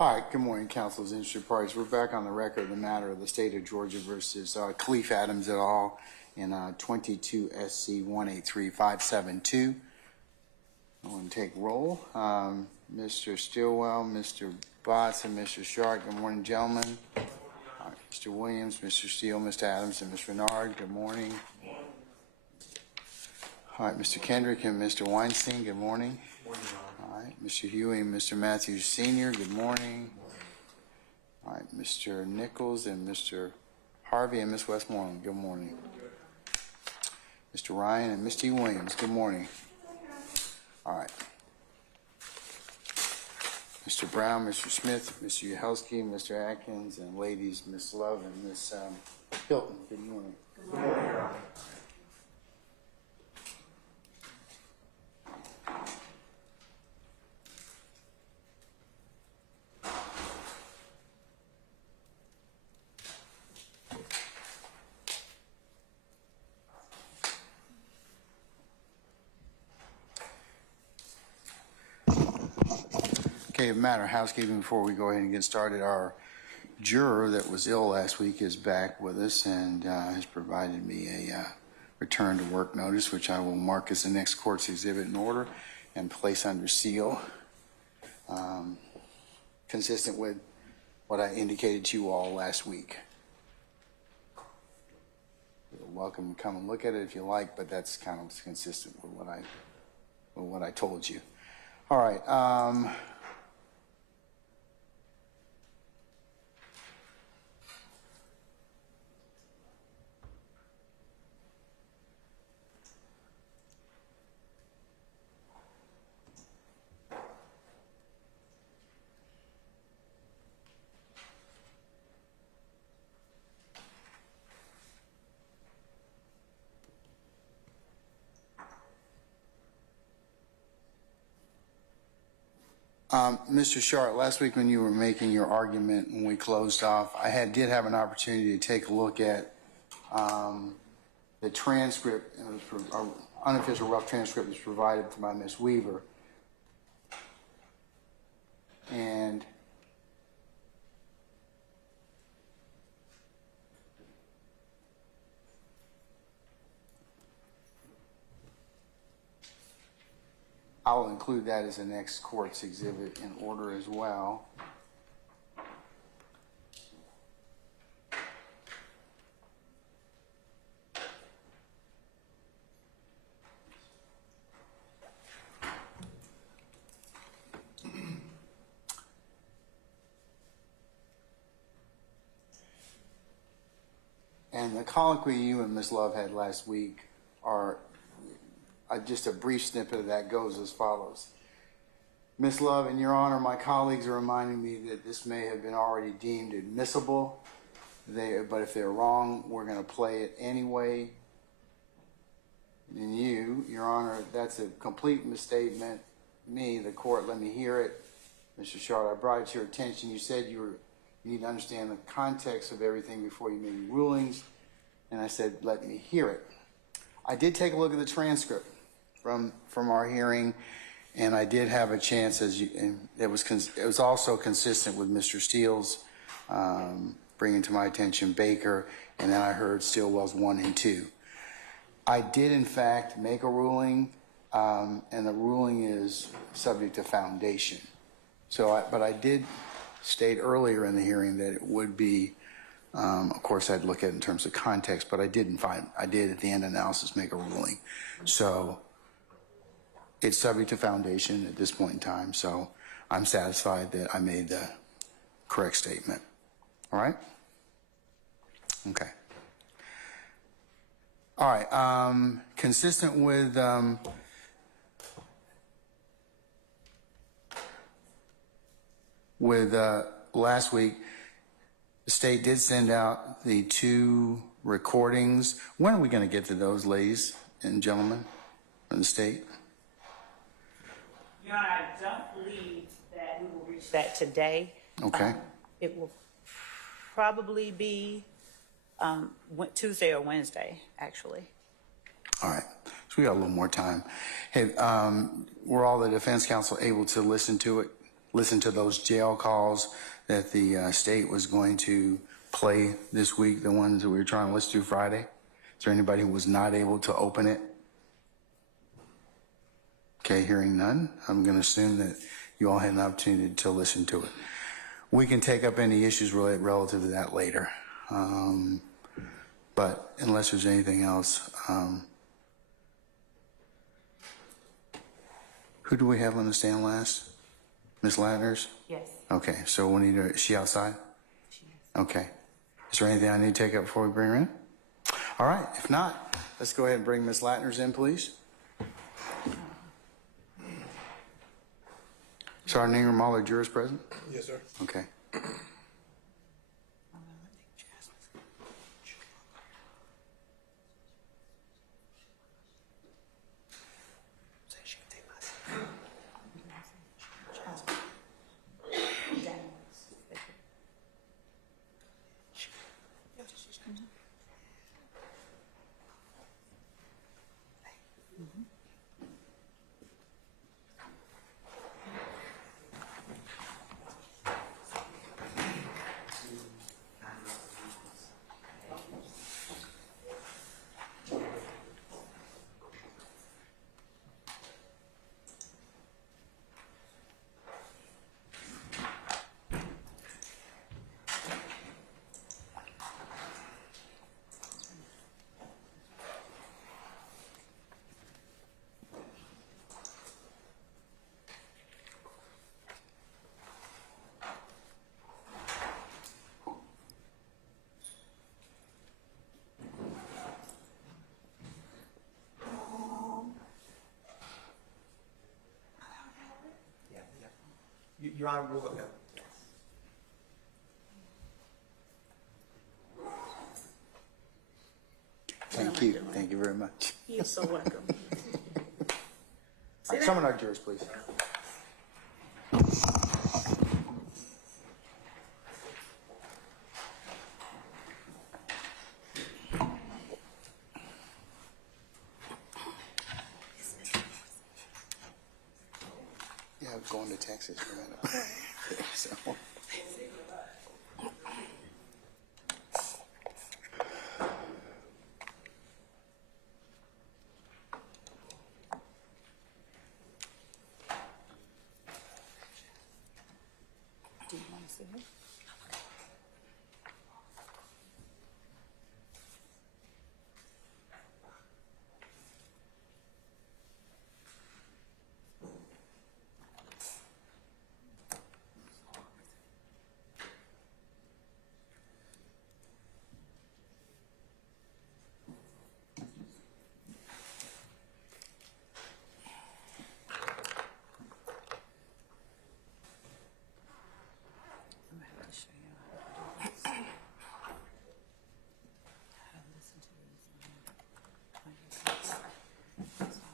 All right, good morning, council's interested parties. We're back on the record of the matter of the state of Georgia versus Khalif Adams et al. In 22 SC 183572. I want to take roll. Mr. Stillwell, Mr. Botts, and Mr. Sharp. Good morning, gentlemen. All right, Mr. Williams, Mr. Steele, Mr. Adams, and Mr. Renard. Good morning. All right, Mr. Kendrick and Mr. Weinstein. Good morning. All right, Mr. Huey and Mr. Matthews Sr., good morning. All right, Mr. Nichols and Mr. Harvey and Ms. Westmoreland, good morning. Mr. Ryan and Ms. T. Williams, good morning. All right. Mr. Brown, Mr. Smith, Mr. Yahelski, Mr. Atkins, and ladies, Ms. Love and Ms. Hilton, good morning. Good morning. Okay, a matter of housekeeping before we go ahead and get started. Our juror that was ill last week is back with us and has provided me a return to work notice, which I will mark as the next court's exhibit in order and place under seal, consistent with what I indicated to you all last week. You're welcome to come and look at it if you like, but that's kind of consistent with what I told you. All right. Mr. Sharp, last week when you were making your argument when we closed off, I did have an opportunity to take a look at the transcript, our unofficial rough transcript was provided by Ms. Weaver. And I'll include that as the next court's exhibit in order as well. And the colloquy you and Ms. Love had last week are just a brief snippet of that goes as follows. Ms. Love, in your honor, my colleagues are reminding me that this may have been already deemed admissible, but if they're wrong, we're going to play it anyway. And you, your honor, that's a complete misstatement. Me, the court, let me hear it. Mr. Sharp, I brought it to your attention. You said you need to understand the context of everything before you make your rulings. And I said, let me hear it. I did take a look at the transcript from our hearing, and I did have a chance, and it was also consistent with Mr. Steele's bringing to my attention Baker, and then I heard Stillwell's 1 and 2. I did in fact make a ruling, and the ruling is subject to foundation. But I did state earlier in the hearing that it would be, of course I'd look at it in terms of context, but I did at the end analysis make a ruling. So it's subject to foundation at this point in time, so I'm satisfied that I made the correct statement. All right? Okay. All right. Consistent with last week, the state did send out the 2 recordings. When are we going to get to those, ladies and gentlemen from the state? Your Honor, I don't believe that we will reach that today. Okay. It will probably be Tuesday or Wednesday, actually. All right. So we got a little more time. Hey, were all the defense counsel able to listen to it listen to those jail calls that the state was going to play this week, the ones that we were trying to listen to Friday? Is there anybody who was not able to open it? Okay, hearing none, I'm going to assume that you all had an opportunity to listen to it. We can take up any issues relative to that later. But unless there's anything else, who do we have on the stand last? Ms. Ladders? Yes. Okay, so we need is she outside? She is. Okay. Is there anything I need to take up before we bring her in? All right, if not, let's go ahead and bring Ms. Lattners in, please. Sergeant Ingram, all our jurors present? Yes, sir. Okay. Your Honor, we'll go. Thank you. Thank you very much. You're so welcome. All right, summon our jurors, please. Yeah, I was going to Texas for a minute. So. Do you want to see her? I'm gonna have to show you how to do this. How to listen to these on your face. That's all.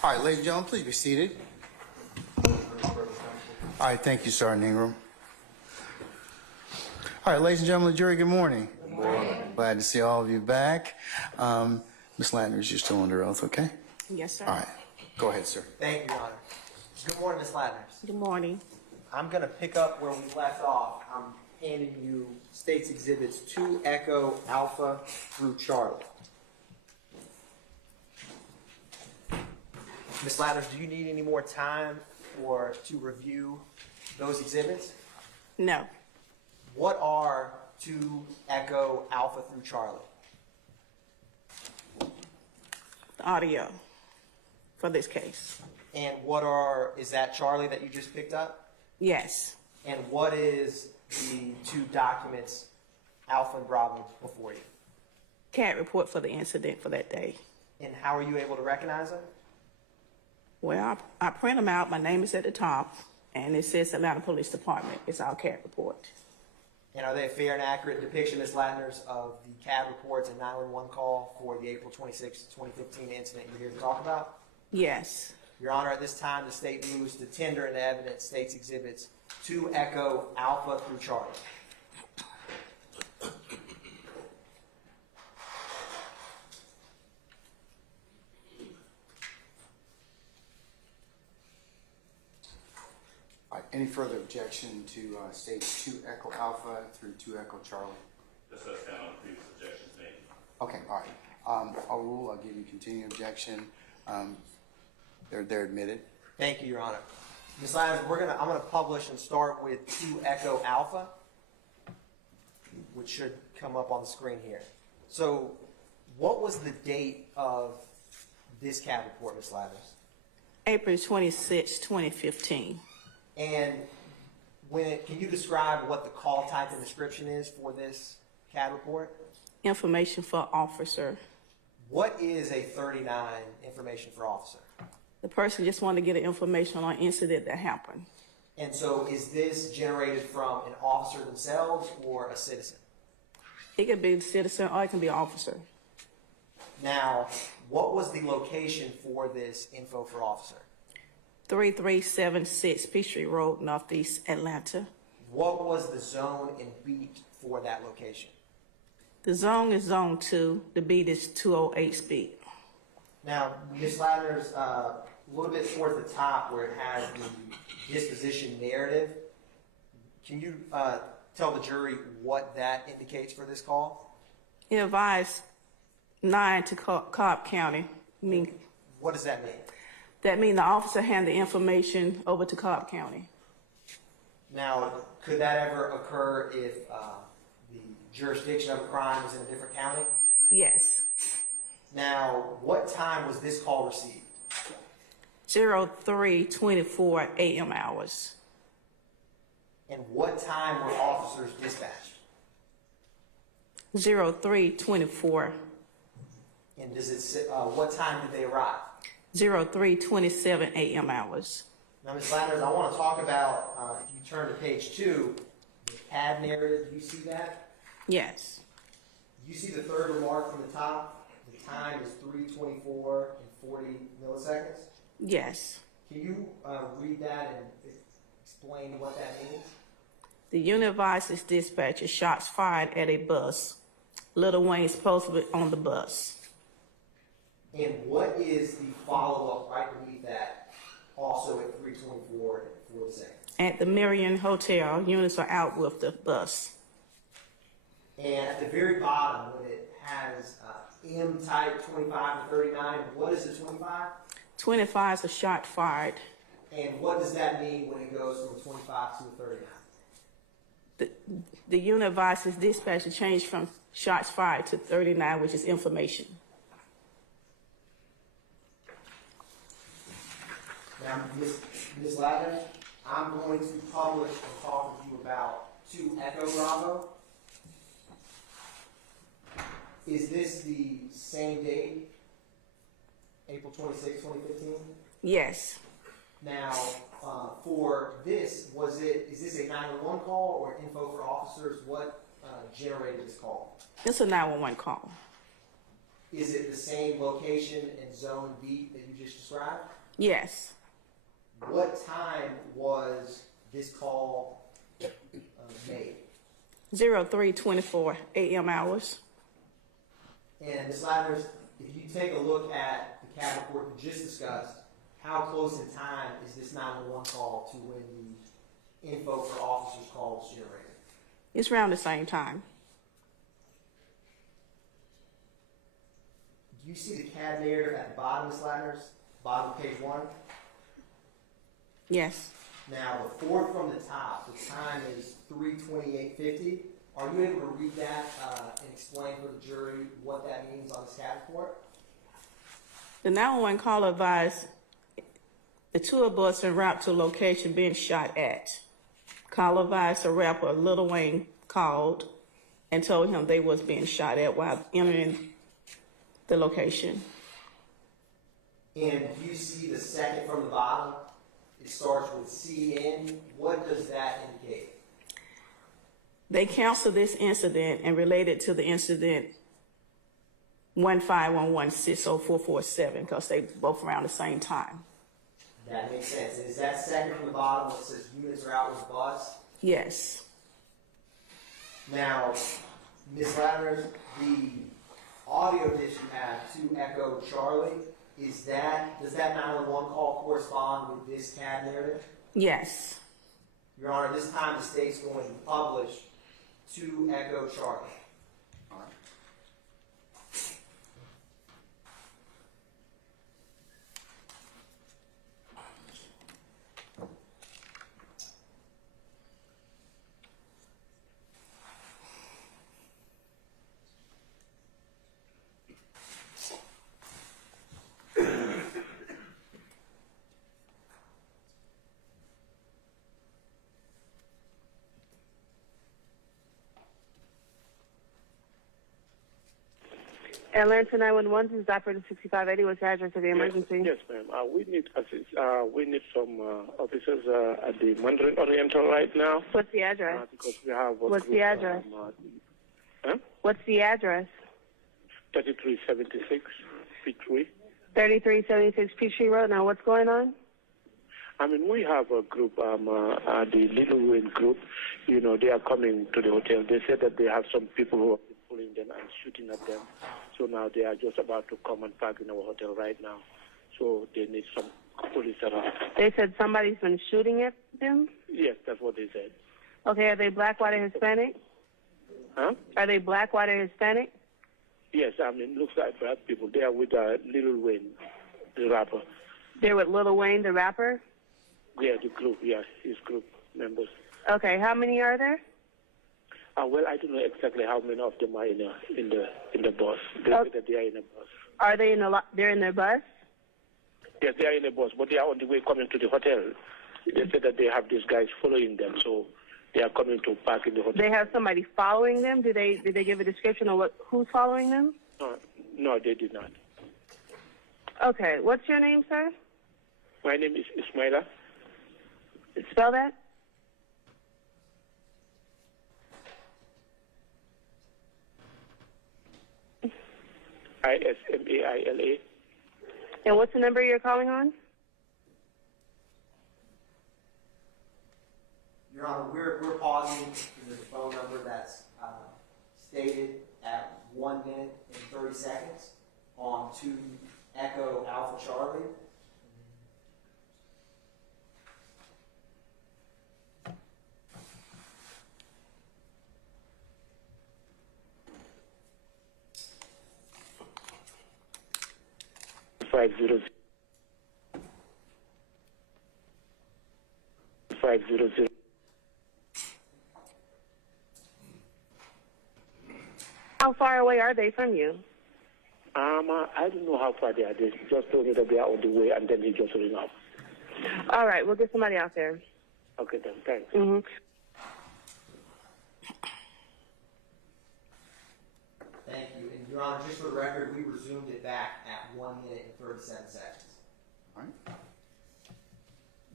All right, ladies and gentlemen, please be seated. All right, thank you, Sergeant Ingram. All right, ladies and gentlemen of the jury, good morning. Good morning. Glad to see all of you back. Ms. Lattners, you're still under oath, okay? Yes, sir. All right, go ahead, sir. Thank you, Your Honor. Good morning, Ms. Ladders. Good morning. I'm going to pick up where we left off. I'm handing you State's Exhibits 2 Echo Alpha through Charlie. Ms. Ladders, do you need any more time to review those exhibits? No. What are 2 Echo Alpha through Charlie? The audio for this case. And is that Charlie that you just picked up? Yes. And what is the 2 documents, Alpha and Bravo, before you? CAD report for the incident for that day. And how are you able to recognize them? Well, I print them out. My name is at the top, and it says Atlanta Police Department. It's our CAD report. And are they a fair and accurate depiction, Ms. Latners, of the CAD reports and 911 call for the April 26, 2015 incident you're here to talk about? Yes. Your Honor, at this time, the state moves to tender into evidence State's Exhibits 2 Echo Alpha through Charlie. All right, any further objection to states 2 Echo Alpha through 2 Echo Charlie? Just as found on previous objections made. Okay, all right. I'll rule. I'll give you continuing objection. They're admitted. Thank you, Your Honor. Ms. Latners, I'm gonna publish and start with 2 Echo Alpha, which should come up on the screen here. So, what was the date of this CAD report, Ms. Latners? April 26, 2015. And can you describe what the call type and description is for this CAD report? Information for officer. What is a 39 information for officer? The person just wanted to get information on an incident that happened. And so is this generated from an officer themselves or a citizen? It could be a citizen or it can be an officer. Now, what was the location for this info for officer? 3376 Peachtree Road, Northeast Atlanta. What was the zone and beat for that location? The zone is zone 2. The beat is 208 speed. Now, Ms. Latners, a little bit towards the top where it has the disposition narrative, can you tell the jury what that indicates for this call? It advised 9 to Cobb County. What does that mean? That means the officer handed the information over to Cobb County. Now, could that ever occur if the jurisdiction of a crime is in a different county? Yes. Now, what time was this call received? 03:24 a.m. hours. And what time were officers dispatched? 03:24. And does it say, what time did they arrive? 03:27 a.m. hours. Now, Ms. Latners, I want to talk about, if you turn to page 2, the CAD narrative, do you see that? Yes. You see the third remark from the top? The time is 3:24 and 40 milliseconds. Yes. Can you read that and explain what that means? The unit advises dispatcher shots fired at a bus. Little Wayne supposedly on the bus. And what is the follow-up right beneath that, also at 3:24 and 40 seconds? At the Marion Hotel, units are out with the bus. And at the very bottom, when it has M type 25 to 39, what is the 25? 25 is a shot fired. And what does that mean when it goes from 25 to 39? The unit advises dispatcher change from shots fired to 39, which is information. Now, Ms. Latners, I'm going to publish and talk with you about 2 Echo Bravo. Is this the same date, April 26, 2015? Yes. Now, for this, is this a 911 call or info for officers? What generated this call? It's a 911 call. Is it the same location and zone beat that you just described? Yes. What time was this call made? 03:24 a.m. hours. And Ms. Latners, if you take a look at the CAD report we just discussed, how close in time is this 911 call to when the info for officers call was generated? It's around the same time. Do you see the CAD narrative at the bottom, Ms. Latners? Bottom of page 1? Yes. Now, the fourth from the top, the time is 3:28:50. Are you able to read that and explain for the jury what that means on this CAD report? The 911 call advised the tour bus en route to location being shot at. Call advised the rapper Lil Wayne called and told him they was being shot at while entering the location. And you see the second from the bottom, it starts with CN. What does that indicate? They canceled this incident and related to the incident 151160447 because they both around the same time. That makes sense. And is that second from the bottom that says units are out with the bus? Yes. Now, Ms. Ladders, the audio that you have to Echo Charlie, does that 911 call correspond with this CAD narrative? Yes. Your Honor, this time the state's going to publish to Echo Charlie. All right. Atlanta 911, this is operator 6580. What's the address of the emergency? Yes, ma'am. We need some officers at the Mandarin Oriental right now. What's the address? Because we have What's the address? Huh? What's the address? 3376 Peachtree. 3376 Peachtree Road. Now, what's going on? I mean, we have a group, the Little Wayne group. You know, they are coming to the hotel. They said that they have some people who are pulling them and shooting at them. So now they are just about to come and park in our hotel right now. So they need some police around. They said somebody's been shooting at them? Yes, that's what they said. Okay, are they black, white, or Hispanic? Huh? Are they black, white, or Hispanic? Yes, I mean, looks like black people. They are with Little Wayne, the rapper. They're with Lil Wayne, the rapper? Yeah, the group, yeah, his group members. Okay, how many are there? Well, I don't know exactly how many of them are in the bus. They Oh. say that they are in a bus. Are they they're in their bus? Yes, they are in a bus, but they are on the way coming to the hotel. They said that they have these guys following them, so they are coming to park in the hotel. They have somebody following them? Did they give a description of who's following them? No, they did not. Okay, what's your name, sir? My name is Ismaila. Spell that. Ismaila. And what's the number you're calling on? Your Honor, we're pausing because there's a phone number that's stated at 1 minute and 30 seconds on to Echo Alpha Charlie. Five zero zero. How far away are they from you? I don't know how far they are. They just told me that they are on the way, and then he just ran off. All right, we'll get somebody out there. Okay, then, thanks. Mm-hmm. Thank you. And Your Honor, just for the record, we resumed it back at 1 minute and 37 seconds. All right.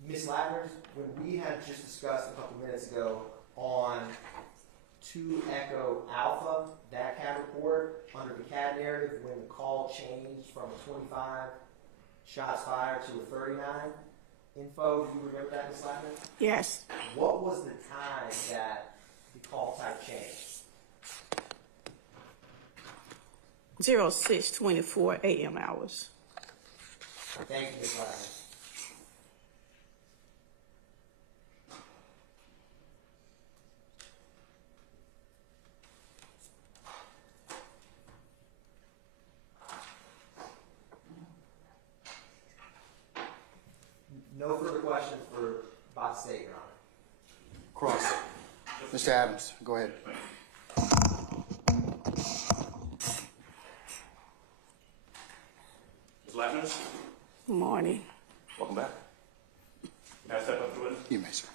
Ms. Ladders, when we had just discussed a couple minutes ago on 2 Echo Alpha, that CAD report, under the CAD narrative, when the call changed from a 25 shots fired to a 39 info, do you remember that, Ms. Ladders? Yes. What was the time that the call type changed? 06:24 a.m. hours. Thank you, Ms. Ladders. No further questions by the state, Your Honor. Cross. Mr. Adams, go ahead. Ms. Lattner, Good morning. welcome back. Can I step up to it? You may, sir.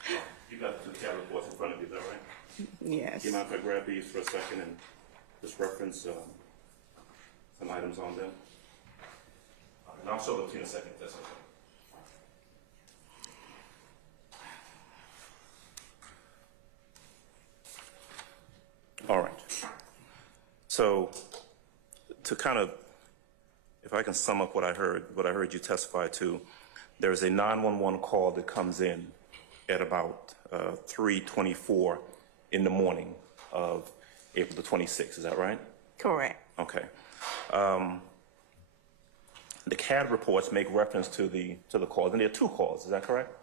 You got the CAD reports in front of you, is that right? Yes. Do you mind if I grab these for a second and just reference some items on them? I'll show it to you in a second. That's okay. All right. So, to kind of, if I can sum up what I heard you testify to, there is a 911 call that comes in at about 3:24 in the morning of April the 26th. Is that right? Correct. Okay. The CAD reports make reference to the calls, and there are 2 calls. Is that correct?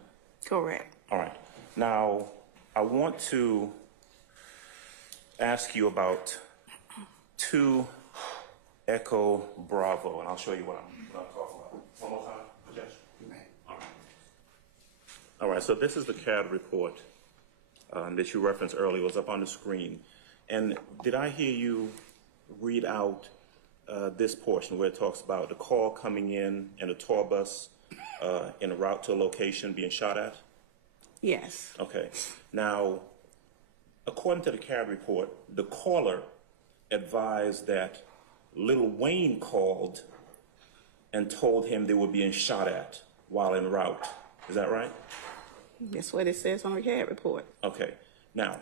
Correct. All right. Now, I want to ask you about 2 Echo Bravo, and I'll show you what I'm talking about. One more time, Judge. All right. All right. So this is the CAD report that you referenced earlier. It was up on the screen. And did I hear you read out this portion where it talks about the call coming in and a tour bus en route to a location being shot at? Yes. Okay. Now, according to the CAD report, the caller advised that Lil Wayne called and told him they were being shot at while en route. Is that right? That's what it says on the CAD report. Okay. Now,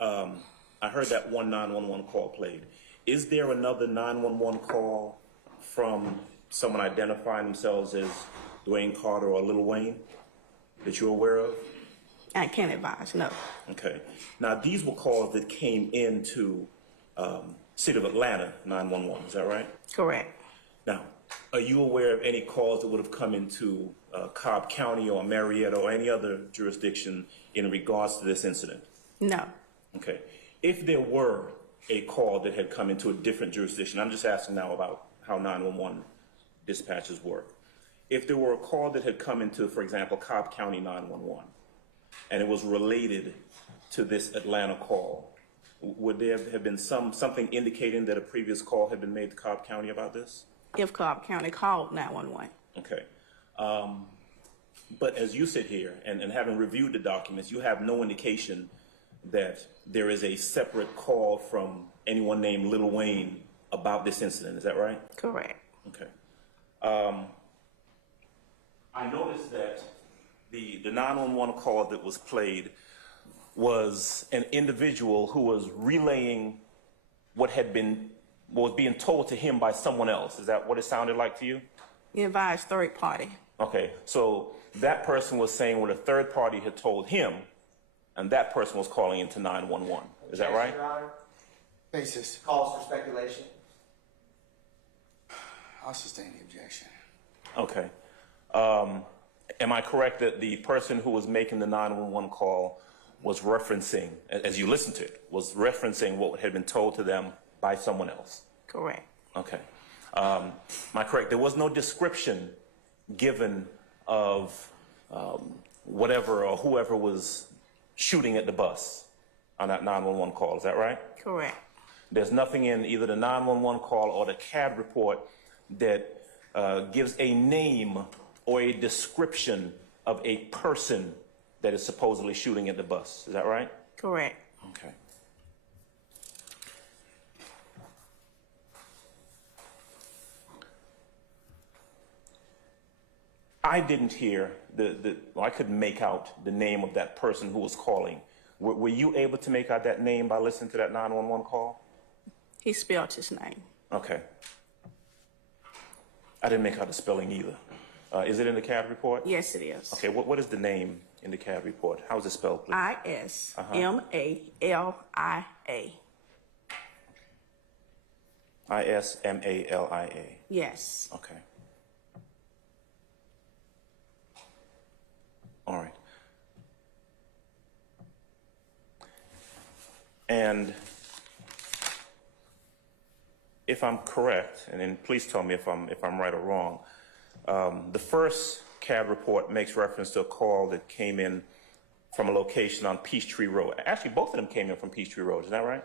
I heard that one 911 call played. Is there another 911 call from someone identifying themselves as Dwayne Carter or Lil Wayne that you're aware of? I can't advise, no. Okay. Now, these were calls that came into City of Atlanta 911. Is that right? Correct. Now, are you aware of any calls that would have come into Cobb County or Marietta or any other jurisdiction in regards to this incident? No. Okay. If there were a call that had come into a different jurisdiction, I'm just asking now about how 911 dispatches work. If there were a call that had come into, for example, Cobb County 911, and it was related to this Atlanta call, would there have been something indicating that a previous call had been made to Cobb County about this? If Cobb County called 911. Okay. But as you sit here and having reviewed the documents, you have no indication that there is a separate call from anyone named Lil Wayne about this incident. Is that right? Correct. Okay. I noticed that the 911 call that was played was an individual who was relaying what was being told to him by someone else. Is that what it sounded like to you? He advised third party. Okay, so that person was saying what a third party had told him, and that person was calling into 911. Is that right? Your Honor, Basis. calls for speculation. I'll sustain the objection. Okay. Am I correct that the person who was making the 911 call was referencing, as you listened to it, was referencing what had been told to them by someone else? Correct. Okay. Am I correct? There was no description given of whatever or whoever was shooting at the bus on that 911 call. Is that right? Correct. There's nothing in either the 911 call or the CAD report that gives a name or a description of a person that is supposedly shooting at the bus. Is that right? Correct. Okay. I didn't hear I couldn't make out the name of that person who was calling. Were you able to make out that name by listening to that 911 call? He spelled his name. Okay. I didn't make out the spelling either. Is it in the CAD report? Yes, it is. Okay, what is the name in the CAD report? How is it spelled, please? ISMALIA. ISMALIA. Yes. Okay. All right. And if I'm correct, and then please tell me if I'm right or wrong, the first CAD report makes reference to a call that came in from a location on Peachtree Road. Actually, both of them came in from Peachtree Road. Is that right?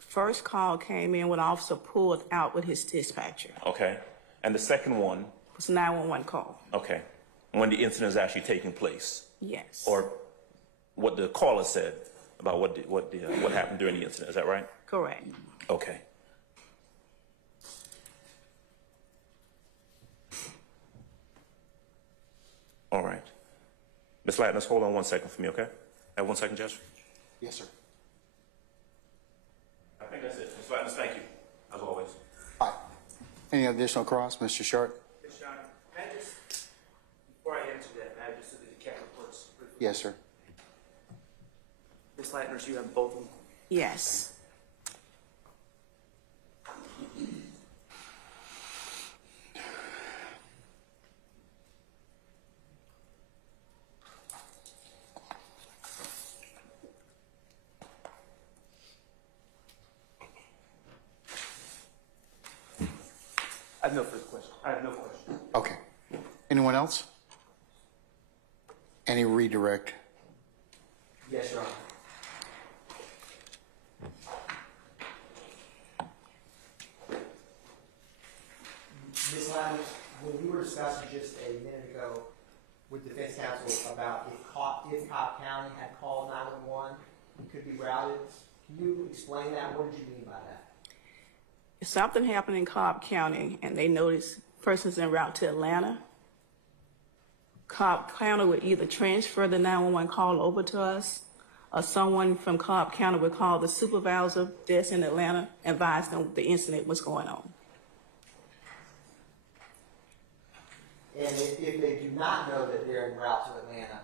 First call came in when an officer pulled out with his dispatcher. Okay. And the second one? It was a 911 call. Okay. When the incident is actually taking place? Yes. Or what the caller said about what happened during the incident. Is that right? Correct. Okay. All right. Ms. Latners, hold on 1 second for me, okay? Have 1 second, Judge? Yes, sir. I think that's it. Ms. Latners, thank you, as always. All right. Any additional cross, Mr. Short? Yes, Your Honor. May I just, before I answer that, may I just look at the CAT reports briefly? Yes, sir. Ms. Latners, you have both of them? Yes. I have no further question. I have no question. Okay. Anyone else? Any redirect? Yes, Your Honor. Ms. Lammers, when we were discussing just a minute ago with defense counsel about if Cobb County had called 911, it could be routed, can you explain that? What did you mean by that? If something happened in Cobb County and they noticed persons en route to Atlanta, Cobb County would either transfer the 911 call over to us, or someone from Cobb County would call the supervisor that's in Atlanta and advise them the incident was going on. And if they do not know that they're en route to Atlanta,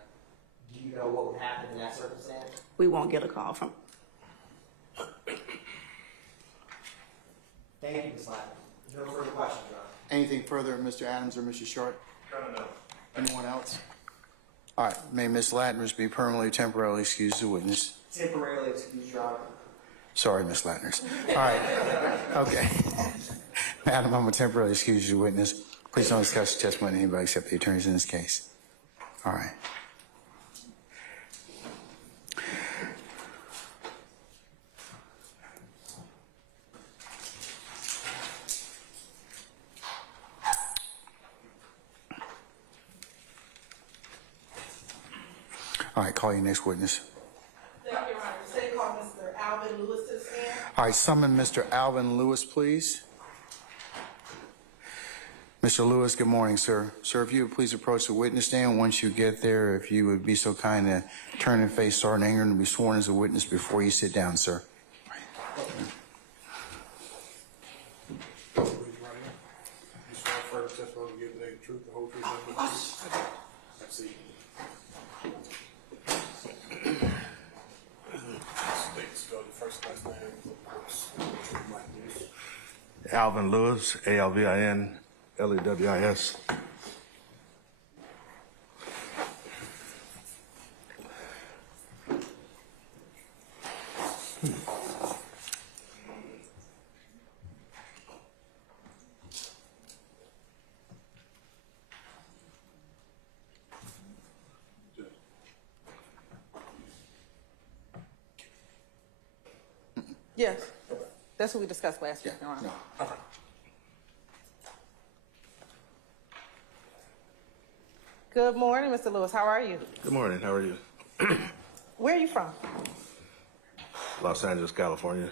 do you know what would happen in that circumstance? We won't get a call from. Thank you, Ms. Lammers. No further questions, Your Honor. Anything further, Mr. Adams or Mr. Short? No. Anyone else? All right. May Ms. Latners be permanently, temporarily excused as a witness. Temporarily excuse, Your Honor. Sorry, Ms. Latners. All right. Okay. Madam, I'm going to temporarily excuse you as a witness. Please don't discuss your testimony with anybody except the attorneys in this case. All right. All right, call your next witness. Thank you, Your Honor. Say call Mr. Alvin Lewis to the stand. All right, summon Mr. Alvin Lewis, please. Mr. Lewis, good morning, sir. Sir, if you would please approach the witness stand. Once you get there, if you would be so kind to turn and face Sergeant Ingram and be sworn as a witness before you sit down, sir. Alvin Lewis, Alvin Lewis. Yes, that's what we discussed last week, Your Honor. No. Good morning, Mr. Lewis. How are you? Good morning, how are you? Where are you from? Los Angeles, California.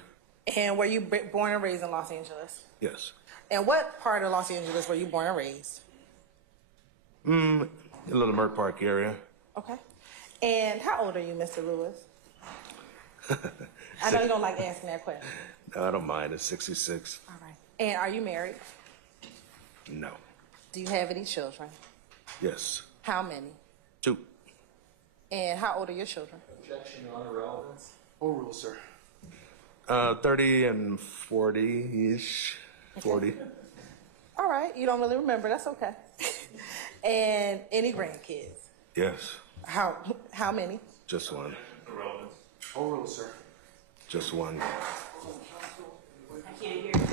And were you born and raised in Los Angeles? Yes. And what part of Los Angeles were you born and raised? In the Little Merck Park area. Okay. And how old are you, Mr. Lewis? I know you don't like asking that question. No, I don't mind. It's 66. All right. And are you married? No. Do you have any children? Yes. How many? 2. And how old are your children? Objection, Your Honor, relevance. Overrule, sir. 30 and 40-ish. 40. All right. You don't really remember. That's okay. And any grandkids? Yes. How many? Just one. Overrule, sir. Just one. I can't hear you.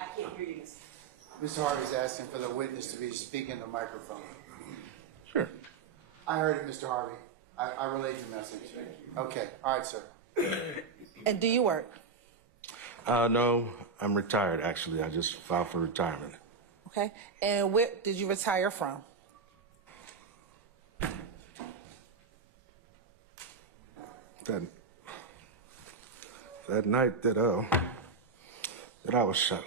I can't hear you. Mr. Harvey's asking for the witness to be speaking the microphone. Sure. I heard it, Mr. Harvey. I relayed your message. Okay. All right, sir. And do you work? No, I'm retired, actually. I just filed for retirement. Okay. And where did you retire from? That night that I was shot,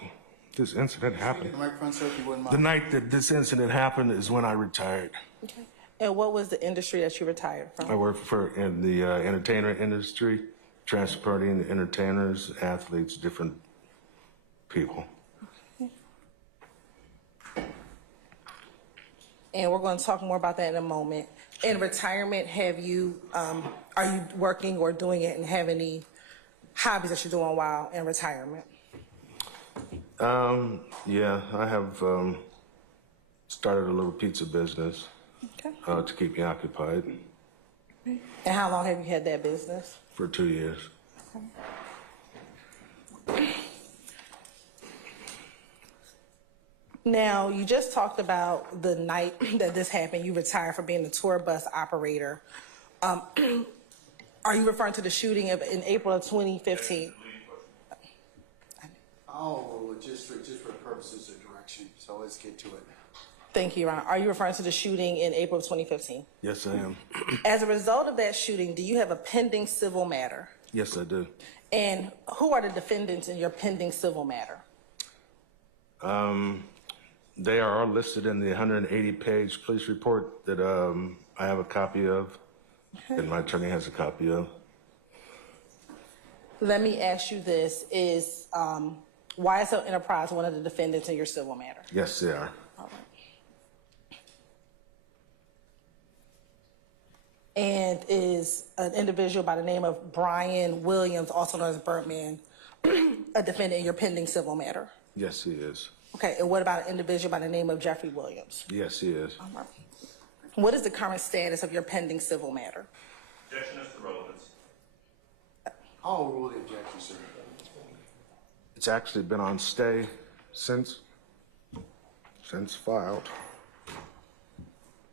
this incident happened. The microphone, sir, if you wouldn't The mind. night that this incident happened is when I retired. Okay. And what was the industry that you retired from? I work in the entertainer industry, transporting entertainers, athletes, different people. And we're going to talk more about that in a moment. In retirement, have you, are you working or doing it and have any hobbies that you're doing while in retirement? Yeah, I have started a little pizza business Okay. to keep me occupied And how long have you had that business? for 2 years. Now, you just talked about the night that this happened. You retired from being a tour bus operator. Are you referring to the shooting in April of 2015? Oh, just for purposes of direction, so let's get to it. Thank you, Your Honor. Are you referring to the shooting in April of 2015? Yes, I am. As a result of that shooting, do you have a pending civil matter? Yes, I do. And who are the defendants in your pending civil matter? They are all listed in the 180-page police report that I have a copy of, and my attorney has a copy of. Let me ask you this. Is YSL Enterprise one of the defendants in your civil matter? Yes, they are. All right. And is an individual by the name of Brian Williams, also known as Birdman, a defendant in your pending civil matter? Yes, he is. Okay, and what about an individual by the name of Jeffrey Williams? Yes, he is. All right. What is the current status of your pending civil matter? Objection as to relevance. I'll rule the objection, sir. It's actually been on stay since filed.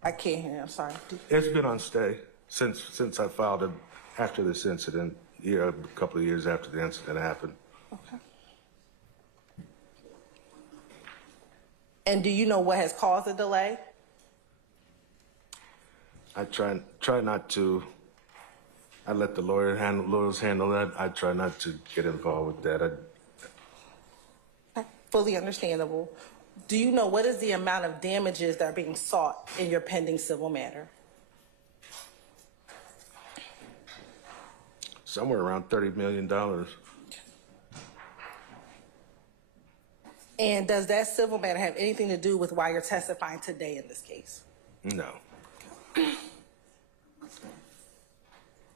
I can't hear you, I'm sorry. It's been on stay since I filed it after this incident, a couple of years after the incident happened. Okay. And do you know what has caused the delay? I try not to. I let the lawyers handle that. I try not to get involved with that. Fully understandable. Do you know what is the amount of damages that are being sought in your pending civil matter? Somewhere around $30 million. And does that civil matter have anything to do with why you're testifying today in this case? No.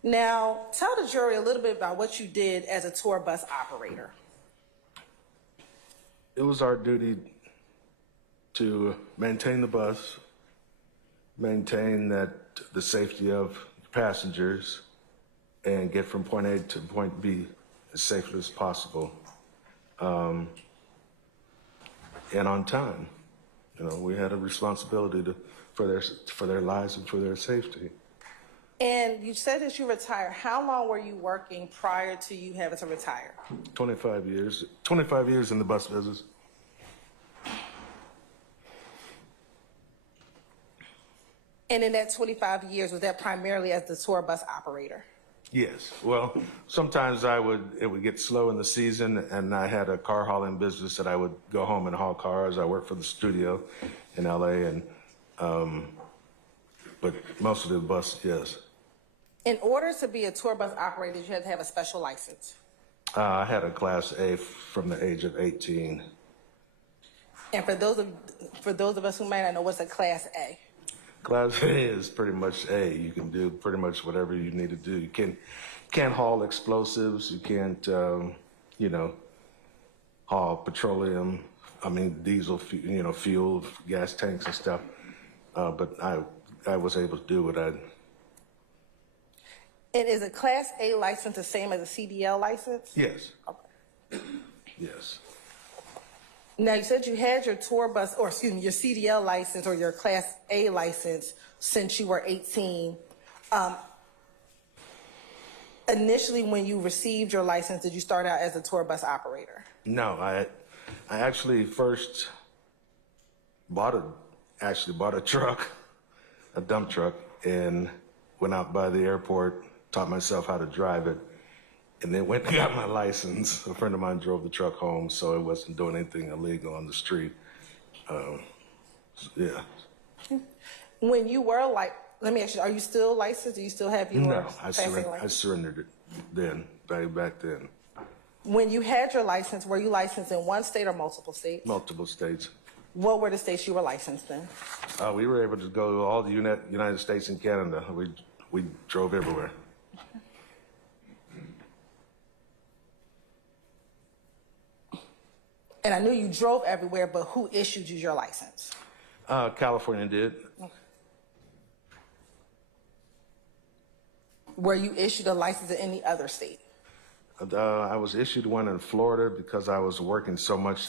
Now, tell the jury a little bit about what you did as a tour bus operator. It was our duty to maintain the bus, maintain the safety of passengers, and get from point A to point B as safely as possible, and on time. You know, we had a responsibility for their lives and for their safety. And you said that you retired. How long were you working prior to you having to retire? 25 years. 25 years in the bus business. And in that 25 years, was that primarily as the tour bus operator? Yes. Well, sometimes it would get slow in the season, and I had a car hauling business that I would go home and haul cars. I worked for the studio in LA, and but most of the bus, yes. In order to be a tour bus operator, you had to have a special license. I had a Class A from the age of 18. And for those of us who might not know, what's a Class A? Class A is pretty much A. You can do pretty much whatever you need to do. You can't haul explosives. You can't, haul petroleum. I mean, diesel, fuel, gas tanks and stuff. But I was able to do what I. And is a Class A license the same as a CDL license? Yes. Okay. Yes. Now, you said you had your your CDL license or your Class A license since you were 18. Initially, when you received your license, did you start out as a tour bus operator? No, I actually first bought a truck, a dump truck, and went out by the airport, taught myself how to drive it, and then went and got my license. A friend of mine drove the truck home, so it wasn't doing anything illegal on the street. Yeah. When you were like, let me ask you, are you still licensed? Do you still have your No, Class A license? I surrendered it then, back then. When you had your license, were you licensed in one state or multiple states? Multiple states. What were the states you were licensed in? We were able to go to all the United States and Canada. We drove everywhere. And I knew you drove everywhere, but who issued you your license? California did. Were you issued a license in any other state? I was issued one in Florida because I was working so much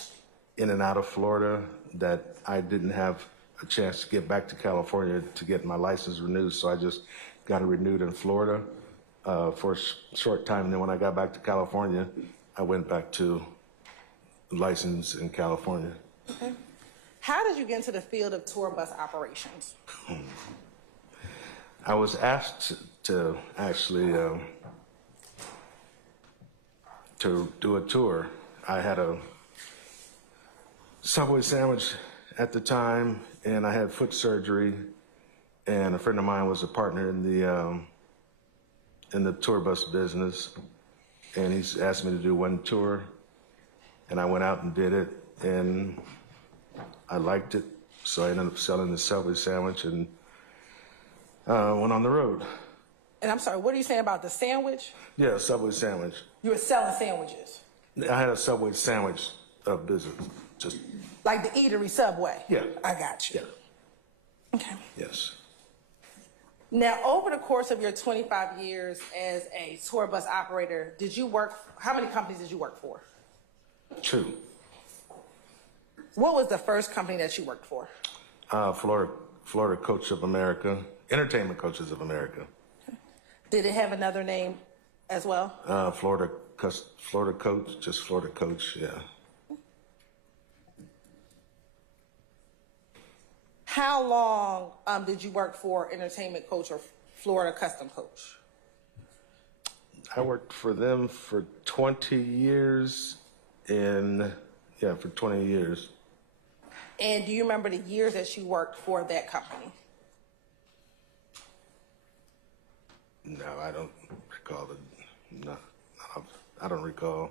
in and out of Florida that I didn't have a chance to get back to California to get my license renewed. So I just got it renewed in Florida for a short time. And then when I got back to California, I went back to license in California. Okay. How did you get into the field of tour bus operations? I was asked to actually to do a tour. I had a Subway sandwich at the time, and I had foot surgery, and a friend of mine was a partner in the tour bus business, and he asked me to do one tour, and I went out and did it, and I liked it, so I ended up selling the Subway sandwich and went on the road. And I'm sorry, what are you saying about the sandwich? Yeah, Subway sandwich. You were selling sandwiches, I had a Subway sandwich business, just, like the eatery Subway? yeah. I got you. Yeah, Okay. yes. Now, over the course of your 25 years as a tour bus operator, how many companies did you work for? 2. What was the first company that you worked for? Florida Coach of America, Entertainment Coaches of America. Did it have another name as well? Florida Coach, just Florida Coach, yeah. How long did you work for Entertainment Coach or Florida Custom Coach? I worked for them for 20 years, for 20 years. And do you remember the years that you worked for that company? No, I don't recall I don't recall.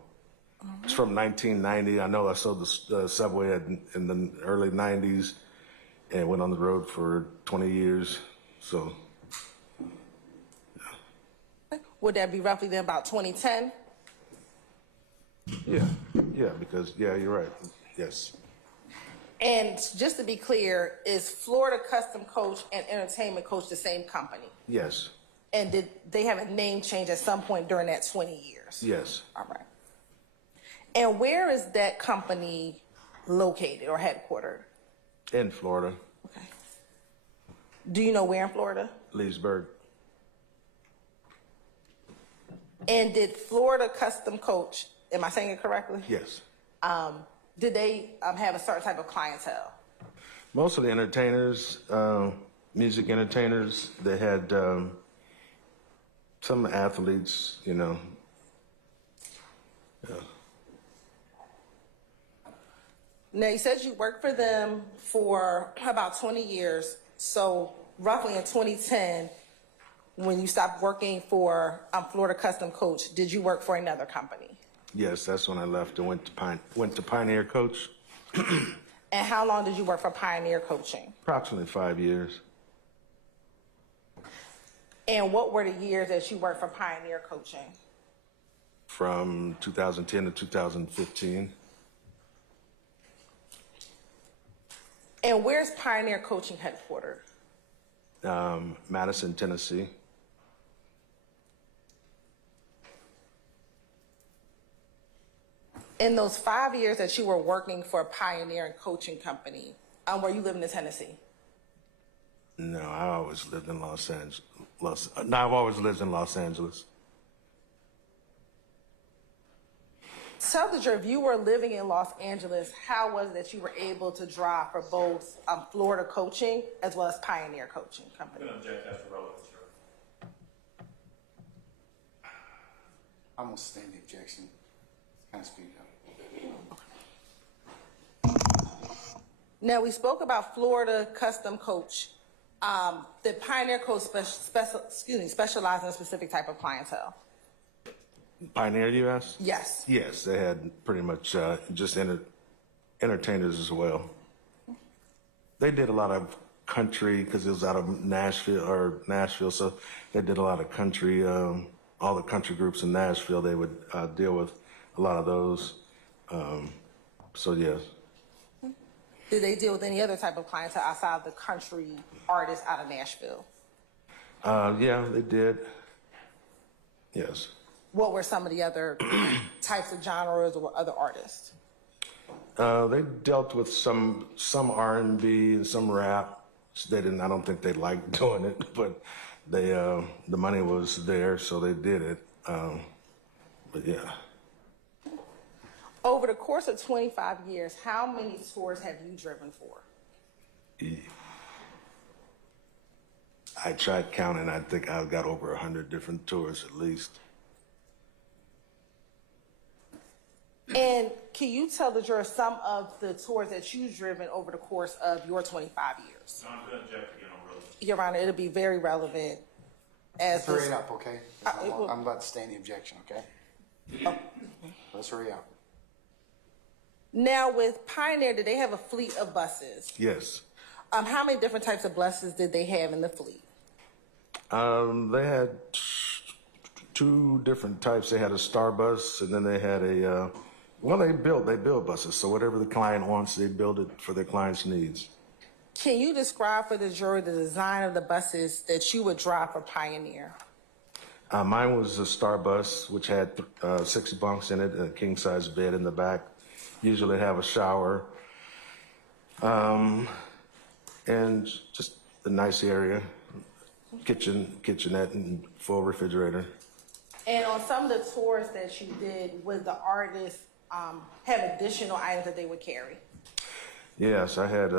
It's from 1990. I know I sold the Subway in the early 90s and went on the road for 20 years. So, Would that be roughly then about 2010? yeah, because, you're right. Yes. And just to be clear, is Florida Custom Coach and Entertainment Coach the same company? Yes. And did they have a name change at some point during that 20 years? Yes. All right. And where is that company located or headquartered? In Florida, Okay. Do you know where in Florida? Leesburg. And did Florida Custom Coach, am I saying it correctly? Yes. Did they have a certain type of clientele? Most of the entertainers, music entertainers, they had some athletes, Yeah. Now, you said you worked for them for about 20 years. So roughly in 2010, when you stopped working for Florida Custom Coach, did you work for another company? Yes, that's when I left and went to Pioneer Coach. And how long did you work for Pioneer Coaching? Approximately 5 years. And what were the years that you worked for Pioneer Coaching? From 2010 to 2015. And where's Pioneer Coaching headquartered? Madison, Tennessee. In those 5 years that you were working for a Pioneer Coaching Company, were you living in Tennessee? No, I always lived in Los Angeles. I've always lived in Los Angeles. Tell the jury, if you were living in Los Angeles, how was it that you were able to drive for both Florida Coaching as well as Pioneer Coaching Company? I'm going to object after relevance, I'm gonna sustain the objection. Kind of speed up. Now, we spoke about Florida custom coach. The Pioneer Coach specialized in a specific type of clientele. Pioneer, you asked? Yes. Yes, they had pretty much just entertainers as well. They did a lot of country because it was out of Nashville, so they did a lot of country. All the country groups in Nashville, they would deal with a lot of those. So yes. Did they deal with any other type of clientele outside of the country artists out of Nashville? Yeah, they did. Yes. What were some of the other types of genres or other artists? They dealt with some R&B and some rap. They didn't. I don't think they liked doing it, but they the money was there, so they did it. But yeah. Over the course of 25 years, how many tours have you driven for? I tried counting. I think I've got over 100 different tours at least. And can you tell the jurors some of the tours that you've driven over the course of your 25 years? No, I'm going to object again on relevant. Your Honor, it'll be very relevant as Let's hurry this. it up, okay? I'm about to sustain the objection, okay? Let's hurry up. Now, with Pioneer, did they have a fleet of buses? Yes. How many different types of buses did they have in the fleet? They had two different types. They had a star bus, and then they had a. They build buses. So whatever the client wants, they build it for their client's needs. Can you describe for the jury the design of the buses that you would drive for Pioneer? Mine was a star bus, which had 6 bunks in it, and a king-size bed in the back. Usually have a shower, and just a nice area, kitchenette, and full refrigerator. And on some of the tours that you did, would the artists have additional items that they would carry? Yes, I had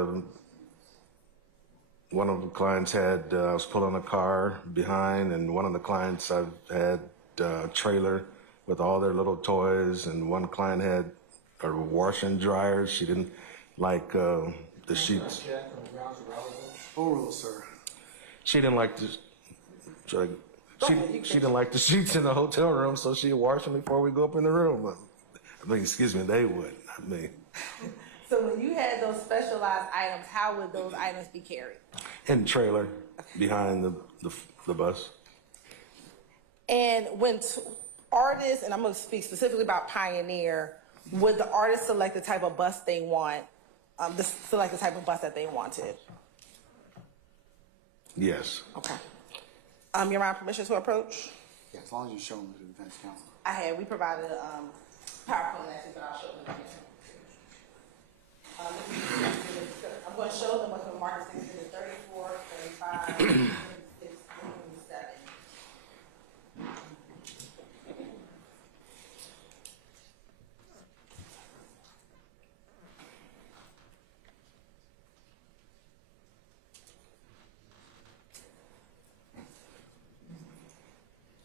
one of the clients had, I was pulling a car behind, and one of the clients I've had a trailer with all their little toys, and one client had a washer and dryer. She didn't like the sheets. Overrule, sir. She didn't like the, she didn't like the sheets in the hotel room, so she'd wash them before we go up in the room. I mean, excuse me, they would, not me. So when you had those specialized items, how would those items be carried? In the trailer, behind the bus. And when artists, and I'm going to speak specifically about Pioneer, would the artist select the type of bus they want, select the type of bus that they wanted? Yes. Okay. Your Honor, permission to approach? Yeah, as long as you show them to the defense counsel. I had. We provided a PowerPoint actually, but I'll show them again. I'm going to show them what's been marked as 34, 35, 36, 7.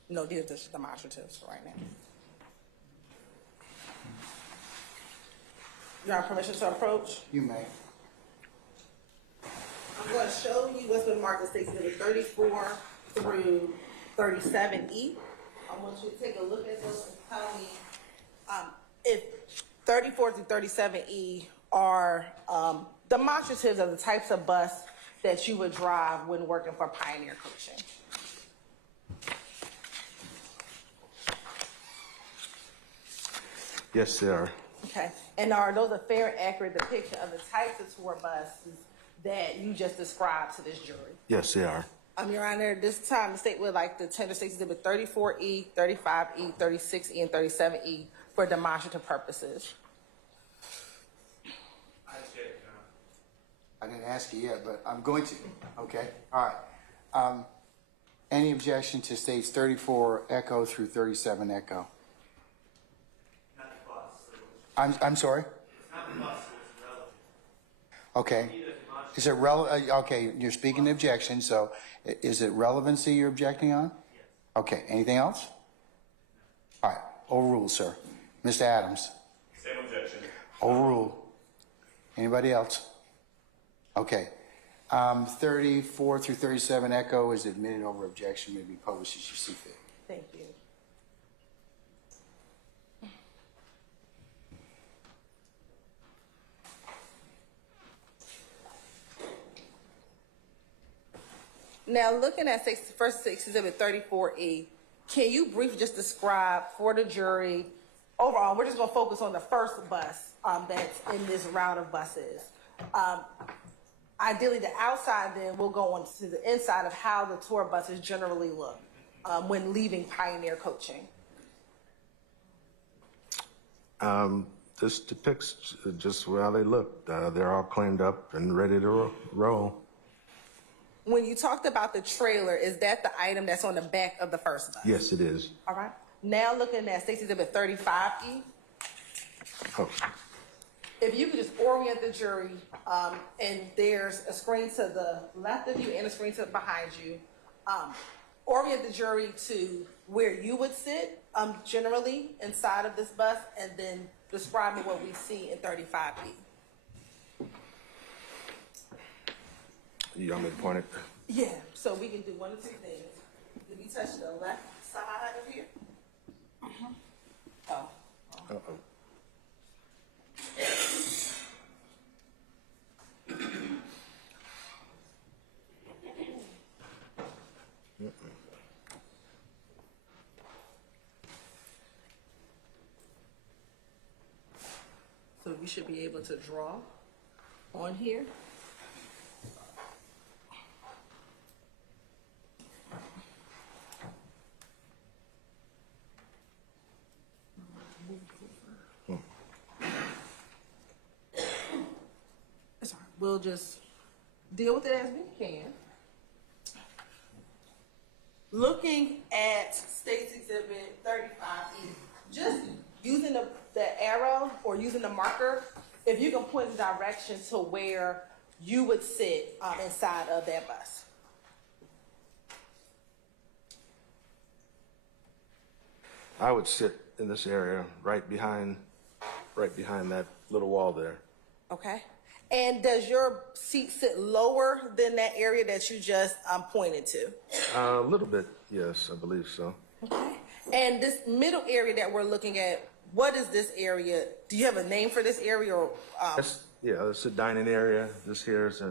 No, these are just demonstratives for right now. You have permission to approach? You may. I'm going to show you what's been marked as State Exhibit 34 through 37E. I want you to take a look at those and tell me if 34 through 37E are demonstratives of the types of bus that you would drive when working for Pioneer Coaching. Yes, they are. Okay. And are those a fair and accurate depiction of the types of tour buses that you just described to this jury? Yes, they are. Your Honor, this time the state would like to tender State Exhibit 34E, 35E, 36E, and 37E for demonstrative purposes. I didn't ask you yet, but I'm going to. Okay. All right. Any objection to states 34 echo through 37 echo? I'm sorry? Okay. Is it relevant? Okay, you're speaking objection, so is it relevancy you're objecting on? Okay, anything else? All right, overruled, sir. Mr. Adams? Same objection. Overruled. Anybody else? Okay. 34 through 37 Echo is admitted over objection, may be published as you see fit. Thank you. Now, looking at first Exhibit 34E, can you briefly just describe for the jury, overall, we're just going to focus on the first bus that's in this route of buses. Ideally, the outside, then we'll go on to the inside of how the tour buses generally look when leaving Pioneer Coaching. This depicts just how they look. They're all cleaned up and ready to roll. When you talked about the trailer, is that the item that's on the back of the first bus? Yes, it is. All right. Now looking at State's Exhibit 35E, Oh, if you could just orient the jury, and there's a screen to the left of you and a screen to behind you, orient the jury to where you would sit generally inside of this bus, and then describe me what we see in 35E. you want me to point it? Yeah, so we can do one of two things. If you touch the left side of here. Oh. Uh-oh. So you should be able to draw on here. It's all right. We'll just deal with it as we can. Looking at State's Exhibit 35E, just using the arrow or using the marker, if you can point the direction to where you would sit inside of that bus. I would sit in this area right behind that little wall there. Okay. And does your seat sit lower than that area that you just pointed to? A little bit, yes, I believe so. Okay. And this middle area that we're looking at, what is this area? Do you have a name for this area? Or It's a dining area. This here is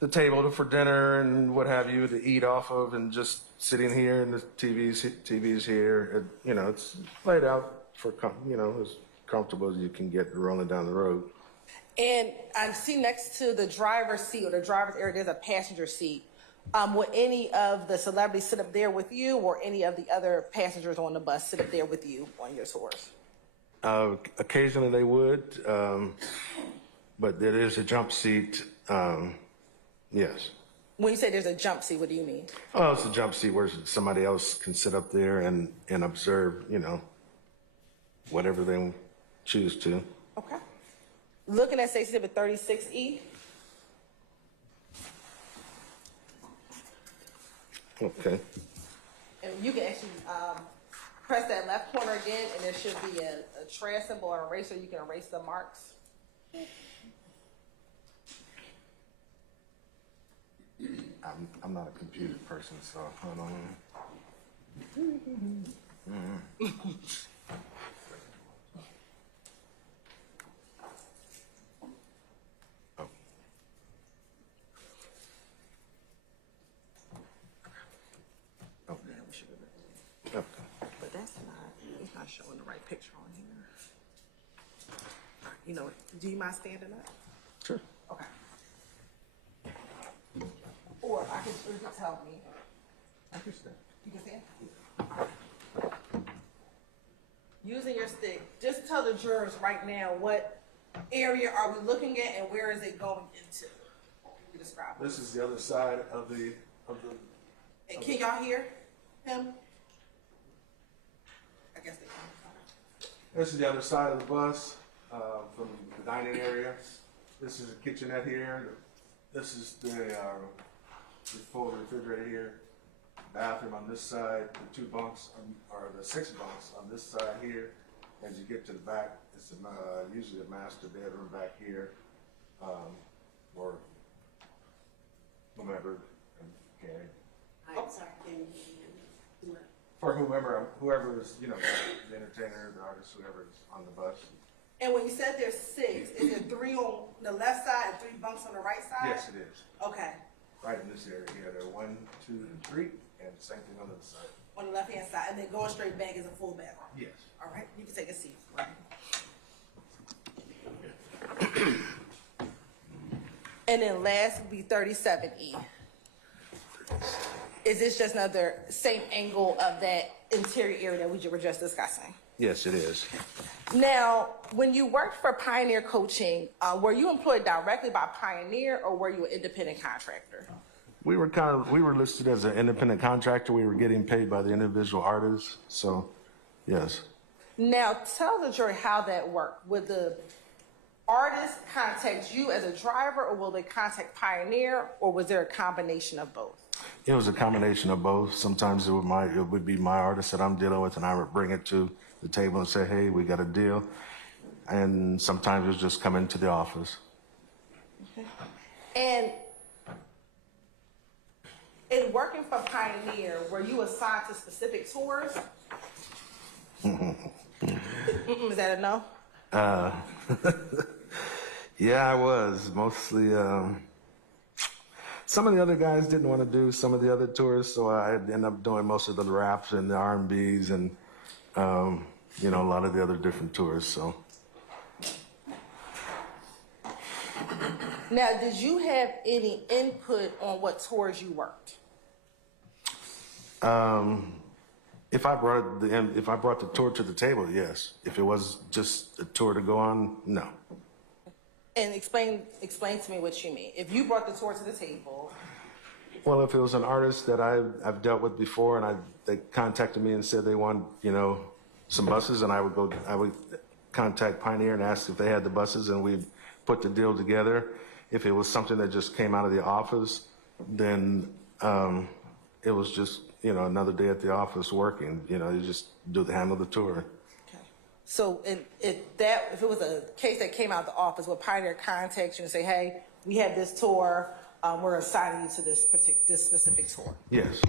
the table for dinner and what have you to eat off of, and just sitting here, and the TV's here. It's laid out for as comfortable as you can get rolling down the road. And I see next to the driver's seat or the driver's area, there's a passenger seat. Would any of the celebrities sit up there with you, or any of the other passengers on the bus sit up there with you on your tours? Occasionally they would, but there is a jump seat. Yes. When you say there's a jump seat, what do you mean? Oh, it's a jump seat where somebody else can sit up there and observe, whatever they choose to. Okay. Looking at State Exhibit 36E. Okay. And you can actually press that left corner again, and there should be a trash symbol or eraser. You can erase the marks. I'm not a computer person, so I don't know. Oh. Yeah, we should have. Okay. But that's not, it's not showing the right picture on here. All right, you know what? Do you mind standing up? Sure. Okay. Or I can, or you can tell me. I understand. You can stand? Using your stick, just tell the jurors right now what area are we looking at and where is it going into? You describe it. This is the other side of the. And can y'all hear him? I guess they can. This is the other side of the bus from the dining area. This is a kitchenette here. This is the full refrigerator here. bathroom on this side, the 2 bunks, or the 6 bunks on this side here. As you get to the back, it's usually a master bedroom back here, or whomever can carry. I'm sorry, For whoever is, the entertainer, the artist, whoever is on the bus. And when you said there's 6, is there 3 on the left side and 3 bunks on the right side? Yes, it is. Okay. Right in this area here, there are 1, 2, and 3, and the same thing on the other side. On the left hand side, and then going straight back is a full bedroom. Yes. All right, you can take a seat. And then last would be 37E. Is this just another same angle of that interior area that we were just discussing? Yes, it is. Now, when you worked for Pioneer Coaching, were you employed directly by Pioneer or were you an independent contractor? We were listed as an independent contractor. We were getting paid by the individual artists. So, yes. Now, tell the jury how that worked. Would the artist contact you as a driver, or will they contact Pioneer, or was there a combination of both? It was a combination of both. Sometimes it would be my artist that I'm dealing with, and I would bring it to the table and say, hey, we got a deal. And sometimes it was just come into the office. Okay. And in working for Pioneer, were you assigned to specific tours? Is that a no? Yeah, I was. Mostly, some of the other guys didn't want to do some of the other tours, so I ended up doing most of the raps and the R&Bs and, a lot of the other different tours, so. Now, did you have any input on what tours you worked? If I brought the tour to the table, yes. If it was just a tour to go on, no. And explain to me what you mean. If you brought the tour to the table. Well, if it was an artist that I've dealt with before, and they contacted me and said they want, some buses, and I would contact Pioneer and ask if they had the buses, and we'd put the deal together. If it was something that just came out of the office, then it was just, another day at the office working. You just handle the tour. Okay. So if it was a case that came out of the office, would Pioneer contact you and say, hey, we have this tour, we're assigning you to this specific tour? Yes.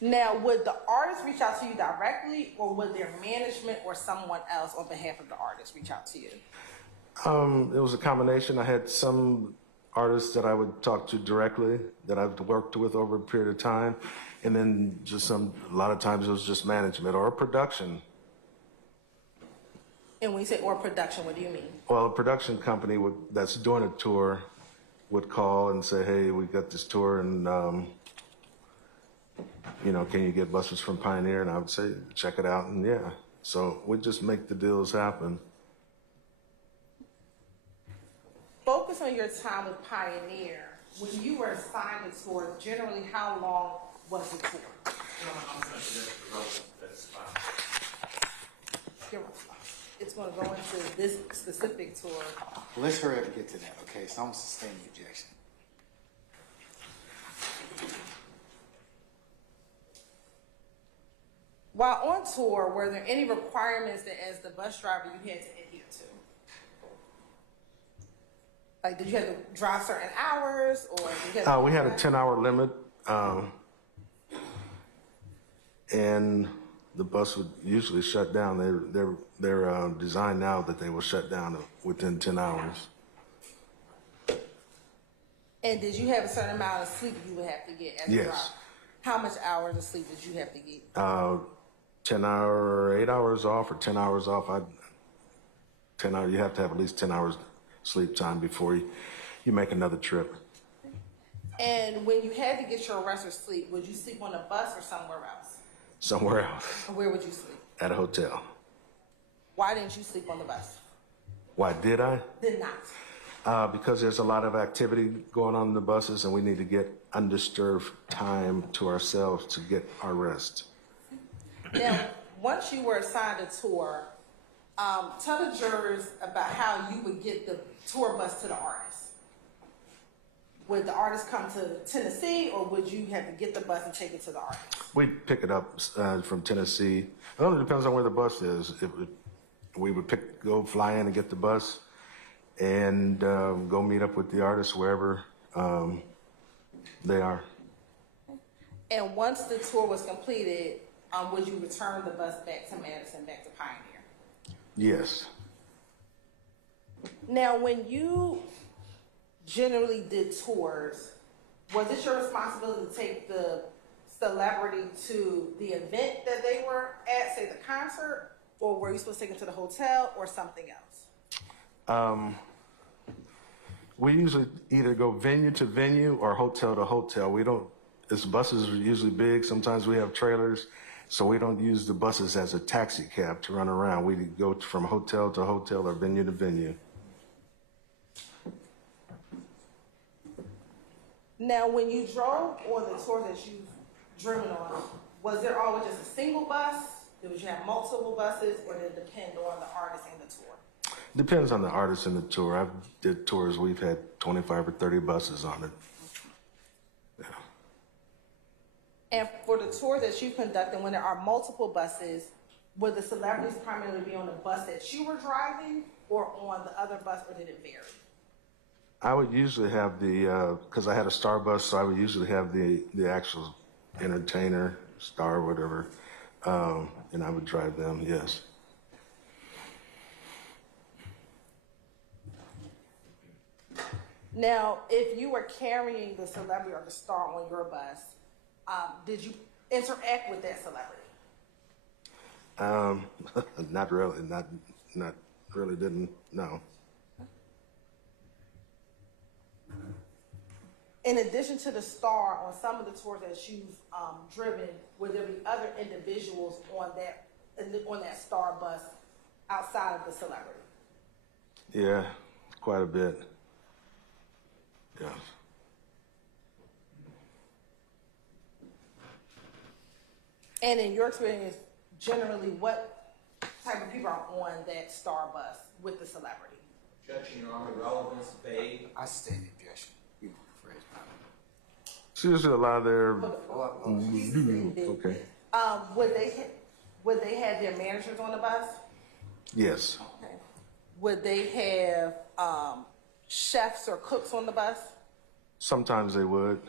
Now, would the artist reach out to you directly, or would their management or someone else on behalf of the artist reach out to you? It was a combination. I had some artists that I would talk to directly that I've worked with over a period of time, and then a lot of times it was just management or production. And when you say or production, what do you mean? Well, a production company that's doing a tour would call and say, hey, we got this tour, and can you get buses from Pioneer? And I would say, check it out, and yeah. So we just make the deals happen. Focus on your time with Pioneer. When you were assigned a tour, generally how long was the tour? It's going to go into this specific tour. Let's hurry up and get to that, okay? So I'm going to sustain the objection. While on tour, were there any requirements that as the bus driver you had to adhere to? Like, did you have to drive certain hours, or did you have to We had a 10-hour limit, and the bus would usually shut down. They're designed now that they will shut down within 10 hours. And did you have a certain amount of sleep you would have to get as a driver? Yes. How much hours of sleep did you have to get? 8 hours off or 10 hours off. 10 hours. You have to have at least 10 hours sleep time before you make another trip. And when you had to get your rest or sleep, would you sleep on a bus or somewhere else? Somewhere else. Where would you sleep? At a hotel. Why didn't you sleep on the bus? Why did I? Did not. Because there's a lot of activity going on in the buses, and we need to get undisturbed time to ourselves to get our rest. Now, once you were assigned a tour, tell the jurors about how you would get the tour bus to the artist. would the artist come to Tennessee, or would you have to get the bus and take it to the artist? We'd pick it up from Tennessee. It only depends on where the bus is. We would go fly in and get the bus and go meet up with the artist wherever they are. And once the tour was completed, would you return the bus back to Madison, back to Pioneer? Yes. Now, when you generally did tours, was it your responsibility to take the celebrity to the event that they were at, say the concert, or were you supposed to take them to the hotel or something else? We usually either go venue to venue or hotel to hotel. We don't, as buses are usually big, sometimes we have trailers, so we don't use the buses as a taxi cab to run around. We go from hotel to hotel or venue to venue. Now, when you drove on the tours that you've driven on, was there always just a single bus? Did you have multiple buses, or did it depend on the artist and the tour? Depends on the artist and the tour. I've did tours, we've had 25 or 30 buses on it. Yeah. And for the tours that you conducted, when there are multiple buses, would the celebrities primarily be on the bus that you were driving or on the other bus, or did it vary? I would usually have because I had a star bus, so I would usually have the actual entertainer, star, whatever, and I would drive them, yes. Now, if you were carrying the celebrity or the star on your bus, did you interact with that celebrity? Not really, not really, didn't, no. In addition to the star, on some of the tours that you've driven, would there be other individuals on that star bus outside of the celebrity? Yeah, quite a bit. Yeah. And in your experience, generally, what type of people are on that star bus with the celebrity? Objection, Your Honor. Relevance, vague. I stand the objection. You know, phrase, It's usually a lot of their, okay, Would they have their managers on the bus? yes, Okay. Would they have chefs or cooks on the bus? sometimes they would,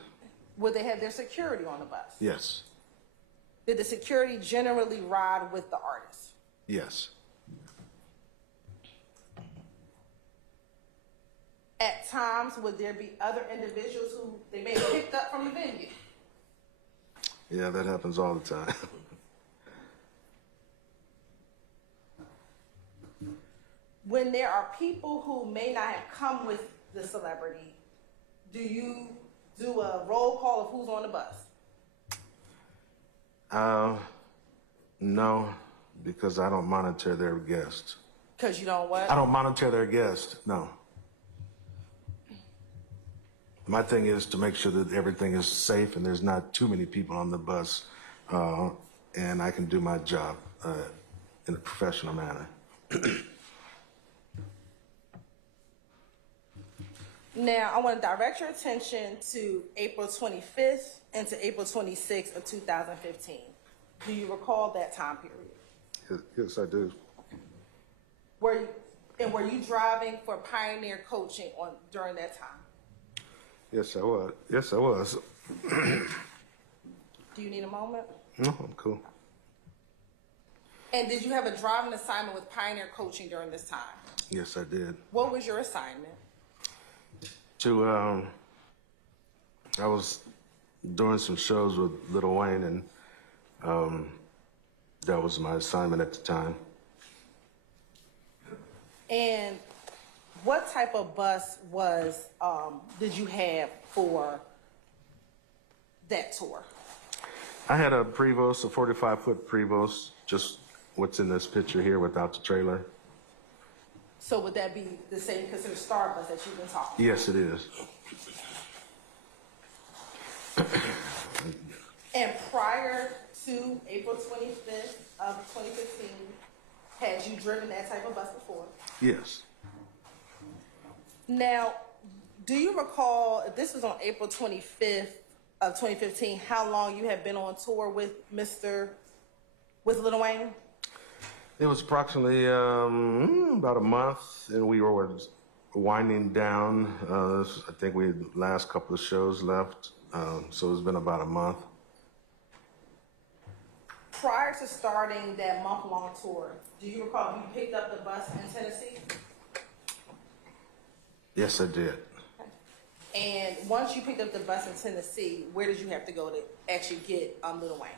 Would they have their security on the bus? yes, Did the security generally ride with the artist? yes. At times, would there be other individuals who they may have picked up from the venue? Yeah, that happens all the time. When there are people who may not have come with the celebrity, do you do a roll call of who's on the bus? No, because I don't monitor their guests. Because you don't what? I don't monitor their guests, no. My thing is to make sure that everything is safe and there's not too many people on the bus, and I can do my job in a professional manner. Now, I want to direct your attention to April 25th and to April 26th of 2015. Do you recall that time period? Yes, I do. Were you driving for Pioneer Coaching during that time? Yes, I was. Yes, I was. Do you need a moment? No, I'm cool. And did you have a driving assignment with Pioneer Coaching during this time? Yes, I did. What was your assignment? I was doing some shows with Lil Wayne, and that was my assignment at the time. And what type of bus did you have for that tour? I had a Prevost, a 45-foot Prevost, just what's in this picture here without the trailer. So would that be the same considered star bus that you've been talking Yes, it is. And prior to April 25th of 2015, had you driven that type of bus before? Yes. Now, Do you recall, this was on April 25th of 2015, how long you had been on tour with Lil Wayne? It was approximately about a month, and we were winding down. I think we had last couple of shows left, so it's been about a month. Prior to starting that month-long tour, do you recall if you picked up the bus in Tennessee? Yes, I did. And once you picked up the bus in Tennessee, where did you have to go to actually get Lil Wayne?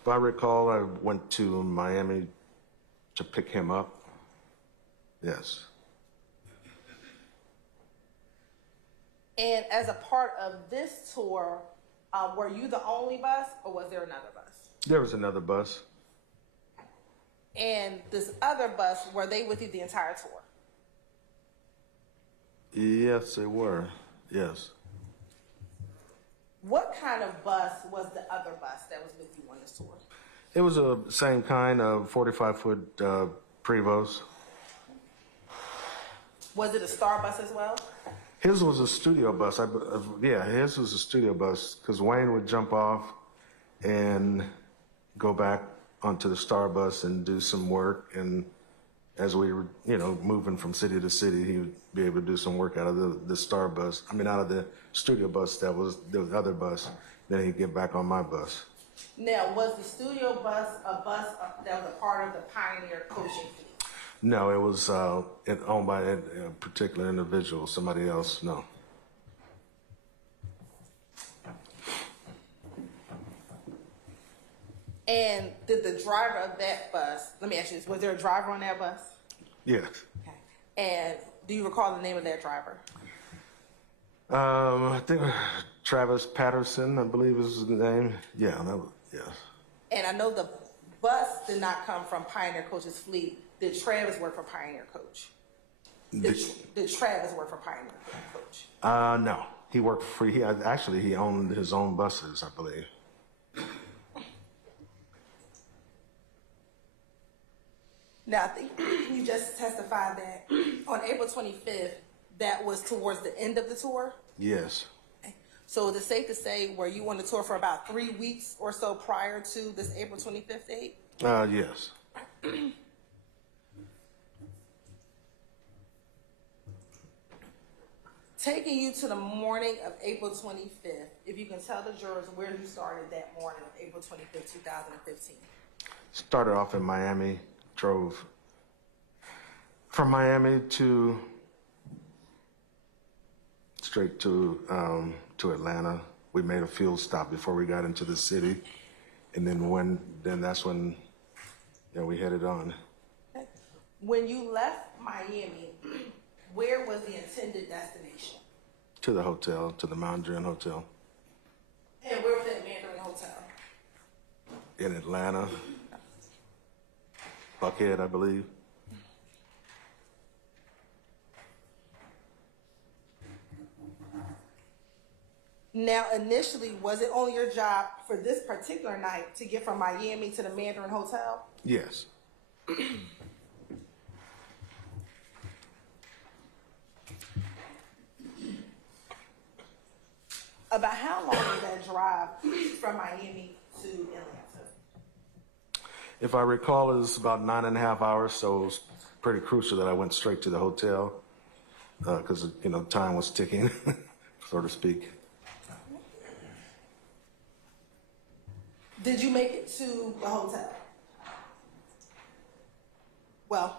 If I recall, I went to Miami to pick him up. Yes. And as a part of this tour, were you the only bus, or was there another bus? There was another bus. And this other bus, were they with you the entire tour? Yes, they were. Yes. What kind of bus was the other bus that was with you on this tour? It was a same kind of 45-foot Prevost. Was it a Star bus as well? His was a studio bus. Yeah, his was a studio bus because Wayne would jump off and go back onto the Star bus and do some work. And as we were, moving from city to city, he would be able to do some work out of the Star bus. I mean, out of the studio bus that was the other bus. Then he'd get back on my bus. Now, was the studio bus a bus that was a part of the Pioneer coaching fleet? No, it was owned by a particular individual, somebody else. No. And did the driver of that bus, let me ask you this, was there a driver on that bus? Yes. Okay. And do you recall the name of that driver? I think Travis Patterson, I believe is his name. Yeah, yes. And I know the bus did not come from Pioneer Coach's fleet. Did Travis work for Pioneer Coach? Did Travis work for Pioneer Coach? No, he worked for. He owned his own buses, I believe. Now, I think you just testified that on April 25th, that was towards the end of the tour. Yes. Okay. So is it safe to say, were you on the tour for about 3 weeks or so prior to this April 25th date? Yes. Taking you to the morning of April 25th, if you can tell the jurors where you started that morning of April 25th, 2015. Started off in Miami, drove from Miami to straight to Atlanta. We made a fuel stop before we got into the city, and then that's when we headed on. Okay. When you left Miami, where was the intended destination? To the hotel, to the Mandarin Hotel. And where was that Mandarin Hotel? In Atlanta. Buckhead, I believe. Now, initially, was it on your job for this particular night to get from Miami to the Mandarin Hotel? Yes. About how long was that drive from Miami to Atlanta? If I recall, it was about 9.5 hours, so it was pretty crucial that I went straight to the hotel because, time was ticking, so to speak. Did you make it to the hotel? Well,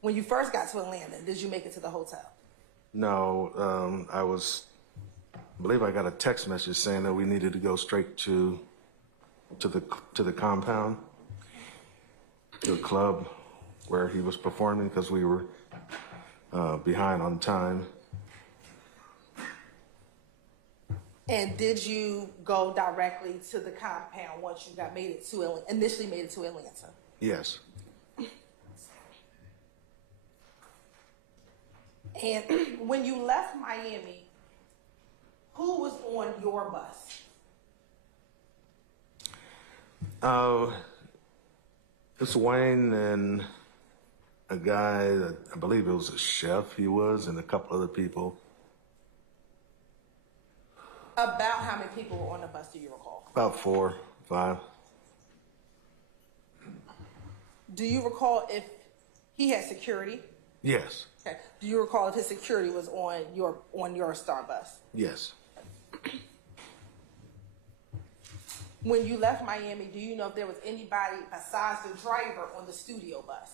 when you first got to Atlanta, did you make it to the hotel? No, I believe I got a text message saying that we needed to go straight to the compound, to the club where he was performing because we were behind on time. And did you go directly to the compound once you initially made it to Atlanta? Yes. And when you left Miami, who was on your bus? It's Wayne and a guy that I believe it was a chef he was, and a couple other people. how many people were on the bus do you recall? About 4, 5. Do you recall if he had security? Yes. Okay. Do you recall if his security was on your Star bus? Yes. When you left Miami, do you know if there was anybody besides the driver on the studio bus?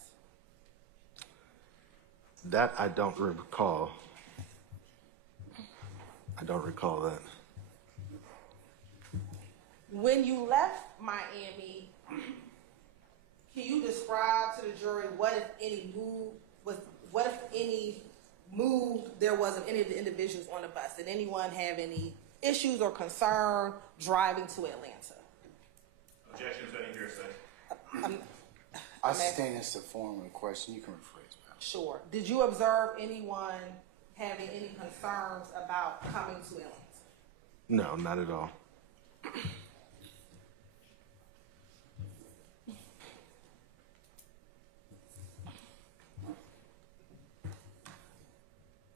That I don't recall. I don't recall that. When you left Miami, can you describe to the jury what if any move there was of any of the individuals on the bus? Did anyone have any issues or concern driving to Atlanta? Objection to any hearsay. I sustain this a form of a question. You can rephrase that. Sure. Did you observe anyone having any concerns about coming to Atlanta? No, not at all.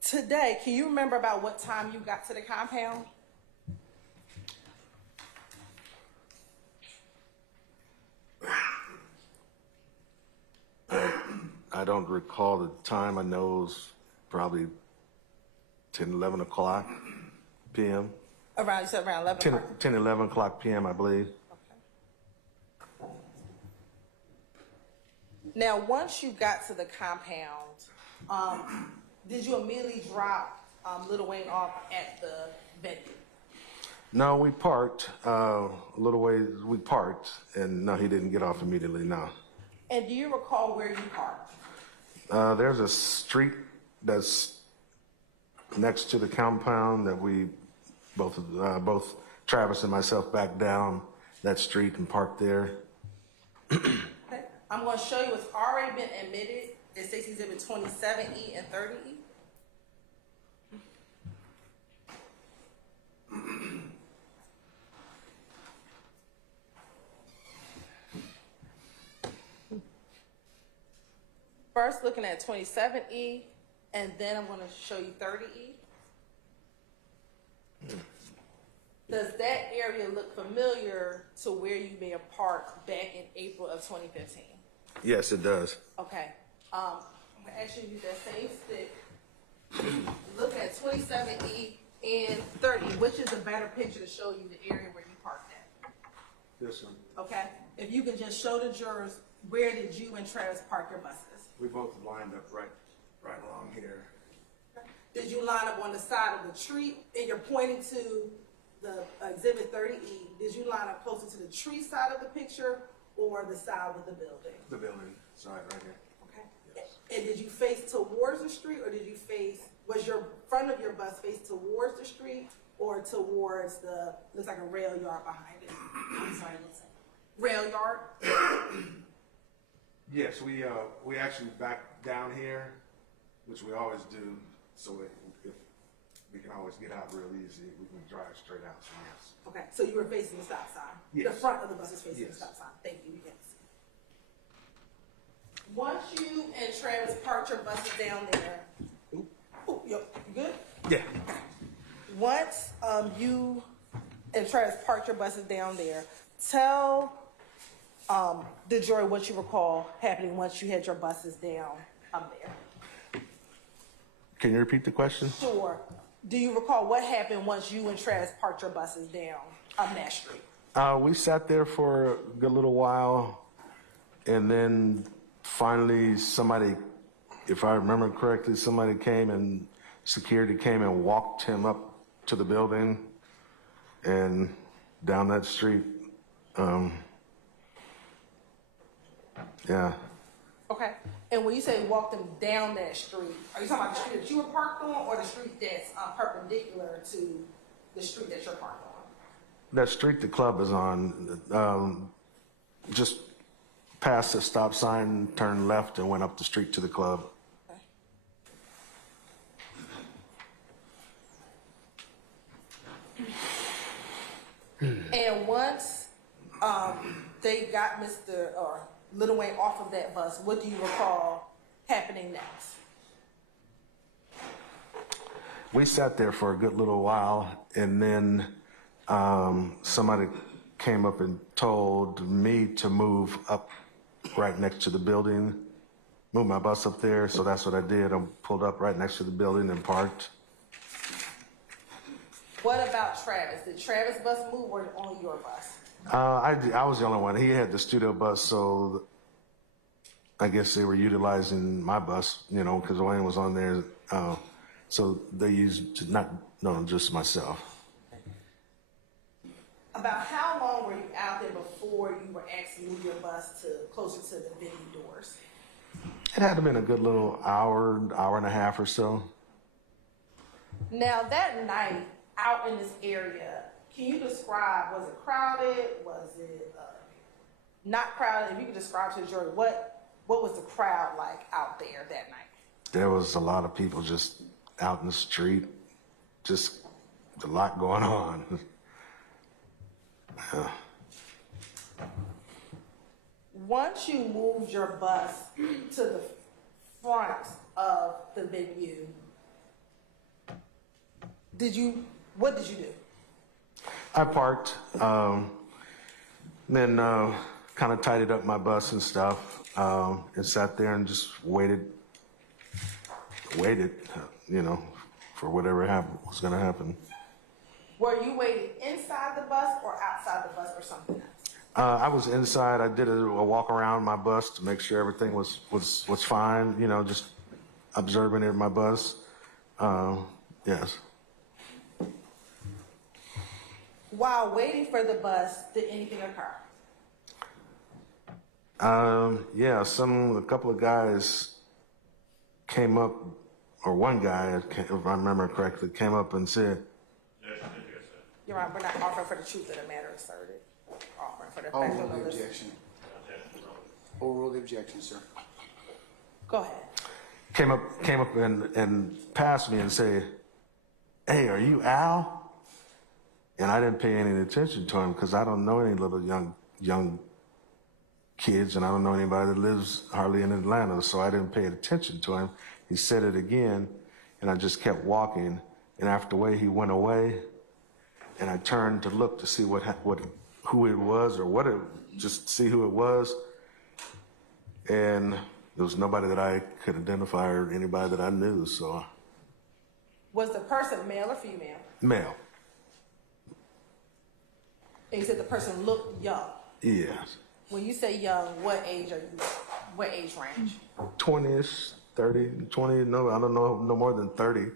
Today, can you remember about what time you got to the compound? I don't recall the time. I know it was probably 10, 11 o'clock p.m. Around, you said around 11 o'clock? 10, 11 o'clock p.m., I believe. Okay. Now, once you got to the compound, did you immediately drop Lil Wayne off at the venue? No, we parked a little ways. We parked, and no, he didn't get off immediately. No. And do you recall where you parked? There's a street that's next to the compound that we both Travis and myself backed down that street and parked there. Okay. I'm going to show you what's already been admitted. It says Exhibit 27E and 30E. First, looking at 27E, and then I'm going to show you 30E. Does that area look familiar to where you may have parked back in April of 2015? Yes, it does. Okay. I'm going to ask you to use that same stick. Look at 27E and 30, which is a better picture to show you the area where you parked at. This one. Okay? If you can just show the jurors, where did you and Travis park your buses? We both lined up right along here. Did you line up on the side of the tree, and you're pointing to the Exhibit 30E, did you line up closer to the tree side of the picture or the side of the building? The building side right here. Okay. Yes. And did you face towards the street, or did you was your front of your bus face towards the street or towards looks like a rail yard behind it? I'm sorry, what's that? Rail yard? Yes, we actually backed down here, which we always do, so if we can always get out real easy, we can drive straight out. So yes. Okay, so you were facing the stop sign? Yes. The front of the bus is facing Yes. the stop sign. Thank you, yes. Once you and Travis parked your buses down there, you good? Yeah. Once you and Travis parked your buses down there, tell the jury what you recall happening once you had your buses down there. Can you repeat the question? Sure. Do you recall what happened once you and Travis parked your buses down on that street? We sat there for a good little while, and then finally somebody, if I remember correctly, security came and walked him up to the building and down that street. Yeah. Okay. And when you say walk them down that street, are you talking about the street that you were parked on, or the street that's perpendicular to the street that you're parked on? That street the club is on, just past the stop sign, turned left and went up the street to the club. Okay. And once they got Lil Wayne off of that bus, what do you recall happening next? We sat there for a good little while, and then Somebody came up and told me to move up right next to the building, move my bus up there. So that's what I did. I pulled up right next to the building and parked. What about Travis? Did Travis' bus move or only your bus? I was the only one. He had the studio bus, so I guess they were utilizing my bus, because Wayne was on there. So they used just myself. About how long were you out there before you were asked to move your bus to closer to the venue doors? It had to been a good little hour and a half or so. Now that night out in this area, can you describe, was it crowded? Was it not crowded? If you could describe to the jury, what was the crowd like out there that night? There was a lot of people just out in the street, just a lot going on. Once you moved your bus to the front of the venue, what did you do? I parked, then kind of tidied up my bus and stuff, and sat there and just waited, for whatever was going to happen. Were you waiting inside the bus or outside the bus or something else? I was inside. I did a walk around my bus to make sure everything was fine, just observing it in my bus. Yes. While waiting for the bus, did anything occur? Yeah, a couple of guys came up, or one guy, if I remember correctly, came up and said, Your Honor, we're not offering for the truth of the matter asserted. Offering for the fact Overrule of the the list. objection. Overrule the objection, sir. Go ahead. came up and passed me and said, "Hey, are you Al?" And I didn't pay any attention to him because I don't know any little young kids, and I don't know anybody that lives hardly in Atlanta, so I didn't pay attention to him. He said it again, and I just kept walking. And after he went away, and I turned to look to see who it was, or just see who it was, and there was nobody that I could identify or anybody that I knew. So, Was the person male or female? male, And you said the person looked young. yes, When you say young, what age are you? What age range? 20ish, 30, 20. No, I don't know, no more than 30.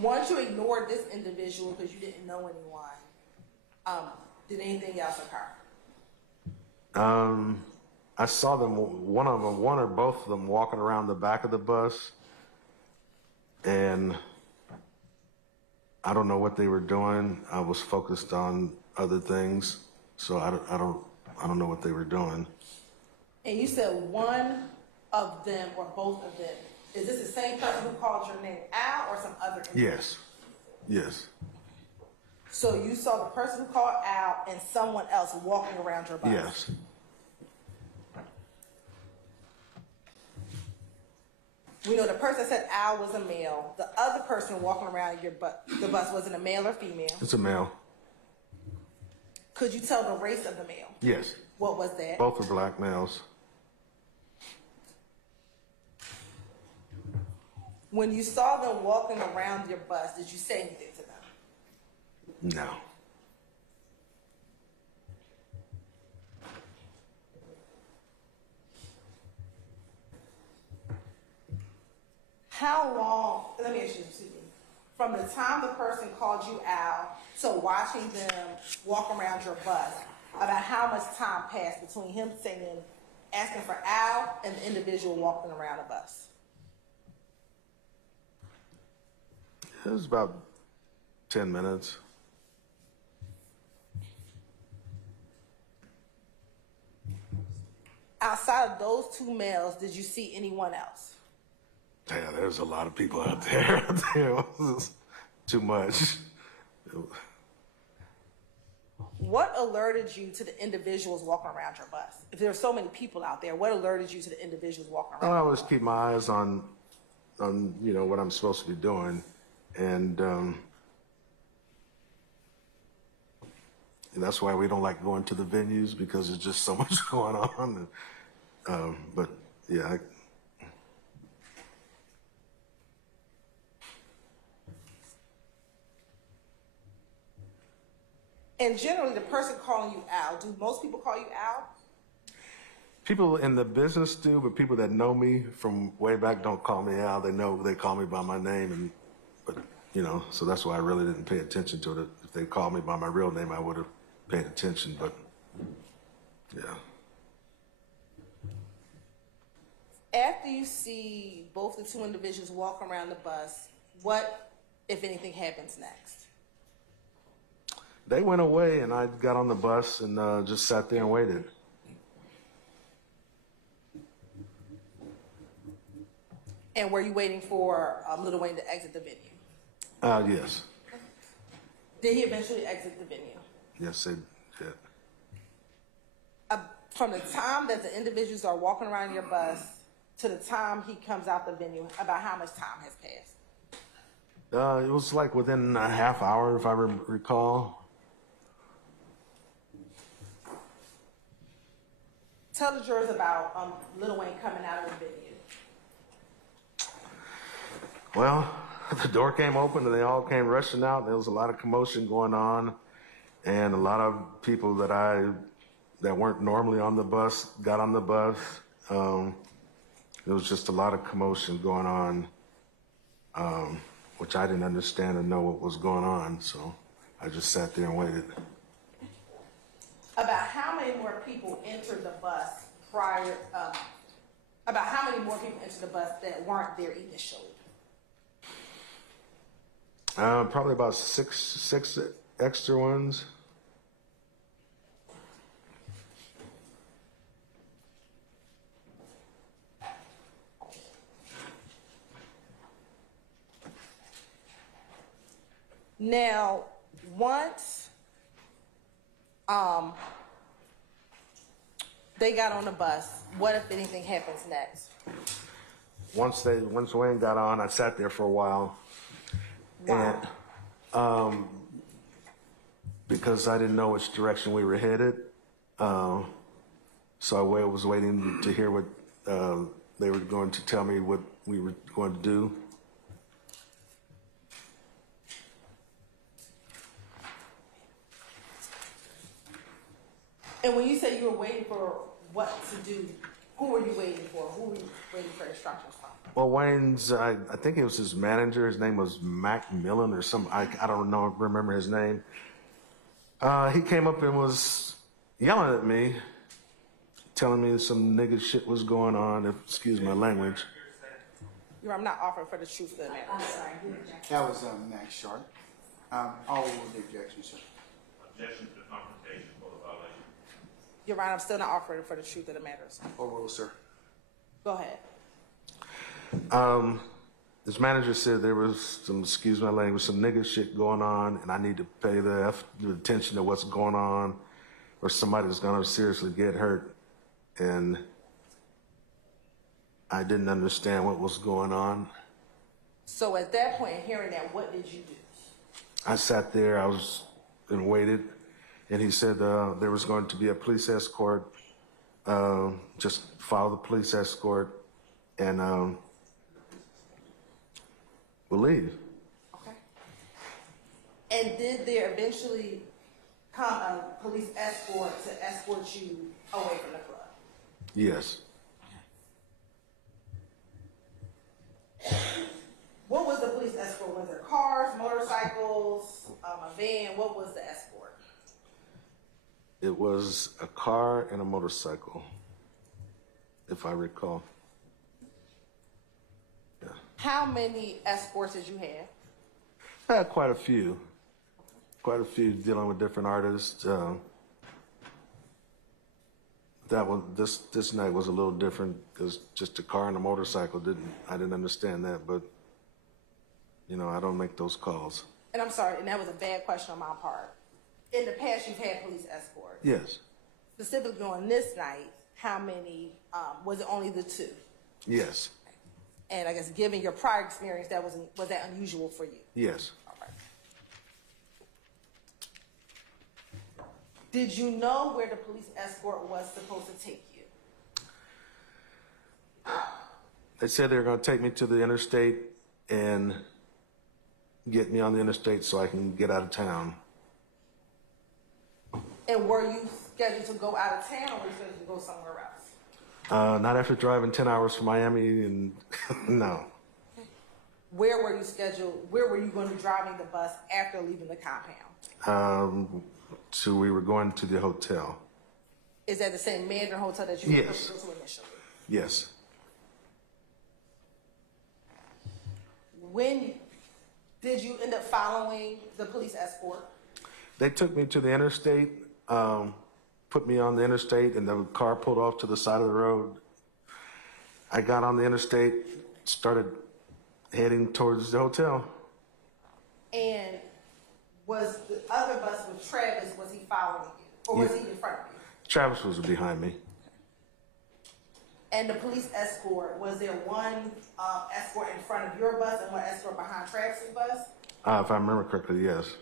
Once you ignored this individual because you didn't know anyone, did anything else occur? I saw them, one or both of them walking around the back of the bus, and I don't know what they were doing. I was focused on other things, so I don't know what they were doing. And you said one of them or both of them. Is this the same person who called your name Al or some other individual? Yes. So you saw the person who called Al and someone else walking around your bus? Yes. We know the person said Al was a male. The other person walking around the bus, was it a male or female? It's a male. Could you tell the race of the male? Yes. What was that? Both are black males. When you saw them walking around your bus, did you say anything to them? No. How long, let me ask you, excuse me, from the time the person called you Al to watching them walk around your bus, about how much time passed between him asking for Al and the individual walking around the bus? It was about 10 minutes. Outside of those two males, did you see anyone else? Yeah, there's a lot of people out there. It was too much. What alerted you to the individuals walking around your bus? If there are so many people out there, what alerted you to the individuals walking around? I always keep my eyes on what I'm supposed to be doing, And that's why we don't like going to the venues, because there's just so much going on. But yeah, And generally, the person calling you Al, do most people call you Al? people in the business do, but people that know me from way back don't call me Al. They call me by my name, but so that's why I really didn't pay attention to it. If they called me by my real name, I would have paid attention. But yeah. After you see both the two individuals walk around the bus, what, if anything, happens next? They went away, and I got on the bus and just sat there and waited. And were you waiting for Lil Wayne to exit the venue? Yes. Did he eventually exit the venue? Yes, they did. From the time that the individuals are walking around your bus to the time he comes out the venue, about how much time has passed? It was like within a half hour, if I recall. Tell the jurors about Lil Wayne coming out of the venue. Well, the door came open and they all came rushing out. There was a lot of commotion going on, and a lot of people that weren't normally on the bus got on the bus. There was just a lot of commotion going on, which I didn't understand and know what was going on, so I just sat there and waited. About how many more people entered the bus about how many more people entered the bus that weren't there initially? Probably about six extra ones. Now, once they got on the bus, what, if anything, happens next? Once Wayne got on, I sat there for a while. Wow. And because I didn't know which direction we were headed, so I was waiting to hear what they were going to tell me what we were going to do. And when you say you were waiting for what to do, who were you waiting for? Who were you waiting for instructions from? Well, Wayne's, I think it was his manager. His name was Mac Millen or something. I don't remember his name. He came up and was yelling at me, telling me some nigga shit was going on, excuse my language. I'm not offering for the truth of the matter. I'm sorry. That was Max Sharp. All with the objection, sir. Objection to the confrontation for the violation. You're right, I'm still not offering for the truth of the matter. Overruled, sir. Go ahead. His manager said there was some, excuse my language, some nigga shit going on, and I need to pay the attention to what's going on, or somebody's gonna seriously get hurt. And I didn't understand what was going on. So at that point, hearing that, what did you do? I sat there, and waited, and he said there was going to be a police escort. Just follow the police escort, and we'll leave. Okay. And did there eventually come a police escort to escort you away from the club? Yes. What was the police escort? Was there cars, motorcycles, a van? What was the escort? It was a car and a motorcycle, if I recall. Yeah. How many escorts did you have? I had quite a few. Quite a few dealing with different artists. This night was a little different because just a car and a motorcycle I didn't understand that, but I don't make those calls. And I'm sorry, and that was a bad question on my part. In the past, you've had police escorts. Yes. Specifically on this night, how many, was it only the two? Yes. And I guess given your prior experience, was that unusual for you? Yes. Did you know where the police escort was supposed to take you? They said they were going to take me to the interstate and get me on the interstate so I can get out of town. And were you scheduled to go out of town, or were you scheduled to go somewhere else? Not after driving 10 hours from Miami, and no. Where were you scheduled? Where were you going to be driving the bus after leaving the compound? So we were going to the hotel. Is that the same Mandarin hotel that you were Yes. supposed to go to initially? Yes. When did you end up following the police escort? They took me to the interstate, put me on the interstate, and the car pulled off to the side of the road. I got on the interstate, started heading towards the hotel. And was the other bus with Travis, was he following you? Or was Yeah. he in front of you? Travis was behind me. And the police escort, was there one escort in front of your bus and one escort behind Travis's bus? If I remember correctly, yes.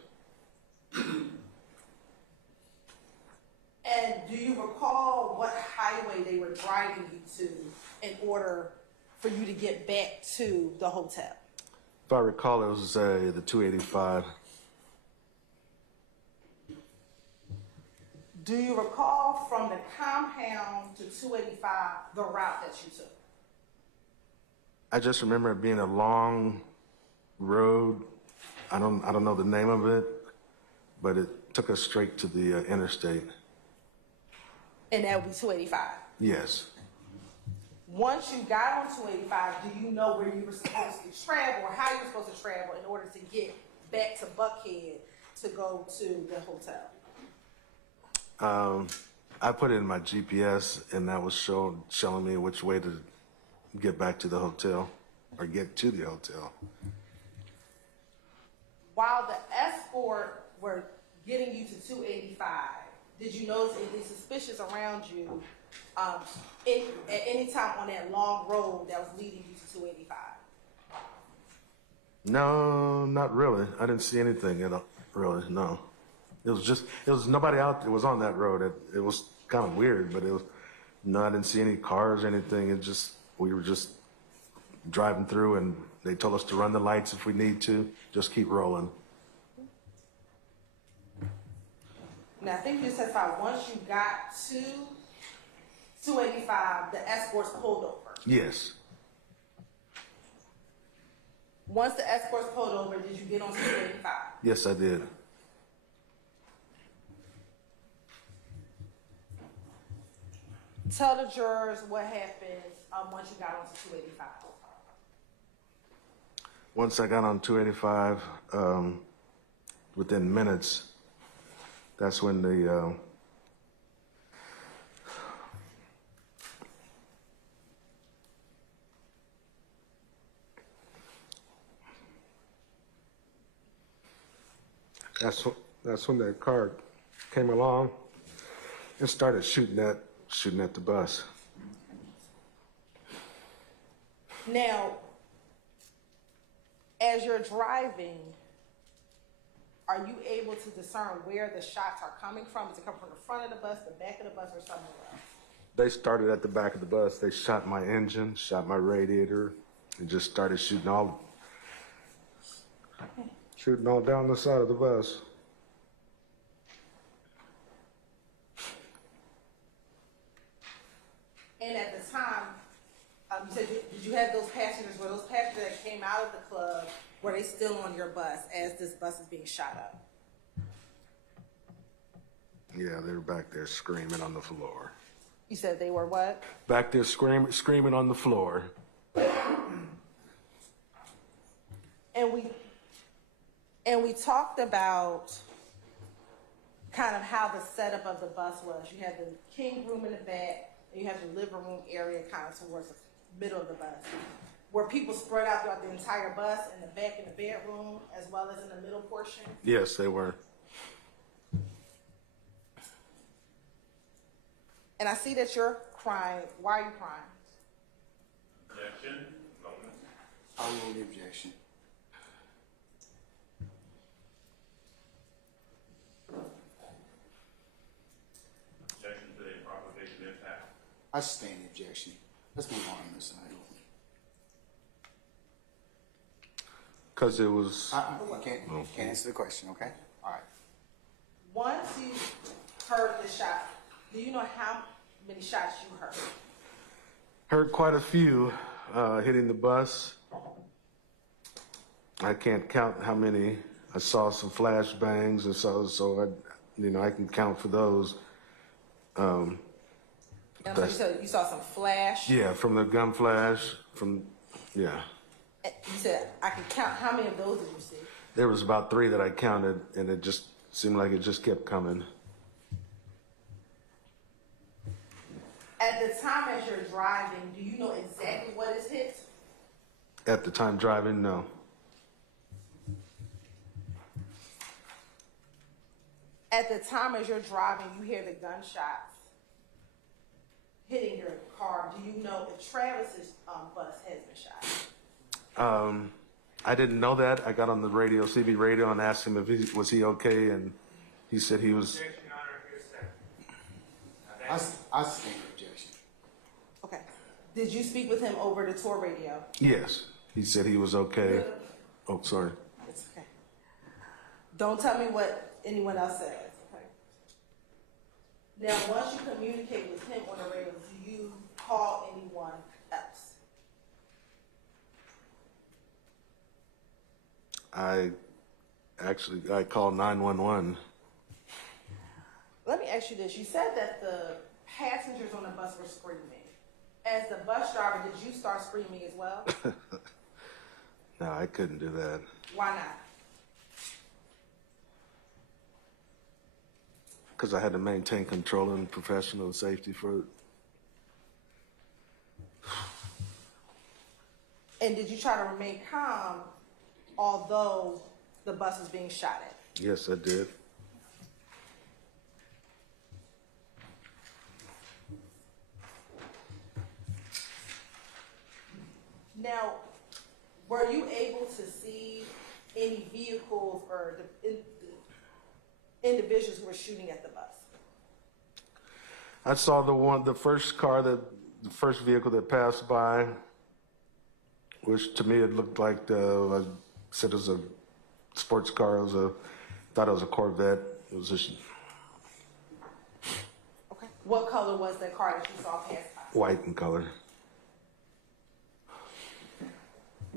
And do you recall what highway they were driving you to in order for you to get back to the hotel? If I recall, it was the 285. Do you recall from the compound to 285 the route that you took? I just remember it being a long road. I don't know the name of it, but it took us straight to the interstate. And that would be 285. Yes. Once you got on 285, do you know where you were supposed to travel or how you were supposed to travel in order to get back to Buckhead to go to the hotel? I put it in my GPS, and that was showing me which way to get back to the hotel or get to the hotel. While the escort were getting you to 285, did you notice anything suspicious around you at any time on that long road that was leading you to 285? No, not really. I didn't see anything at all, really, no. It was nobody out there was on that road. It was kind of weird, but I didn't see any cars or anything. We were just driving through, and they told us to run the lights if we need to, just keep rolling. Now, I think you testified once you got to 285, the escorts pulled over. Yes. Once the escorts pulled over, did you get on 285? Yes, I did. Tell the jurors what happened once you got onto 285. Once I got on 285, within minutes, that's when that's when that car came along and started shooting at the bus. Now, as you're driving, are you able to discern where the shots are coming from? Is it coming from the front of the bus, the back of the bus, or somewhere else? They started at the back of the bus. They shot my engine, shot my radiator, and just started shooting all down the side of the bus. And at the time, you said, did you have those passengers, were those passengers that came out of the club, were they still on your bus as this bus is being shot up? Yeah, they were back there screaming on the floor. You said they were what? Back there screaming on the floor. And we talked about kind of how the setup of the bus was. You had the king room in the back, and you have the living room area kind of towards the middle of the bus. Were people spread out throughout the entire bus, in the back in the bedroom, as well as in the middle portion? Yes, they were. And I see that you're crying. Why are you crying? Objection. I'll rule the objection. I sustain the objection. Let's move on, Ms. Idle. Because it was, You can't answer the question, okay? All right. Once you heard the shot, do you know how many shots you heard quite a few hitting the bus. I can't count how many. I saw some flash bangs, and so I can count for those. So you saw some flash. Yeah, from the gun flash, yeah. You said I could count. How many of those did you see? There was about 3 that I counted, and it just seemed like it just kept coming. At the time as you're driving, do you know exactly what is hit? At the time driving, no. At the time as you're driving, you hear the gunshots hitting your car. Do you know if Travis's bus has been shot? I didn't know that. I got on the radio, CB radio, and asked him if he was okay, and he said he was. Objection, Your Honor, here's second. I sustain the objection. Okay. Did you speak with him over the tour radio? Yes, he said he was okay. Oh, sorry. It's okay. Don't tell me what anyone else says, okay? Now, once you communicate with him on the radio, do you call anyone else? I called 911. Let me ask you this. You said that the passengers on the bus were screaming. As the bus driver, did you start screaming as well? No, I couldn't do that. Why not? Because I had to maintain control and professional safety for. And did you try to remain calm although the bus was being shot at? Yes, I did. Now, were you able to see any vehicles or the individuals who were shooting at the bus? I saw the first first vehicle that passed by, which to me it looked like I said it was a sports car. Thought it was a Corvette. It was just Okay. What color was that car that you saw pass by? white in color.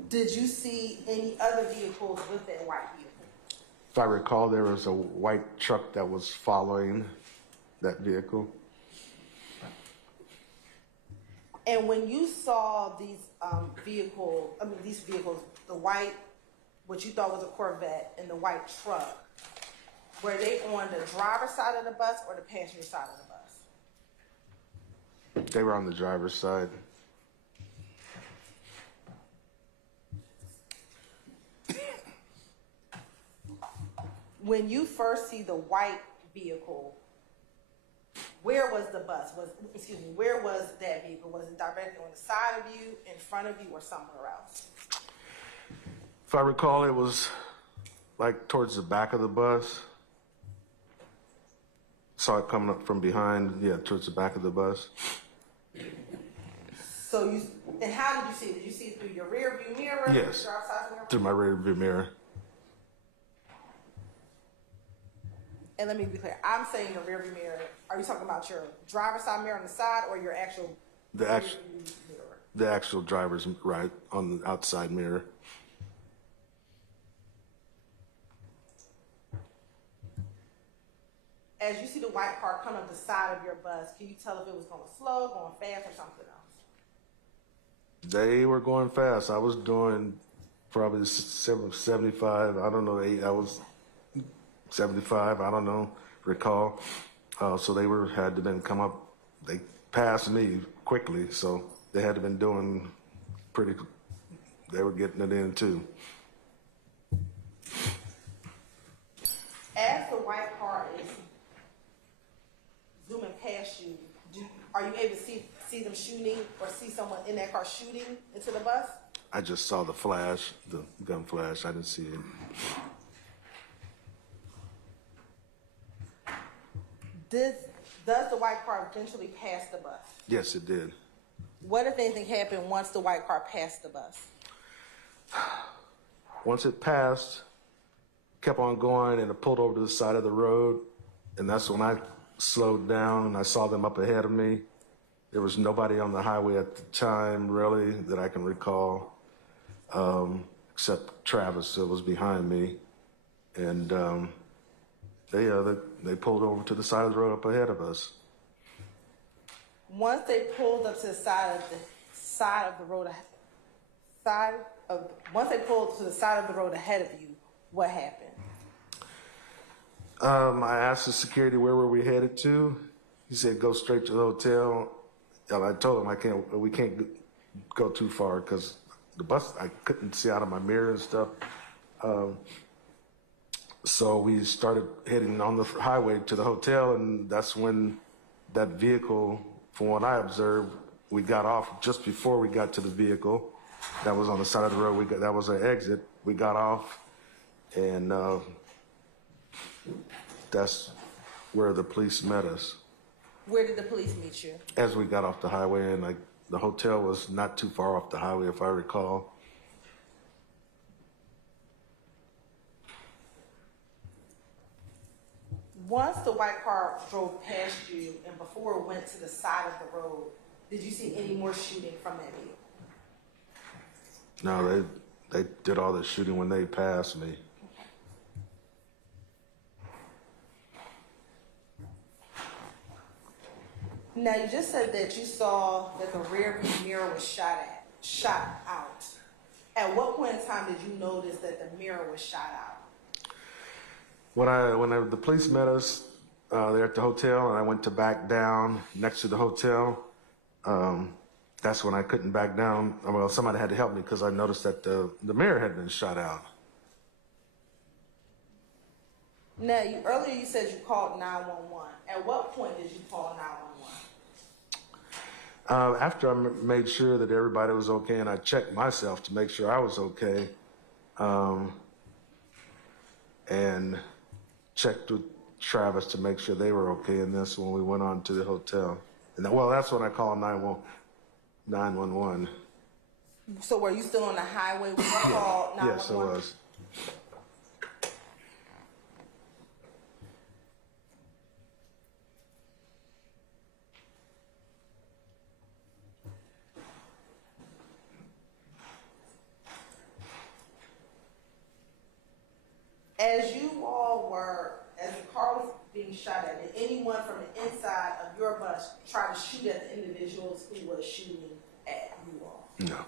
Did you see any other vehicles with that white vehicle? If I recall, there was a white truck that was following that vehicle. And when you saw these vehicles, the white, what you thought was a Corvette, and the white truck, were they on the driver's side of the bus or the passenger side of the bus? They were on the driver's side. When you first see the white vehicle, where was the bus? Where was that vehicle? Was it directly on the side of you, in front of you, or somewhere else? If I recall, it was like towards the back of the bus. Saw it coming up from behind, towards the back of the bus. And how did you see it? Did you see it through your rear view mirror? Yes, Your outside mirror? through my rear view mirror. And let me be clear. I'm saying your rear view mirror. Are you talking about your driver's side mirror on the side or your actual The rear actual, view mirror? the actual driver's right on the outside mirror. As you see the white car come up the side of your bus, can you tell if it was going slow, going fast, or something else? They were going fast. I was doing probably 75. I don't know, I was 75. I don't know, recall. So they had to then come up. They passed me quickly, so they had to been doing they were getting it in too. As the white car is zooming past you, are you able to see them shooting or see someone in that car shooting into the bus? I just saw the flash, the gun flash. I didn't see it. Does the white car eventually pass the bus? Yes, it did. What, if anything, happened once the white car passed the bus? Once it passed, kept on going, and it pulled over to the side of the road, and that's when I slowed down and I saw them up ahead of me. There was nobody on the highway at the time, really, that I can recall, except Travis, that was behind me, and they pulled over to the side of the road up ahead of us. Once they pulled up to the side of the road ahead of you, what happened? I asked the security where were we headed to. He said go straight to the hotel. And I told him we can't go too far because the bus, I couldn't see out of my mirror and stuff. So we started heading on the highway to the hotel, and that's when that vehicle, from what I observed, we got off just before we got to the vehicle. That was on the side of the road. That was our exit. We got off, and that's where the police met us. Where did the police meet you? As we got off the highway, and the hotel was not too far off the highway, if I recall. Once the white car drove past you and before it went to the side of the road, did you see any more shooting from that vehicle? No, they did all the shooting when they passed me. Now, you just said that you saw that the rear view mirror was shot out. At what point in time did you notice that the mirror was shot out? When the police met us there at the hotel, and I went to back down next to the hotel, that's when I couldn't back down. Well, somebody had to help me because I noticed that the mirror had been shot out. Now, earlier you said you called 911. At what point did you call 911? After I made sure that everybody was okay, and I checked myself to make sure I was okay, and checked with Travis to make sure they were okay, and that's when we went on to the hotel. And that's when I called 911. So were you still on the highway when you called 911? Yes, I was. As the car was being shot at, did anyone from the inside of your bus try to shoot at the individuals who were shooting at you all? No.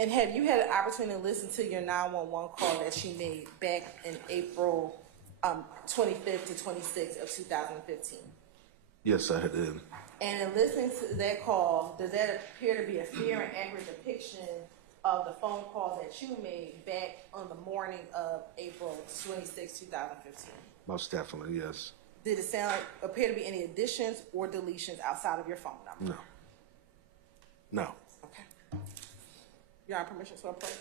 And have you had an opportunity to listen to your 911 call that she made back in April 25th to 26th of 2015? Yes, I did. And in listening to that call, does that appear to be a fair and accurate depiction of the phone call that you made back on the morning of April 26, 2015? Most definitely, yes. Did it appear to be any additions or deletions outside of your phone number? No. No. Okay. You have permission to approach?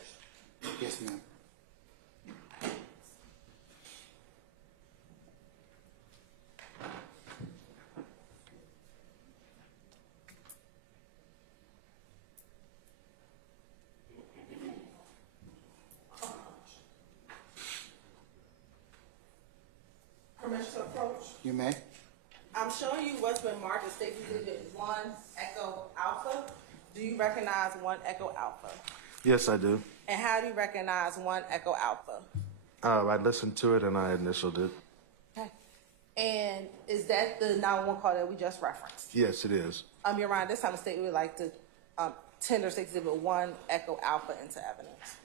Yes, ma'am. Permission to approach? You may. I'm showing you what's been marked as State Exhibit 1 Echo Alpha. Do you recognize 1 Echo Alpha? Yes, I do. And how do you recognize 1 Echo Alpha? I listened to it and I initialed it. Okay. And is that the 911 call that we just referenced? Yes, it is. Your Honor, this time of state we would like to tender State Exhibit 1 Echo Alpha into evidence.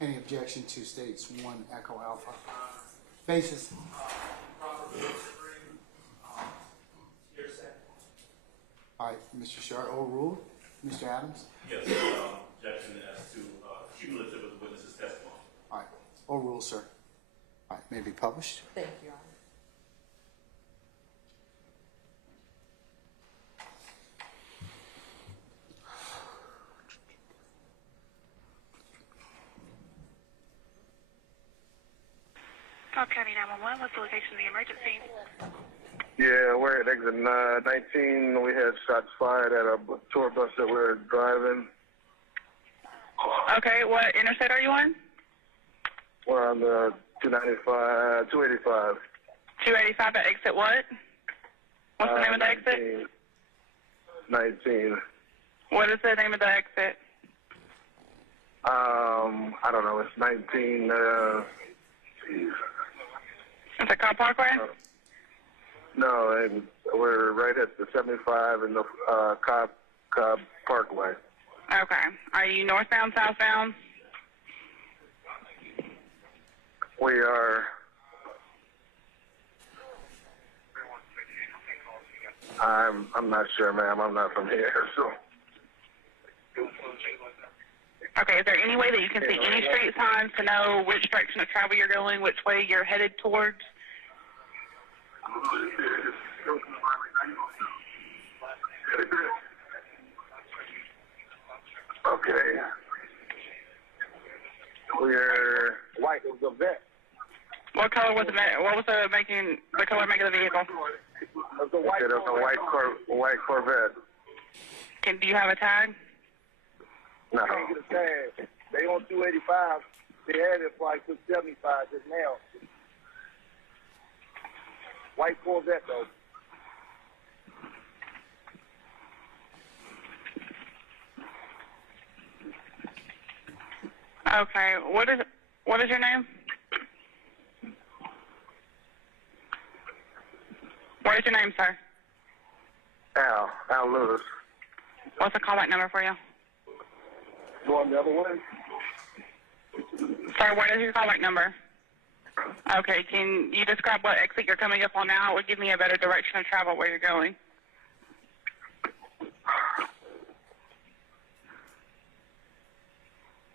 Any objection to states 1 Echo Alpha? Faces. All right, Mr. Shard, overruled. Mr. Adams? Yes, objection as to cumulative of the witness's testimony. All right, overruled, sir. All right, may be published. Thank you, Your Honor. Cobb County 911, what's the location of the emergency? Yeah, we're at exit 19. We had shots fired at a tour bus that we were driving. Okay, what interstate are you on? We're on the 285. 285 at exit what? What's the name of the exit? 19. What is the name of the exit? I don't know. It's 19. It's a car parkway? No, and we're right at the 75 in the Cobb Parkway. Okay. Are you northbound, southbound? We are. I'm not sure, ma'am. I'm not from here, so. Okay, is there any way that you can see any street signs to know which direction of travel you're going, which way you're headed towards? Okay. We're white as a vet. What color was the color making of the vehicle? It's a white Corvette. Do you have a tag? No. Can't get a tag. They on 285. They had it for like 275 just now. White Corvette though. Okay. What is your name? What is your name, sir? Al Lewis. What's the callback number for you? You want the other one? Sir, what is your callback number? Okay, can you describe what exit you're coming up on now? It would give me a better direction of travel where you're going.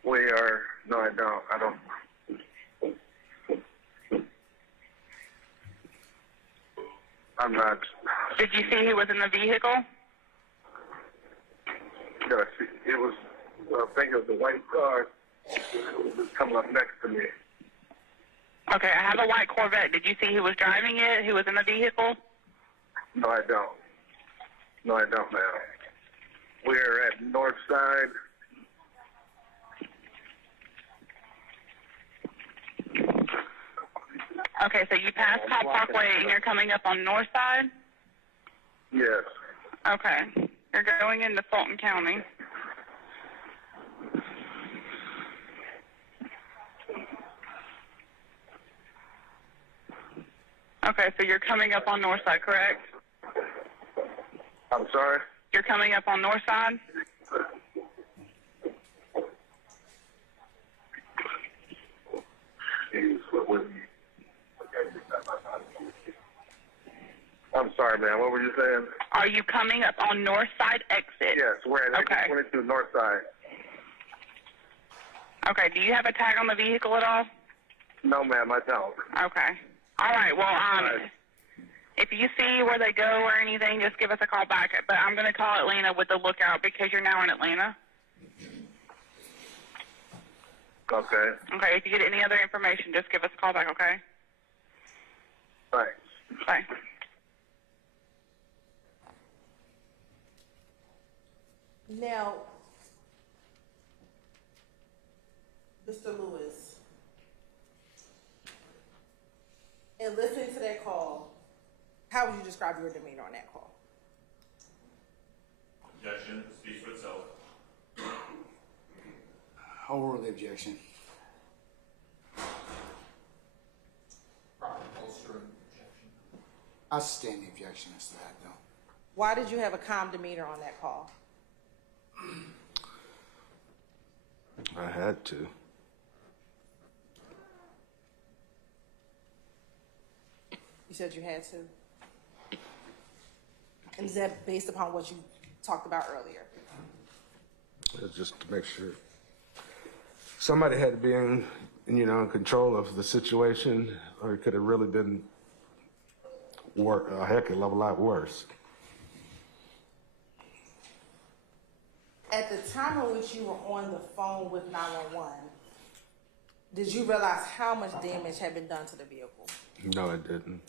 We are. No, I don't. I'm not. Did you see who was in the vehicle? Yeah, it was. I think it was the white car. It was coming up next to me. Okay, I have a white Corvette. Did you see who was driving it? Who was in the vehicle? No, I don't. No, I don't, ma'am. We're at North Side. Okay, so you passed Cobb Parkway and you're coming up on North Side? Yes. Okay. You're going into Fulton County. Okay, so you're coming up on North Side, correct? I'm sorry? You're coming up on North Side? I'm sorry, man. What were you saying? Are you coming up on North Side exit? Yes, we're at Okay. 22 North Side. Okay, do you have a tag on the vehicle at all? No, ma'am, I don't. Okay. All right, well, if you see where they go or anything, just give us a call back. But I'm going to call Atlanta with the lookout because you're now in Atlanta. Okay. Okay, if you get any other information, just give us a call back, okay? Thanks. Bye. Now, Mr. Lewis, in listening to that call, how would you describe your demeanor on that call? Objection speaks for itself. I'll rule the objection. I sustain the objection as to that, though. Why did you have a calm demeanor on that call? I had to. You said you had to? And is that based upon what you talked about earlier? It's just to make sure. Somebody had to be in control of the situation, or it could have really been a heck of a lot worse. At the time in which you were on the phone with 911, Did you realize how much damage had been done to the vehicle? No, I didn't.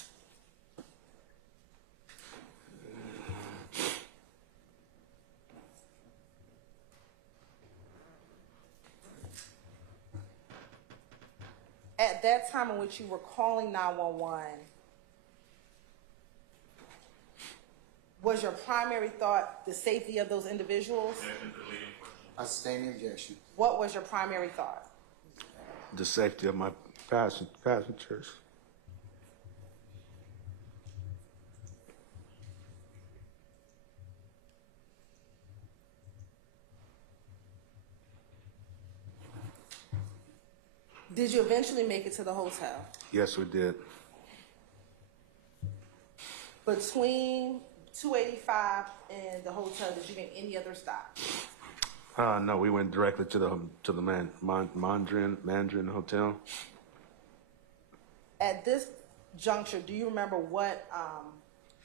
At that time in which you were calling 911, was your primary thought the safety of those individuals? I sustain the objection. What was your primary thought? The safety of my passengers. Did you eventually make it to the hotel? Yes, we did. Between 285 and the hotel, did you make any other stops? No, we went directly to the Mandarin Hotel. At this juncture, do you remember what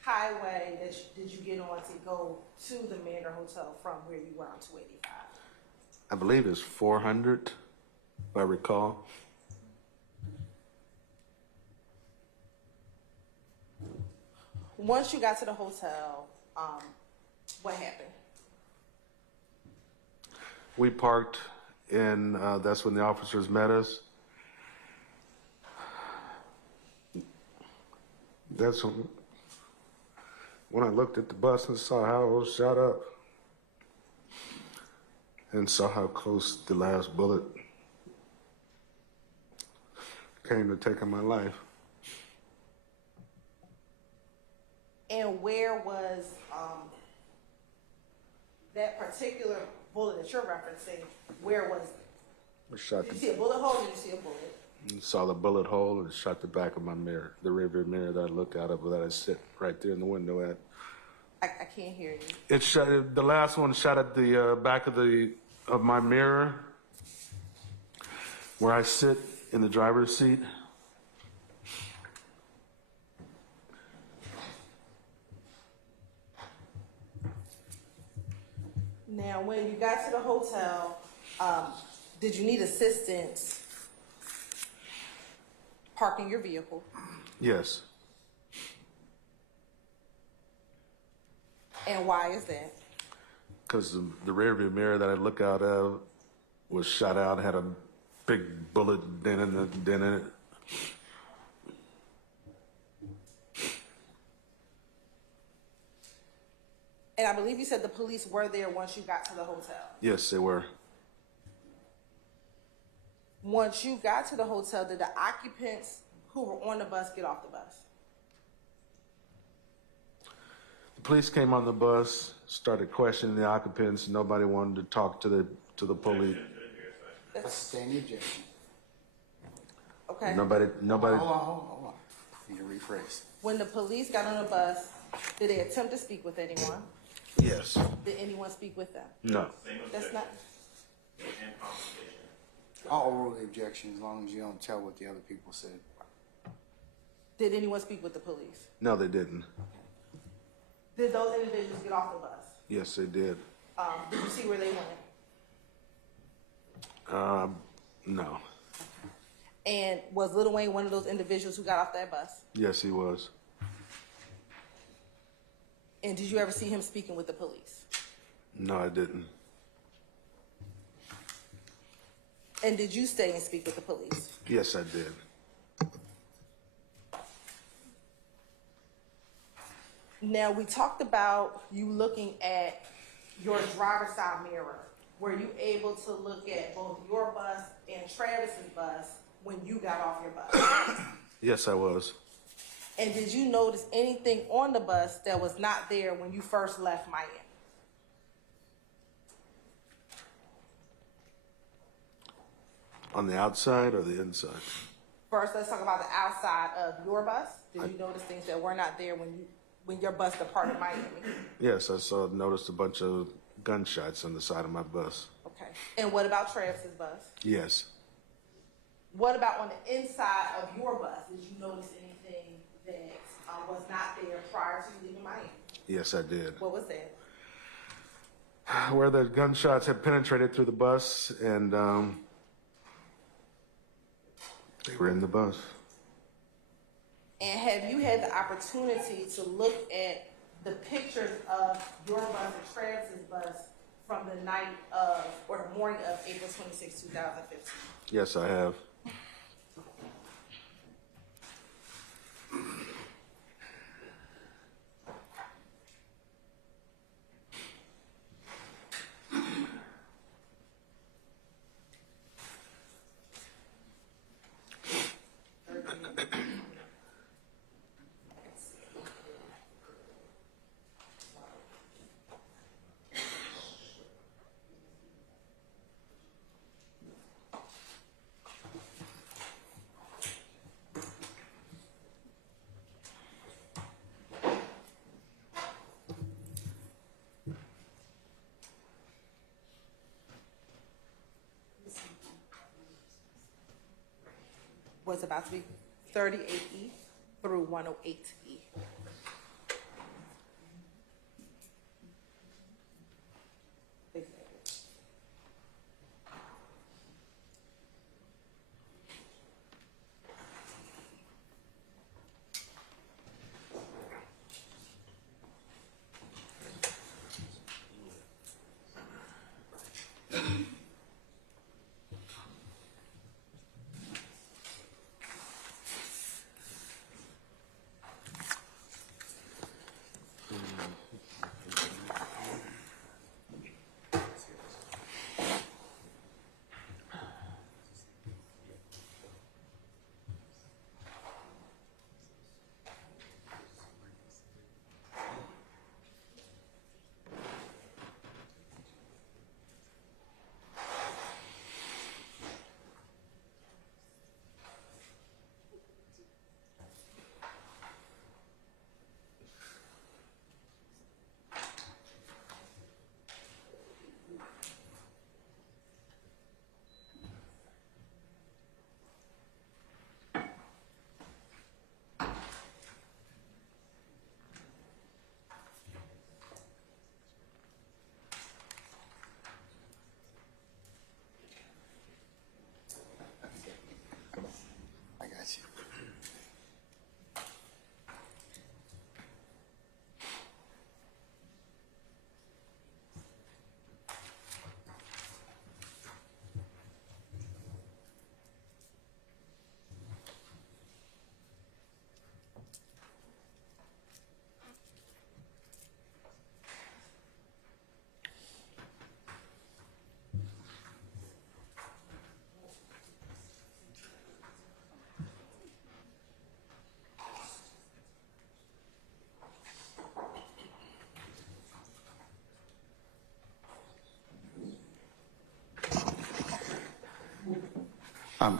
highway did you get on to go to the Mandarin Hotel from where you were on 285? I believe it's 400, if I recall. Once you got to the hotel, what happened? We parked, and that's when the officers met us. That's when I looked at the bus and saw how it was shot up, and saw how close the last bullet came to taking my life. And where was that particular bullet that you're referencing? Where was it? Shot Did you see a bullet hole or did you see a bullet? Saw the bullet hole and shot the back of my mirror, the rearview mirror that I look out of, that I sit right there in the window at. I can't hear you. It shot. The last one shot at the back of my mirror, where I sit in the driver's seat. Now, when you got to the hotel, did you need assistance parking your vehicle? Yes. And why is that? Because the rearview mirror that I look out of was shot out, had a big bullet dent in it. And I believe you said the police were there once you got to the hotel. Yes, they were. Once you got to the hotel, did the occupants who were on the bus get off the bus? The police came on the bus, started questioning the occupants. Nobody wanted to talk to the police. I sustain the objection. Okay. Nobody. Hold on. You can rephrase. When the police got on the bus, did they attempt to speak with anyone? Yes. Did anyone speak with them? No. That's not. I'll overrule the objection as long as you don't tell what the other people said. Did anyone speak with the police? No, they didn't. Did those individuals get off the bus? Yes, they did. Did you see where they went? No. And was Lil Wayne one of those individuals who got off that bus? Yes, he was. And did you ever see him speaking with the police? No, I didn't. And did you stay and speak with the police? Yes, I did. Now, we talked about you looking at your driver's side mirror. Were you able to look at both your bus and Travis's bus when you got off your bus? Yes, I was. And did you notice anything on the bus that was not there when you first left Miami? On the outside or the inside? First, let's talk about the outside of your bus. Did you notice things that were not there when your bus departed Miami? Yes, I noticed a bunch of gunshots on the side of my bus. Okay. And what about Travis's bus? Yes. What about on the inside of your bus? Did you notice anything that was not there prior to you leaving Miami? Yes, I did. What was that? Where the gunshots had penetrated through the bus and They were in the bus. And have you had the opportunity to look at the pictures of your bus and Travis's bus from the night of, or the morning of April 26, 2015? Yes, I have. Was about to be 38E through 108E. I got you.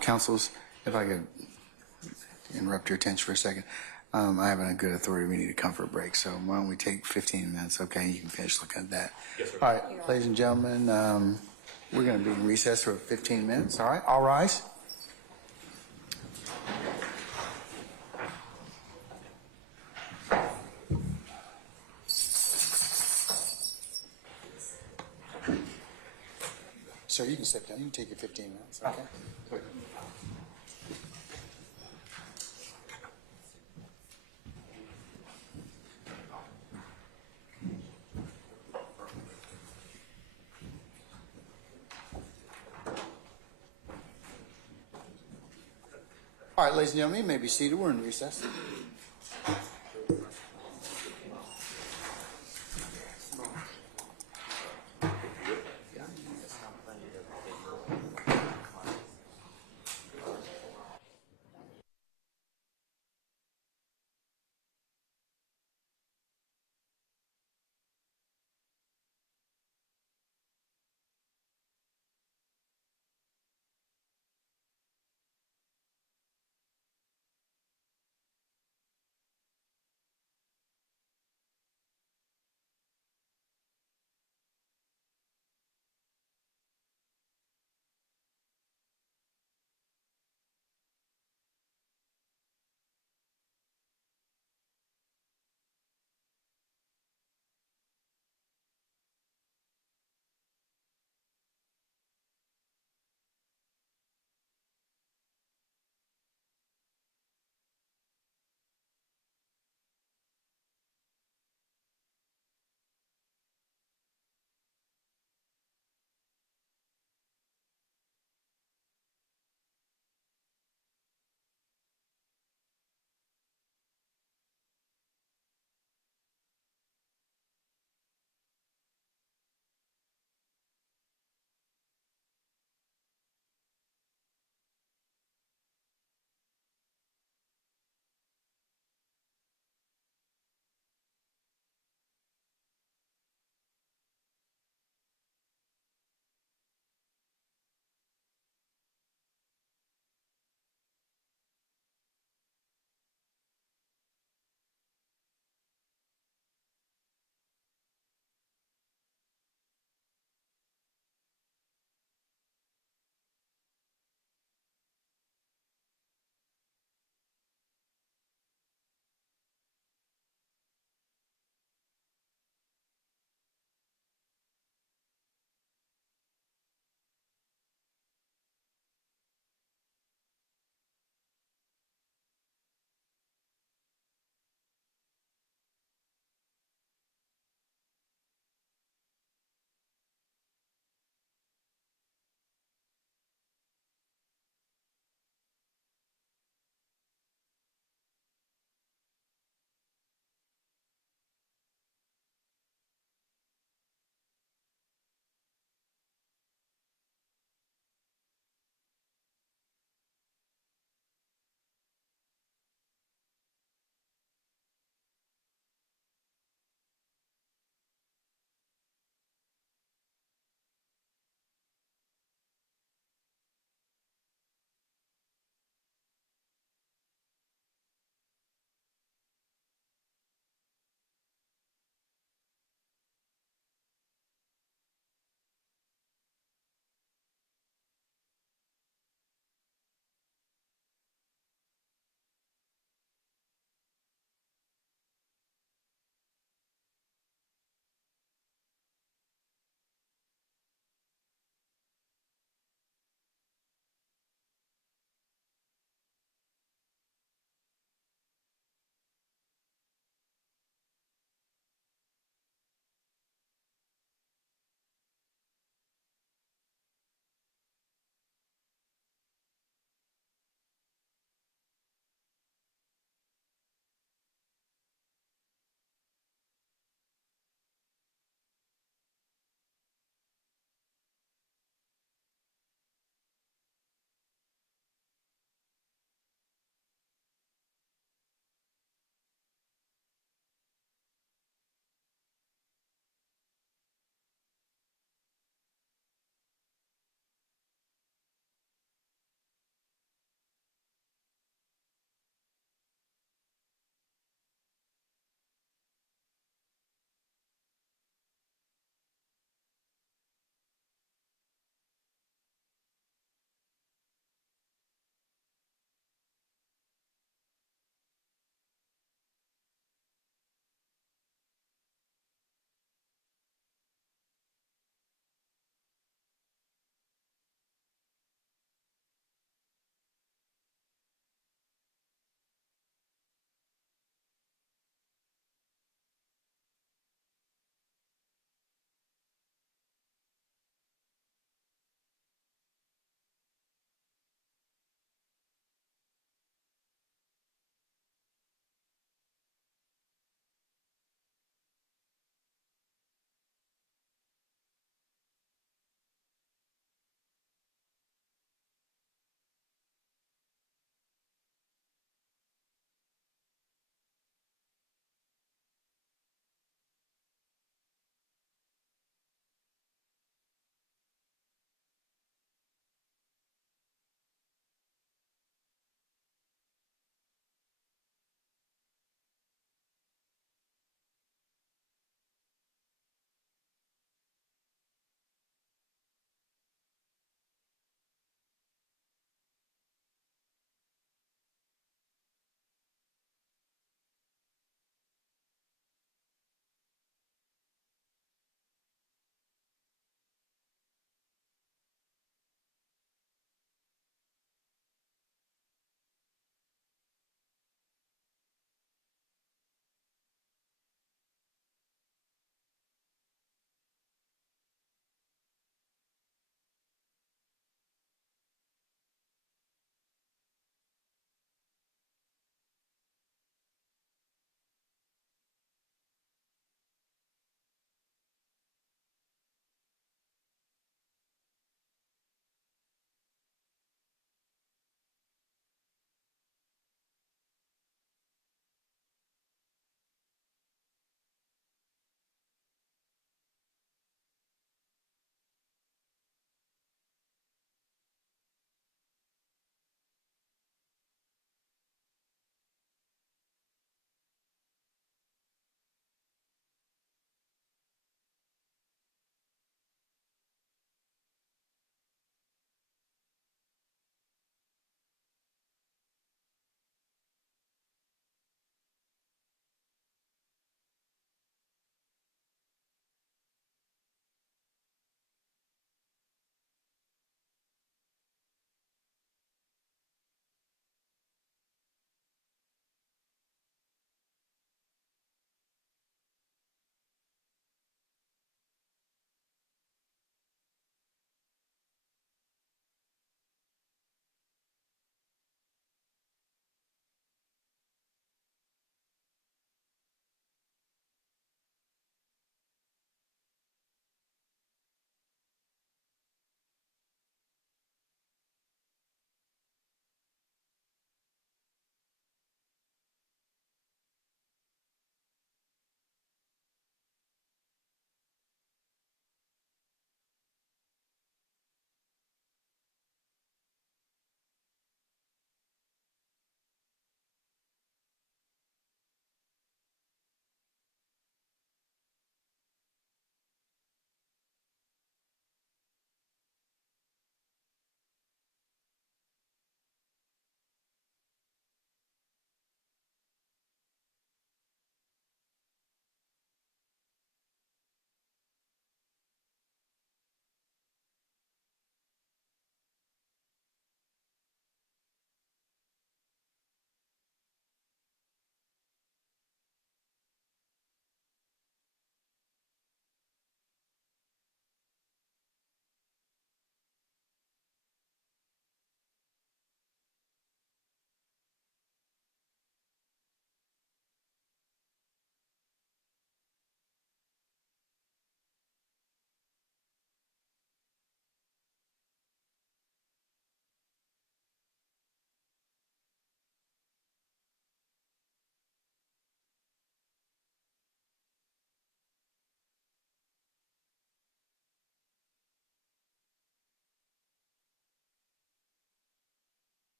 Councils, if I could interrupt your attention for a second. I have a good authority. We need a comfort break, so why don't we take 15 minutes, okay? You can finish looking at that. Yes, sir. All right, ladies and gentlemen, we're going to be in recess for 15 minutes, all right? All rise. Sir, you can sit down. You can take your 15 minutes, okay? All right, ladies and gentlemen, you may be seated. We're in recess.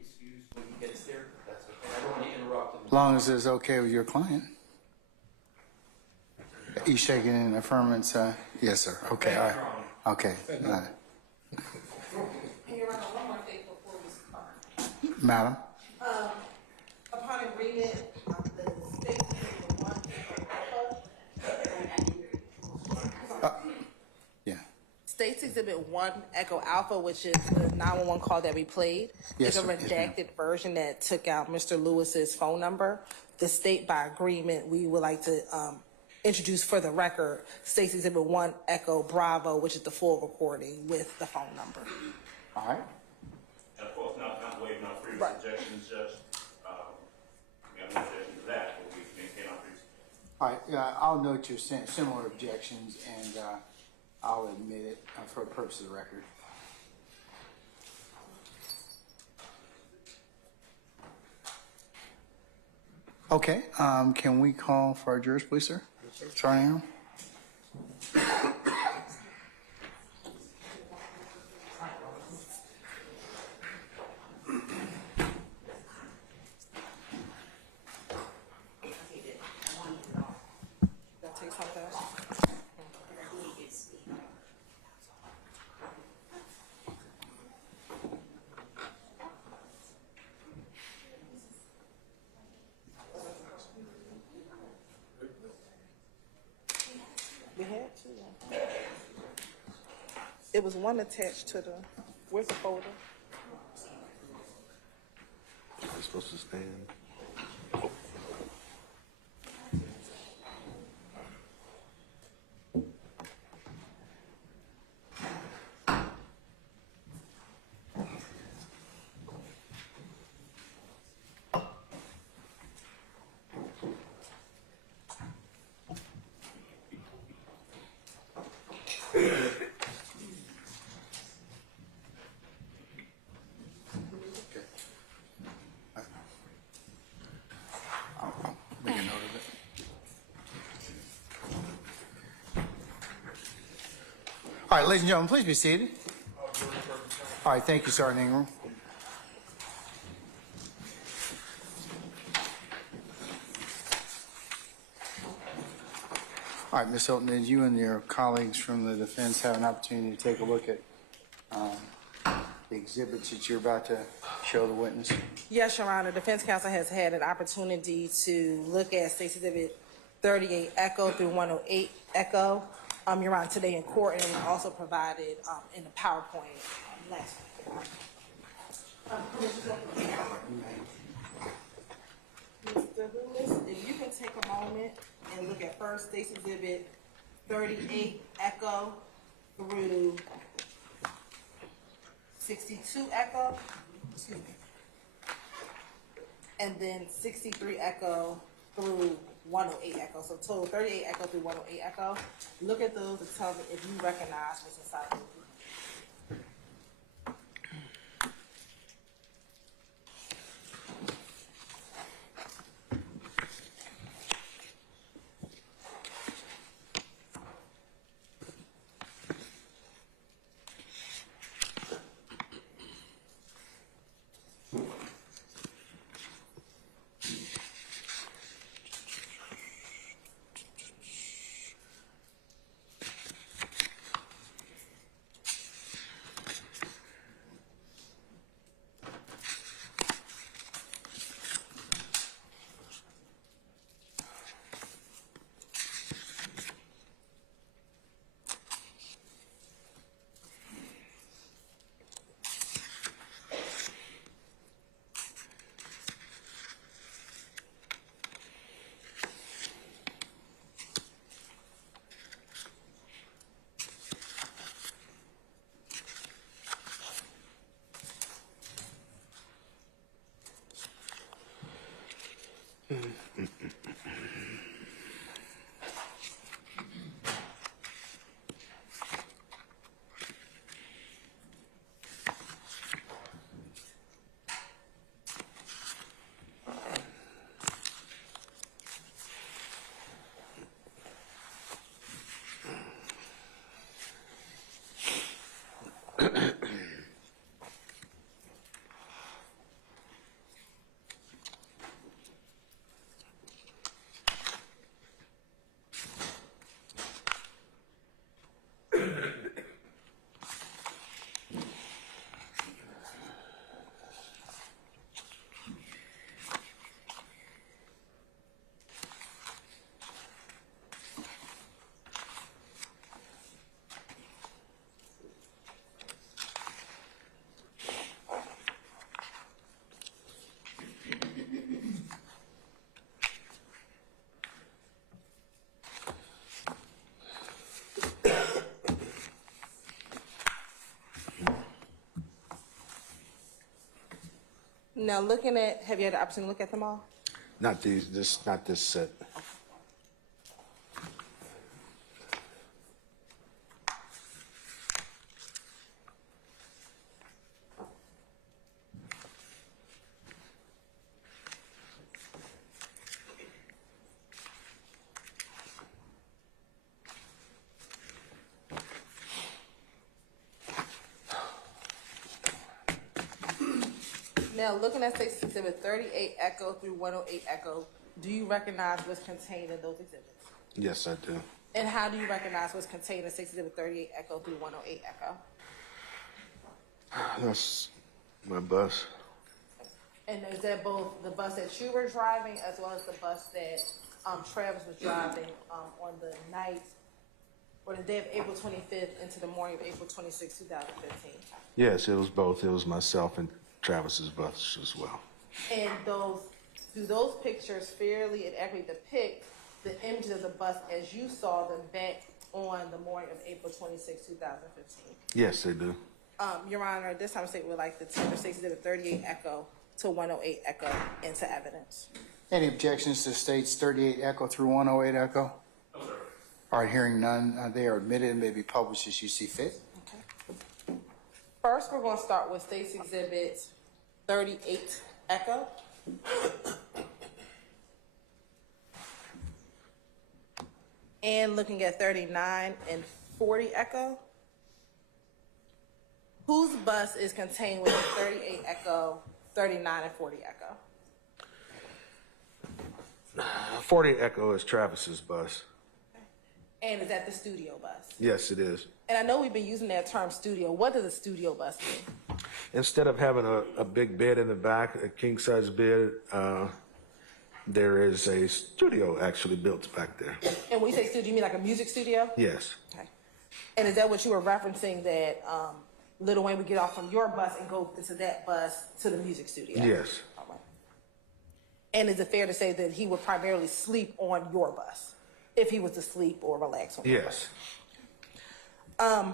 Excuse when he gets there. That's okay. I don't want to interrupt him. As long as it's okay with your client. He's shaking in affirmance. Yes, sir. Okay. All right. Okay. All right. And Your Honor, one more thing before we start. Madam. Upon agreement, the state is the one Yeah. States Exhibit 1 Echo Alpha, which is the 911 call that we played, Yes, is a sir. Yes, ma'am. redacted version that took out Mr. Lewis's phone number. The state, by agreement, we would like to introduce for the record States Exhibit 1 Echo Bravo, which is the full recording with the phone number. All right. And of course, not waiving our previous Right. objections, Judge. We have no objection to that, but we maintain our previous. All right. I'll note your similar objections, and I'll admit it for the purpose of the record. Okay. Can we call for our jurors, please, sir? Starting now. That takes something else. We had two. It was one attached to the, where's the folder? You're supposed to stand. Make a note of it. All right, ladies and gentlemen, please be seated. All right, thank you, Sergeant Ingram. All right, Ms. Hilton, did you and your colleagues from the defense have an opportunity to take a look at the exhibits that you're about to show the witness? Yes, Your Honor. Defense counsel has had an opportunity to look at State's Exhibit 38 Echo through 108 Echo, Your Honor, today in court, and we also provided in the PowerPoint last week. Mr. Lewis, if you can take a moment and look at first State's Exhibit 38 Echo through 62 Echo, excuse me, and then 63 Echo through 108 Echo. So total 38 Echo through 108 Echo. Look at those and tell me if you recognize what's inside of them. Now, looking at, have you had the opportunity to look at them all? Not not this set. Now, looking at State's Exhibit 38 Echo through 108 Echo, do you recognize what's contained in those exhibits? Yes, I do. And how do you recognize what's contained in State's Exhibit 38 Echo through 108 Echo? That's my bus. And is that both the bus that you were driving as well as the bus that Travis was driving on the night or the day of April 25th into the morning of April 26, 2015? Yes, it was both. It was myself and Travis's bus as well. And do those pictures fairly and accurately depict the images of the bus as you saw them back on the morning of April 26, 2015? Yes, they do. Your Honor, at this time, state would like the tender State's Exhibit 38 Echo to 108 Echo into evidence. Any objections to states 38 Echo through 108 Echo? No, sir. All right, hearing none, they are admitted and may be published as you see fit. Okay. First, we're going to start with State's Exhibit 38 Echo. And looking at 39 and 40 Echo. Whose bus is contained within 38 Echo, 39 and 40 Echo? 40 Echo is Travis's bus. And is that the studio bus? Yes, it is. And I know we've been using that term studio. What does a studio bus mean? Instead of having a big bed in the back, a king-size bed, there is a studio actually built back there. And when you say studio, you mean like a music studio? Yes. Okay. And is that what you were referencing, that Lil Wayne would get off from your bus and go into that bus to the music studio? Yes. All right. And is it fair to say that he would primarily sleep on your bus if he was to sleep or relax on your Yes. bus?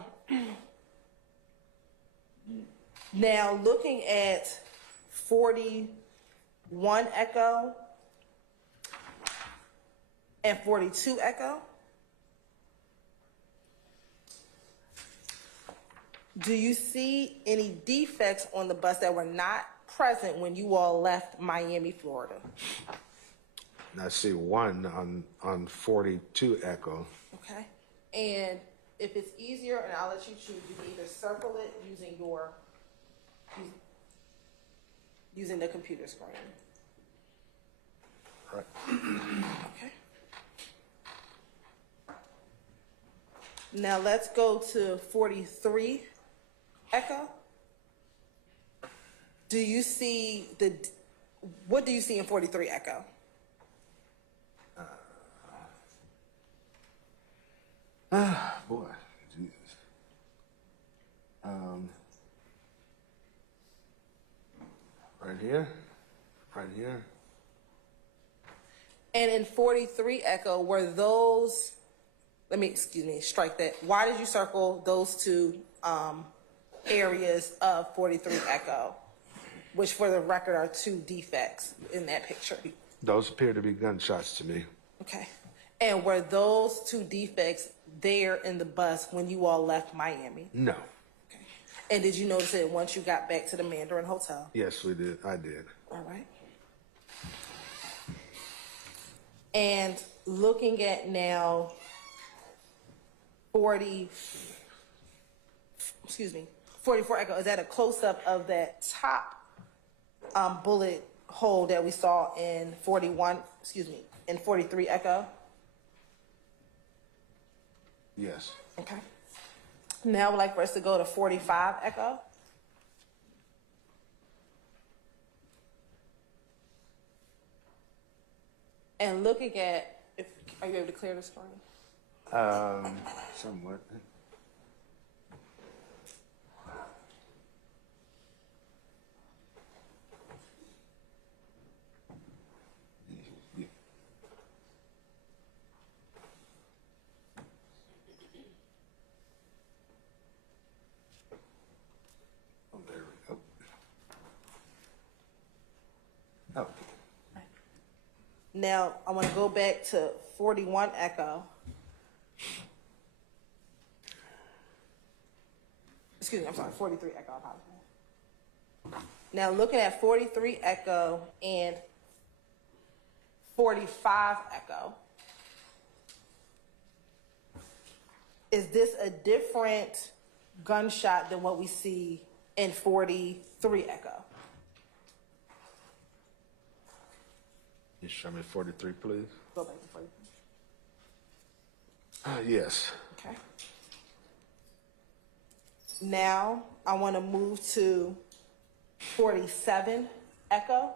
Now, looking at 41 Echo and 42 Echo, do you see any defects on the bus that were not present when you all left Miami, Florida? I see one on 42 Echo. Okay. And if it's easier, and I'll let you choose, you can either circle it using the computer screen. Right. Okay. Now let's go to 43 Echo. Do you see what do you see in 43 Echo? Boy, Jesus. Right here. Right here. And in 43 Echo, were those, strike that. Why did you circle those two areas of 43 Echo, which for the record are two defects in that picture? Those appear to be gunshots to me. Okay. And were those two defects there in the bus when you all left Miami? No. Okay. And did you notice it once you got back to the Mandarin Hotel? Yes, we did. I did. All right. And looking at now 44 Echo, is that a close-up of that top bullet hole that we saw in 43 Echo? Yes. Okay. Now I would like for us to go to 45 Echo. And looking at, are you able to clear the screen? Somewhat. Oh, there we go. Oh, Now, I want to go back to 41 Echo. Excuse me, I'm sorry, 43 Echo, I apologize. Now, looking at 43 Echo and 45 Echo, is this a different gunshot than what we see in 43 Echo? you show me 43, please. Go back to 43. Yes. Okay. Now, I want to move to 47 Echo.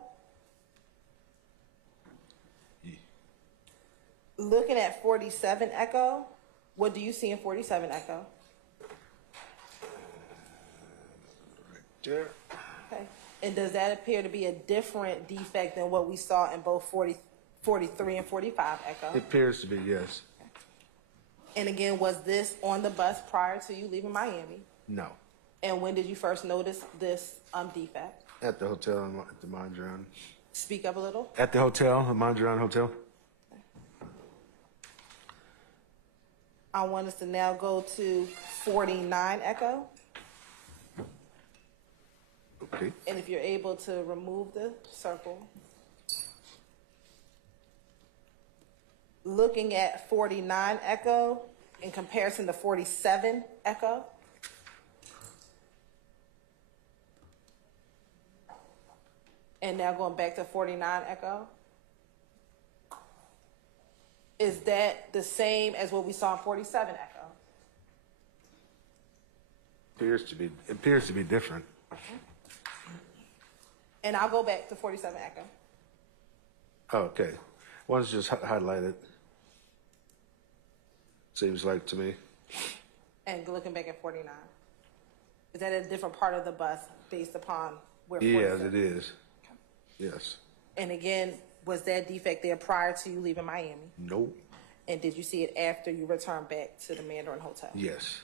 Yeah. Looking at 47 Echo, what do you see in 47 Echo? There. Okay. And does that appear to be a different defect than what we saw in both 43 and 45 Echo? It appears to be, yes. And again, was this on the bus prior to you leaving Miami? No. And when did you first notice this defect? At the hotel, at the Mondrian. Speak up a little. At the hotel, the Mondrian Hotel. I want us to now go to 49 Echo. Okay. And if you're able to remove the circle. Looking at 49 Echo in comparison to 47 Echo. And now going back to 49 Echo. Is that the same as what we saw in 47 Echo? It appears to be different. And I'll go back to 47 Echo. Oh, okay. One's just highlighted. Seems like to me. And looking back at 49. Is that a different part of the bus based upon where 47? Yes, it is. Yes. And again, was that defect there prior to you leaving Miami? Nope. And did you see it after you returned back to the Mandarin Hotel? Yes.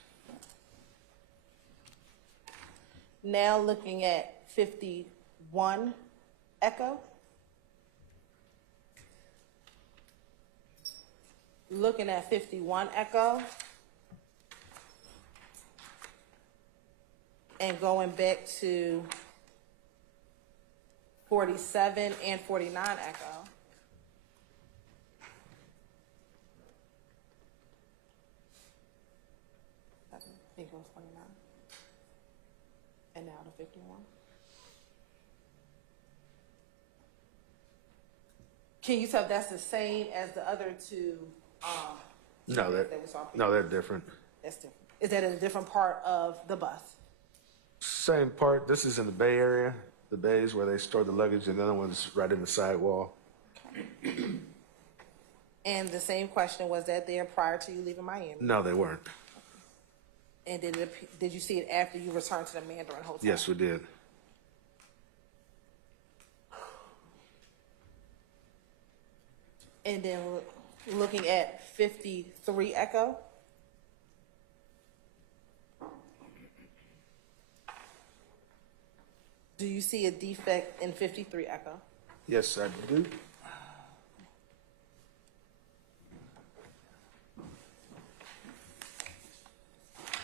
Now looking at 51 Echo. Looking at 51 Echo. And going back to 47 and 49 Echo. I think it was 49. And now to 51. Can you tell if that's the same as the other two? No, that we saw? they're different. That's different. Is that in a different part of the bus? Same part. This is in the Bay Area, the bays where they store the luggage, and the other one's right in the sidewall. And the same question, was that there prior to you leaving Miami? No, they weren't. And did you see it after you returned to the Mandarin Hotel? Yes, we did. And then looking at 53 Echo. Do you see a defect in 53 Echo? Yes, I do.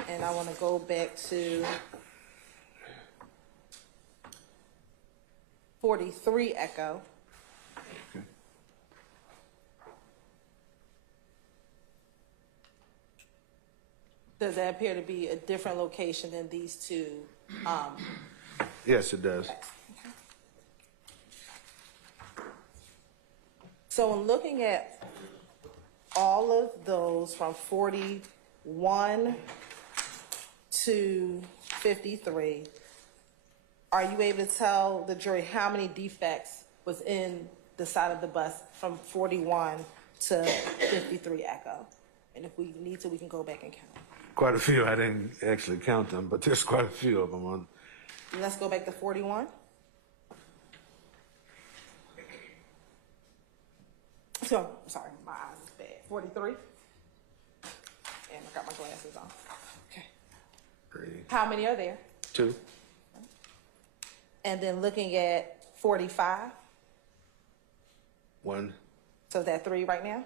And I want to go back to 43 Echo. Okay. Does that appear to be a different location than these two? Yes, it does. So in looking at all of those from 41 to 53, are you able to tell the jury how many defects was in the side of the bus from 41 to 53 Echo? And if we need to, we can go back and count. Quite a few. I didn't actually count them, but there's quite a few of them on. Let's go back to 41. So, sorry, my eyes is bad. 43. And I got my glasses on. Okay. 3, How many are there? 2, And then looking at 45. 1. So is that 3 right now?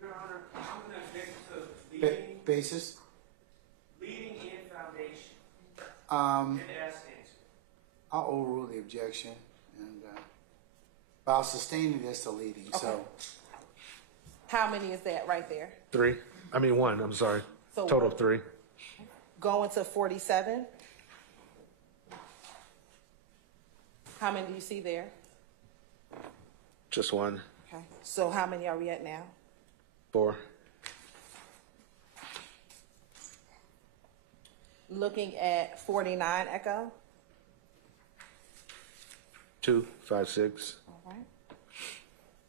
Your Honor, I'm going to object to leading Basis? and foundation. Um, And ask answer. I'll overrule the objection, and but I'll sustain it as to leading. So How many is that right there? 3. I mean 1. I'm sorry. So Total what- of 3. Going to 47. How many do you see there? Just 1. Okay. So how many are we at now? 4. Looking at 49 Echo. 2, 5, 6. All right.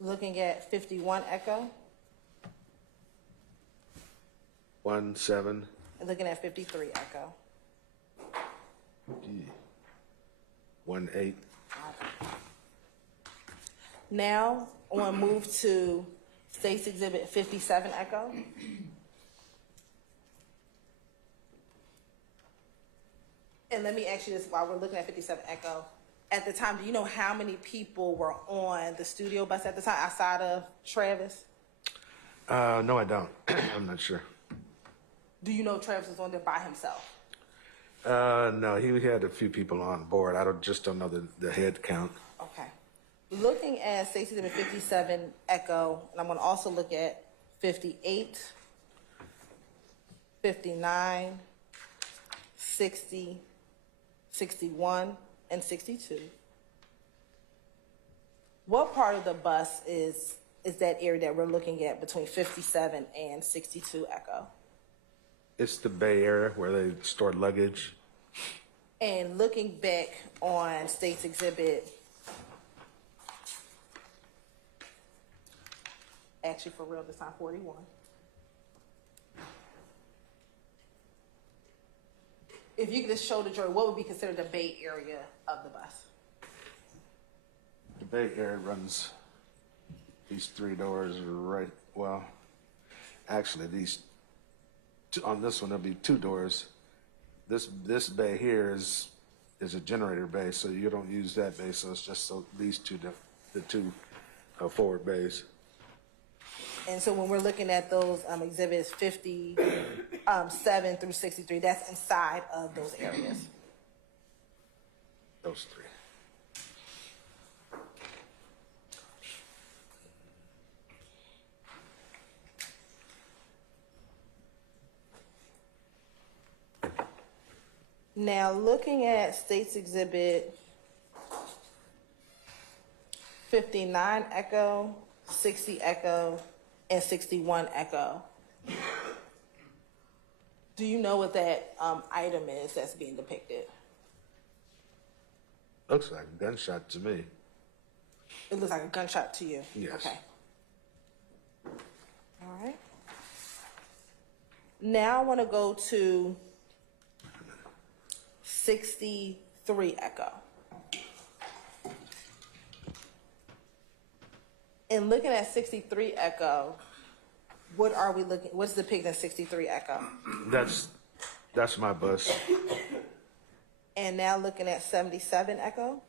Looking at 51 Echo. 1, 7. And looking at 53 Echo. 1, 8. Now, I want to move to State's Exhibit 57 Echo. And let me ask you this while we're looking at 57 Echo. At the time, do you know how many people were on the studio bus at the time outside of Travis? No, I don't. I'm not sure. Do you know Travis was on there by himself? No, he had a few people on board. I just don't know the head count. Okay. Looking at State's Exhibit 57 Echo, and I'm going to also look at 58, 59, 60, 61, and 62. What part of the bus is that area that we're looking at between 57 and 62 Echo? It's the Bay Area where they stored luggage. And looking back on State's Exhibit, actually for real this time, 41. If you could just show the jury, what would be considered the Bay Area of the bus? The Bay Area runs these 3 doors right, well, actually on this one there'll be 2 doors. This bay here is a generator bay, so you don't use that bay, so it's just these the two forward bays. And so when we're looking at those exhibits 57 through 63, that's inside of those areas. Those 3. Now, looking at State's Exhibit 59 Echo, 60 Echo, and 61 Echo, do you know what that item is that's being depicted? Looks like a gunshot to me. It looks like a gunshot to you? Yes. Okay. All right. Now I want to go to 63 Echo. And looking at 63 Echo, what are we looking? What's depicted in 63 Echo? That's my bus. And now looking at 77 Echo.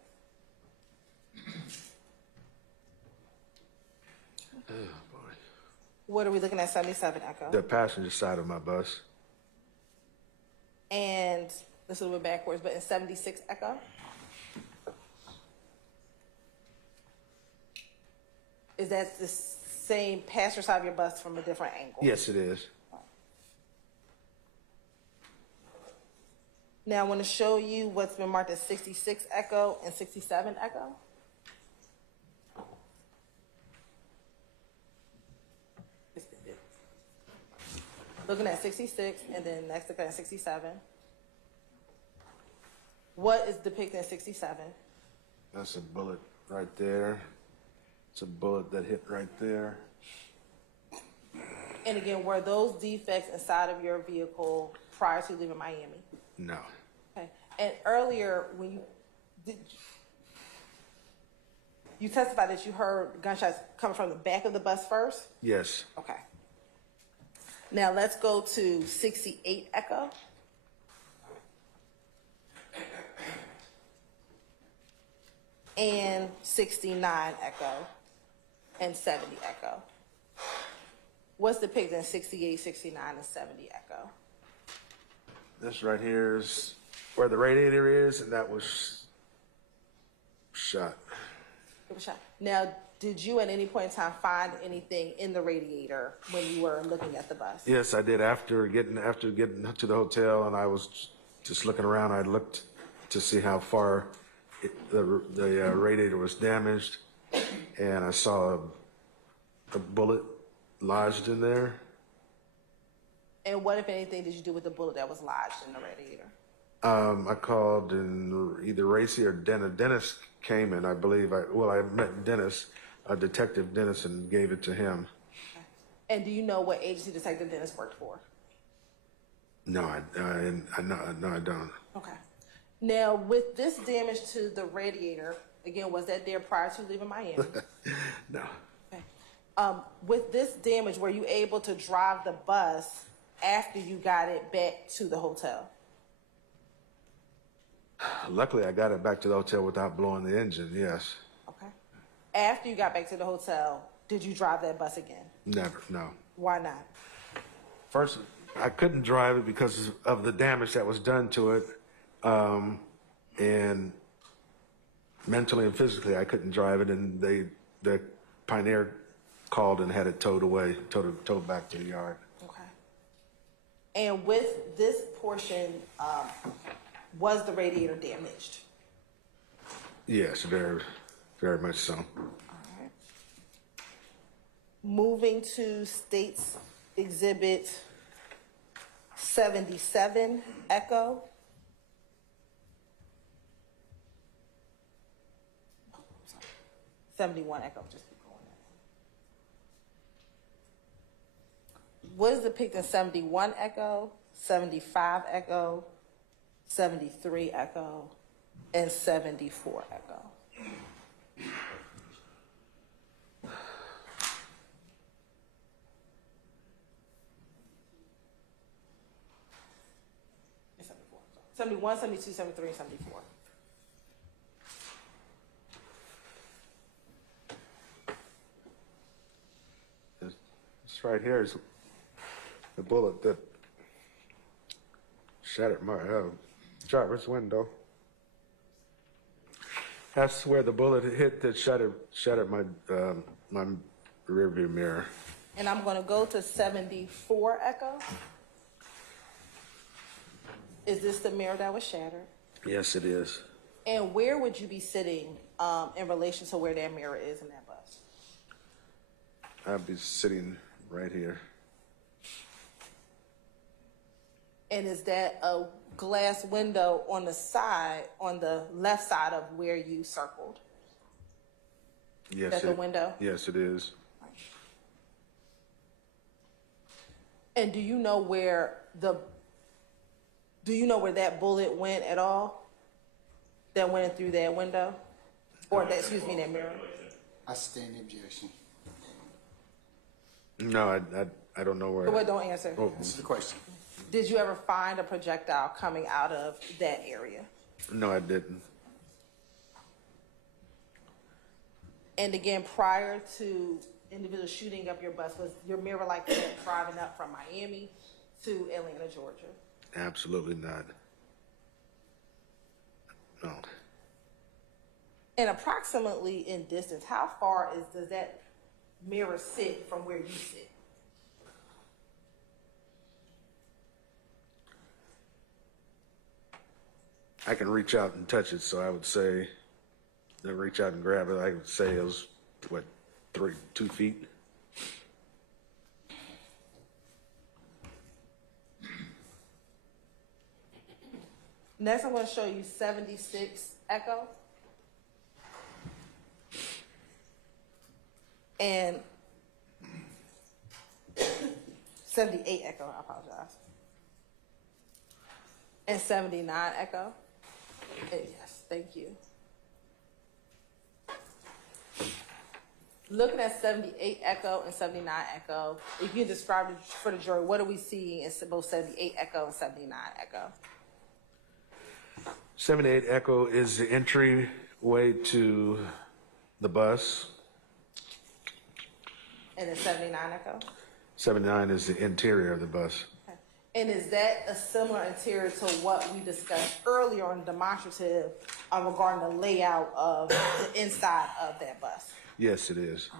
Oh boy. What are we looking at 77 Echo? The passenger side of my bus. And this is a little bit backwards, but in 76 Echo. Is that the same passenger side of your bus from a different angle? Yes, it is. Now I want to show you what's been marked as 66 Echo and 67 Echo. Looking at 66 and then next looking at 67. What is depicted in 67? That's a bullet right there. It's a bullet that hit right there. And again, were those defects inside of your vehicle prior to leaving Miami? No. Okay. And earlier, when you testified that you heard gunshots coming from the back of the bus first? Yes. Okay. Now let's go to 68 Echo. And 69 Echo. and 70 echo. What's depicted in 68, 69, and 70 echo? This right here is where the radiator is, and that was shot. It was shot. Now, did you at any point in time find anything in the radiator when you were looking at the bus? Yes, I did. After getting to the hotel, and I was just looking around, I looked to see how far the radiator was damaged, and I saw a bullet lodged in there. And what, if anything, did you do with the bullet that was lodged in the radiator? I called, and either Racy or Dennis came in, I believe. I met Dennis, Detective Dennis, and gave it to him. Okay. And do you know what agency Detective Dennis worked for? No, I don't. Okay. Now, with this damage to the radiator, again, was that there prior to leaving Miami? No. Okay. With this damage, were you able to drive the bus after you got it back to the hotel? Luckily, I got it back to the hotel without blowing the engine, yes. Okay. After you got back to the hotel, did you drive that bus again? Never, no. Why not? First, I couldn't drive it because of the damage that was done to it. And mentally and physically, I couldn't drive it, and the Pioneer called and had it towed away, towed back to the yard. Okay. And with this portion, was the radiator damaged? Yes, very, very much so. All right. Moving to State's Exhibit 77, Echo. 71 Echo, just keep going. What is depicted in 71 Echo, 75 Echo, 73 Echo, and 74 Echo? It's 74. 71, 72, 73, and 74. This right here is the bullet that shattered my driver's window. That's where the bullet hit that shattered my my rearview mirror. And I'm going to go to 74 Echo. Is this the mirror that was shattered? Yes, it is. And where would you be sitting in relation to where that mirror is in that bus? I'd be sitting right here. And is that a glass window on the side, on the left side of where you circled? Yes. Is that the window? Yes, it is. And do you know where that bullet went at all? That went through that window? Or that, excuse me, that mirror? I stand the objection. No, I don't know where. But don't answer. Oh, This is the question. Did you ever find a projectile coming out of that area? no, I didn't. And again, prior to individual shooting up your bus, was your mirror like that driving up from Miami to Atlanta, Georgia? Absolutely not. No. And approximately in distance, how far does that mirror sit from where you sit? I can reach out and touch it, so I would say, reach out and grab it. I would say it was, 2 feet? Next, I'm going to show you 76 Echo. And 78 Echo, I apologize. And 79 Echo. Yes, thank you. Looking at 78 Echo and 79 Echo, if you describe it for the jury, what are we seeing in both 78 Echo and 79 Echo? 78 Echo is the entryway to the bus. And then 79 Echo? 79 is the interior of the bus. Okay. And is that a similar interior to what we discussed earlier on the demonstrative regarding the layout of the inside of that bus? Yes, it is.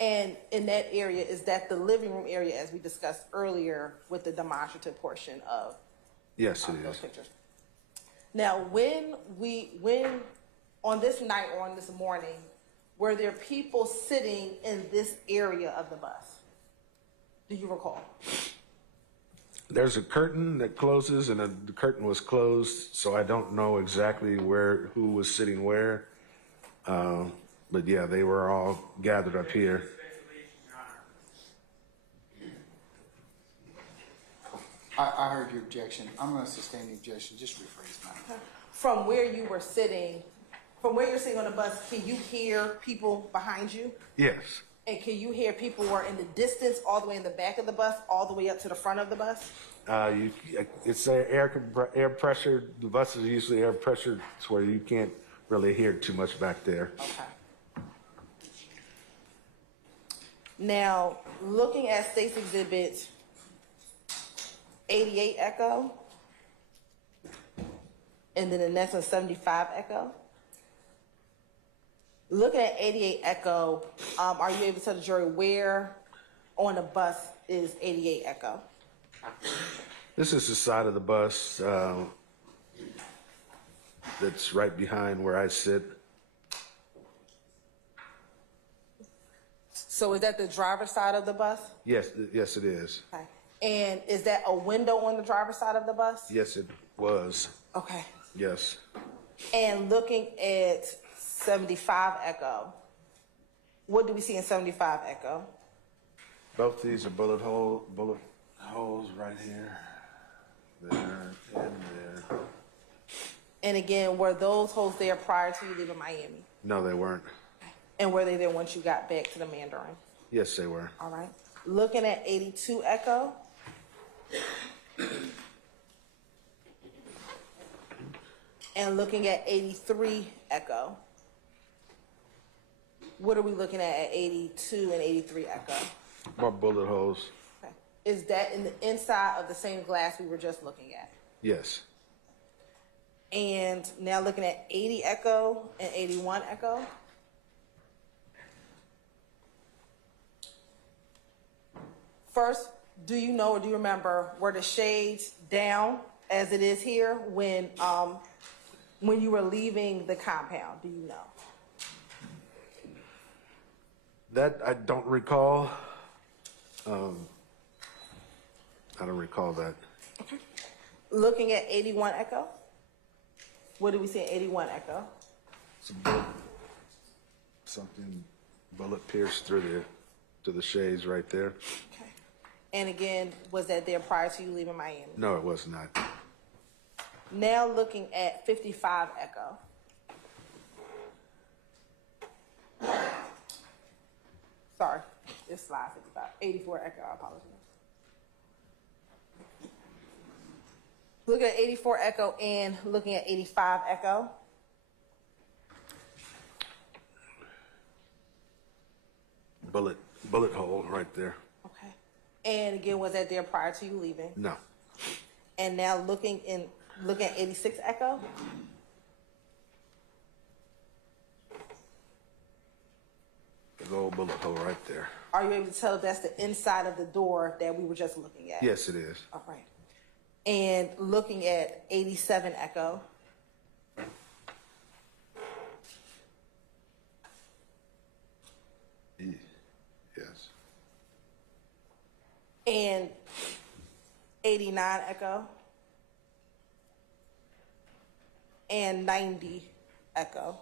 And in that area, is that the living room area as we discussed earlier with the demonstrative portion of Yes, it those is. pictures? Now, when on this night or on this morning, were there people sitting in this area of the bus? Do you recall? There's a curtain that closes, and the curtain was closed, so I don't know exactly who was sitting where. But yeah, they were all gathered up here. I heard your objection. I'm going to sustain the objection. Just rephrase that. From where you were sitting, from where you're sitting on the bus, can you hear people behind you? Yes. And can you hear people who are in the distance, all the way in the back of the bus, all the way up to the front of the bus? It's air pressure. The buses are usually air pressure, to where you can't really hear too much back there. Okay. Now, looking at State's Exhibit 88 Echo, and then the next one 75 Echo. Looking at 88 Echo, are you able to tell the jury where on the bus is 88 Echo? This is the side of the bus that's right behind where I sit. So is that the driver's side of the bus? Yes, yes, it is. Okay. And is that a window on the driver's side of the bus? Yes, it was. Okay. Yes. And looking at 75 Echo, what do we see in 75 Echo? Both these are bullet holes right here, there, and there. And again, were those holes there prior to you leaving Miami? No, they weren't. And were they there once you got back to the Mandarin? Yes, they were. All right. Looking at 82 Echo. And looking at 83 Echo. What are we looking at 82 and 83 Echo? More bullet holes. Okay. Is that in the inside of the same glass we were just looking at? Yes. And now looking at 80 Echo and 81 Echo. First, do you know or do you remember, were the shades down as it is here when you were leaving the compound? Do you know? That I don't recall. I don't recall that. Okay. Looking at 81 Echo. What do we see in 81 Echo? It's a bullet pierced through the shades right there. Okay. And again, was that there prior to you leaving Miami? No, it was not. Now looking at 55 Echo. Sorry, it's slide 55. 84 Echo, I apologize. Looking at 84 Echo and looking at 85 Echo. Bullet hole right there. Okay. And again, was that there prior to you leaving? No. And now looking at 86 Echo. Big old bullet hole right there. Are you able to tell if that's the inside of the door that we were just looking at? Yes, it is. All right. And looking at 87 Echo. Yes. And 89 Echo. And 90 Echo.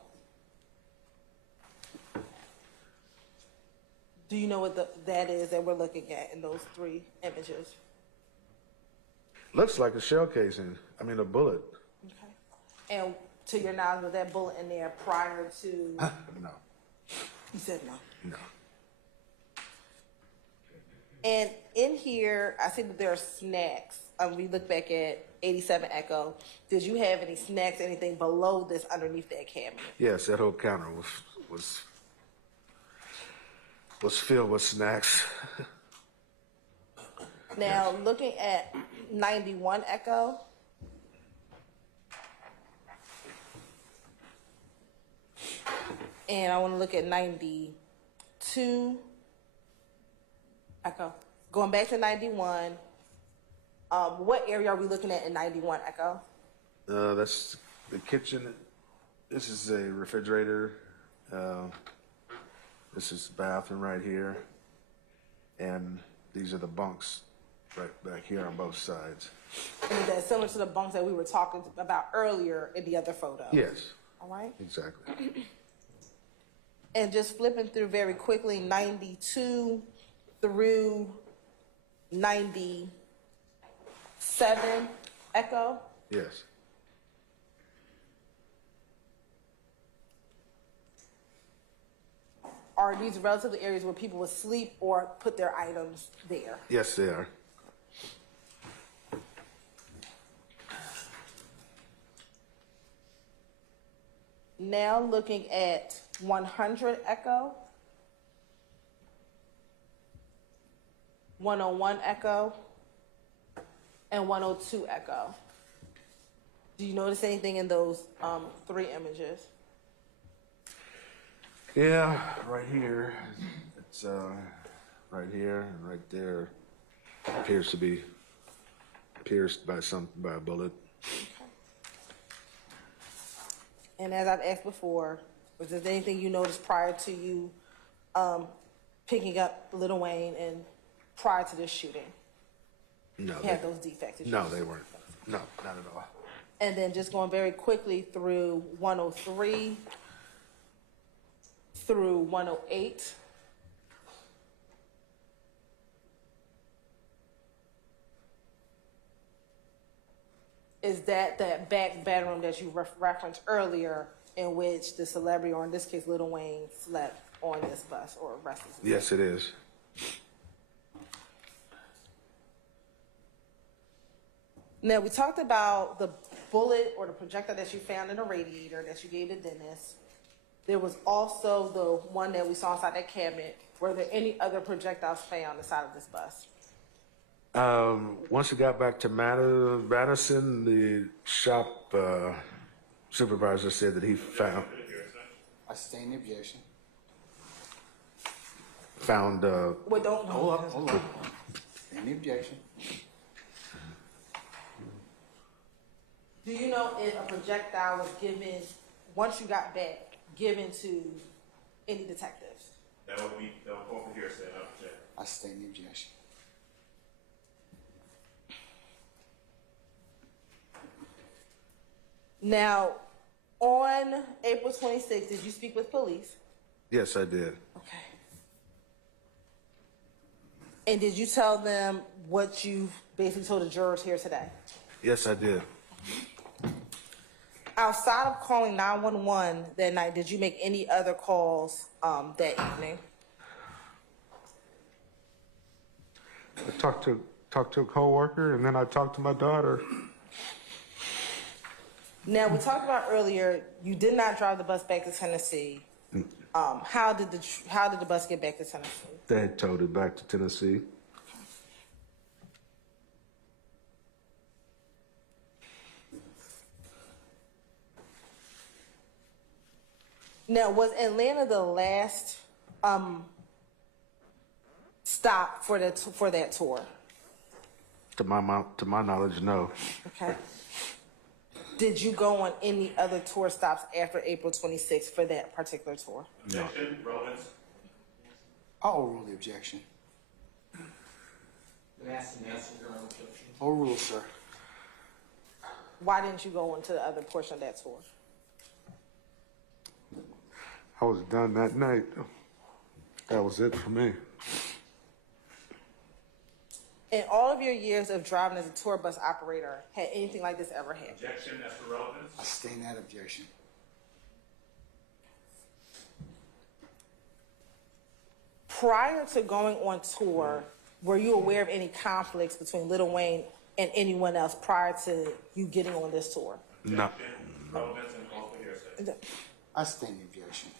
Do you know what that is that we're looking at in those three images? Looks like a shell casing. I mean, a bullet. Okay. And to your knowledge, was that bullet in there prior to? No. You said no. No. And in here, I see that there are snacks. We look back at 87 Echo. Did you have any snacks, anything below this underneath that cabinet? Yes, that whole counter was was filled with snacks. Now, looking at 91 Echo. And I want to look at 92 Echo. Going back to 91, what area are we looking at in 91 Echo? That's the kitchen. This is a refrigerator. This is the bathroom right here. And these are the bunks right back here on both sides. And is that similar to the bunks that we were talking about earlier in the other photo? Yes. All right. Exactly. And just flipping through very quickly, 92 through 97 Echo. Yes. Are these relatively areas where people would sleep or put their items there? Yes, they are. Now looking at 100 Echo, 101 Echo, and 102 Echo. Do you notice anything in those three images? Yeah, right here. It's right here and right there. Appears to be pierced by a bullet. And as I've asked before, was there anything you noticed prior to you picking up Lil Wayne and prior to this shooting? No. You had those defects? No, they weren't. No, not at all. And then just going very quickly through 103 through 108. Is that back bedroom that you referenced earlier in which the celebrity, or in this case, Lil Wayne, slept on this bus or rested? Yes, it is. Now, we talked about the bullet or the projectile that you found in the radiator that you gave the dentist. There was also the one that we saw inside that cabinet. Were there any other projectiles found inside of this bus? Once we got back to Madison, the shop supervisor said that he found. I sustain the objection. Found. Well, don't Hold up. Sustain the objection. Do you know if a projectile was given, once you got back, given to any detectives? That would go for hearsay, not object. I sustain the objection. Now, on April 26th, did you speak with police? Yes, I did. Okay. And did you tell them what you basically told the jurors here today? Yes, I did. Outside of calling 911 that night, did you make any other calls that evening? I talked to a coworker, and then I talked to my daughter. Now, we talked about earlier, you did not drive the bus back to Tennessee. How did the bus get back to Tennessee? They had towed it back to Tennessee. Now, was Atlanta the last stop for that tour? To my knowledge, no. Okay. Did you go on any other tour stops after April 26th for that particular tour? No. Objection, relevance. I'll overrule the objection. Overrule, sir. Why didn't you go on to the other portion of that tour? I was done that night. That was it for me. In all of your years of driving as a tour bus operator, had anything like this ever happened? Objection, as for relevance. I sustain that objection. Prior to going on tour, were you aware of any conflicts between Lil Wayne and anyone else prior to you getting on this tour? No. Relevance and call for hearsay. I sustain the objection.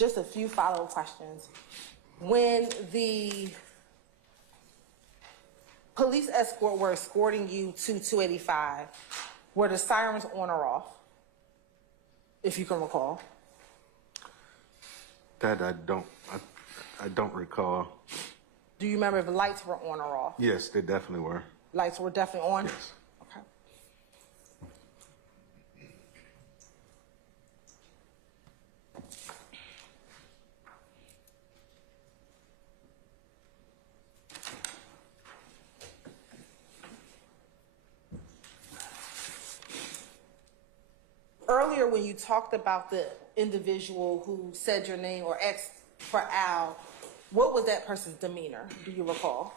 just a few follow-up questions. When the police escort were escorting you to 285, were the sirens on or off? If you can recall. That I don't recall. Do you remember if the lights were on or off? Yes, they definitely were. Lights were definitely on? Yes. Okay. Earlier, when you talked about the individual who said your name or asked for Al, what was that person's demeanor? Do you recall?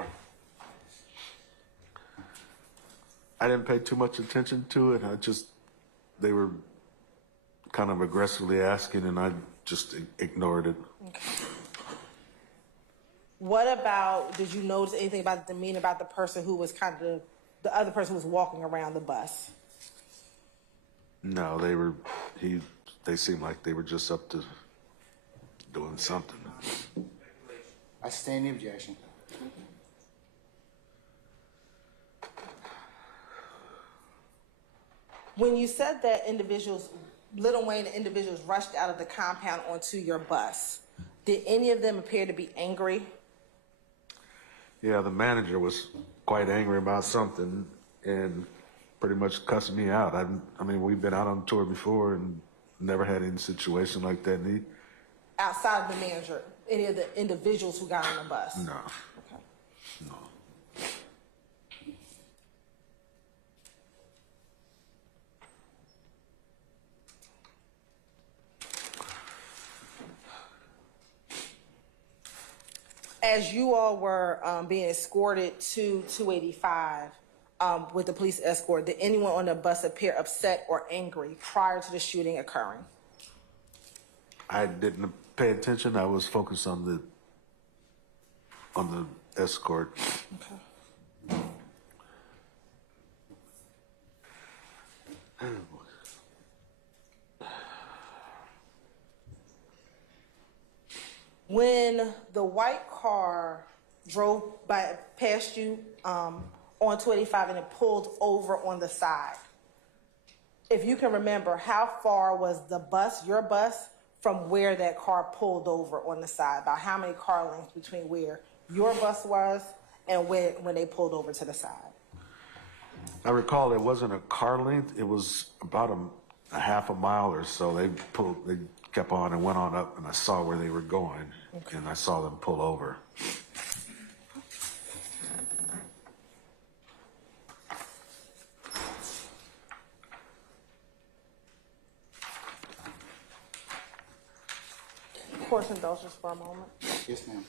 I didn't pay too much attention to it. They were kind of aggressively asking, and I just ignored it. Okay. What about, did you notice anything about the demeanor about the person who was the other person who was walking around the bus? No, they seemed like they were just up to doing something. I stand the objection. When you said that Lil Wayne and individuals rushed out of the compound onto your bus, did any of them appear to be angry? Yeah, the manager was quite angry about something and pretty much cussing me out. I mean, we've been out on tour before and never had any situation like that. Outside of the manager, any of the individuals who got on the bus? No. Okay. No. As you all were being escorted to 285 with the police escort, did anyone on the bus appear upset or angry prior to the shooting occurring? I didn't pay attention. I was focused on the escort. Okay. When the white car drove past you on 285 and it pulled over on the side, if you can remember, how far was your bus, from where that car pulled over on the side? About how many car lengths between where your bus was and when they pulled over to the side? I recall it wasn't a car length. It was about a half a mile or so. They kept on and went on up, and I saw where they were going, okay. And I saw them pull over. Course indulgence for a moment. Yes, ma'am.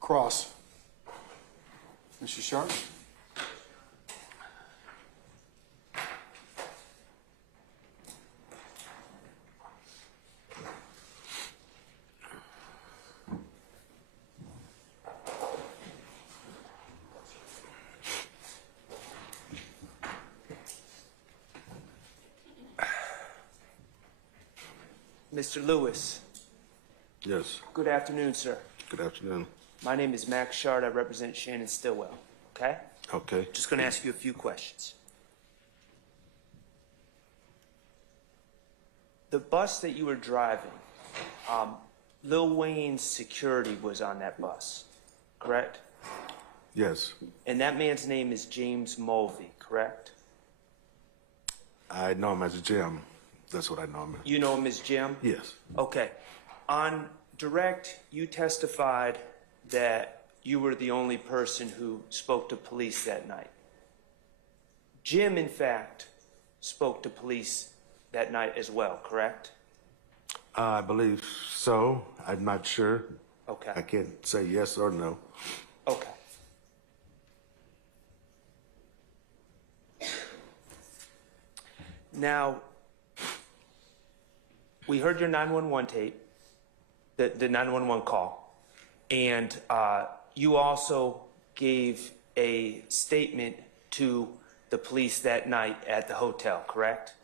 Cross. Mr. Sharp? Mr. Lewis. Yes. Good afternoon, sir. Good afternoon. My name is Max Shard. I represent Shannon Stillwell. Okay? Okay. Just going to ask you a few questions. The bus that you were driving, Lil Wayne's security was on that bus, correct? Yes. And that man's name is James Mulvey, correct? I know him as Jim. That's what I know him as. You know him as Jim? Yes. Okay. On direct, you testified that you were the only person who spoke to police that night. Jim, in fact, spoke to police that night as well, correct? I believe so. I'm not sure. Okay. I can't say yes or no. Okay. Now, we heard your 911 tape, the 911 call, and you also gave a statement to the police that night at the hotel, correct?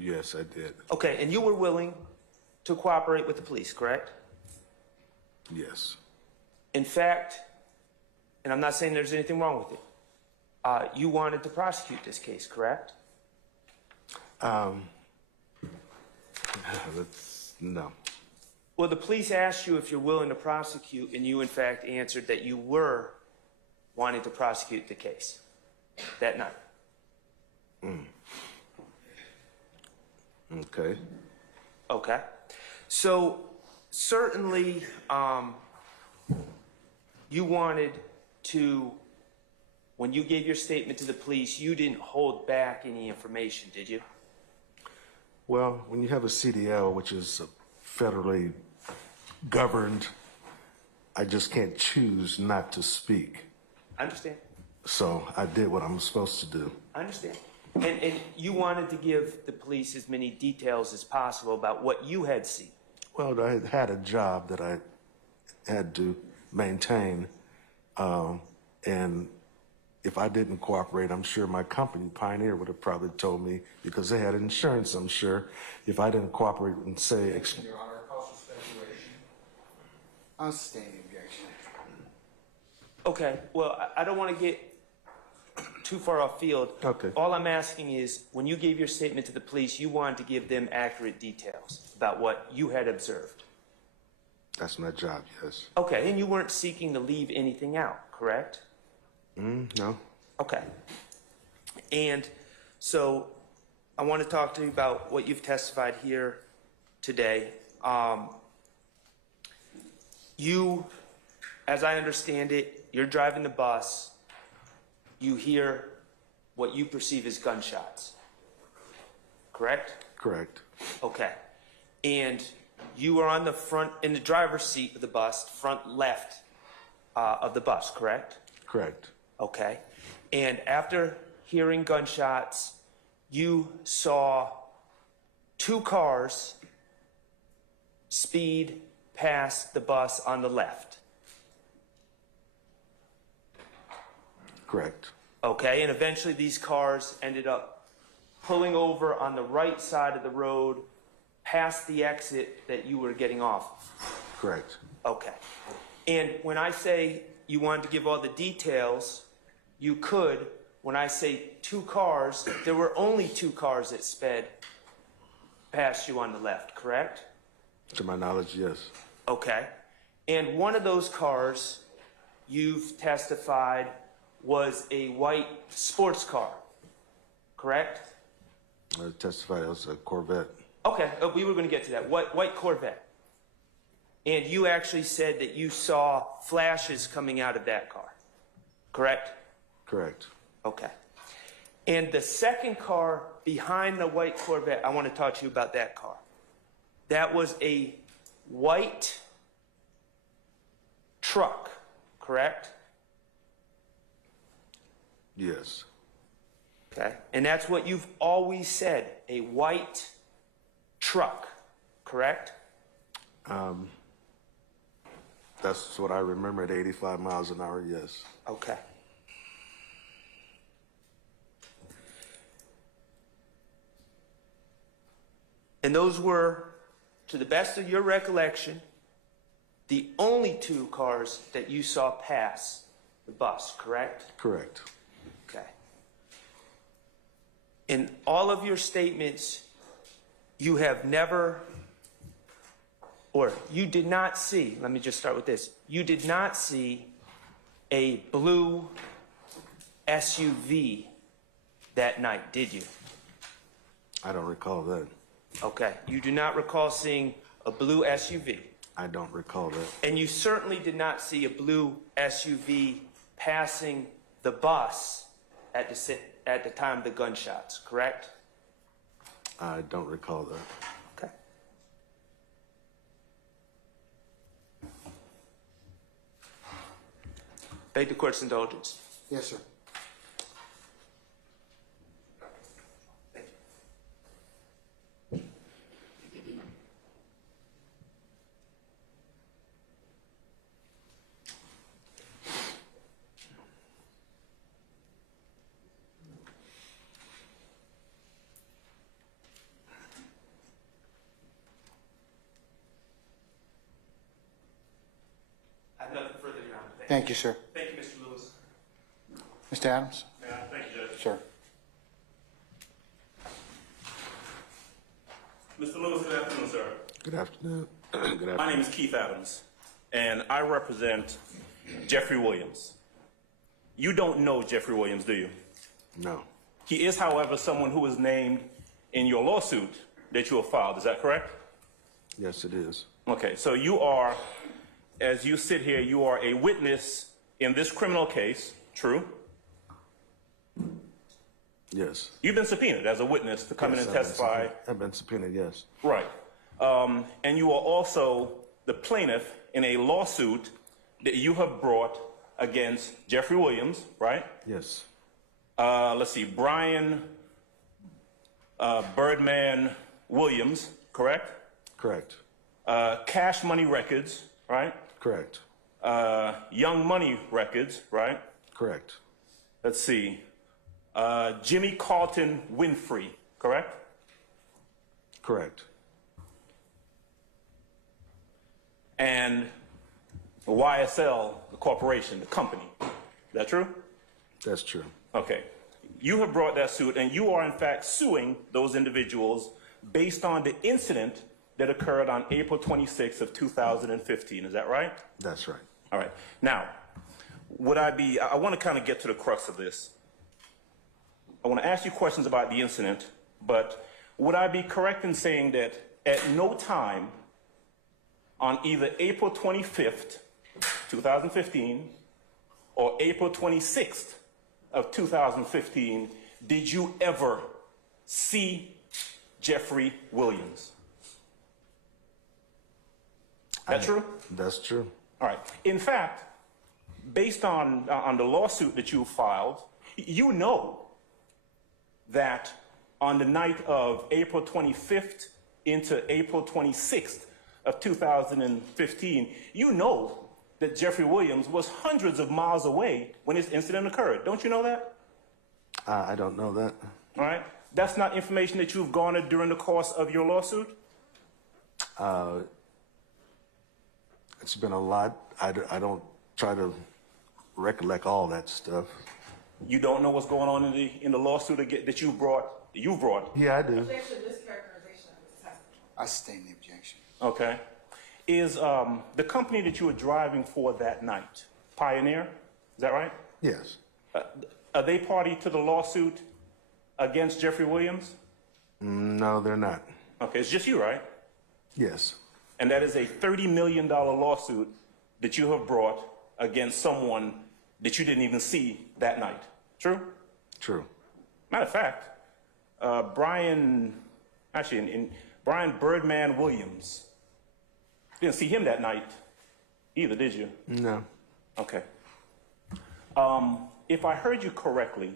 Yes, I did. Okay, and you were willing to cooperate with the police, correct? Yes. In fact, and I'm not saying there's anything wrong with it, you wanted to prosecute this case, correct? No. Well, the police asked you if you're willing to prosecute, and you, in fact, answered that you were wanting to prosecute the case that night. Okay. Okay. So, certainly, you wanted to, when you gave your statement to the police, you didn't hold back any information, did you? Well, when you have a CDL, which is federally governed, I just can't choose not to speak. I understand. So I did what I'm supposed to do. I understand. And you wanted to give the police as many details as possible about what you had seen. Well, I had a job that I had to maintain, and if I didn't cooperate, I'm sure my company, Pioneer, would have probably told me, because they had insurance, I'm sure, if I didn't cooperate and say... Your Honor, cause for speculation. I'll sustain the objection. Okay, well, I don't want to get too far off field. Okay. All I'm asking is, when you gave your statement to the police, you wanted to give them accurate details about what you had observed. That's my job, yes. Okay, and you weren't seeking to leave anything out, correct? No. Okay. And so I want to talk to you about what you've testified here today. You, as I understand it, you're driving the bus. You hear what you perceive as gunshots, correct? Correct. Okay. And you are on the front, in the driver's seat of the bus, front left of the bus, correct? Correct. Okay. And after hearing gunshots, you saw two cars speed past the bus on the left. Correct. Okay. And eventually these cars ended up pulling over on the right side of the road past the exit that you were getting off of. Correct. Okay. And when I say you wanted to give all the details, you could. When I say two cars, there were only two cars that sped past you on the left, correct? To my knowledge, yes. Okay. And one of those cars, you've testified, was a white sports car, correct? I testified it was a Corvette. Okay, we were going to get to that. White Corvette. And you actually said that you saw flashes coming out of that car, correct? Correct. Okay. And the second car behind the white Corvette, I want to talk to you about that car. That was a white truck, correct? Yes. Okay. And that's what you've always said, a white truck, correct? That's what I remember at 85 miles an hour, yes. Okay. And those were, to the best of your recollection, the only two cars that you saw pass the bus, correct? Correct. Okay. In all of your statements, you have never or you did not see, let me just start with this. You did not see a blue SUV that night, did you? I don't recall that. Okay. You do not recall seeing a blue SUV. I don't recall that. And you certainly did not see a blue SUV passing the bus at the time of the gunshots, correct? I don't recall that. Okay. Beg the court's indulgence. Yes, sir. I have nothing further, Your Honor. Thank you, sir. Thank you, Mr. Lewis. Mr. Adams? Thank you, Judge. Sir. Mr. Lewis, good afternoon, sir. Good afternoon. Good afternoon. My name is Keith Adams, and I represent Jeffrey Williams. You don't know Jeffrey Williams, do you? No. He is, however, someone who is named in your lawsuit that you have filed. Is that correct? Yes, it is. Okay, so you are, as you sit here, you are a witness in this criminal case, true? Yes. You've been subpoenaed as a witness to come in and testify. I've been subpoenaed, yes. Right. And you are also the plaintiff in a lawsuit that you have brought against Jeffrey Williams, right? Yes. Let's see, Brian Birdman Williams, correct? Correct. Cash Money Records, right? Correct. Young Money Records, right? Correct. Let's see, Jimmy Carlton Winfrey, correct? Correct. And YSL, the corporation, the company. Is that true? That's true. Okay. You have brought that suit, and you are in fact suing those individuals based on the incident that occurred on April 26th of 2015. Is that right? That's right. All right. Now, I want to kind of get to the crux of this. I want to ask you questions about the incident, but would I be correct in saying that at no time on either April 25th, 2015, or April 26th of 2015, did you ever see Jeffrey Williams? That true? That's true. All right. In fact, based on the lawsuit that you filed, you know that on the night of April 25th into April 26th of 2015, you know that Jeffrey Williams was hundreds of miles away when this incident occurred. Don't you know that? I don't know that. All right. That's not information that you've garnered during the course of your lawsuit? It's been a lot. I don't try to recollect all that stuff. You don't know what's going on in the lawsuit that you brought? Yeah, I do. Objection, mischaracterization of his testimony. I sustain the objection. Okay. Is the company that you were driving for that night Pioneer? Is that right? Yes. Are they party to the lawsuit against Jeffrey Williams? No, they're not. Okay, it's just you, right? Yes. And that is a $30 million lawsuit that you have brought against someone that you didn't even see that night. True? True. Matter of fact, Brian Birdman Williams, didn't see him that night either, did you? No. Okay. If I heard you correctly,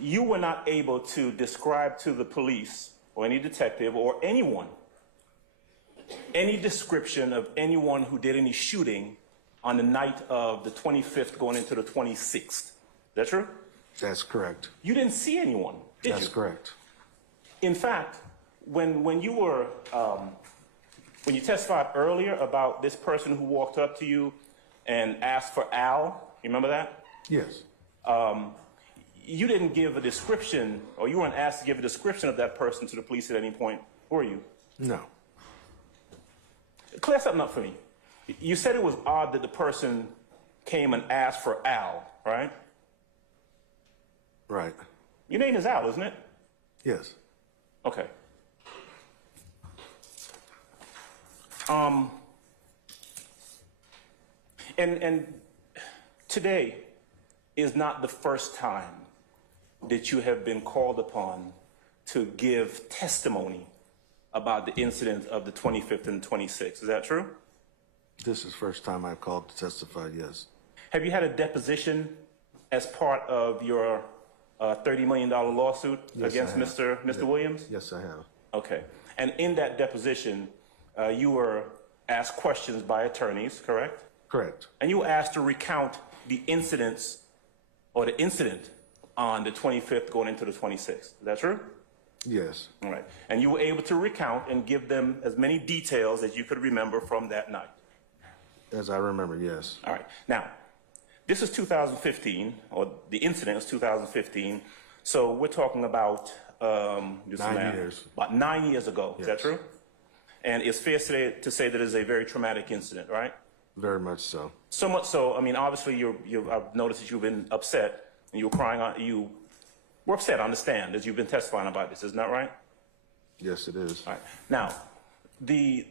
you were not able to describe to the police or any detective or anyone any description of anyone who did any shooting on the night of the 25th going into the 26th. Is that true? That's correct. You didn't see anyone, did you? That's correct. In fact, when you were when you testified earlier about this person who walked up to you and asked for Al, you remember that? Yes. You didn't give a description, or you weren't asked to give a description of that person to the police at any point, were you? No. clear something up for me. You said it was odd that the person came and asked for Al, right? Right. Your name is Al, isn't it? Yes. Okay. And today is not the first time that you have been called upon to give testimony about the incident of the 25th and 26th. Is that true? This is the first time I've called to testify, yes. Have you had a deposition as part of your $30 million lawsuit Yes, against I have. Mr. Williams? Yes, I have. Okay. And in that deposition, you were asked questions by attorneys, correct? Correct. And you were asked to recount the incidents or the incident on the 25th going into the 26th. Is that true? Yes. All right. And you were able to recount and give them as many details as you could remember from that night. As I remember, yes. All right. Now, this is 2015, or the incident is 2015. So we're talking about 9 years. About 9 years ago. Yes. Is that true? And it's fair to say that it's a very traumatic incident, right? Very much so. So much so, I mean, obviously, I've noticed that you've been upset, and you were crying on, you were upset, I understand, as you've been testifying about this. Isn't that right? Yes, it is. All right. Now, the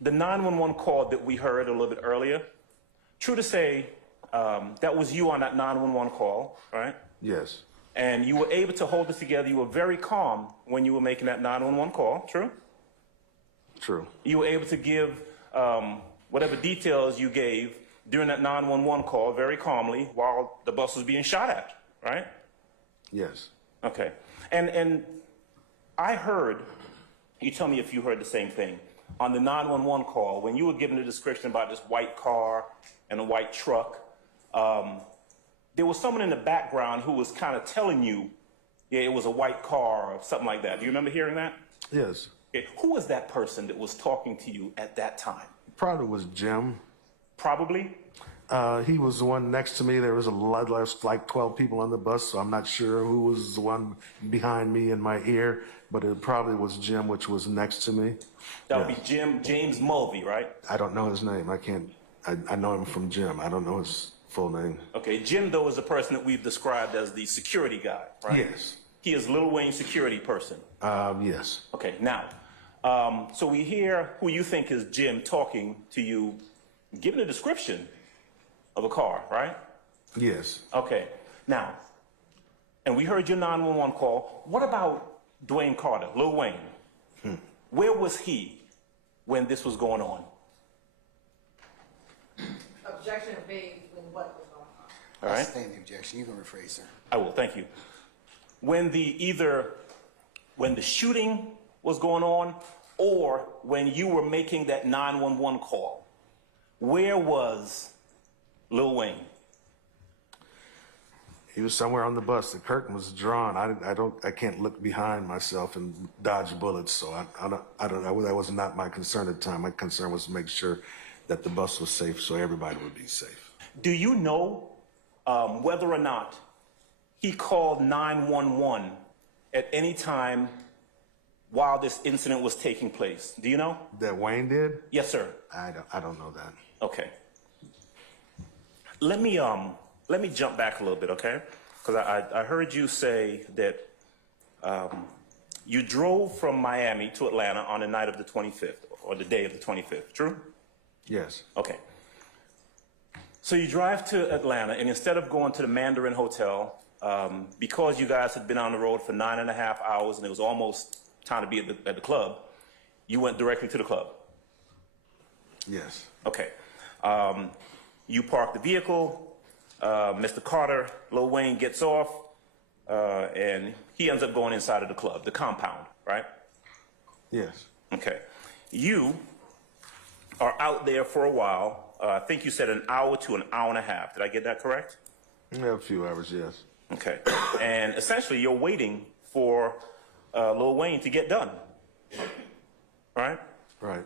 911 call that we heard a little bit earlier, true to say, that was you on that 911 call, right? Yes. And you were able to hold it together. You were very calm when you were making that 911 call, true? True. You were able to give whatever details you gave during that 911 call very calmly while the bus was being shot at, right? Yes. Okay. And I heard, you tell me if you heard the same thing, on the 911 call, when you were given the description about this white car and a white truck, there was someone in the background who was kind of telling you, yeah, it was a white car or something like that. Do you remember hearing that? Yes. Okay. Who was that person that was talking to you at that time? Probably was Jim. Probably? He was the one next to me. There was like 12 people on the bus, so I'm not sure who was the one behind me in my ear, but it probably was Jim, which was next to me. That would be James Mulvey, right? I don't know his name. I know him from Jim. I don't know his full name. Okay, Jim, though, is the person that we've described as the security guy, right? Yes. He is Lil Wayne's security person. Yes. Okay, now, so we hear who you think is Jim talking to you, giving a description of a car, right? Yes. Okay, now, and we heard your 911 call. What about Dwayne Carter, Lil Wayne? Where was he when this was going on? Objection made when what was going on. All right. I sustain the objection. You can rephrase, sir. I will, thank you. When the shooting was going on or when you were making that 911 call, where was Lil Wayne? He was somewhere on the bus. The curtain was drawn. I can't look behind myself and dodge bullets. So that was not my concern at the time. My concern was to make sure that the bus was safe so everybody would be safe. Do you know whether or not he called 911 at any time while this incident was taking place? Do you know? That Wayne did? Yes, sir. I don't know that. Okay. Let me jump back a little bit, okay? Because I heard you say that you drove from Miami to Atlanta on the night of the 25th, or the day of the 25th, true? Yes. Okay. So you drive to Atlanta, and instead of going to the Mandarin Hotel, because you guys had been on the road for 9.5 hours and it was almost time to be at the club, you went directly to the club? Yes. Okay. You parked the vehicle. Mr. Carter, Lil Wayne, gets off, and he ends up going inside of the club, the compound, right? Yes. Okay. You are out there for a while. I think you said an hour to an hour and a half. Did I get that correct? Yeah, a few hours, yes. Okay. And essentially, you're waiting for Lil Wayne to get done, right? Right.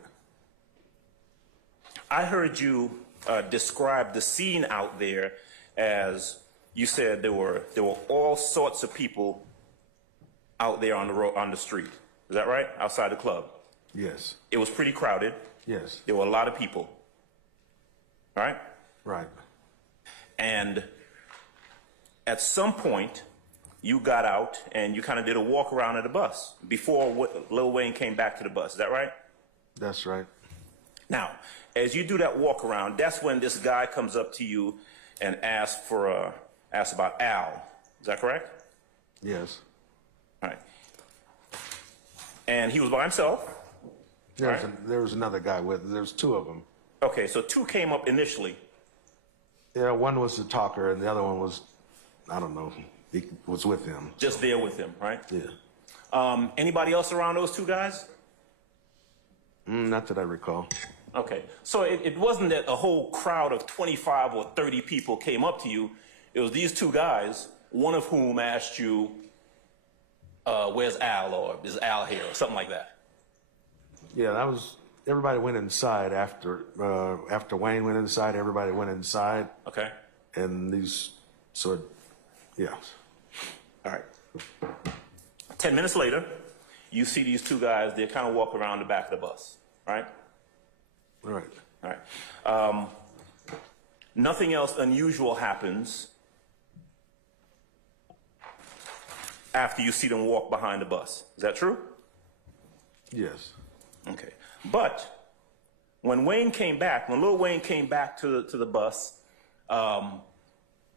I heard you describe the scene out there as you said there were all sorts of people out there on the street. Is that right? Outside the club. Yes. It was pretty crowded. Yes. There were a lot of people. All right? Right. And at some point, you got out and you kind of did a walk around at the bus before Lil Wayne came back to the bus. Is that right? That's right. Now, as you do that walk around, that's when this guy comes up to you and asks about Al. Is that correct? Yes. All right. And he was by himself? There was another guy with, there's two of them. Okay, so two came up initially. Yeah, one was the talker and the other one was, I don't know, he was with him. Just there with him, right? Yeah. Anybody else around those two guys? Not that I recall. Okay, so it wasn't that a whole crowd of 25 or 30 people came up to you. It was these two guys, one of whom asked you, where's Al, or is Al here, or something like that. Yeah, that was, everybody went inside after Wayne went inside, everybody went inside. Okay. And these, so, yeah. All right. 10 minutes later, you see these two guys, they kind of walk around the back of the bus, right? Right. All right. Nothing else unusual happens after you see them walk behind the bus. Is that true? Yes. Okay. But when Wayne came back, when Lil Wayne came back to the bus,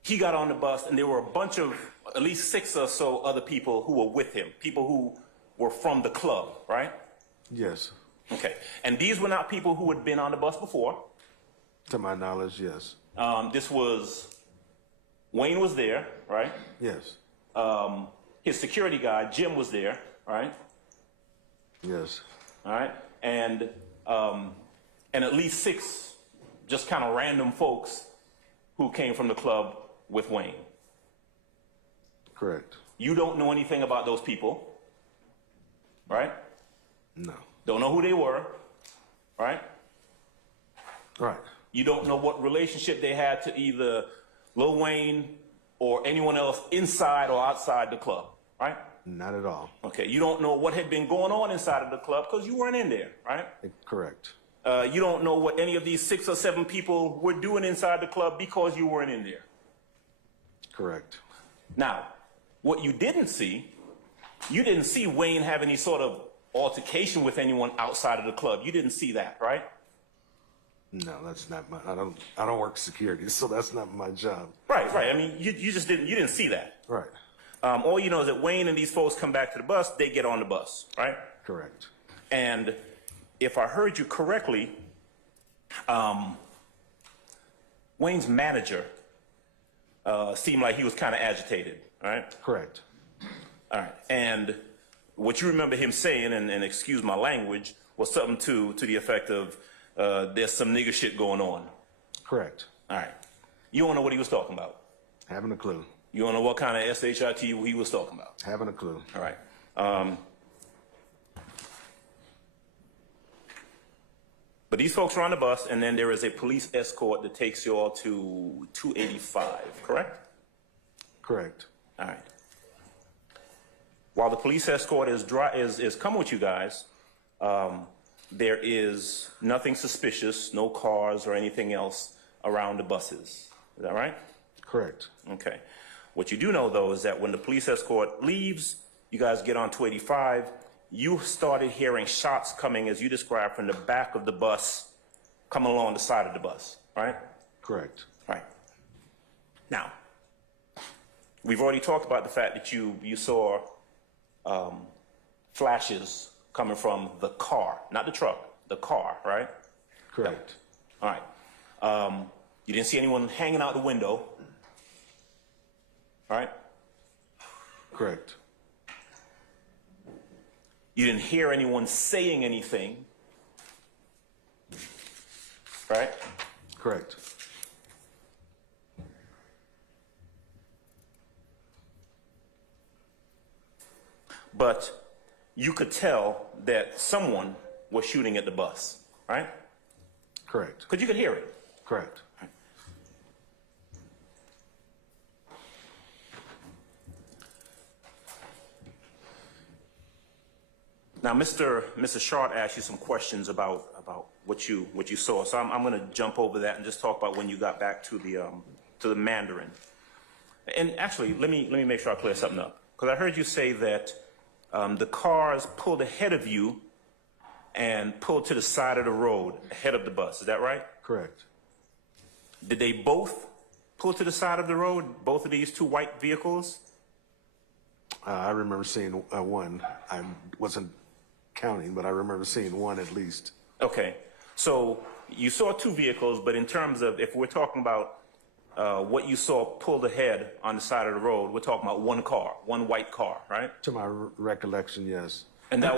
he got on the bus and there were a bunch of, at least 6 or so other people who were with him, people who were from the club, right? Yes. Okay. And these were not people who had been on the bus before. To my knowledge, yes. This was, Wayne was there, right? Yes. His security guy, Jim, was there, right? Yes. All right. And at least 6 just kind of random folks who came from the club with Wayne. Correct. You don't know anything about those people, right? No. Don't know who they were, right? Right. You don't know what relationship they had to either Lil Wayne or anyone else inside or outside the club, right? Not at all. Okay, you don't know what had been going on inside of the club because you weren't in there, right? Correct. You don't know what any of these 6 or 7 people were doing inside the club because you weren't in there. Correct. Now, what you didn't see Wayne have any sort of altercation with anyone outside of the club. You didn't see that, right? No, that's not my, I don't work security, so that's not my job. Right. I mean, you didn't see that. Right. All you know is that Wayne and these folks come back to the bus, they get on the bus, right? Correct. And if I heard you correctly, Wayne's manager seemed like he was kind of agitated, right? Correct. All right. And what you remember him saying, and excuse my language, was something to the effect of, there's some nigger shit going on. Correct. All right. You don't know what he was talking about? Haven't a clue. You don't know what kind of SHIT he was talking about? Haven't a clue. All right. But these folks are on the bus, and then there is a police escort that takes you all to 285, correct? Correct. All right. While the police escort is coming with you guys, there is nothing suspicious, no cars or anything else around the buses. Is that right? Correct. Okay. What you do know, though, is that when the police escort leaves, you guys get on 285, you started hearing shots coming, as you described, from the back of the bus, coming along the side of the bus, right? Correct. Right. Now, we've already talked about the fact that you saw flashes coming from the car, not the truck, the car, right? Correct. All right. You didn't see anyone hanging out the window, right? Correct. You didn't hear anyone saying anything, right? Correct. But you could tell that someone was shooting at the bus, right? Correct. Because you could hear it. Correct. Now, Mr. Short asked you some questions about what you saw, so I'm going to jump over that and just talk about when you got back to the Mandarin. And actually, let me make sure I clear something up, because I heard you say that the cars pulled ahead of you and pulled to the side of the road ahead of the bus. Is that right? Correct. Did they both pull to the side of the road? Both of these two white vehicles? I remember seeing one. I wasn't counting, but I remember seeing one at least. Okay, so you saw two vehicles, but in terms of, if we're talking about what you saw pulled ahead on the side of the road, we're talking about one car, one white car, right? To my recollection, yes. And that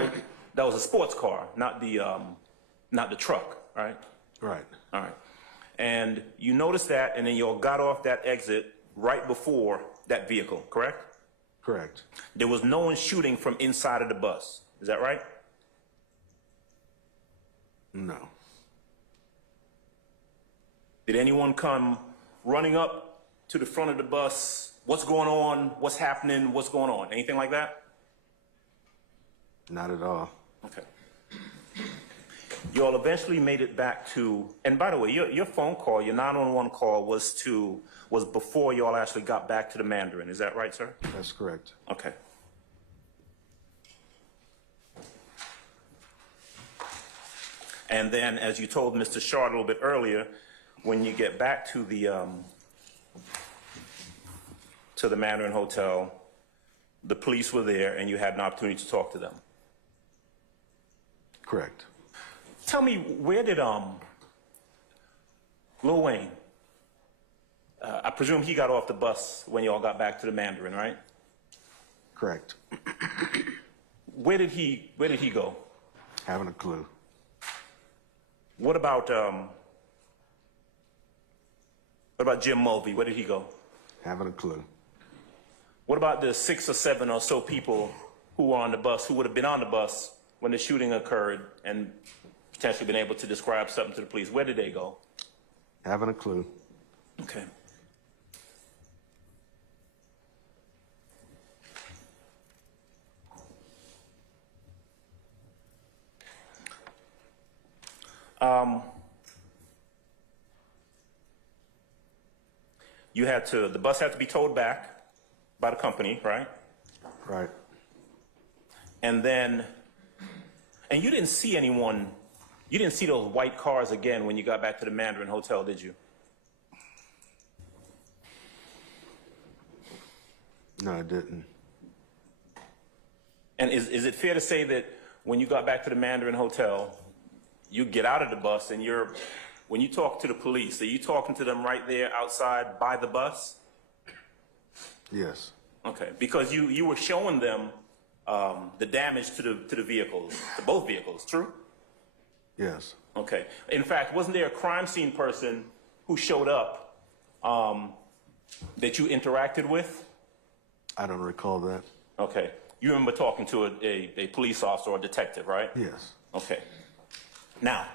was a sports car, not the truck, right? Right. All right. And you noticed that, and then you all got off that exit right before that vehicle, correct? Correct. There was no one shooting from inside of the bus. Is that right? No. Did anyone come running up to the front of the bus? What's going on? What's happening? What's going on? Anything like that? Not at all. Okay. You all eventually made it back to, and by the way, your phone call, your 911 call was before you all actually got back to the Mandarin. Is that right, sir? That's correct. Okay. And then, as you told Mr. Short a little bit earlier, when you get back to the Mandarin Hotel, the police were there and you had an opportunity to talk to them. Correct. Tell me, where did Lil Wayne, I presume he got off the bus when you all got back to the Mandarin, right? Correct. Where did he go? Haven't a clue. What about Jim Mulvey? Where did he go? Haven't a clue. What about the 6 or 7 or so people who were on the bus, who would have been on the bus when the shooting occurred and potentially been able to describe something to the police? Where did they go? Haven't a clue. Okay. The bus had to be towed back by the company, right? Right. And you didn't see anyone, you didn't see those white cars again when you got back to the Mandarin Hotel, did you? No, I didn't. And is it fair to say that when you got back to the Mandarin Hotel, you get out of the bus and when you talk to the police, are you talking to them right there outside by the bus? Yes. Okay, because you were showing them the damage to the vehicles, to both vehicles, true? Yes. Okay. In fact, wasn't there a crime scene person who showed up that you interacted with? I don't recall that. Okay. You remember talking to a police officer or a detective, right? Yes. Okay. Now,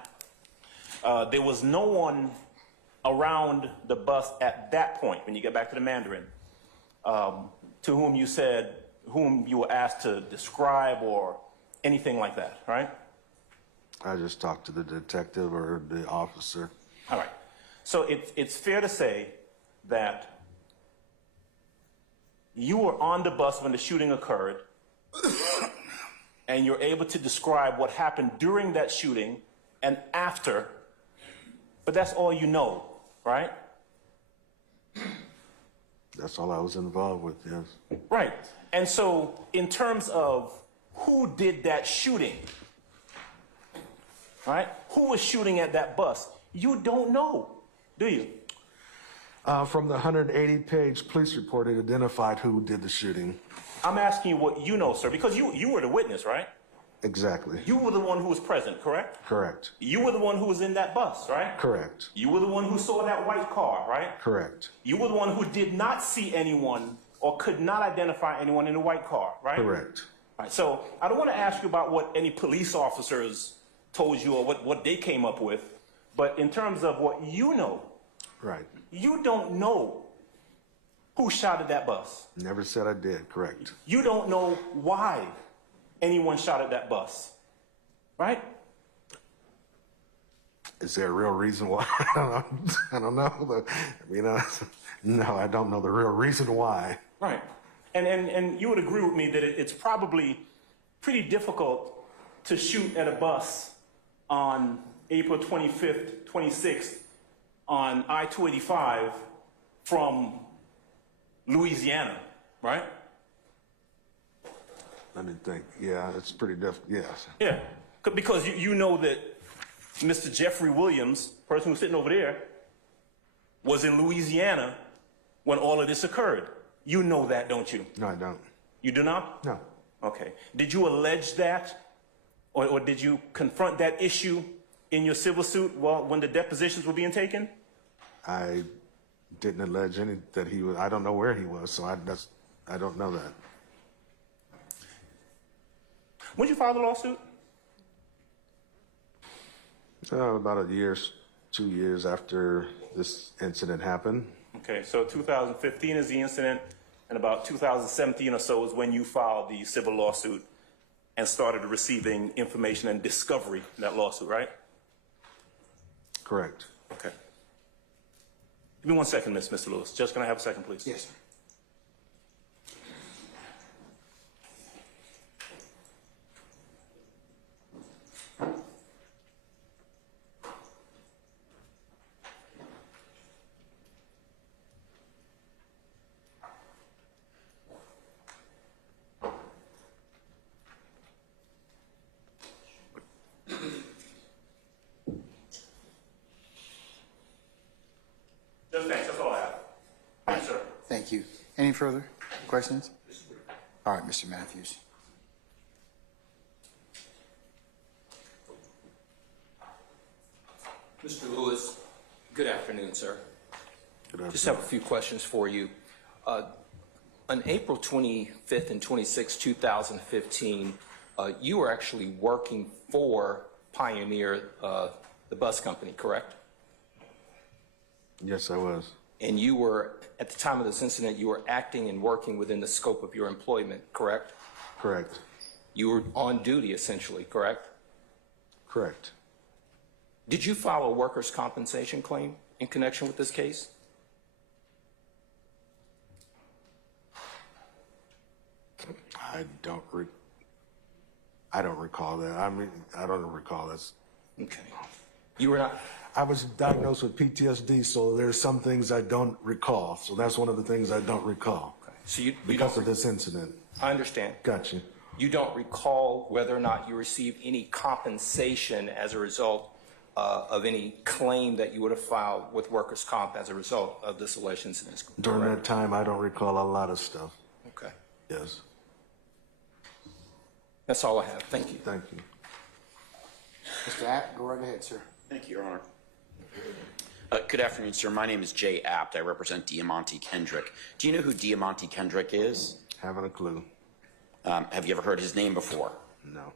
there was no one around the bus at that point when you get back to the Mandarin to whom you were asked to describe or anything like that, right? I just talked to the detective or the officer. All right. So it's fair to say that you were on the bus when the shooting occurred and you're able to describe what happened during that shooting and after, but that's all you know, right? That's all I was involved with, yes. Right. And so in terms of who did that shooting, right? Who was shooting at that bus? You don't know, do you? From the 180-page police report, it identified who did the shooting. I'm asking you what you know, sir, because you were the witness, right? Exactly. You were the one who was present, correct? Correct. You were the one who was in that bus, right? Correct. You were the one who saw that white car, right? Correct. You were the one who did not see anyone or could not identify anyone in the white car, right? Correct. All right, so I don't want to ask you about what any police officers told you or what they came up with, but in terms of what you know, right? You don't know who shot at that bus. Never said I did, correct. You don't know why anyone shot at that bus, right? Is there a real reason why? I don't know. No, I don't know the real reason why. Right. And you would agree with me that it's probably pretty difficult to shoot at a bus on April 25th, 26th on I-285 from Louisiana, right? Let me think. Yeah, it's pretty difficult. Yes. Yeah, because you know that Mr. Jeffrey Williams, person who's sitting over there, was in Louisiana when all of this occurred. You know that, don't you? No, I don't. You do not? No. Okay. Did you allege that, or did you confront that issue in your civil suit when the depositions were being taken? I didn't allege that he was. I don't know where he was, so I don't know that. When did you file the lawsuit? About 2 years after this incident happened. Okay, so 2015 is the incident, and about 2017 or so is when you filed the civil lawsuit and started receiving information and discovery in that lawsuit, right? Correct. Okay. Give me 1 second, Mr. Lewis. Judge, can I have a second, please? Yes, sir. Judge, thanks. That's all I have. Thanks, sir. Thank you. Any further questions? All right, Mr. Matthews. Mr. Lewis, good afternoon, sir. Good afternoon. Just have a few questions for you. On April 25th and 26th, 2015, you were actually working for Pioneer, the bus company, correct? Yes, I was. And you were, at the time of this incident, you were acting and working within the scope of your employment, correct? Correct. You were on duty, essentially, correct? Correct. Did you file a workers' compensation claim in connection with this case? I don't recall that. I mean, I don't recall this. Okay. You were not. I was diagnosed with PTSD, so there's some things I don't recall. So that's one of the things I don't recall. Okay. So you because of this incident. I understand. Got you. You don't recall whether or not you received any compensation as a result of any claim that you would have filed with workers' comp as a result of this alleged incident? During that time, I don't recall a lot of stuff. Okay. Yes. That's all I have. Thank you. Thank you. Mr. Apt, go right ahead, sir. Thank you, Your Honor. Good afternoon, sir. My name is Jay Apt. I represent Diamante Kendrick. Do you know who Diamante Kendrick is? Haven't a clue. Have you ever heard his name before? No.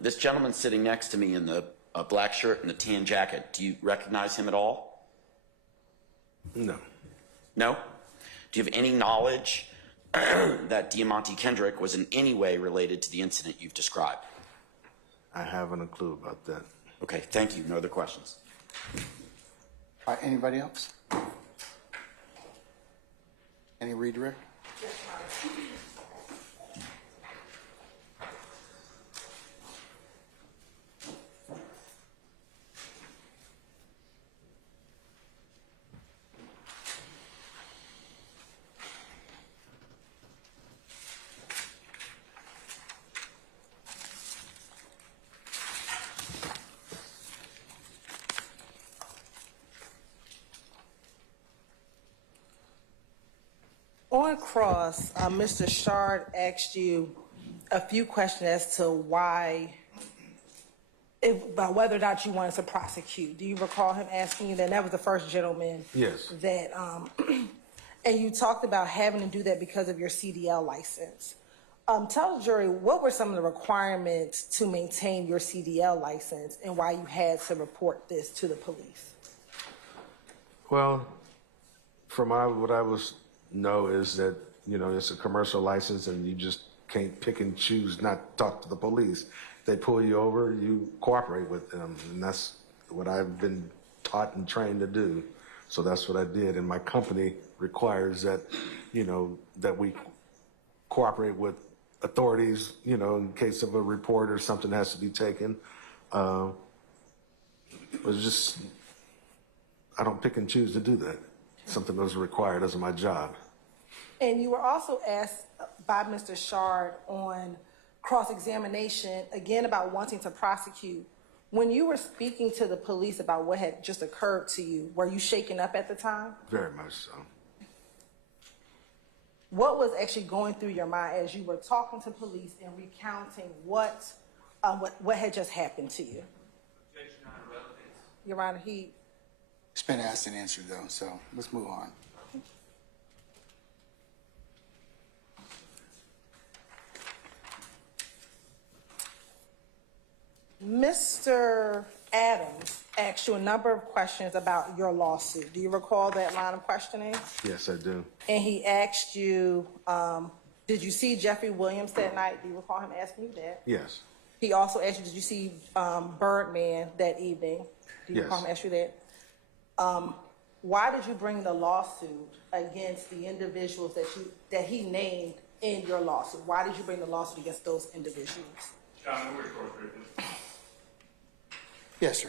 This gentleman sitting next to me in the black shirt and the tan jacket, do you recognize him at all? No. No? Do you have any knowledge that Diamante Kendrick was in any way related to the incident you've described? I haven't a clue about that. Okay, thank you. No other questions. All right, anybody else? Any redirect? On cross, Mr. Shard asked you a few questions as to why, about whether or not you wanted to prosecute. Do you recall him asking you that? That was the first gentleman. Yes. That, and you talked about having to do that because of your CDL license. Tell the jury, what were some of the requirements to maintain your CDL license and why you had to report this to the police? Well, from what I know is that, it's a commercial license and you just can't pick and choose not to talk to the police. They pull you over, you cooperate with them, and that's what I've been taught and trained to do. So that's what I did, and my company requires that, that we cooperate with authorities, in case of a report or something has to be taken. It's just, I don't pick and choose to do that. Something that was required as my job. And you were also asked by Mr. Shard on cross-examination, again, about wanting to prosecute. When you were speaking to the police about what had just occurred to you, were you shaken up at the time? Very much so. What was actually going through your mind as you were talking to police and recounting what had just happened to you? Your Honor, It's been asked and answered though, so let's move on. Mr. Adams asked you a number of questions about your lawsuit. Do you recall that line of questioning? Yes, I do. And he asked you, did you see Jeffrey Williams that night? Do you recall him asking you that? Yes. He also asked you, did you see Birdman that evening? Do you recall him asking you that? Why did you bring the lawsuit against the individuals that he named in your lawsuit? Why did you bring the lawsuit against those individuals? Yes, sir.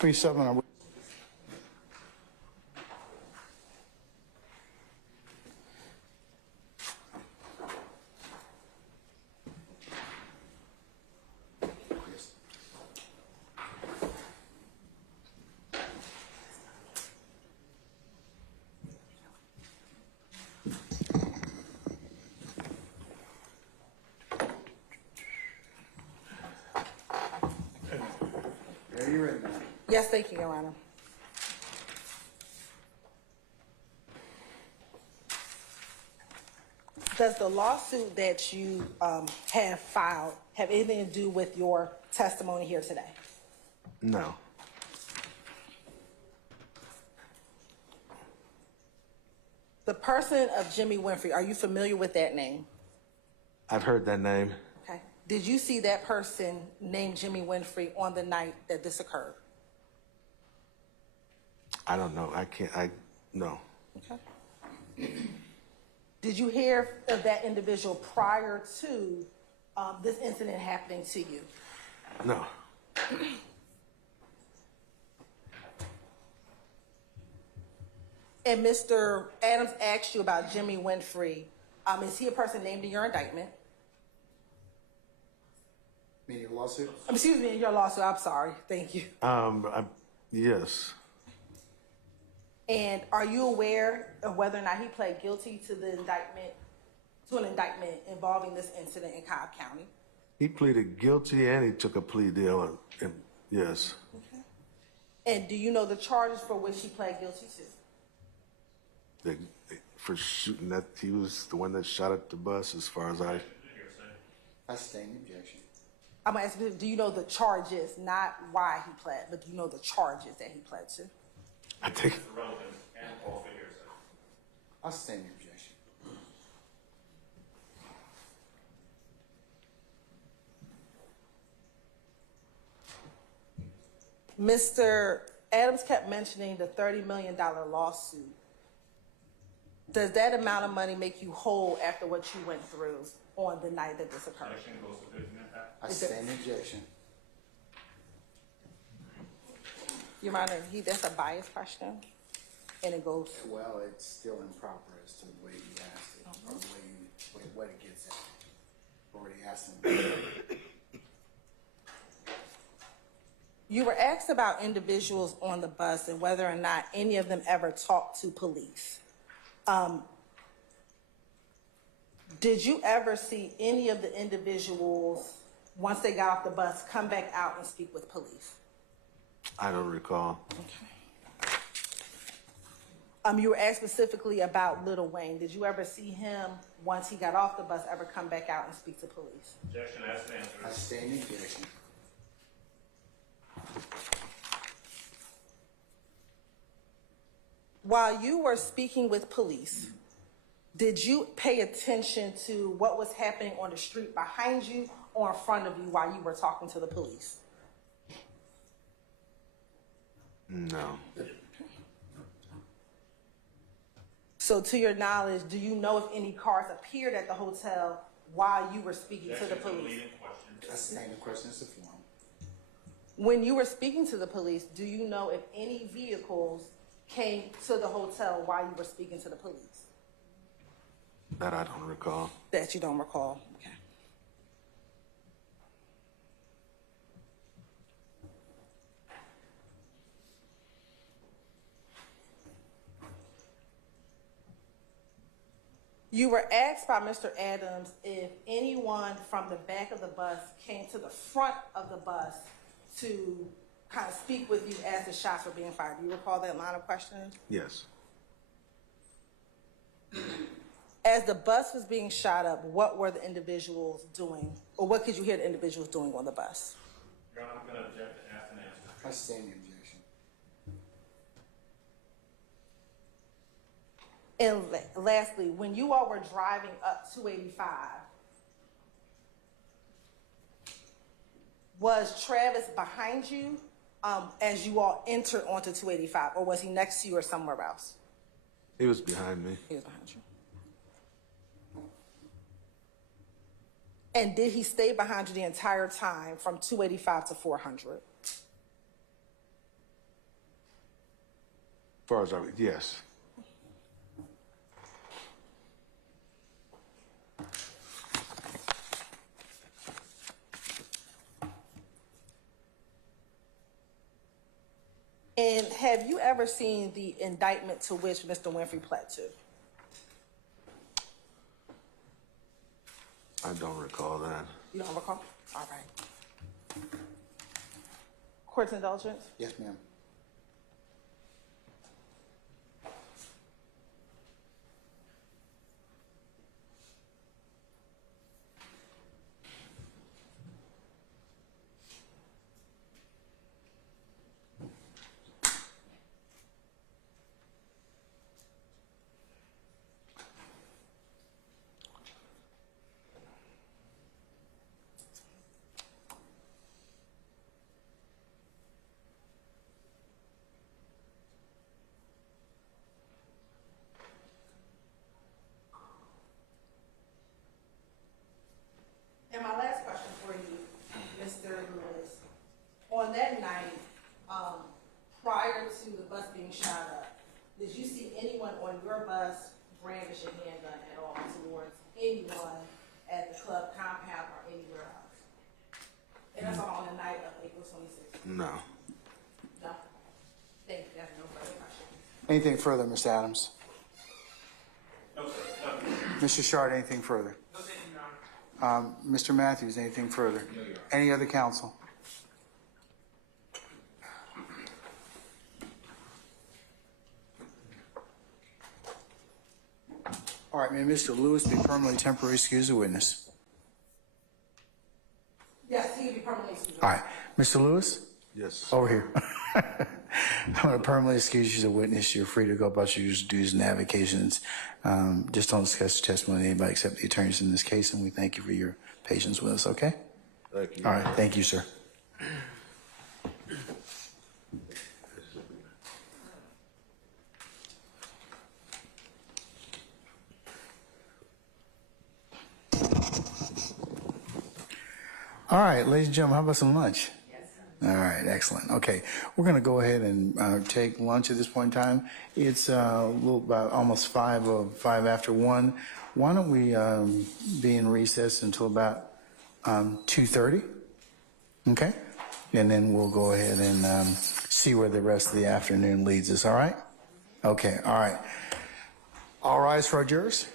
Please supplement. Are you ready, ma'am? Yes, thank you, Your Honor. Does the lawsuit that you have filed have anything to do with your testimony here today? No. The person of Jimmy Winfrey, are you familiar with that name? I've heard that name. Okay. Did you see that person named Jimmy Winfrey on the night that this occurred? I don't know. No. Okay. Did you hear of that individual prior to this incident happening to you? No. And Mr. Adams asked you about Jimmy Winfrey. Is he a person named in your indictment? Meaning your lawsuit? Excuse me, in your lawsuit. I'm sorry. Thank you. Yes. And are you aware of whether or not he pled guilty to an indictment involving this incident in Cobb County? He pleaded guilty and he took a plea deal. Yes. Okay. And do you know the charges for which he pled guilty to? For shooting that, he was the one that shot at the bus, as far as I sustain the objection. I'm gonna ask you, do you know the charges, not why he pled, but do you know the charges that he pled to? I think. I'll sustain the objection. Mr. Adams kept mentioning the $30 million lawsuit. Does that amount of money make you whole after what you went through on the night that this occurred? I sustain the objection. Your Honor, that's a bias question, and it goes. Well, it's still improper as to the way you asked it, or the way what it gets at. Already asked him. You were asked about individuals on the bus and whether or not any of them ever talked to police. Did you ever see any of the individuals, once they got off the bus, come back out and speak with police? I don't recall. Okay. You were asked specifically about Lil Wayne. Did you ever see him, once he got off the bus, ever come back out and speak to police? Objection, ask the answer. I sustain the objection. While you were speaking with police, did you pay attention to what was happening on the street behind you or in front of you while you were talking to the police? No. So to your knowledge, do you know if any cars appeared at the hotel while you were speaking to the police? I sustain the question as a form. When you were speaking to the police, do you know if any vehicles came to the hotel while you were speaking to the police? That I don't recall. That you don't recall. Okay. You were asked by Mr. Adams if anyone from the back of the bus came to the front of the bus to kind of speak with you as the shots were being fired. Do you recall that line of questioning? Yes. As the bus was being shot up, what were the individuals doing, or what could you hear the individuals doing on the bus? Your Honor, I'm going to object to ask and answer. I sustain the objection. And lastly, when you all were driving up 285, was Travis behind you as you all entered onto 285, or was he next to you or somewhere else? He was behind me. He was behind you. And did he stay behind you the entire time from 285 to 400? far as yes. And have you ever seen the indictment to which Mr. Winfrey pled to? I don't recall that. You don't recall? All right. Court's indulgence? Yes, ma'am. And my last question for you, Mr. Lewis. On that night, prior to the bus being shot up, did you see anyone on your bus brandish a handgun at all towards anyone at the club compound or anywhere else? And that's all on the night of April 26th? No. No? Thank you. That's no further questions. Anything further, Mr. Adams? No, sir. No. Mr. Shard, anything further? No, thank you, Your Honor. Mr. Matthews, anything further? No, Your Honor. Any other counsel? All right, may Mr. Lewis be permanently temporary excused as a witness? Yes, he will be permanently excused. All right, Mr. Lewis? Yes. Over here. I'm going to permanently excuse you as a witness. You're free to go about your duties and avocations. Just don't discuss the testimony of anybody except the attorneys in this case, and we thank you for your patience with us, okay? Thank you. All right, thank you, sir. All right, ladies and gentlemen, how about some lunch? All right, excellent. Okay, we're going to go ahead and take lunch at this point in time. It's a little about almost 5 after 1. Why don't we be in recess until about 2:30? Okay, and then we'll go ahead and see where the rest of the afternoon leads us. All right? Okay. All right. All rise for our jurors.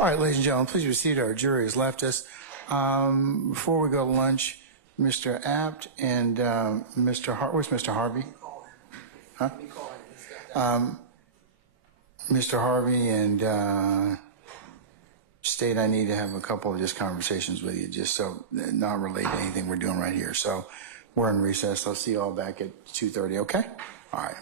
All right, ladies and gentlemen, please be seated. Our jury has left us. Before we go to lunch, Mr. Apt and Mr. Where's Mr. Harvey? Huh? Mr. Harvey and State, I need to have a couple of just conversations with you, just so not relate to anything we're doing right here. So we're in recess. I'll see you all back at 2:30, okay? All right.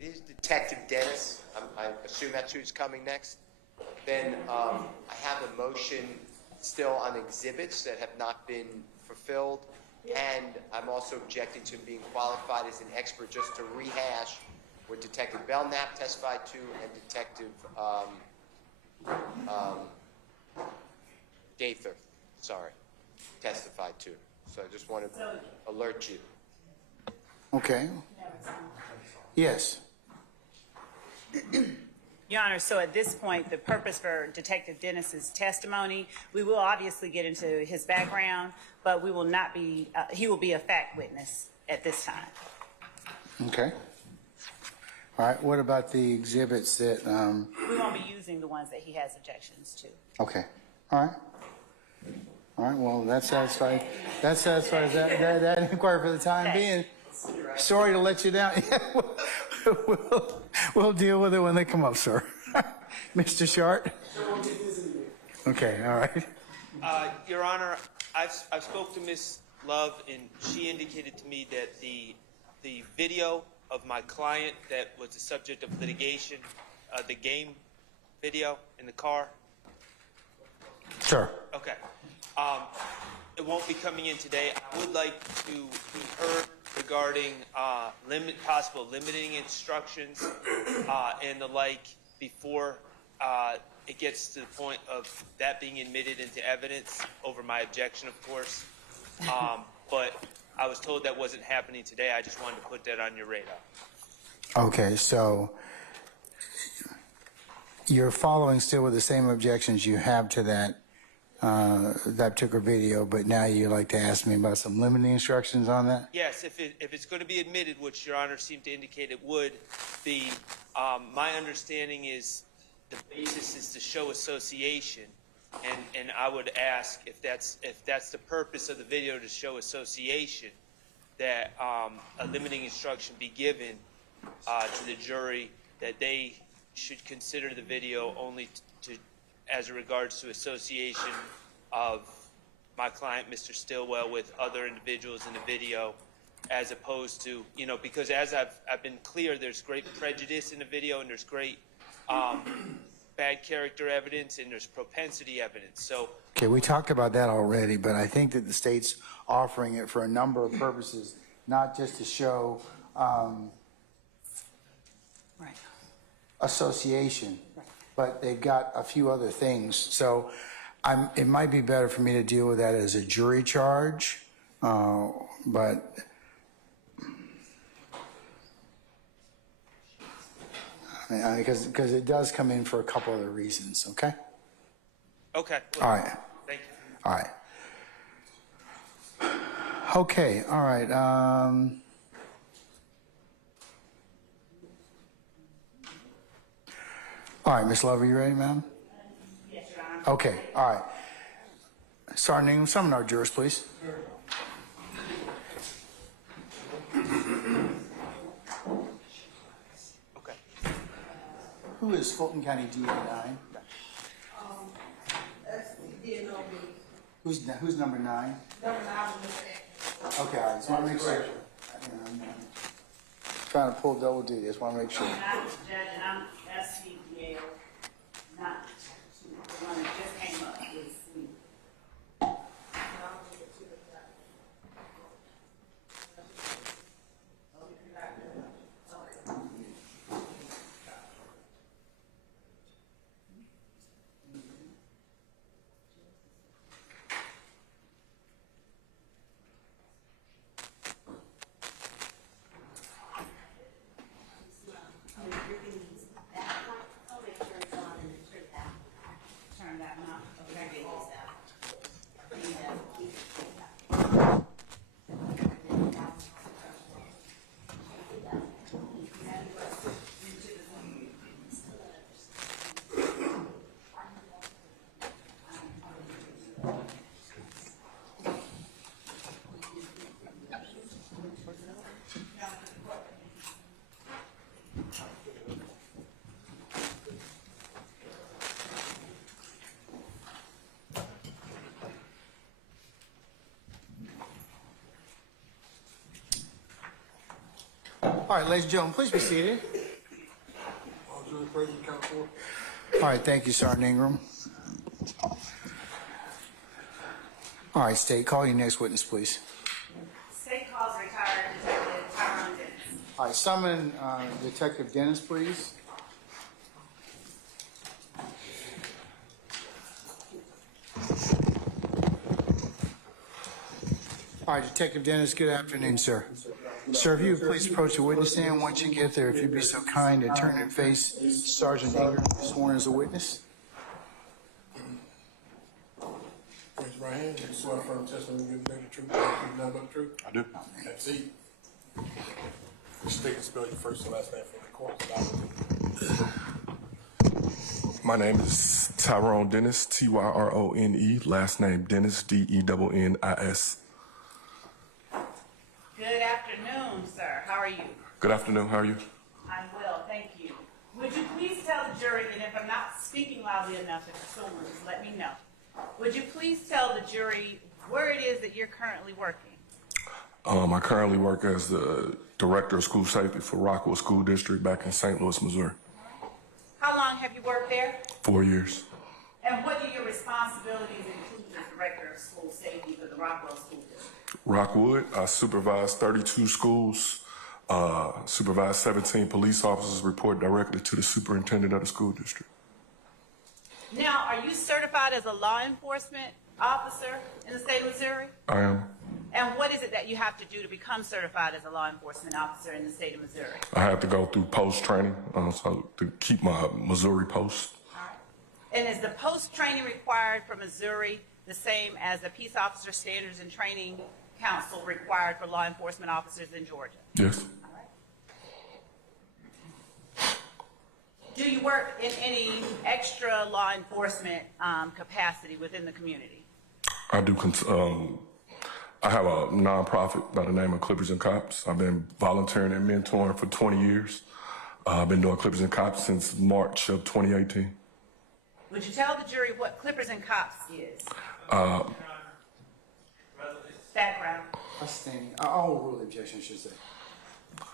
This is Detective Dennis. I assume that's who's coming next. Then I have a motion still on exhibits that have not been fulfilled, and I'm also objecting to him being qualified as an expert just to rehash what Detective Belknap testified to and Detective Dather, testified to. So I just wanted to alert you. Okay. Yes. Your Honor, so at this point, the purpose for Detective Dennis's testimony, we will obviously get into his background, but we will not be, he will be a fact witness at this time. Okay. All right. What about the exhibits that? We won't be using the ones that he has objections to. Okay. All right. All right. Well, that satisfies that inquiry for the time being. Sorry to let you down. We'll deal with it when they come up, sir. Mr. Short? Okay, all right. Your Honor, I've spoke to Ms. Love, and she indicated to me that the video of my client that was the subject of litigation, the game video in the car. Sure. Okay. It won't be coming in today. I would like to be heard regarding possible limiting instructions and the like before it gets to the point of that being admitted into evidence over my objection, of course. But I was told that wasn't happening today. I just wanted to put that on your radar. Okay, so you're following still with the same objections you have to that particular video, but now you'd like to ask me about some limiting instructions on that? Yes, if it's going to be admitted, which Your Honor seemed to indicate it would, my understanding is the basis is to show association, and I would ask if that's the purpose of the video, to show association, that a limiting instruction be given to the jury that they should consider the video only as regards to association of my client, Mr. Stillwell, with other individuals in the video, as opposed to, because as I've been clear, there's great prejudice in the video, and there's great bad character evidence, and there's propensity evidence. So, Okay, we talked about that already, but I think that the state's offering it for a number of purposes, not just to show association, but they've got a few other things. So it might be better for me to deal with that as a jury charge, but because it does come in for a couple other reasons, okay? okay. All right. Thank you. All right. Okay, all right. All right, Ms. Love, are you ready, ma'am? Yes, Your Honor. Okay, all right. Sergeant, summon our jurors, please. Okay. Who is Fulton County DA 9? That's the DNO. Who's number 9? Number 9 was Mr. Okay, all right, just want to make sure. I'm trying to pull double duty, just want to make sure. I'm Judge, and I'm SCDL, not the one that just came up with me. Turn that one off. Okay. All right, ladies and gentlemen, please be seated. All right, thank you, Sergeant Ingram. All right, State, call your next witness, please. State calls retired Detective Tyrone Dennis. All right, summon Detective Dennis, please. All right, Detective Dennis, good afternoon, sir. Sir, if you would please approach the witness stand. Once you get there, if you'd be so kind to turn and face Sergeant Ingram, sworn as a witness. Raise your right hand. You swear firm testimony you give the truth, nothing but the truth. I do. Have a seat. State and spell your first and last name for the court. My name is Tyrone Dennis, Tyrone. Last name Dennis, Dennis. Good afternoon, sir. How are you? Good afternoon. How are you? I'm well, thank you. Would you please tell the jury, and if I'm not speaking loudly enough, if someone just let me know. Would you please tell the jury where it is that you're currently working? I currently work as the Director of School Safety for Rockwood School District back in St. Louis, Missouri. How long have you worked there? 4 years. And what do your responsibilities include as Director of School Safety for the Rockwell School District? Rockwood, I supervise 32 schools, supervise 17 police officers, report directly to the superintendent of the school district. Now, are you certified as a law enforcement officer in the state of Missouri? I am. And what is it that you have to do to become certified as a law enforcement officer in the state of Missouri? I have to go through post training, so to keep my Missouri post. All right. And is the post training required for Missouri the same as the Peace Officer Standards and Training Council required for law enforcement officers in Georgia? Yes. All right. Do you work in any extra law enforcement capacity within the community? I do. I have a nonprofit by the name of Clippers and Cops. I've been volunteering and mentoring for 20 years. I've been doing Clippers and Cops since March of 2018. Would you tell the jury what Clippers and Cops is? Background. I'll rule the objection, I should say.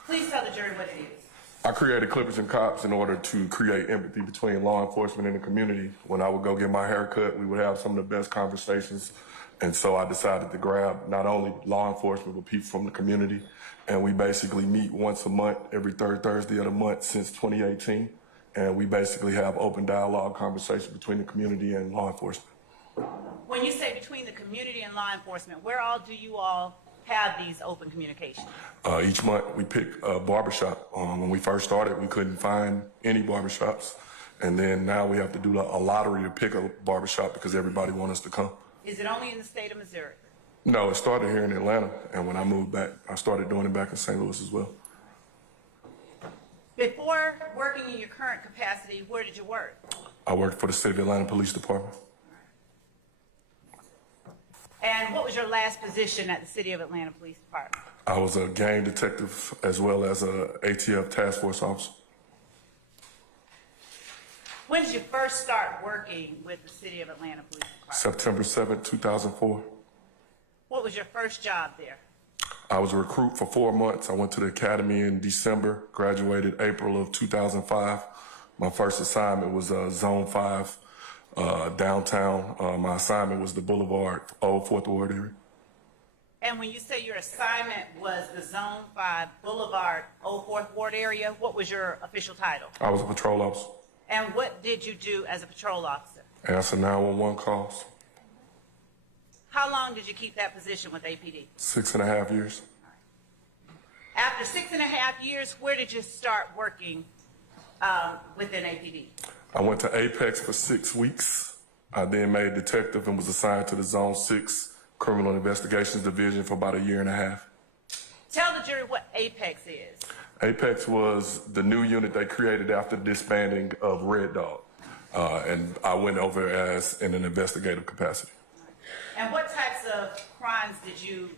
Please tell the jury what it is. I created Clippers and Cops in order to create empathy between law enforcement and the community. When I would go get my hair cut, we would have some of the best conversations. And so I decided to grab not only law enforcement, but people from the community. And we basically meet once a month, every third Thursday of the month since 2018. And we basically have open dialogue conversation between the community and law enforcement. When you say between the community and law enforcement, where all do you all have these open communications? Each month we pick a barbershop. When we first started, we couldn't find any barbershops. And then now we have to do a lottery to pick a barbershop because everybody wants us to come. Is it only in the state of Missouri? No, it started here in Atlanta. And when I moved back, I started doing it back in St. Louis as well. Before working in your current capacity, where did you work? I worked for the City of Atlanta Police Department. And what was your last position at the City of Atlanta Police Department? I was a gang detective as well as a ATF task force officer. When did you first start working with the City of Atlanta Police Department? September 7th, 2004. What was your first job there? I was a recruit for 4 months. I went to the academy in December, graduated April of 2005. My first assignment was Zone 5, downtown. My assignment was the Boulevard, Old Fourth Ward area. And when you say your assignment was the Zone 5 Boulevard, Old Fourth Ward area, what was your official title? I was a patrol officer. And what did you do as a patrol officer? Answer 911 calls. How long did you keep that position with APD? 6.5 years. After 6.5 years, where did you start working within APD? I went to Apex for 6 weeks. I then made detective and was assigned to the Zone 6 Criminal Investigations Division for about 1.5 years. Tell the jury what Apex is. Apex was the new unit they created after disbanding of Red Dog. And I went over as in an investigative capacity. And what types of crimes did you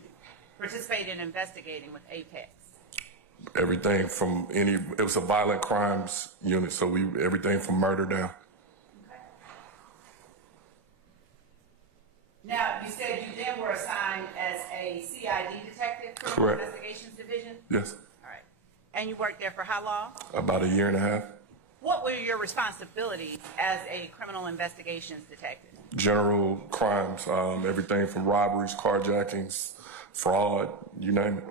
participate in investigating with Apex? Everything from it was a violent crimes unit, so everything from murder down. Okay. Now, you said you then were assigned as a CID detective, Criminal Correct. Investigations Division? Yes. All right. And you worked there for how long? About 1.5 years. What were your responsibilities as a criminal investigations detective? General crimes, everything from robberies, carjackings, fraud, you name it.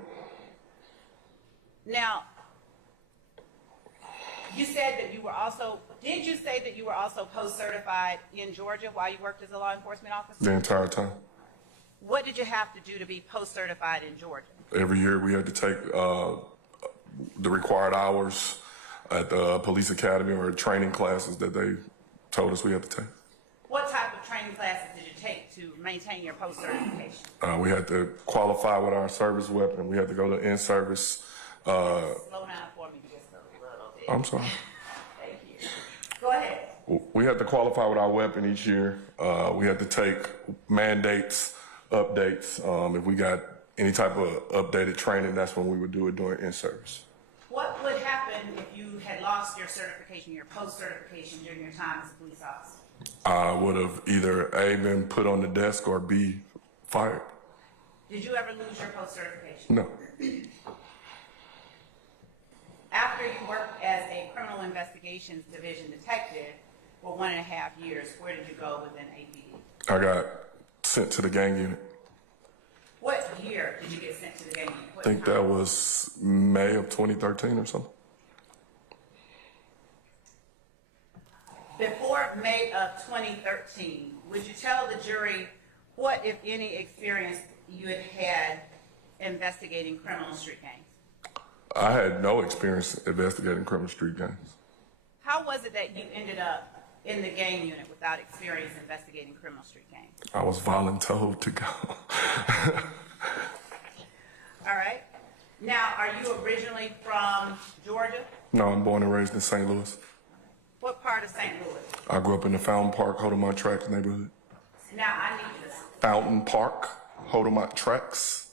Now, you said that you were also, did you say that you were also post-certified in Georgia while you worked as a law enforcement officer? The entire time. What did you have to do to be post-certified in Georgia? Every year we had to take the required hours at the police academy or training classes that they told us we had to take. What type of training classes did you take to maintain your post-certification? We had to qualify with our service weapon. We had to go to in-service. Slow down for me just a little bit. I'm sorry. Thank you. Go ahead. We had to qualify with our weapon each year. We had to take mandates, updates. If we got any type of updated training, that's when we would do it during in-service. What would happen if you had lost your certification, your post-certification during your time as a police officer? I would have either A, been put on the desk, or B, fired. Did you ever lose your post-certification? No. After you worked as a criminal investigations division detective for 1.5 years, where did you go within APD? I got sent to the gang unit. What year did you get sent to the gang unit? I think that was May of 2013 or something. Before May of 2013, would you tell the jury what, if any, experience you had had investigating criminal street gangs? I had no experience investigating criminal street gangs. How was it that you ended up in the gang unit without experience investigating criminal street gangs? I was voluntold to go. All right. Now, are you originally from Georgia? No, I'm born and raised in St. Louis. What part of St. Louis? I grew up in the Fountain Park, Hodemont Tracks neighborhood. Now, I need you to Fountain Park, Hodemont Tracks.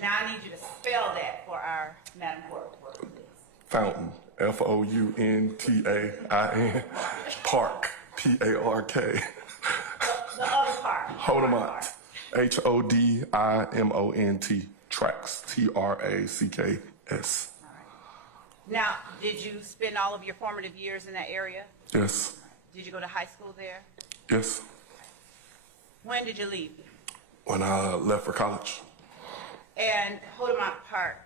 Now I need you to spell that for our Madam Court reporter, please. Fountain, Fountain, Park, Park. The other part. Hodemont, Hodimont, Tracks, Tracks. Now, did you spend all of your formative years in that area? Yes. Did you go to high school there? Yes. When did you leave? When I left for college. And Hodemont Park.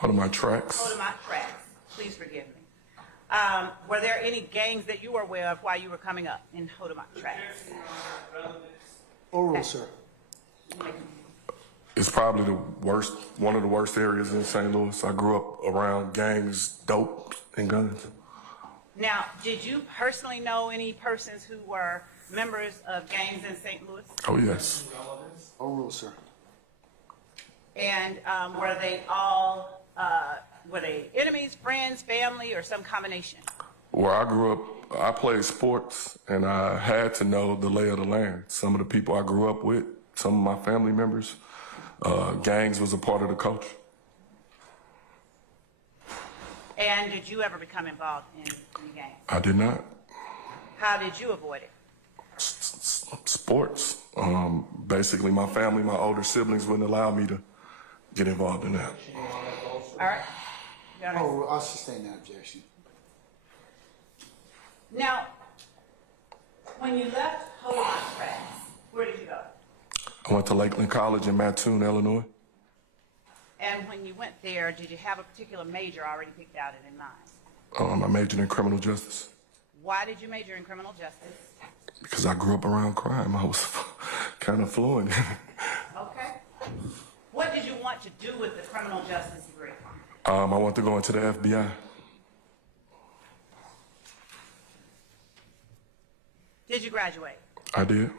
Hodemont Tracks. Hodemont Tracks. Please forgive me. Were there any gangs that you were aware of while you were coming up in Hodemont Tracks? Oral, sir. It's probably one of the worst areas in St. Louis. I grew up around gangs, dope, and guns. Now, did you personally know any persons who were members of gangs in St. Louis? Oh, yes. Oral, sir. And were they all, were they enemies, friends, family, or some combination? Where I grew up, I played sports, and I had to know the lay of the land. Some of the people I grew up with, some of my family members, gangs was a part of the culture. And did you ever become involved in gangs? I did not. How did you avoid it? Sports. Basically, my family, my older siblings wouldn't allow me to get involved in that. All right. Oh, I'll sustain that objection. Now, when you left Hodemont Tracks, where did you go? I went to Lakeland College in Mattoon, Illinois. And when you went there, did you have a particular major already picked out and in mind? I majored in criminal justice Why did you major in criminal justice? because I grew up around crime. I was kind of fluent. Okay. What did you want to do with the criminal justice degree? I want to go into the FBI. Did you graduate? I did.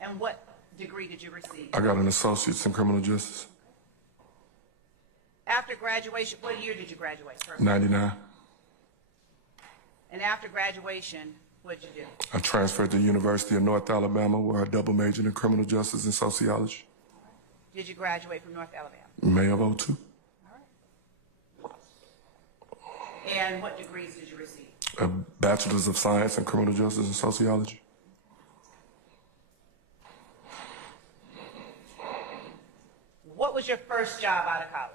And what degree did you receive? I got an associate's in criminal justice. After graduation, what year did you graduate? First? 99. And after graduation, what did you do? I transferred to the University of North Alabama, where I double majored in criminal justice and sociology. Did you graduate from North Alabama? May of 02. And what degrees did you receive? A bachelor's of science in criminal justice and sociology. What was your first job out of college?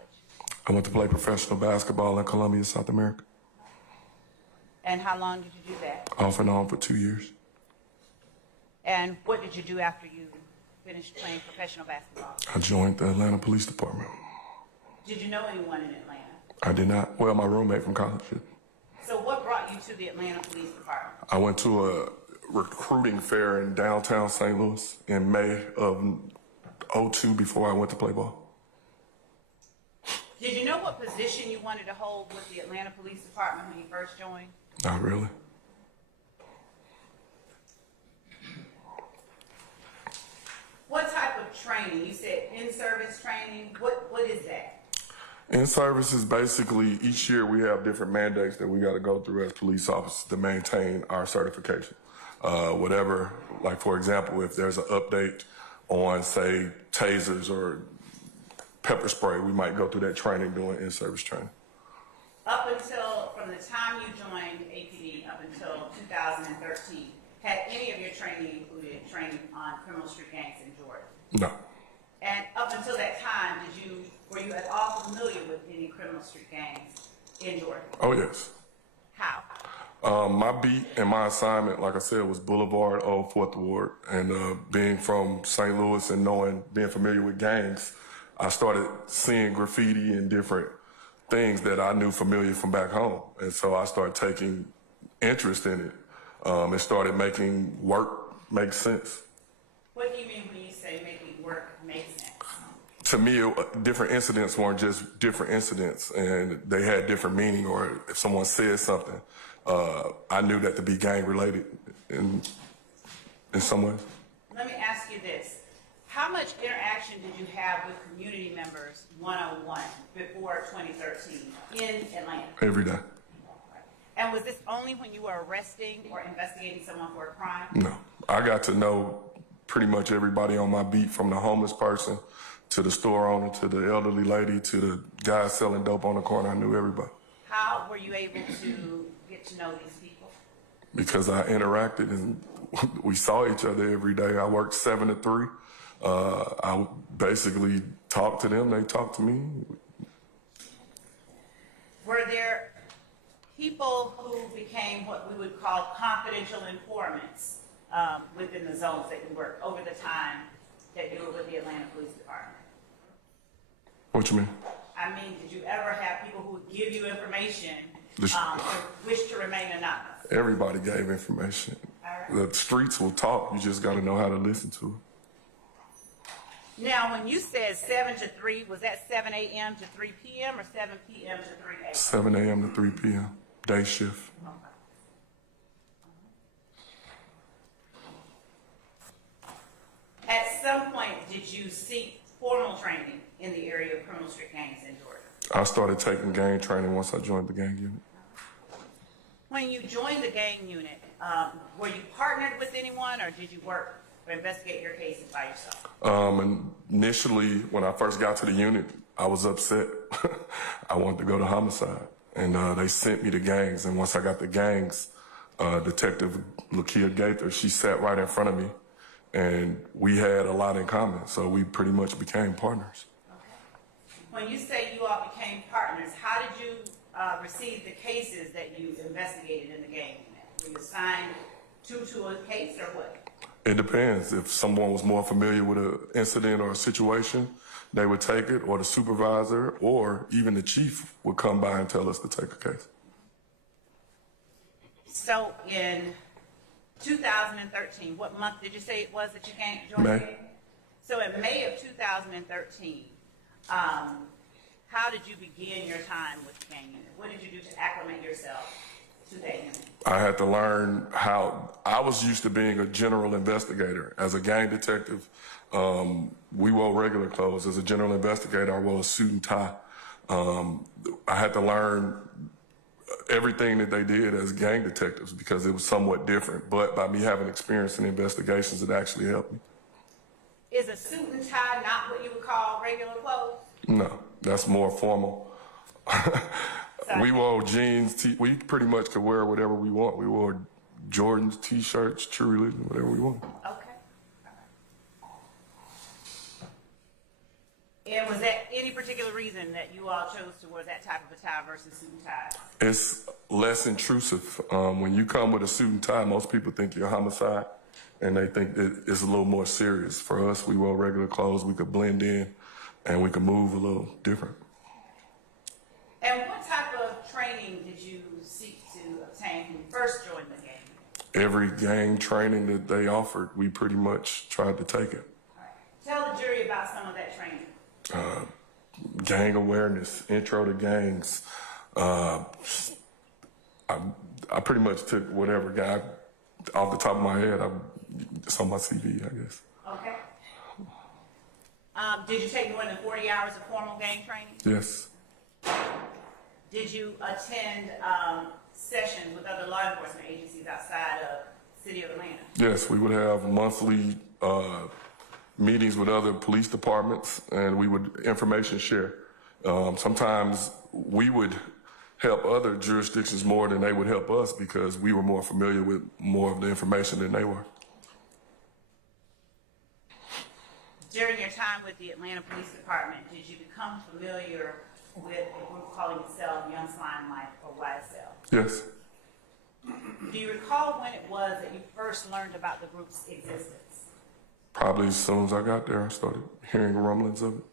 I went to play professional basketball in Columbia, South America. And how long did you do that? Off and on for 2 years. And what did you do after you finished playing professional basketball? I joined the Atlanta Police Department. Did you know anyone in Atlanta? I did not. Well, my roommate from college did. So what brought you to the Atlanta Police Department? I went to a recruiting fair in downtown St. Louis in May of '02 before I went to play ball. Did you know what position you wanted to hold with the Atlanta Police Department when you first joined? Not really. What type of training? You said in-service training. What is that? In service is basically each year we have different mandates that we got to go through as police officers to maintain our certification. Whatever, like for example, if there's an update on, say, tasers or pepper spray, we might go through that training doing in-service training. Up until, from the time you joined APD up until 2013, had any of your training included training on criminal street gangs in Georgia? No. And up until that time, were you at all familiar with any criminal street gangs in Georgia? Oh, yes. How? My beat and my assignment, like I said, was Boulevard, Old 4th Ward. And being from St. Louis and being familiar with gangs, I started seeing graffiti and different things that I knew familiar from back home. And so I started taking interest in it. It started making work make sense. What do you mean when you say making work make sense? To me, different incidents weren't just different incidents, and they had different meaning, or if someone said something, I knew that to be gang-related in some way. Let me ask you this. How much interaction did you have with community members one-on-one before 2013 in Atlanta? Every day. And was this only when you were arresting or investigating someone for a crime? No. I got to know pretty much everybody on my beat, from the homeless person to the store owner to the elderly lady to the guy selling dope on the corner. I knew everybody. How were you able to get to know these people? Because I interacted and we saw each other every day. I worked 7 to 3. I would basically talk to them, they talked to me. Were there people who became what we would call confidential informants within the zones that you worked over the time that you were with the Atlanta Police Department? What you mean? I mean, did you ever have people who would give you information and wish to remain anonymous? Everybody gave information. All right. The streets will talk. You just got to know how to listen to it. Now, when you said 7 to 3, was that 7 a.m. to 3 p.m. or 7 p.m. to 3 a.m.? 7 a.m. to 3 p.m. Day shift. At some point, did you seek formal training in the area of criminal street gangs in Georgia? I started taking gang training once I joined the gang unit. When you joined the gang unit, were you partnered with anyone, or did you work or investigate your cases by yourself? Initially, when I first got to the unit, I was upset. I wanted to go to homicide, and they sent me to gangs. And once I got to gangs, Detective Lakia Gaither, she sat right in front of me, and we had a lot in common. So we pretty much became partners. When you say you all became partners, how did you receive the cases that you investigated in the gang unit? Were you assigned to a case or what? It depends. If someone was more familiar with an incident or a situation, they would take it, or the supervisor or even the chief would come by and tell us to take a case. So in 2013, what month did you say it was that you joined the gang? So in May of 2013, how did you begin your time with the gang unit? What did you do to acclimate yourself to that unit? I had to learn how. I was used to being a general investigator. As a gang detective, we wore regular clothes. As a general investigator, I wore a suit and tie. I had to learn everything that they did as gang detectives because it was somewhat different. But by me having experience in investigations, it actually helped me. Is a suit and tie not what you would call regular clothes? No, that's more formal. We wore jeans. We pretty much could wear whatever we want. We wore Jordans, T-shirts, True Religion, whatever we want. Okay. And was that any particular particular reason that you all chose to wear that type of a tie versus suit and tie? It's less intrusive. When you come with a suit and tie, most people think you're homicide, and they think that it's a little more serious. For us, we wear regular clothes. We could blend in, and we could move a little different. And what type of training did you seek to obtain when you first joined the gang? Every gang training that they offered, we pretty much tried to take it. All right. Tell the jury about some of that training. Gang awareness, intro to gangs. I pretty much took whatever guy off the top of my head. It's on my CV, I guess. Okay. Did you take more than 40 hours of formal gang training? Yes. Did you attend sessions with other law enforcement agencies outside of the city of Atlanta? Yes, we would have monthly meetings with other police departments, and we would information share. Sometimes we would help other jurisdictions more than they would help us because we were more familiar with more of the information than they were. During your time with the Atlanta Police Department, did you become familiar with a group calling itself Young Slime Life, or YSL? Yes. Do you recall when it was that you first learned about the group's existence? Probably as soon as I got there, I started hearing rumblings of it.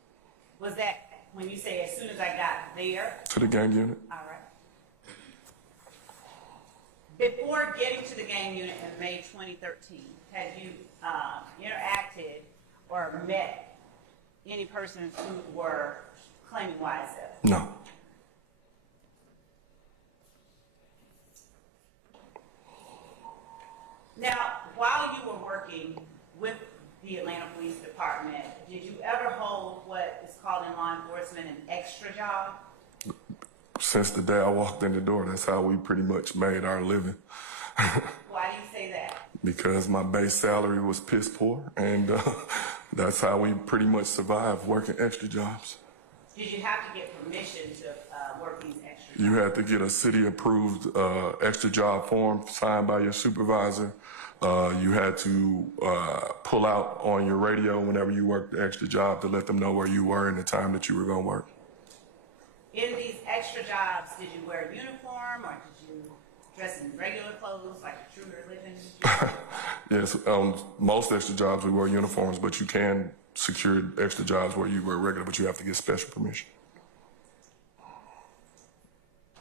Was that when you say as soon as I got there? To the gang unit. All right. Before getting to the gang unit in May 2013, had you interacted or met any persons who were claiming YSL? No. Now, while you were working with the Atlanta Police Department, did you ever hold what is called in law enforcement an extra job? Since the day I walked in the door, that's how we pretty much made our living. Why do you say that? Because my base salary was piss poor, and that's how we pretty much survived, working extra jobs. Did you have to get permission to work these extra jobs? You had to get a city-approved extra job form signed by your supervisor. You had to pull out on your radio whenever you worked the extra job to let them know where you were and the time that you were going to work. In these extra jobs, did you wear a uniform or did you dress in regular clothes like a true religion? Yes, most extra jobs we wear uniforms, but you can secure extra jobs where you wear regular, but you have to get special permission.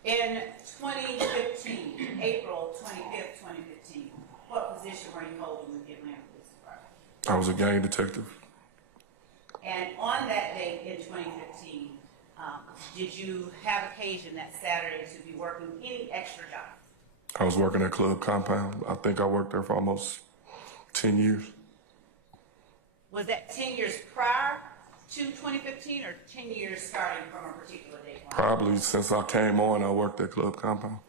In 2015, April 25th, 2015, what position were you holding with the Atlanta Police Department? I was a gang detective. And on that date in 2015, did you have occasion that Saturday to be working any extra job? I was working at Club Compound. I think I worked there for almost 10 years. Was that 10 years prior to 2015 or 10 years starting from a particular date? Probably since I came on, I worked at Club Compound.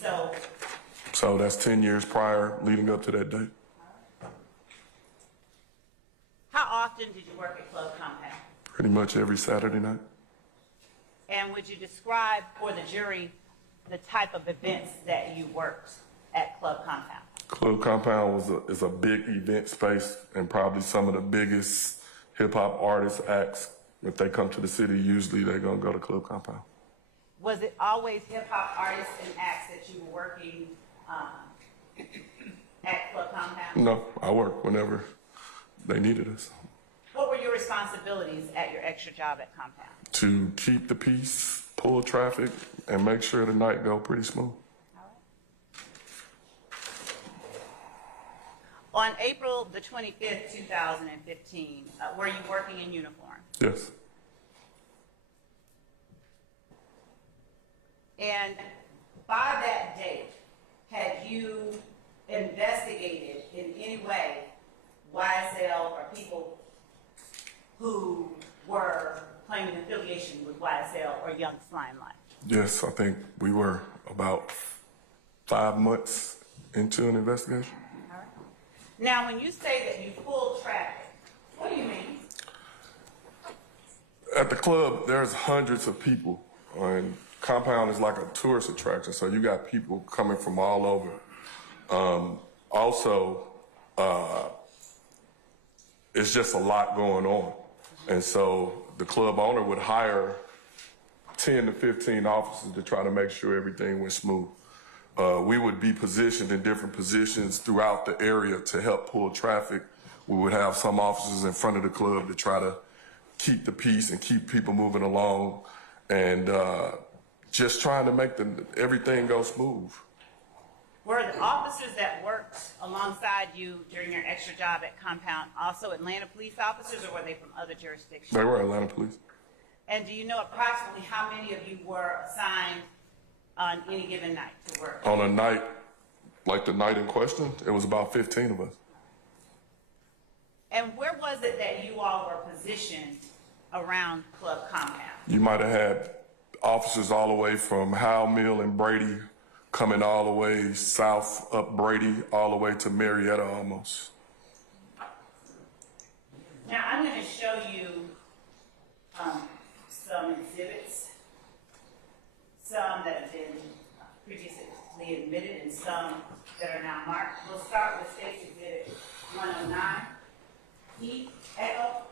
So that's 10 years prior, leading up to that date. How often did you work at Club Compound? Pretty much every Saturday night. And would you describe for the jury the type of events that you worked at Club Compound? Club Compound is a big event space, and probably some of the biggest hip-hop artists, acts, if they come to the city, usually they're going to go to Club Compound. Was it always hip-hop artists and acts that you were working at Club Compound? No, I worked whenever they needed us. What were your responsibilities at your extra job at Compound? To keep the peace, pull traffic, and make sure the night go pretty smooth. On April the 25th, 2015, were you working in uniform? Yes. And by that date, had you investigated in any way YSL or people who were claiming affiliation with YSL or Young Slime Life? Yes, I think we were about 5 months into an investigation. All right. Now, when you say that you pulled traffic, what do you mean? At the club, there's hundreds of people, and Compound is like a tourist attraction, so you got people coming from all over. It's just a lot going on. And so the club owner would hire 10 to 15 officers to try to make sure everything went smooth. We would be positioned in different positions throughout the area to help pull traffic. We would have some officers in front of the club to try to keep the peace and keep people moving along, and just trying to make everything go smooth. Were the officers that worked alongside you during your extra job at Compound also Atlanta police officers, or were they from other jurisdictions? They were Atlanta police. And do you know approximately how many of you were assigned on any given night to work? On a night, like the night in question, it was about 15 of us. And where was it that you all were positioned around Club Compound? You might have had officers all the way from Howell Mill and Brady, coming all the way south up Brady, all the way to Marietta almost. Now I'm going to show you some exhibits, some that have been previously admitted and some that are now marked. We'll start with State's Exhibit 109. Heat, echo.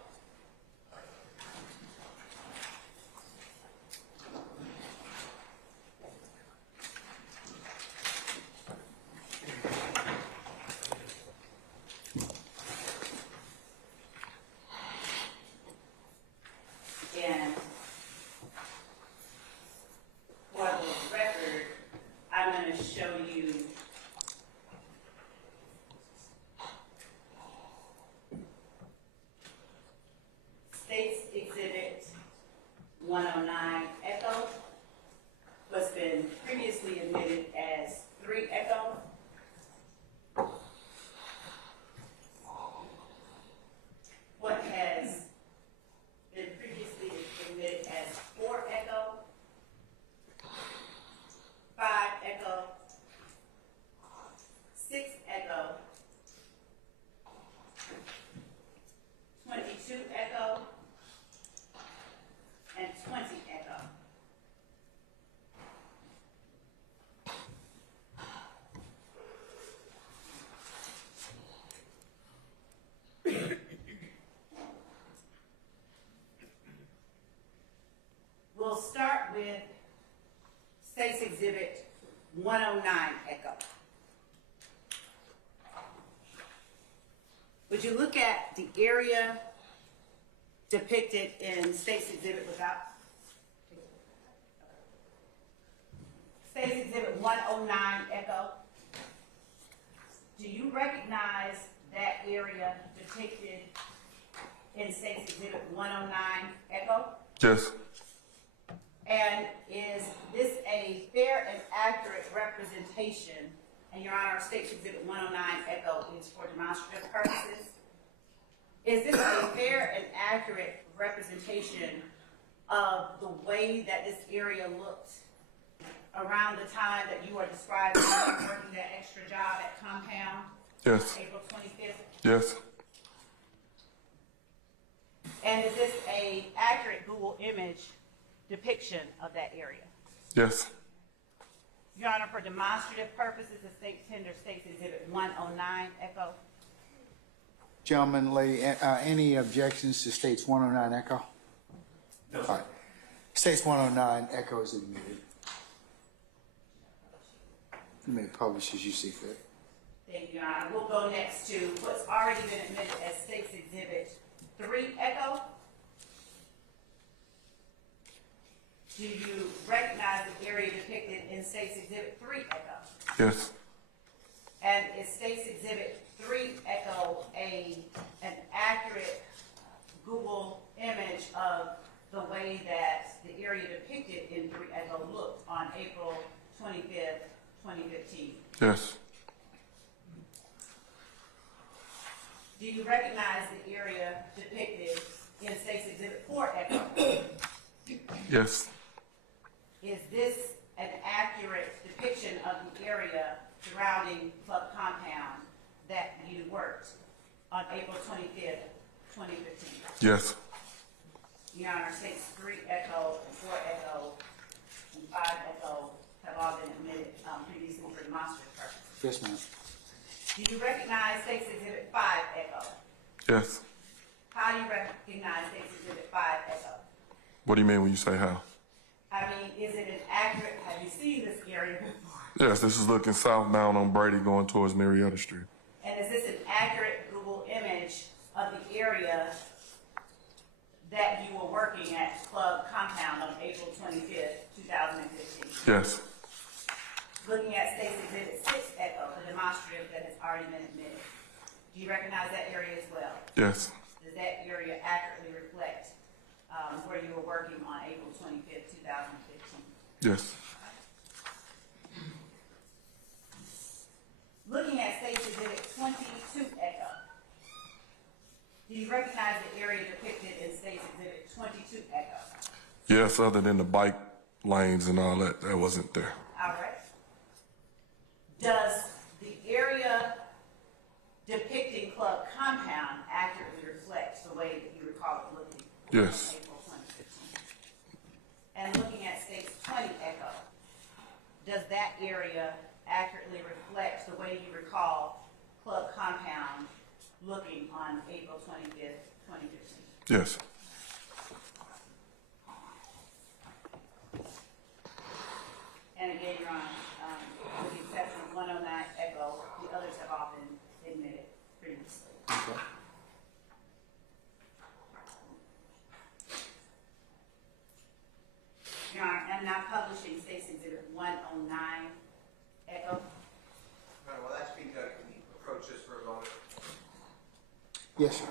And for the record, I'm going to show you State's Exhibit 109 Echo, what's been previously admitted as 3 Echo. What has been previously admitted as 4 Echo, 5 Echo, 6 Echo, 22 Echo, and 20 Echo. We'll start with State's Exhibit 109 Echo. Would you look at the area depicted in State's Exhibit without? State's Exhibit 109 Echo. Do you recognize that area depicted in State's Exhibit 109 Echo? Yes. And is this a fair and accurate representation? And Your Honor, State's Exhibit 109 Echo is for demonstrative purposes. Is this a fair and accurate representation of the way that this area looked around the time that you are describing working that extra job at Compound? Yes. April 25th? Yes. And is this a accurate Google image depiction of that area? Yes. Your Honor, for demonstrative purposes, the state tender State's Exhibit 109 Echo. Gentlemen, lady, any objections to State's 109 Echo? No. All right. State's 109 Echo is admitted. You may publish as you see fit. Thank you, Your Honor. We'll go next to what's already been admitted as State's Exhibit 3 Echo. Do you recognize the area depicted in State's Exhibit 3 Echo? Yes. And is State's Exhibit 3 Echo an accurate Google image of the way that the area depicted in 3 Echo looked on April 25th, 2015? Yes. Do you recognize the area depicted in State's Exhibit 4 Echo? Yes. Is this an accurate depiction of the area surrounding Club Compound that you worked on April 25th, 2015? Yes. Your Honor, States 3 Echo, 4 Echo, and 5 Echo have all been admitted previously for demonstrative purposes. Yes, ma'am. Do you recognize State's Exhibit 5 Echo? Yes. How do you recognize State's Exhibit 5 Echo? What do you mean when you say how? I mean, is it an accurate, have you seen this area before? Yes, this is looking southbound on Brady going towards Marietta Street. And is this an accurate Google image of the area that you were working at Club Compound on April 25th, 2015? Yes. Looking at State's Exhibit 6 Echo, the demonstrative that has already been admitted, do you recognize that area as well? Yes. Does that area accurately reflect where you were working on April 25th, 2015? Yes. Looking at State's Exhibit 22 Echo, do you recognize the area depicted in State's Exhibit 22 Echo? Yes, other than the bike lanes and all that, that wasn't there. All right. Does the area depicting Club Compound accurately reflect the way that you recall it looking? Yes. April 2015. And looking at State's 20 Echo, does that area accurately reflect the way you recall Club Compound looking on April 25th, 2015? Yes. And again, Your Honor, with the exception of 109 Echo, the others have all been admitted previously. Okay. Your Honor, I'm now publishing State's Exhibit 109 Echo. All right, well, that's being done. Can you approach this for a moment? Yes, sir.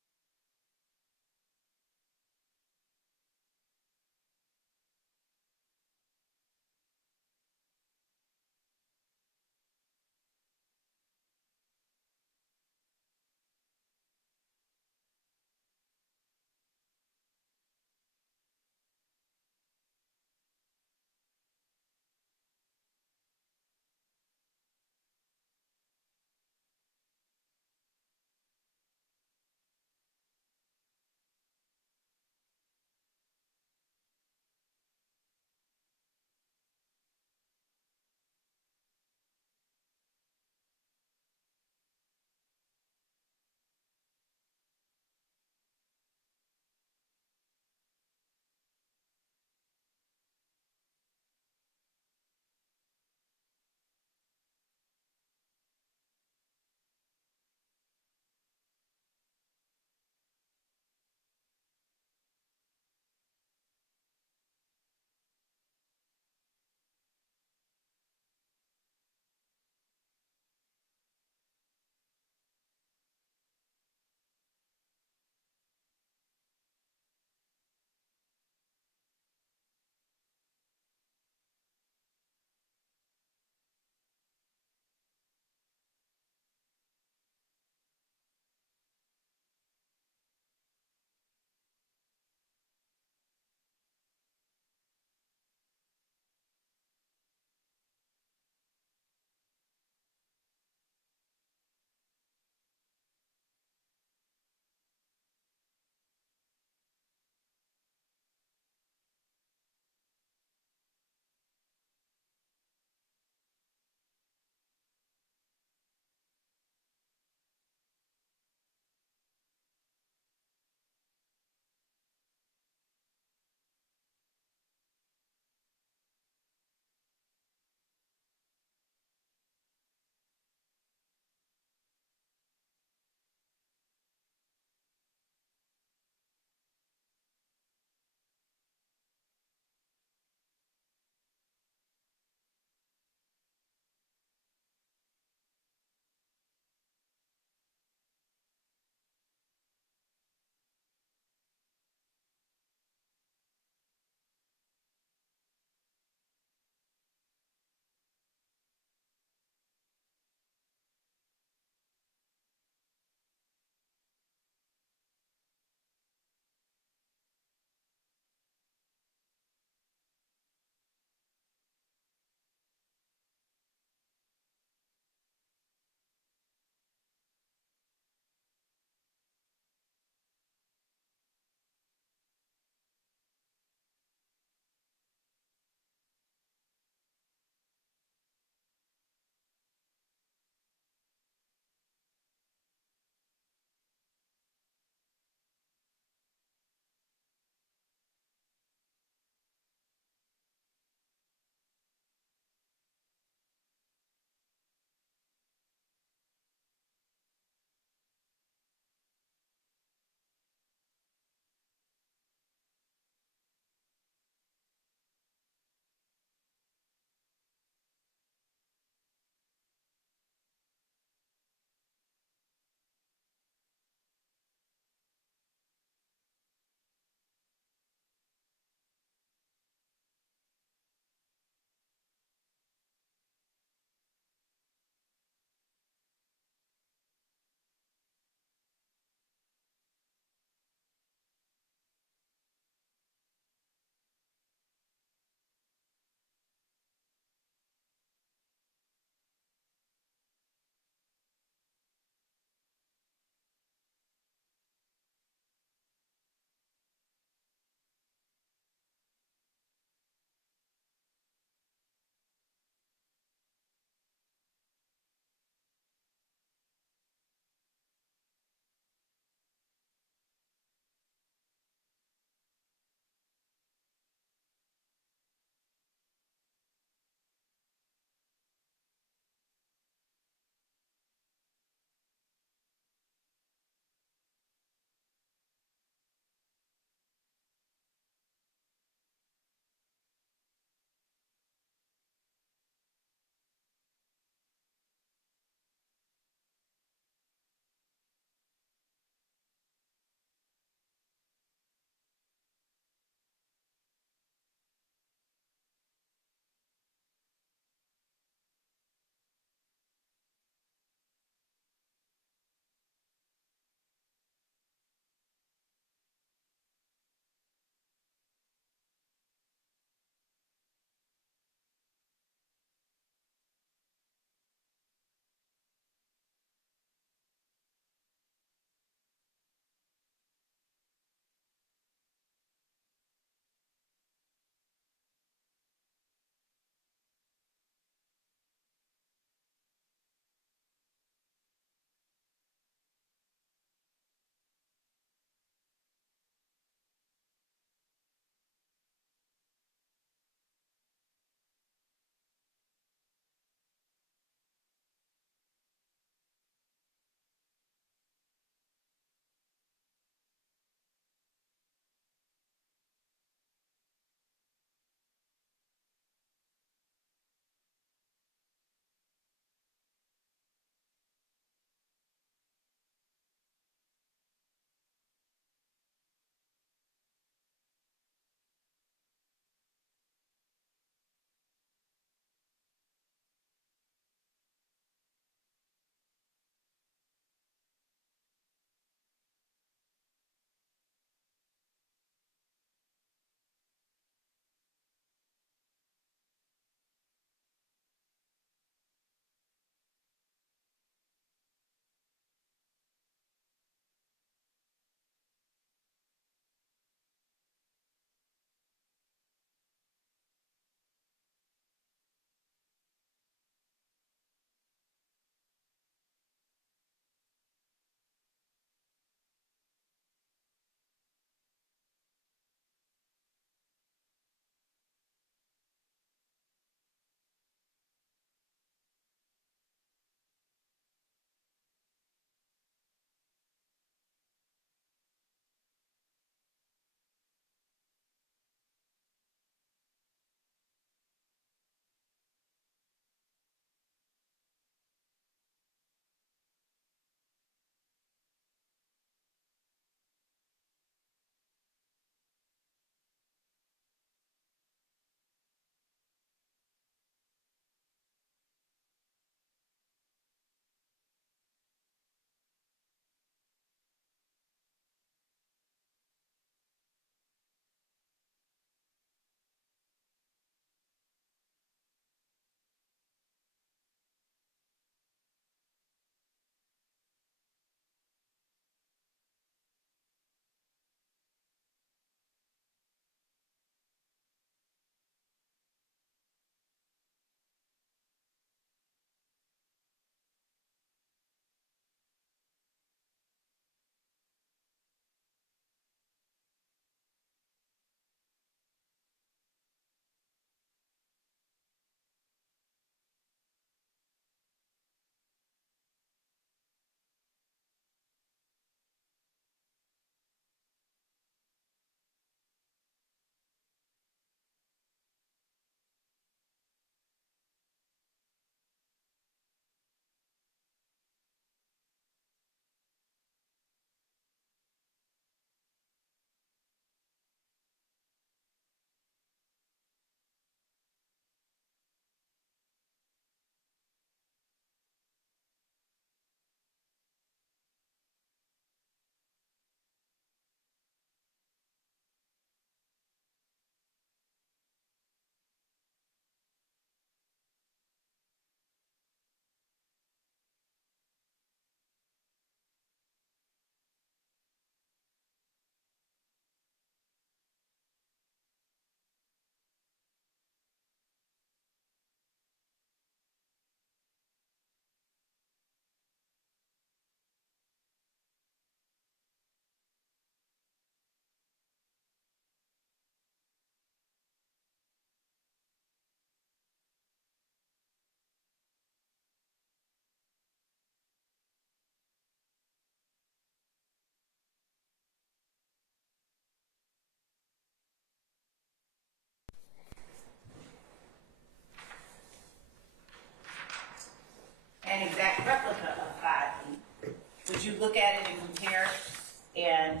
look at it and compare it and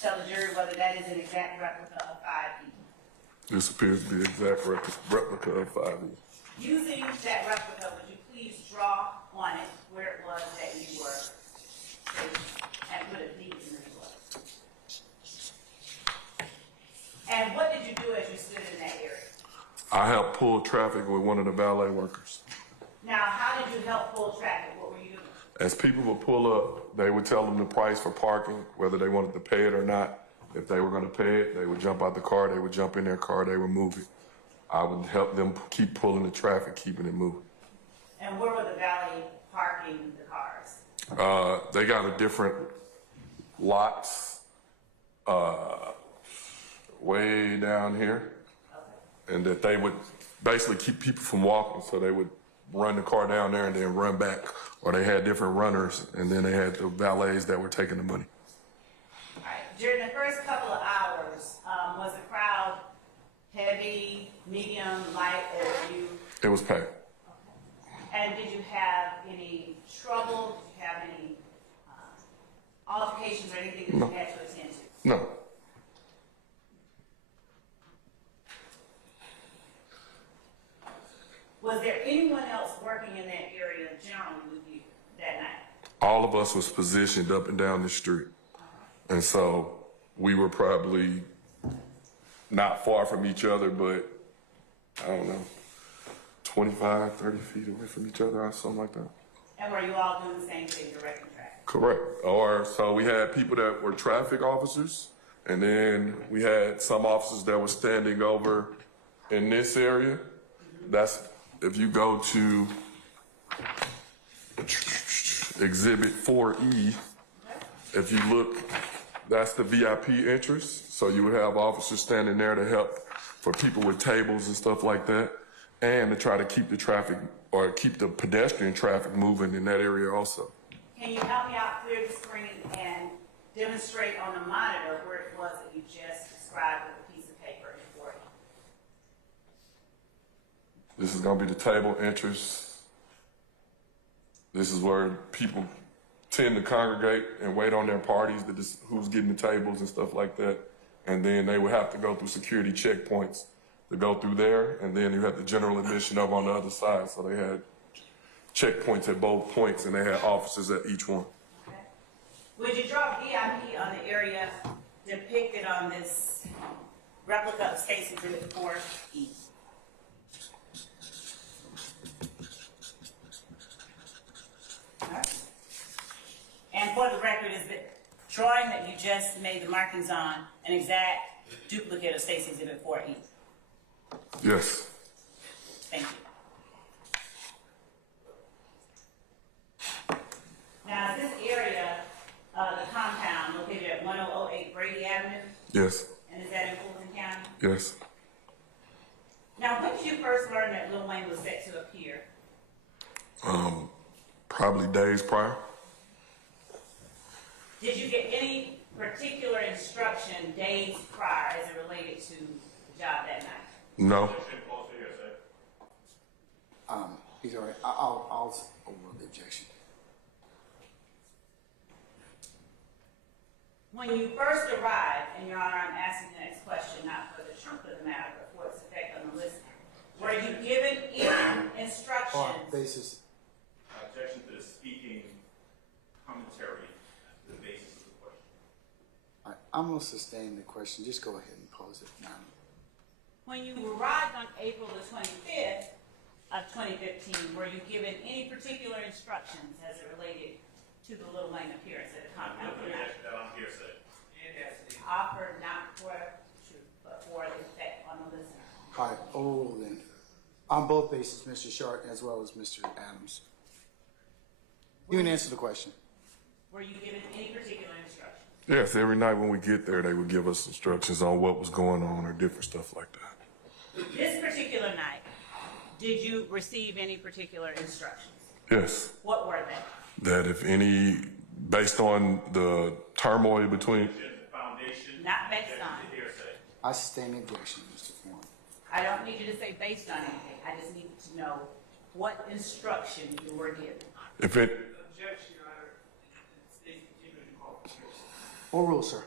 tell the jury whether that is an exact replica of 5E? This appears to be an exact replica of 5E. Using that replica, would you please draw on it where it was that you were and put a deep in the blood? And what did you do as you stood in that area? I helped pull traffic with one of the valet workers. Now, how did you help pull traffic? What were you doing? As people would pull up, they would tell them the price for parking, whether they wanted to pay it or not. If they were going to pay it, they would jump out the car, they would jump in their car, they would move it. I would help them keep pulling the traffic, keeping it moving. And where were the valet parking the cars? They got a different lots way down here, and that they would basically keep people from walking, so they would run the car down there and then run back, or they had different runners, and then they had the valets that were taking the money. All right. During the first couple of hours, was the crowd heavy, medium, light, or you? It was packed. Okay. And did you have any trouble? Did you have any altercations or anything that you had to attend to? No. Was there anyone else working in that area generally with you that night? All of us was positioned up and down the street. And so we were probably not far from each other, but I don't know, 25, 30 feet away from each other or something like that. And were you all doing the same thing, directing traffic? Correct. Or so we had people that were traffic officers, and then we had some officers that were standing over in this area. That's, if you go to Exhibit 4E, if you look, that's the VIP entrance. So you would have officers standing there to help for people with tables and stuff like that, and to try to keep the traffic or keep the pedestrian traffic moving in that area also. Can you help me out, clear the screen, and demonstrate on the monitor where it was that you just described with a piece of paper before you? This is going to be the table entrance. This is where people tend to congregate and wait on their parties, who's getting the tables and stuff like that. And then they would have to go through security checkpoints to go through there. And then you have the general admission over on the other side. So they had checkpoints at both points, and they had officers at each one. Okay. Would you draw VIP on the area depicted on this replica of Stacy's Exhibit 4E? Right. And for the record, is the drawing that you just made the markings on an exact duplicate of Stacy's Exhibit 4E? Yes. Thank you. Now, is this area, the compound located at 1008 Brady Avenue? Yes. And is that in Fulton County? Yes. Now, when did you first learn that Lil Wayne was set to appear? Probably days prior. Did you get any particular instruction days prior as it related to the job that night? No. He's all right. I'll overrule the objection. When you first arrived, and Your Honor, I'm asking the next question not for the truth of the matter, but for its effect on the listener, were you given any instructions? Basis. Objection to the speaking commentary to the basis of the question. All right, I'm going to sustain the question. Just go ahead and pose it now. When you arrived on April the 25th of 2015, were you given any particular instructions as it related to the Lil Wayne appearance at the compound? Offered not for truth, but for the effect on the listener. All right, overrule then. On both bases, Mr. Sharp as well as Mr. Adams. You can answer the question. Were you given any particular instructions? Yes, every night when we get there, they would give us instructions on what was going on or different stuff like that. This particular night, did you receive any particular instructions? Yes. What were they? That if any, based on the turmoil between... Not based on. I sustain the objection, Mr. Foreman. I don't need you to say based on anything. I just need to know what instruction you were given. If it... Objection, Your Honor. Oral, sir.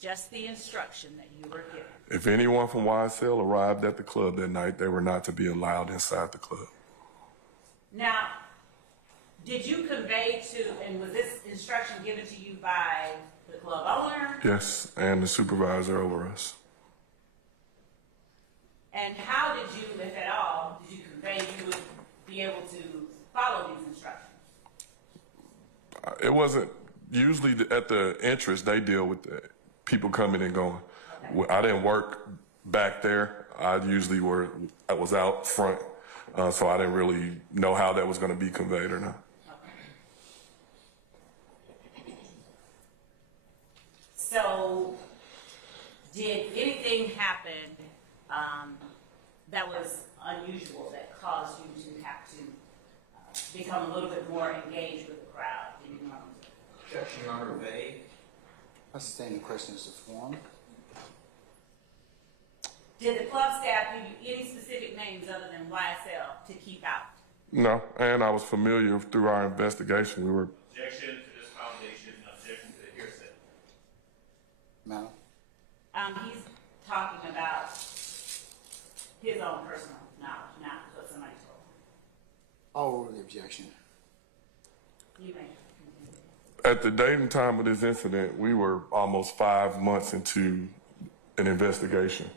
Just the instruction that you were given. If anyone from YSL arrived at the club that night, they were not to be allowed inside the club. Now, did you convey to, and was this instruction given to you by the club owner? Yes, and the supervisor over us. And how did you, if at all, did you convey you would be able to follow these instructions? It wasn't, usually at the entrance, they deal with the people coming and going. Okay. I didn't work back there. I was out front, so I didn't really know how that was going to be conveyed or not. So, did anything happen that was unusual that caused you to have to become a little bit more engaged with the crowd than you normally do? Objection, Your Honor, vague. I sustain the question as a form. Did the club staff give you any specific names other than YSL to keep out? No, and I was familiar through our investigation. We were. Objection to this foundation, objection to the hearsay. Madam? He's talking about his own personal knowledge, not what somebody told him. I'll rule the objection. You may. At the date and time of this incident, we were almost 5 months into an investigation.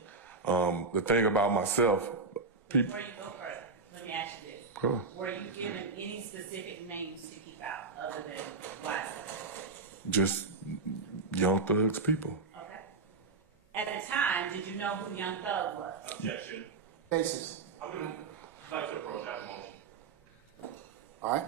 The thing about myself, people. Before you go further, let me ask you this. Cool. Were you given any specific names to keep out other than YSL? Just young thugs people. Okay. At the time, did you know who Young Thug was? Objection. Cases. I'm going to like to approach that motion. All right.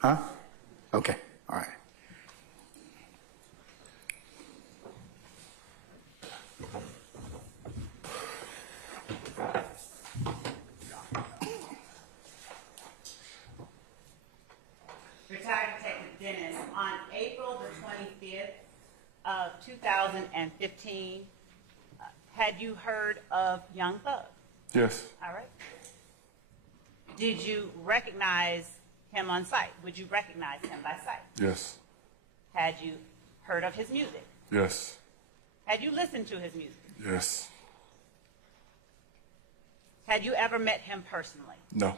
Huh? Okay, all right. Retired Detective Dennis, on April the 25th of 2015, had you heard of Young Thug? Yes. All right. Did you recognize him on sight? Would you recognize him by sight? Yes. Had you heard of his music? Yes. Had you listened to his music? Yes. Had you ever met him personally? No.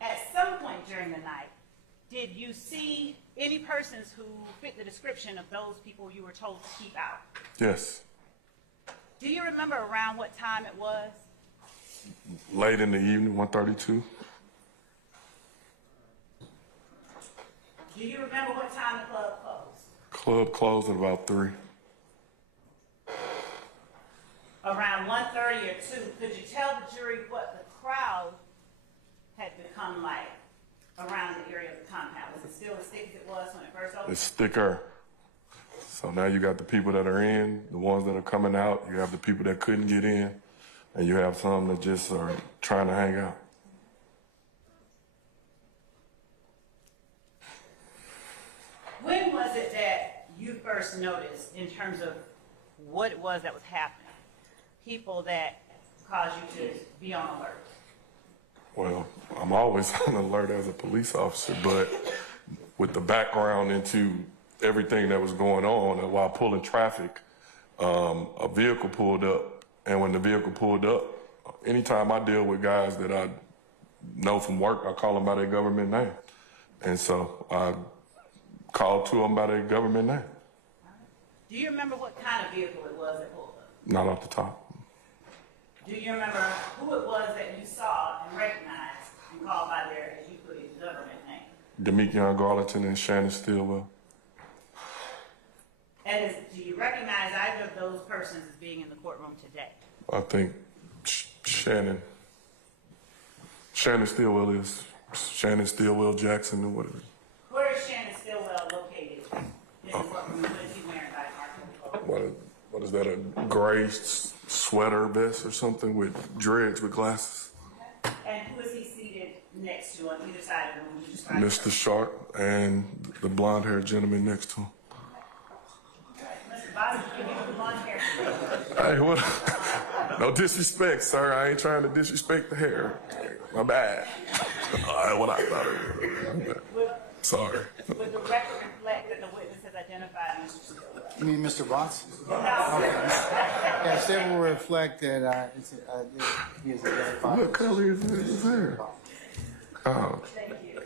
At some point during the night, did you see any persons who fit the description of those people you were told to keep out? Yes. Do you remember around what time it was? Late in the evening, 1:32. Do you remember what time the club closed? Club closed at about 3. Around 1:30 or 2. Could you tell the jury what the crowd had become like around the area of the compound? Was it still as thick as it was when it first opened? It's thicker. So now you got the people that are in, the ones that are coming out. You have the people that couldn't get in, and you have some that just are trying to hang out. When was it that you first noticed, in terms of what it was that was happening, people that caused you to be on alert? Well, I'm always on alert as a police officer, but with the background into everything that was going on, and while pulling traffic, a vehicle pulled up. And when the vehicle pulled up, anytime I deal with guys that I know from work, I call them by their government name. And so I called to them by their government name. Do you remember what kind of vehicle it was that pulled up? Not off the top. Do you remember who it was that you saw and recognized and called by their, as you put it, government name? Demekion Garlington and Shannon Stillwell. And do you recognize either of those persons as being in the courtroom today? I think Shannon Stillwell is Shannon Stillwell Jackson or whatever. Where is Shannon Stillwell located in the courtroom? What is he wearing by Marco? What is that, a gray sweater vest or something with dreads with glasses? And who is he seated next to on either side of the room? You described Mr. Sharp and the blonde-haired gentleman next to him. Mr. Bobby, give you the blonde hair. Hey, what? No disrespect, sir. I ain't trying to disrespect the hair. My bad. What I thought it was. Sorry. Would the record reflect that the witness has identified Mr. Stillwell? You mean Mr. Watts? No. Okay. Yes, it will reflect that he is identified. What color is his hair? Oh. Thank you.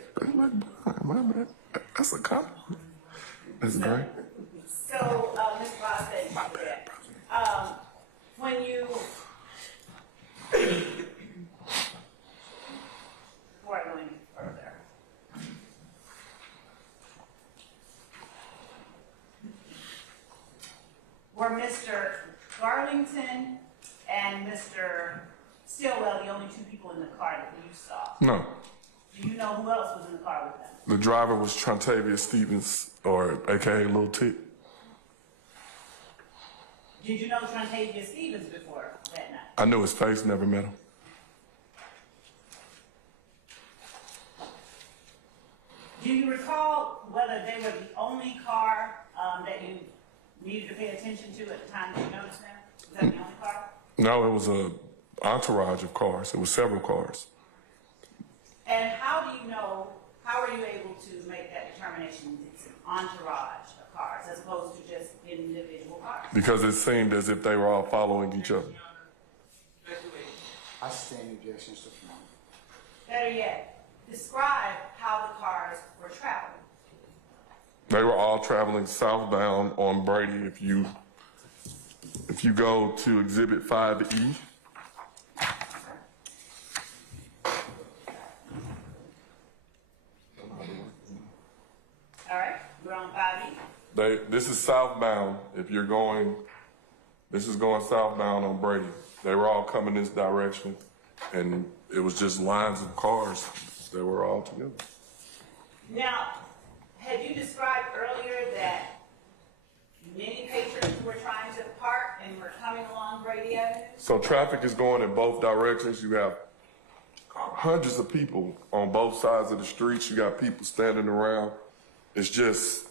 My bad. That's a compliment. That's great. So, Mr. Boss, thank you for that. When you, before I go any further, were Mr. Garlington and Mr. Stillwell the only two people in the car that you saw? No. Do you know who else was in the car with them? The driver was Trontavia Stevens, or AKA Lil Tick. Did you know Trontavia Stevens before that night? I knew his face, never met him. Do you recall whether they were the only car that you needed to pay attention to at the time that you noticed them? Was that the only car? No, it was a entourage of cars. It was several cars. And how do you know, how are you able to make that determination it's an entourage of cars as opposed to just individual cars? Because it seemed as if they were all following each other. I stand objections to form. Better yet, describe how the cars were traveling. They were all traveling southbound on Brady. If you go to Exhibit 5E, All right, we're on 5E. this is southbound. If you're going This is going southbound on Brady. They were all coming this direction, and it was just lines of cars that were all together. Now, had you described earlier that many patrons were trying to park and were coming along Brady Avenue? So traffic is going in both directions. You have hundreds of people on both sides of the streets. You got people standing around. It's just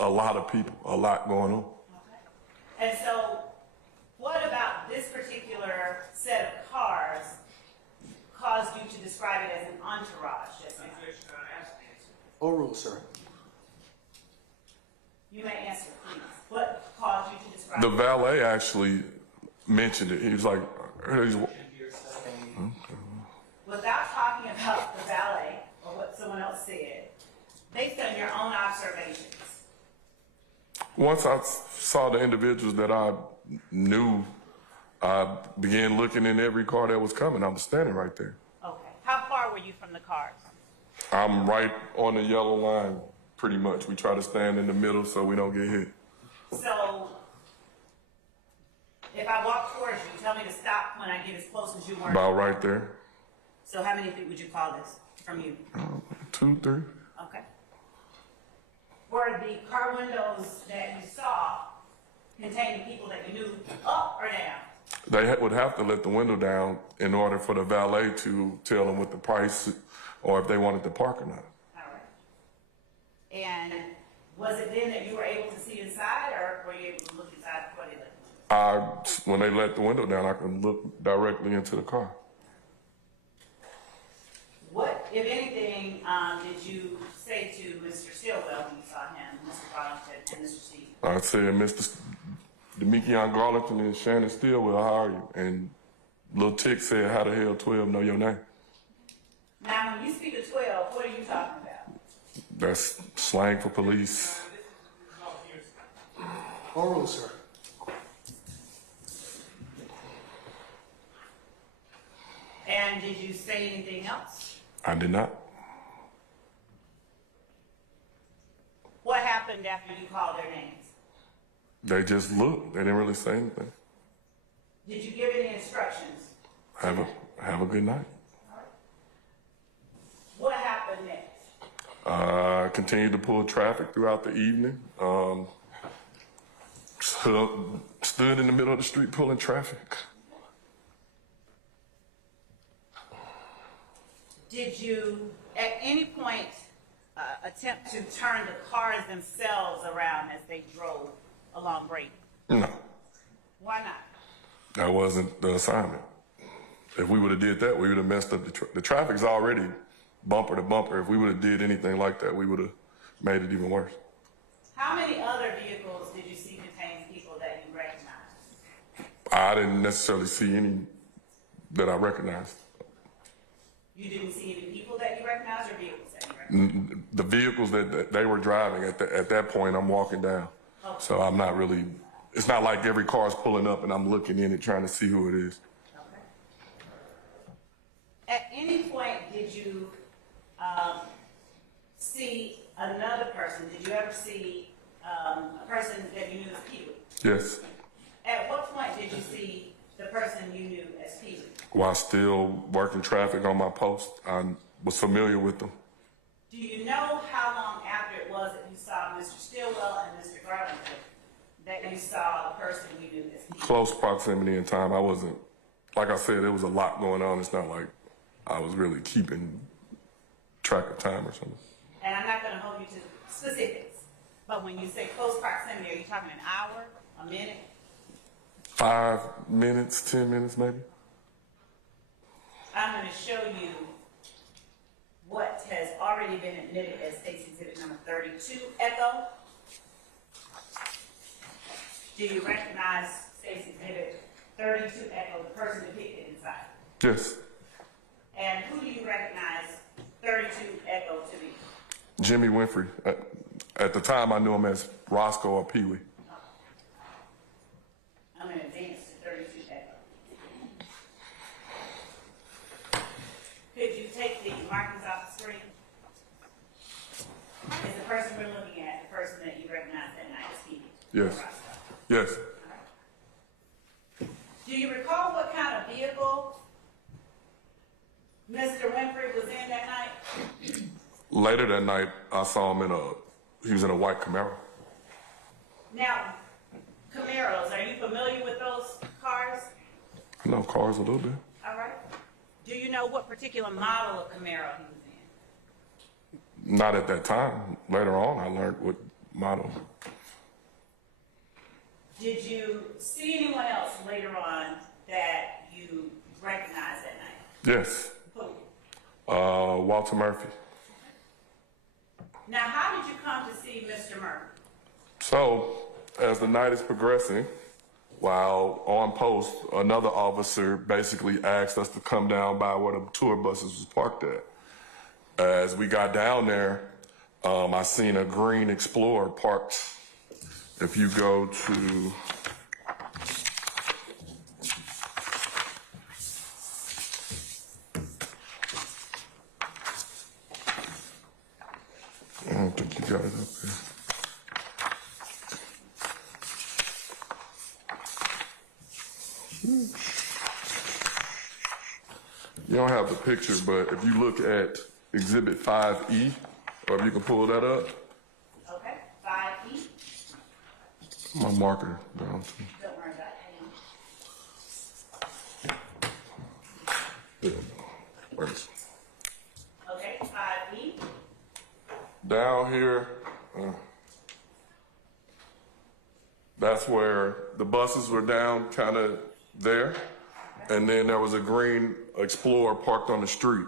a lot of people, a lot going on. Okay. And so, what about this particular set of cars caused you to describe it as an entourage? Oral, sir. You may answer, please. What caused you to describe The it? valet actually mentioned it. He was like, he's, Without talking about the valet or what someone else said, based on your own observations. once I saw the individuals that I knew, I began looking in every car that was coming. I was standing right there. Okay. How far were you from the cars? I'm right on the yellow line, pretty much. We try to stand in the middle so we don't get hit. So, if I walk towards you, tell me to stop when I get as close as you were. About right there. So how many feet would you call this from you? 2, 3. Okay. Were the car windows that you saw containing people that you knew up or down? They would have to let the window down in order for the valet to tell them what the price or if they wanted to park or not. All right. And was it then that you were able to see inside, or were you able to look inside before they let you? When they let the window down, I could look directly into the car. What, if anything, did you say to Mr. Stillwell when you saw him, Mr. Garlington, and Mr. Steve? I said, Mr. Demekion Garlington and Shannon Stillwell, how are you? And Lil Tick said, how the hell 12 know your name? Now, when you speak of 12, what are you talking about? That's slang for police. Oral, sir. And did you say anything else? I did not. What happened after you called their names? They just looked. They didn't really say anything. Did you give any instructions? Have a good night. What happened next? I continued to pull traffic throughout the evening. Stood in the middle of the street pulling traffic. Did you, at any point, attempt to turn the cars themselves around as they drove along Brady? No, Why not? that wasn't the assignment. If we would have did that, we would have messed up the traffic's already bumper to bumper. If we would have did anything like that, we would have made it even worse. How many other vehicles did you see containing people that you recognized? I didn't necessarily see any that I recognized. You didn't see any people that you recognized or vehicles that you recognized? The vehicles that they were driving at that point, I'm walking down. Okay. So I'm not really, it's not like every car's pulling up and I'm looking in it trying to see who it is. Okay. At any point, did you see another person? Did you ever see a person that you knew as Pee Wee? Yes. At what point did you see the person you knew as Pee Wee? While still working traffic on my post, I was familiar with them. Do you know how long after it was that you saw Mr. Stillwell and Mr. Garlington that you saw the person you knew as Pee Wee? Close proximity in time. I wasn't, like I said, there was a lot going on. It's not like I was really keeping track of time or something. And I'm not going to hold you to specifics, but when you say close proximity, are you talking an hour, a minute? 5 minutes, 10 minutes maybe. I'm going to show you what has already been admitted as State's Exhibit number 32, Echo. Do you recognize State's Exhibit 32, Echo, the person depicted inside? Yes. And who do you recognize 32, Echo to be? Jimmy Winfrey. At the time, I knew him as Roscoe or Pee Wee. I'm going to advance to 32, Echo. Could you take the markings off the screen? Is the person we're looking at the person that you recognize that night as Pee Wee? Yes. Yes. Later that night, I saw him he was in a white Camaro. Now, Camaros, are you familiar with those cars? I know cars a little bit. All right. Do you know what particular model of Camaro he was in? Not at that time. Later on, I learned what model. Did you see anyone else later on that you recognized that night? Yes. Who? Walter Murphy. Now, how did you come to see Mr. Murphy? So, as the night is progressing, while on post, another officer basically asked us to come down by where the tour buses was parked at. As we got down there, I seen a green Explorer parked. If you go to I don't think you got it up there. You don't have the picture, but if you look at Exhibit 5E, or if you can pull that up. Okay, 5E. My marker down too. Don't worry about it. Yeah. Where's Okay, 5E. down here? That's where the buses were down, kind of there, and then there was a green Explorer parked on the street.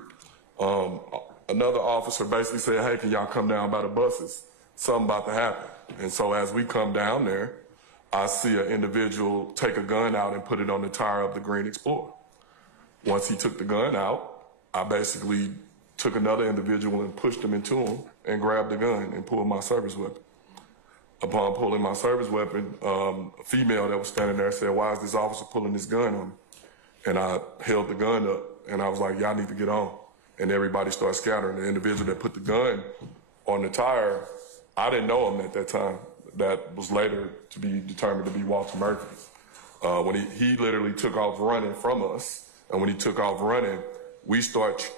Another officer basically said, "Hey, can y'all come down by the buses? Something about to happen." And so as we come down there, I see an individual take a gun out and put it on the tire of the green Explorer. Once he took the gun out, I basically took another individual and pushed him into him and grabbed the gun and pulled my service weapon. Upon pulling my service weapon, a female that was standing there said, "Why is this officer pulling this gun on me?" And I held the gun up and I was like, "Y'all need to get on." And everybody started scattering. The individual that put the gun on the tire, I didn't know him at that time. That was later to be determined to be Walter Murphy. When he literally took off running from us, and when he took off running, we start,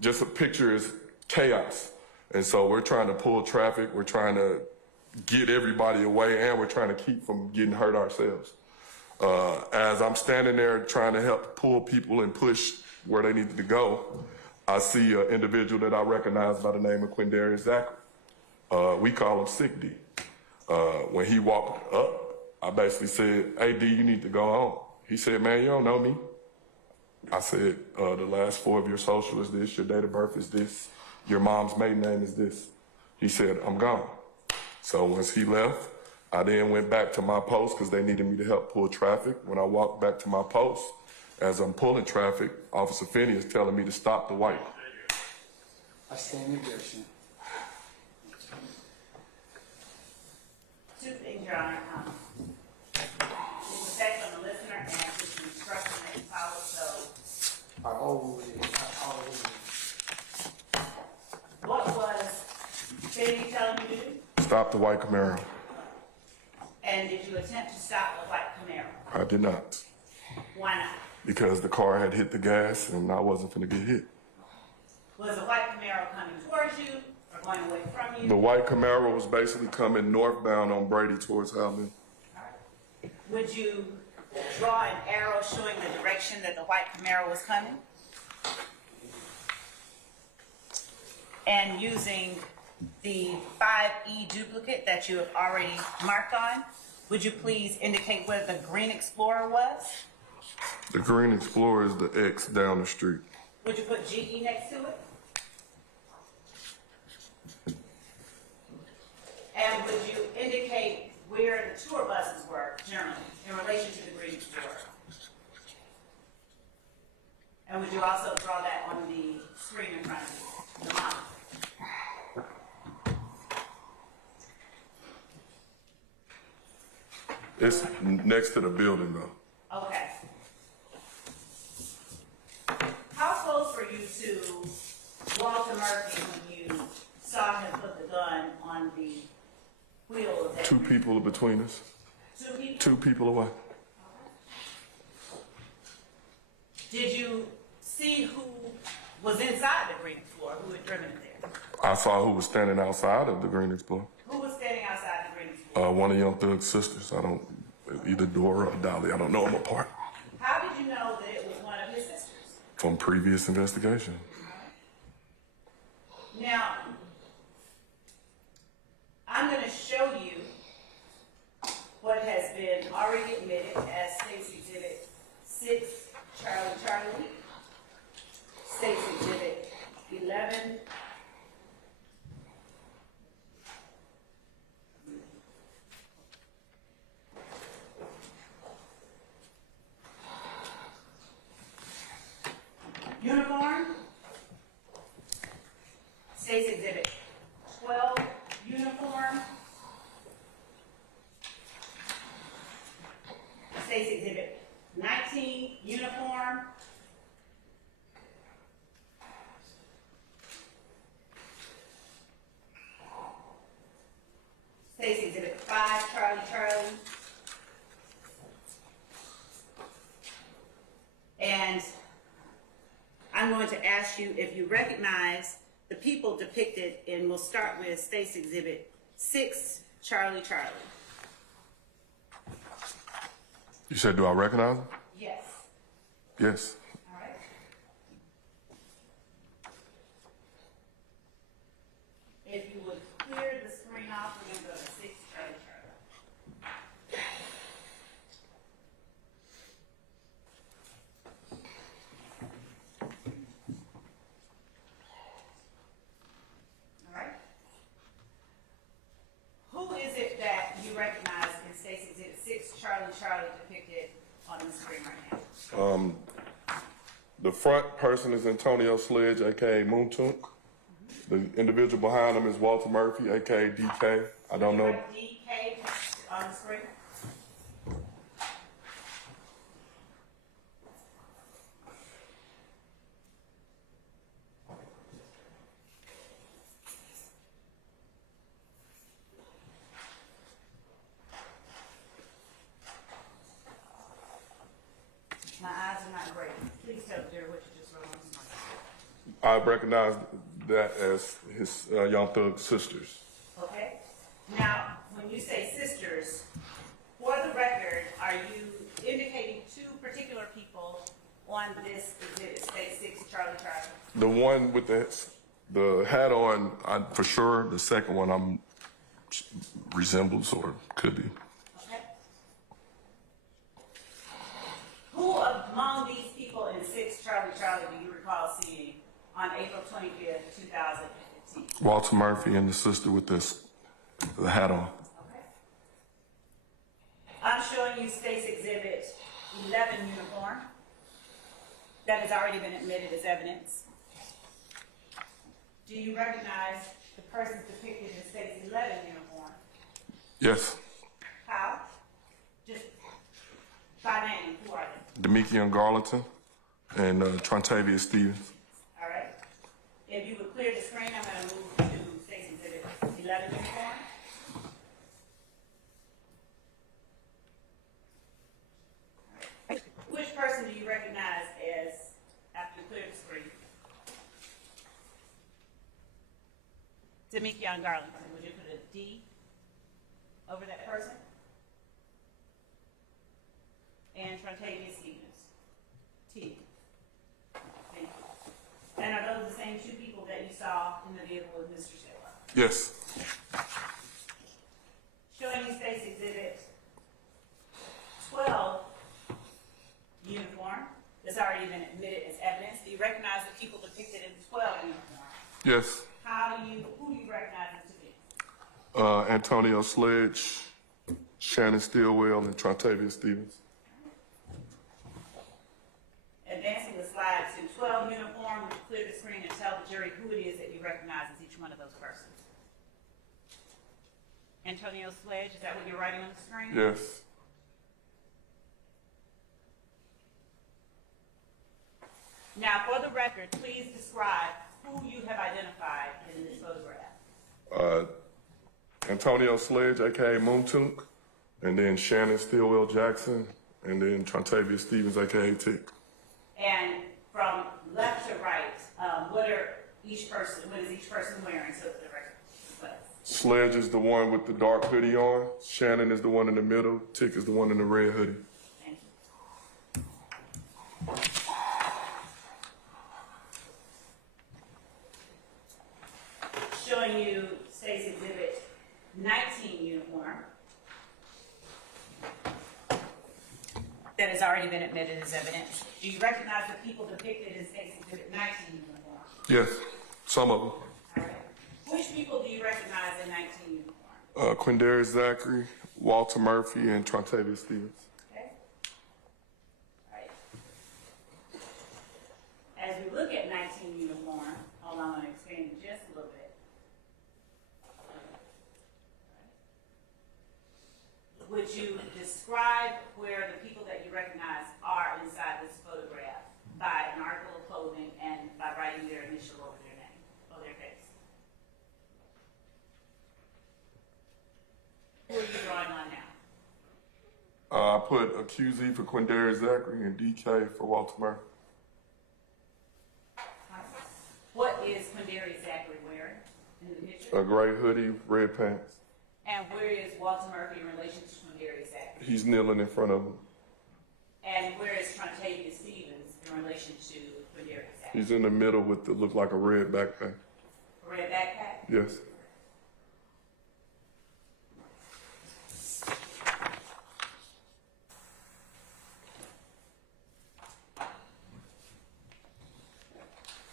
just a picture is chaos. And so we're trying to pull traffic, we're trying to get everybody away, and we're trying to keep from getting hurt ourselves. As I'm standing there trying to help pull people and push where they needed to go, I see an individual that I recognize by the name of Quindarius Zachary. We call him Sick D. When he walked up, I basically said, "Hey D, you need to go home." He said, "Man, you don't know me." I said, "The last 4 of your social is this, your date of birth is this, your mom's maiden name is this." He said, "I'm gone." So once he left, I then went back to my post because they needed me to help pull traffic. When I walked back to my post, as I'm pulling traffic, Officer Finney is telling me to stop the white. I stand objection. Two things, Your Honor. It's effect on the listener and it's an instruction that you follow, so. What was Finney telling you to do? Stop the white Camaro. And did you attempt to stop the white Camaro? I did not. Why not? Because the car had hit the gas and I wasn't finna get hit. Was the white Camaro coming towards you or going away from you? The white Camaro was basically coming northbound on Brady towards Alvin. Would you draw an arrow showing the direction that the white Camaro was coming? And using the 5E duplicate that you have already marked on, would you please indicate where the green Explorer was? The green Explorer is the X down the street. Would you put GE next to it? And would you indicate where the tour buses were generally in relation to the green Explorer? And would you also draw that on the screen in front of you, the model? It's next to the building though. Okay. How close were you to Walter Murphy when you saw him put the gun on the wheel of that? 2 people between us. 2 people? 2 people away. Did you see who was inside the Green Explorer, who had driven it there? I saw who was standing outside of the Green Explorer. Who was standing outside the Green Explorer? One of Young Thug's sisters. I don't, either Dora or Dolly. I don't know them apart. How did you know that it was one of his sisters? From previous investigation. Now, I'm going to show you what has been already admitted as State's Exhibit 6, Charlie, State's Exhibit 11, uniform, State's Exhibit 12, uniform, State's Exhibit 19, uniform, State's Exhibit 5, Charlie, and I'm going to ask you if you recognize the people depicted, and we'll start with State's Exhibit 6, Charlie. You said, do I recognize them? Yes. Yes. All right. If you would clear the screen off, we're going to go to 6, Charlie. All right. Who is it that you recognize in State's Exhibit 6, Charlie depicted on the screen right now? The front person is Antonio Sledge, aka Moontunk. The individual behind him is Walter Murphy, aka DK. I don't know. DK on the screen. My eyes are not great. Please tell the jury what you just wrote on the screen. I recognize that as his Young Thug sisters. Okay. Now, when you say sisters, for the record, are you indicating two particular people on this exhibit, State 6, Charlie? The one with the hat on, for sure. The second one, resembles or could be. Okay. Who among these people in 6, Charlie, do you recall seeing on April 25th, 2015? Walter Murphy and the sister with the hat on. Okay. I'm showing you State's Exhibit 11 uniform that has already been admitted as evidence. Do you recognize the persons depicted in State's 11 uniform? Yes. How? Just by name, who are they? Demikian Garlington and Trontavia Stevens. All right. If you would clear the screen, I'm going to move to State's Exhibit 11 uniform. Right. Which person do you recognize as, after you clear the screen? Demikian Garlington. Would you put a D over that person? And Trontavia Stevens. T. Thank you. And are those the same two people that you saw in the vehicle with Mr. Taylor? Yes. Showing you State's Exhibit 12 uniform that's already been admitted as evidence. Do you recognize the people depicted in the 12 uniform? Yes. Who do you recognize them to be? Antonio Sledge, Shannon Stillwell, and Trontavia Stevens. Advancing the slide to 12 uniform, would you clear the screen and tell the jury who it is that you recognize as each one of those persons? Antonio Sledge, is that what you're writing on the screen? Yes. Now, for the record, please describe who you have identified in this photograph. Antonio Sledge, aka Moontunk, and then Shannon Stillwell Jackson, and then Trontavia Stevens, aka Tick. And from left to right, each person, what is each person wearing, so that the record reflects? Sledge is the one with the dark hoodie on. Shannon is the one in the middle. Tick is the one in the red hoodie. Thank you. Showing you State's Exhibit 19 uniform that has already been admitted as evidence. Do you recognize the people depicted in State's Exhibit 19 uniform? Yes, some of them. All right. Which people do you recognize in 19 uniform? Quindarius Zachary, Walter Murphy, and Trontavious Stevens. Okay. All right. As we look at 19 uniform, hold on, I'm going to expand it just a little bit. Would you describe where the people that you recognize are inside this photograph by an article of clothing and by writing their initial over their name or their face? Who are you drawing on now? I put a QZ for Quindarius Zachary and DK for Walter Murphy. What is Quindarius Zachary wearing in the picture? A gray hoodie, red pants. And where is Walter Murphy in relation to Quindarius Zachary? He's kneeling in front of him. And where is Trontavious Stevens in relation to Quindarius Zachary? He's in the middle with the look like a red backpack. Red backpack? Yes.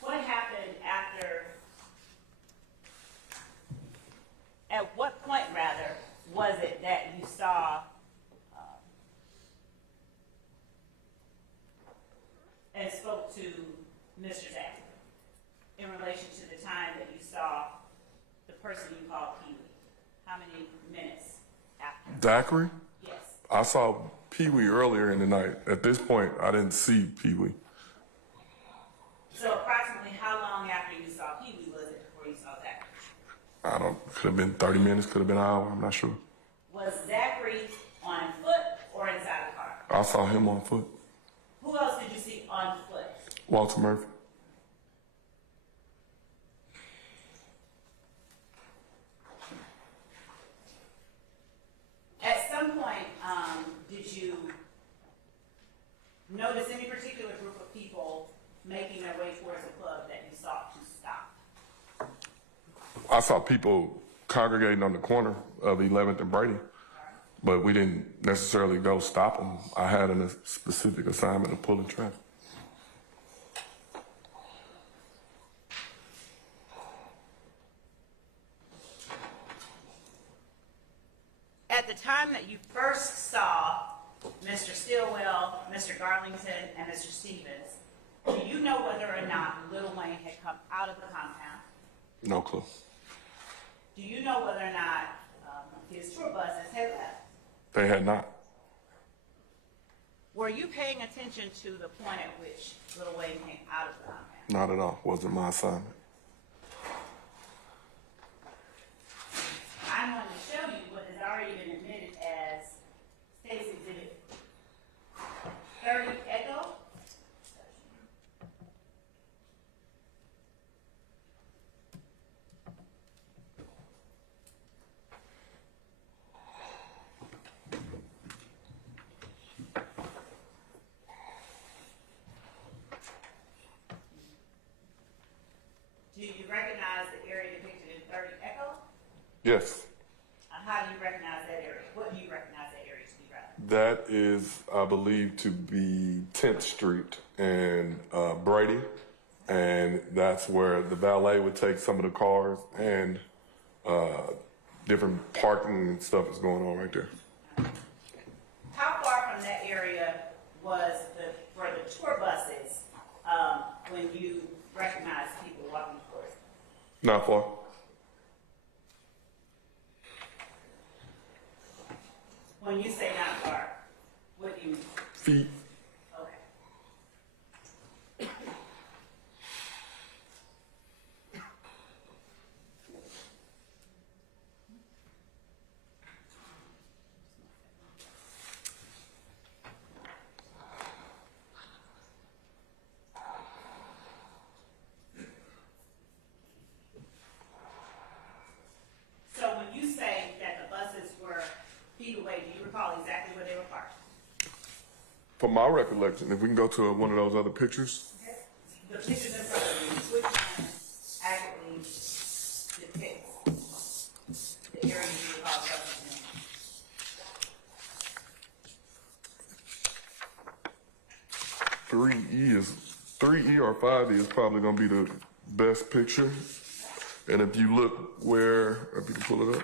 What happened after, at what point rather, was it that you saw and spoke to Mr. Zachary in relation to the time that you saw the person you called Pee Wee? How many minutes after? Zachary? Yes. I saw Pee Wee earlier in the night. At this point, I didn't see Pee Wee. So approximately how long after you saw Pee Wee was it before you saw Zachary? I don't, could have been 30 minutes, could have been an hour, I'm not sure. Was Zachary on foot or inside the car? I saw him on foot. Who else did you see on foot? Walter Murphy. At some point, did you notice any particular group of people making their way towards a club that you sought to stop? I saw people congregating on the corner of 11th and Brady, but we didn't necessarily go stop them. I had a specific assignment of pulling traffic. At the time that you first saw Mr. Stillwell, Mr. Garlington, and Mr. Stevens, do you know whether or not Lil Wayne had come out of the compound? No clue. Do you know whether or not his tour buses had left? They had not. Were you paying attention to the point at which Lil Wayne came out of the compound? Not at all. Wasn't my assignment. I'm going to show you what has already been admitted as State's Exhibit 30 Echo. Do you recognize the area depicted in 30 Echo? Yes. How do you recognize that area? What do you recognize that area to be, rather? That is, I believe, to be 10th Street and Brady. And that's where the valet would take some of the cars and different parking and stuff is going on right there. How far from that area was for the tour buses when you recognized people walking towards them? Not far. When you say not far, what do you mean? Feet. Okay. from my recollection, if we can go to one of those other pictures. The pictures in front of you, which one accurately depicts the area you would call substance use? 3E or 5E is probably going to be the best picture. And if you look where, if you can pull it up.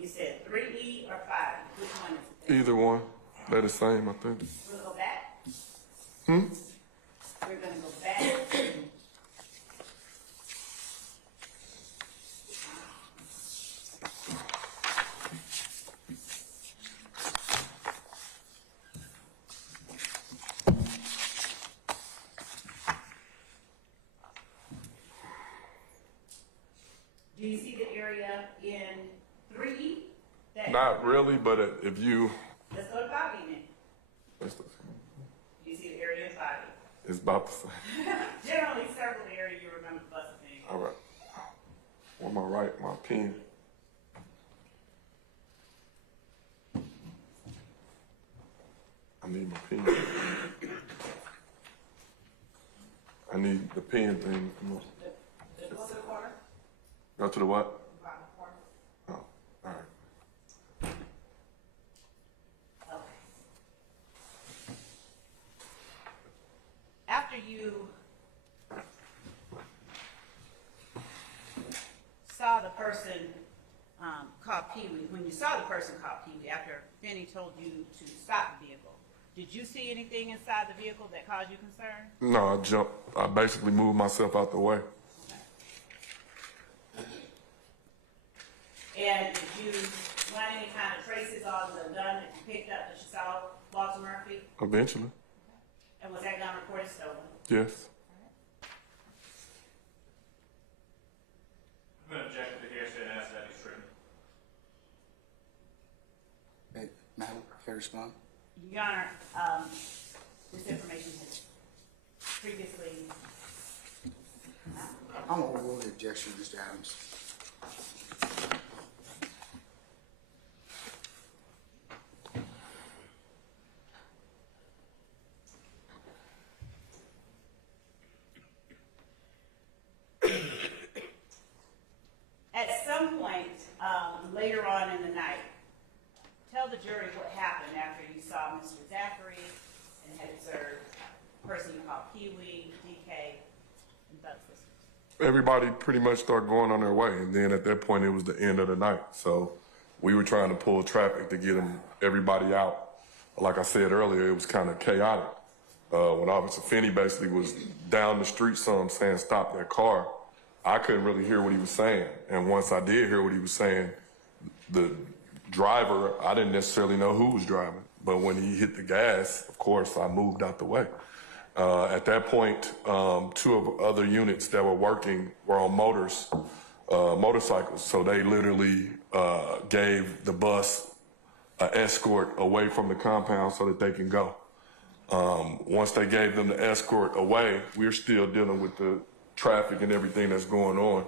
You said 3E or 5? Which one is it? Either one. They're the same, I think. We'll go back. Hmm? We're going to go back. Do you see the area in 3E? Not really, but if you... Let's go to 5E then. Do you see the area in 5E? It's about the same. Generally, circle the area you remember the bus being. All right. Where am I right? My pen. I need my pen. I need the pen thing. Come on. Go to the corner. Go to the what? Bottom corner. Oh, all right. Okay. After you saw the person called Pee-wee, when you saw the person called Pee-wee, after Finney told you to stop the vehicle, did you see anything inside the vehicle that caused you concern? No, I jumped. I basically moved myself out the way. And did you find any kind of traces on the gun that you picked up that you saw Walter Murphy? Eventually. And was that gun reported stolen? Yes. I'm going to object to the hearsay and ask that be stricken. Hey, Madam, can I respond? Your Honor, this information has previously... I'm going to overrule the objection, Mr. Adams. At some point later on in the night, tell the jury what happened after you saw Mr. Zachary and had observed a person you called Pee-wee, DK, and Thug Sisters. Everybody pretty much started going on their way, and then at that point it was the end of the night. So we were trying to pull traffic to get everybody out. Like I said earlier, it was kind of chaotic. When Officer Finney basically was down the street some saying stop that car, I couldn't really hear what he was saying. And once I did hear what he was saying, the driver, I didn't necessarily know who was driving. But when he hit the gas, of course, I moved out the way. At that point, two of other units that were working were on motorcycles. So they literally gave the bus an escort away from the compound so that they can go. Once they gave them the escort away, we're still dealing with the traffic and everything that's going on.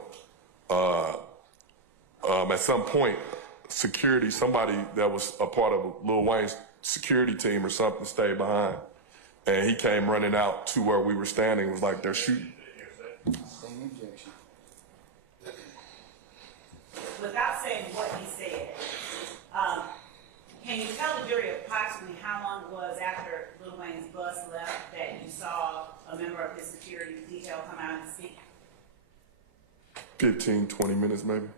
At some point, security, somebody that was a part of Lil Wayne's security team or something stayed behind. And he came running out to where we were standing. It was like they're shooting. Same objection. Without saying what he said, can you tell the jury approximately how long it was after Lil Wayne's bus left that you saw a member of his security detail come out and speak? 15, 20 minutes maybe.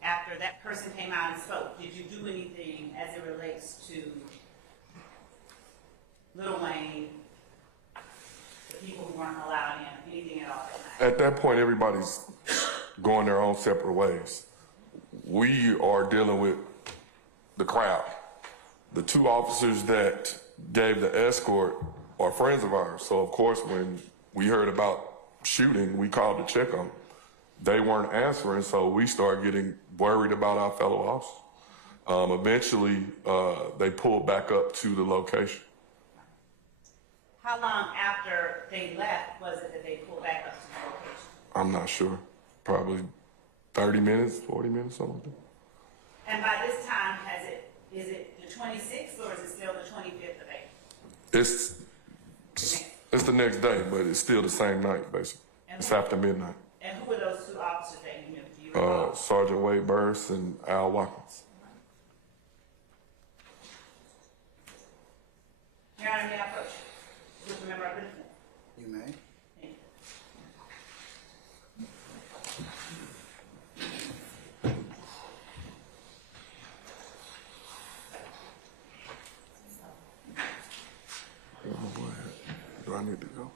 After that person came out and spoke, did you do anything as it relates to Lil Wayne, the people who weren't allowed in, anything at all that night? At that point, everybody's going their own separate ways. We are dealing with the crowd. The two officers that gave the escort are friends of ours. So, of course, when we heard about shooting, we called to check on them. they weren't answering, so we started getting worried about our fellow officers. Eventually, they pulled back up to the location. How long after they left was it that they pulled back up to the location? I'm not sure. Probably 30 minutes, 40 minutes, something like that. And by this time, is it the 26th or is it still the 25th of April? It's the next day, but it's still the same night, basically. It's after midnight. And who were those two officers that you knew? Do you recall? Sergeant Wade Burris and Al Watkins. Your Honor, may I approach? Just remember our business. You may. Do I need to go?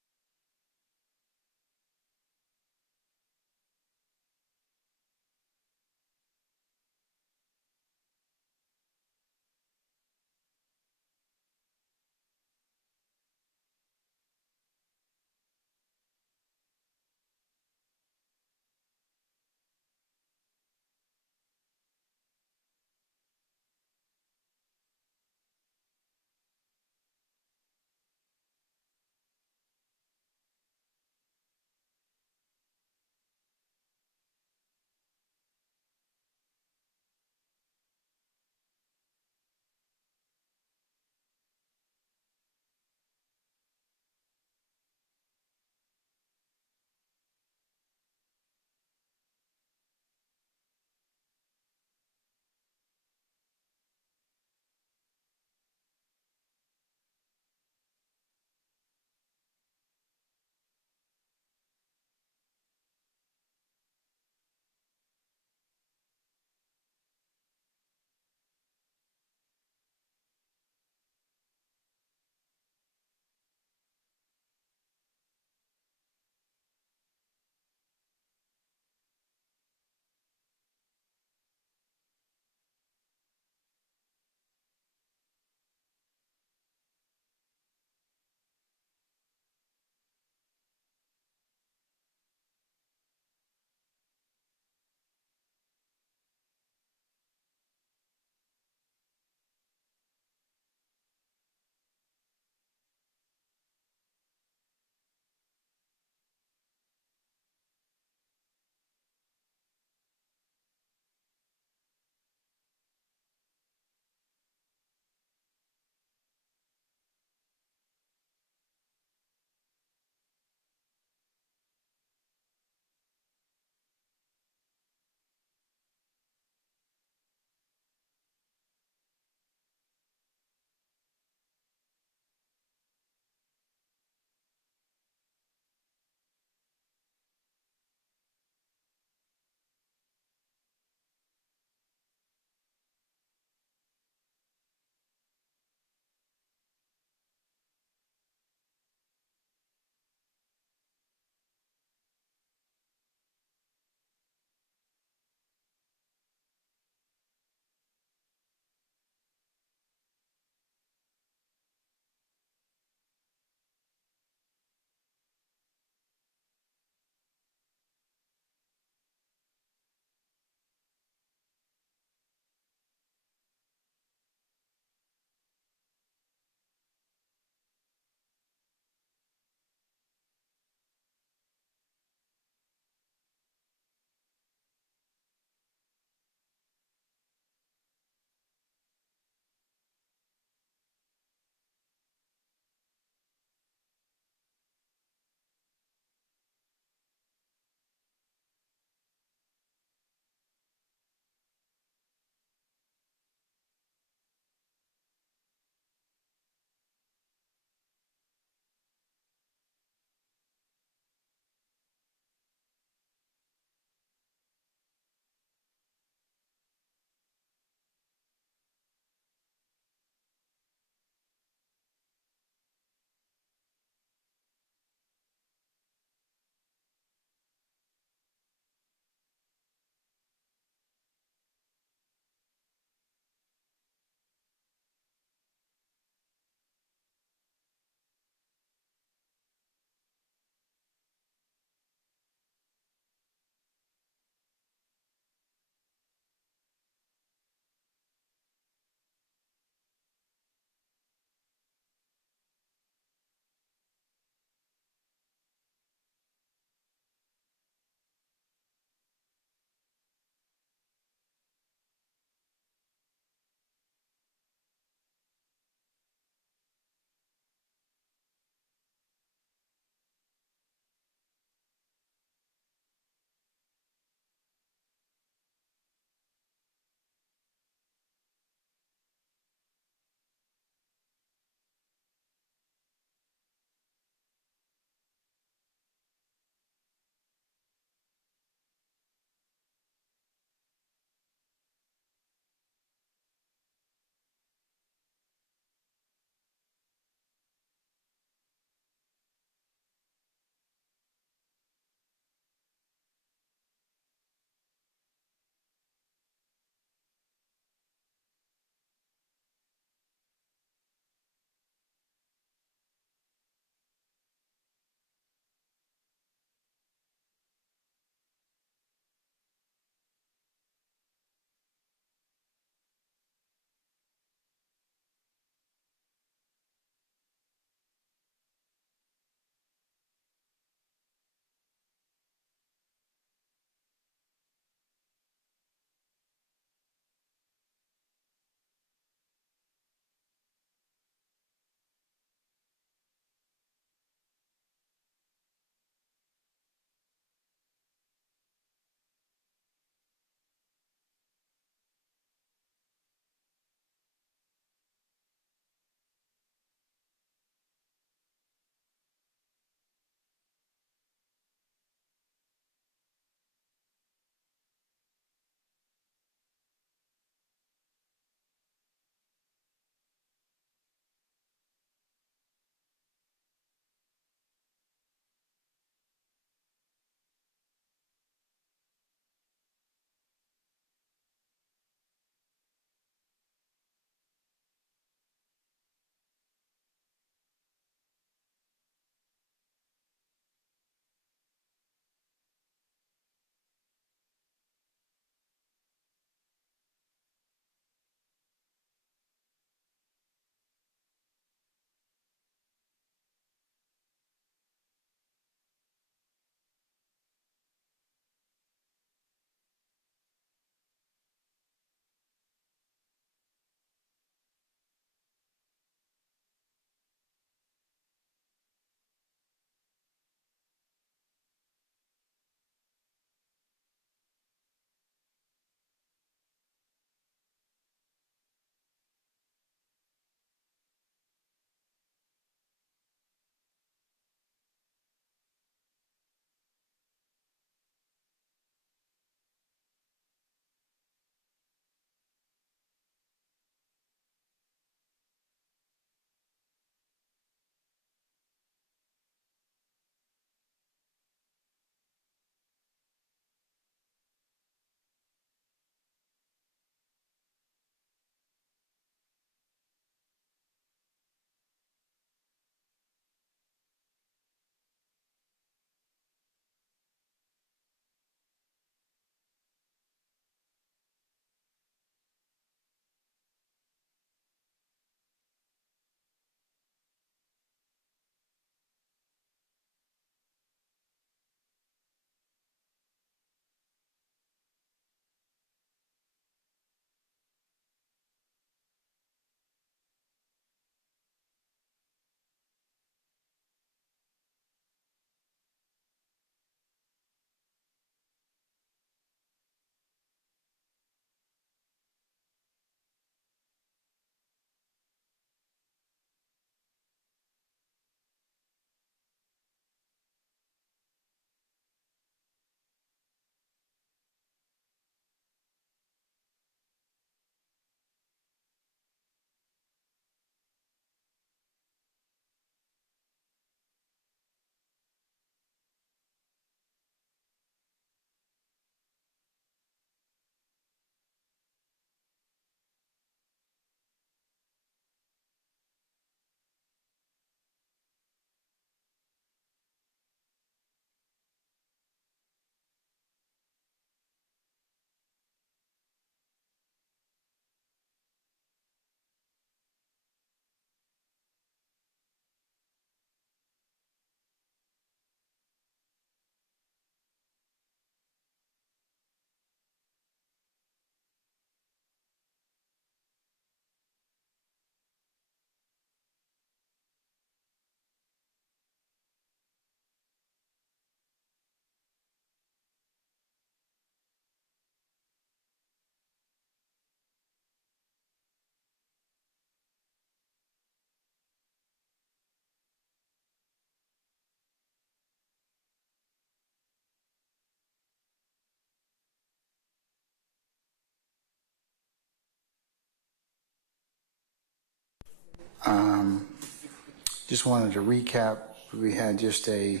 Just wanted to recap. We had just a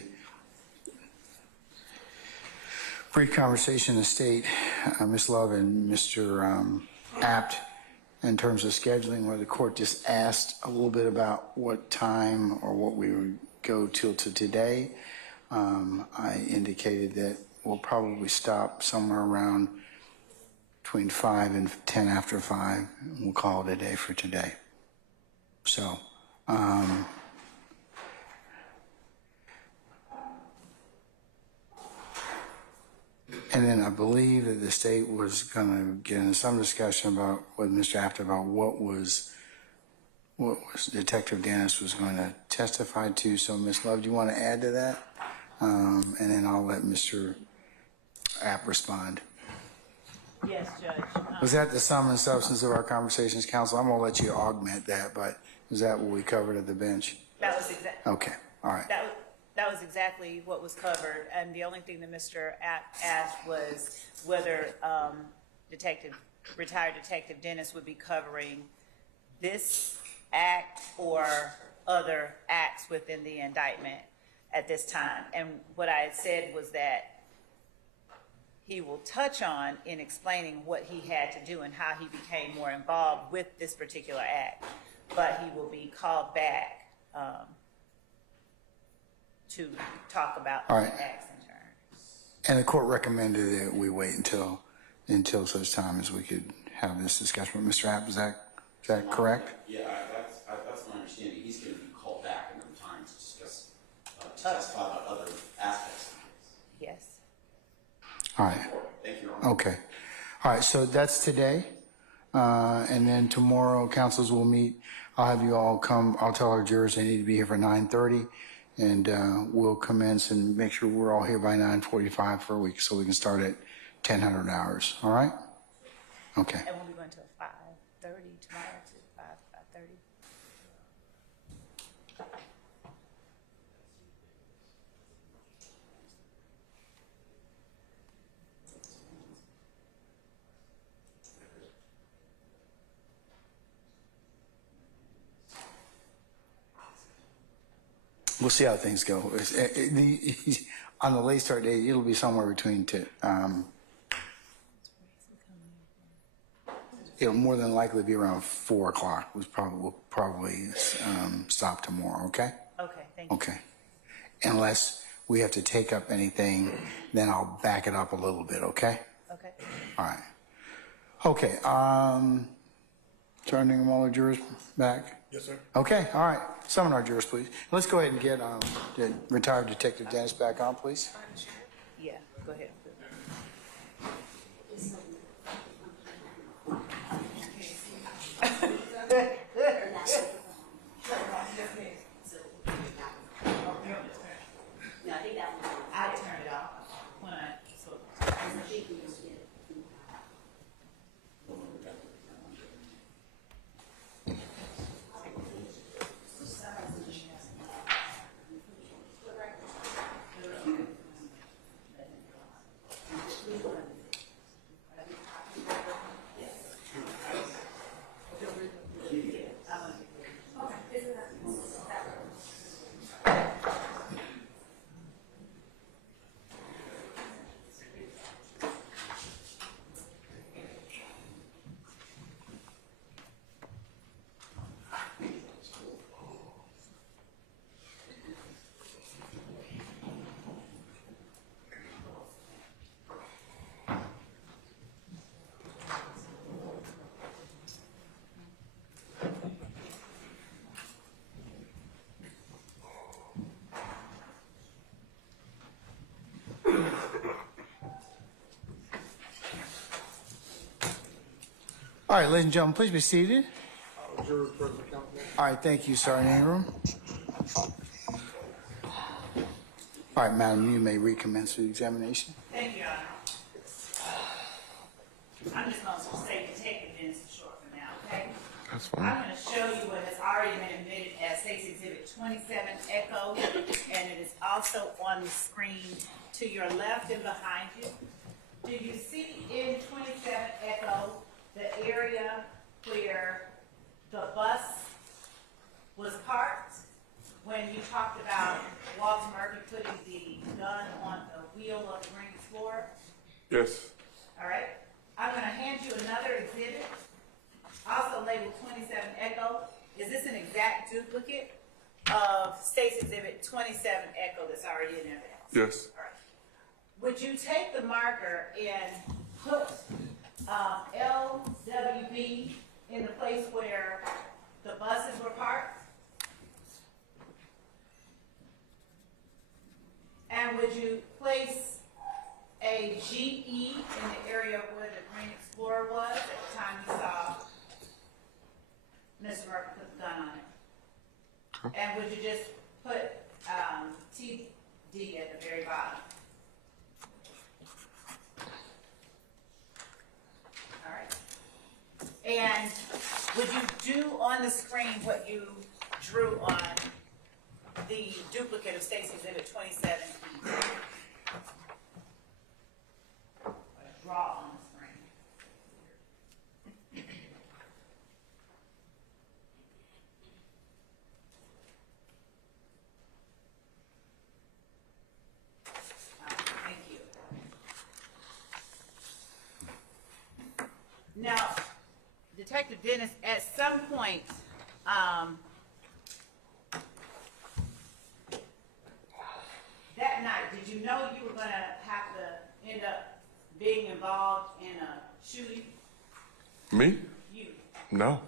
brief conversation in the state, Ms. Love and Mr. Apt, in terms of scheduling, where the court just asked a little bit about what time or what we would go till to today. I indicated that we'll probably stop somewhere around between 5 and 10 after 5. We'll call it a day for today. So, and then I believe that the state was going to get into some discussion about with Mr. Apt about what was Detective Dennis was going to testify to. So, Ms. Love, do you want to add to that? And then I'll let Mr. Apt respond. Yes, Judge. Was that the sum and substance of our conversations, counsel? I'm going to let you augment that, but was that what we covered at the bench? That was exactly. Okay, all right. That was exactly what was covered, and the only thing that Mr. asked was whether retired Detective Dennis would be covering this act or other acts within the indictment at this time. And what I had said was that he will touch on in explaining what he had to do and how he became more involved with this particular act, but he will be called back to talk about All the right. acts in turn. And the court recommended that we wait until such time as we could have this discussion with Mr. Apt. Is that correct? Yeah, that's my understanding. He's going to be called back another time to discuss, to testify about other aspects. Yes. All right. Thank you, Your Honor. Okay. All right, so that's today. And then tomorrow, councils will meet. I'll have you all come. I'll tell our jurors they need to be here for 9:30. And we'll commence and make sure we're all here by 9:45 for a week so we can start at 1000 hours. All right? Okay. And we'll be going till 5:30 tomorrow to 5:30. We'll see how things go. On the late start date, it'll be somewhere between it'll more than likely be around 4 o'clock. We'll probably stop tomorrow. Okay. Okay. Thank you. Okay. Unless we have to take up anything, then I'll back it up a little bit. Okay. Okay. All right. Okay. Turning all the jurors back. Yes, sir. Okay. All right. Summon our jurors, please. Let's go ahead and get the retired Detective Dennis back on, please. Yeah. Go ahead. I turned it off when I spoke. All right, ladies and gentlemen, please be seated. All right, thank you, Sergeant Ingram. All right, madam, you may recommence the examination. Thank you, Your Honor. I'm just going to say Detective Dennis short for now, okay? That's fine. I'm going to show you what has already been admitted as State's Exhibit 27 Echo, and it is also on the screen to your left and behind you. Do you see in 27 Echo the area where the bus was parked when you talked about Walter Murphy putting the gun on the wheel of the Green Explorer? Yes. All right. I'm going to hand you another exhibit, also labeled 27 Echo. Is this an exact duplicate of State's Exhibit 27 Echo that's already in evidence? Yes. All right. Would you take the marker and put LWB in the place where the buses were parked? And would you place a GE in the area where the Green Explorer was at the time you saw Mr. Murphy put the gun on it? And would you just put TD at the very bottom? All right. And would you do on the screen what you drew on the duplicate of State's Exhibit 27? Draw on the screen. Thank you. Now, Detective Dennis, at some point, that night, did you know you were going to have to end up being involved in a shooting? Me? You. No.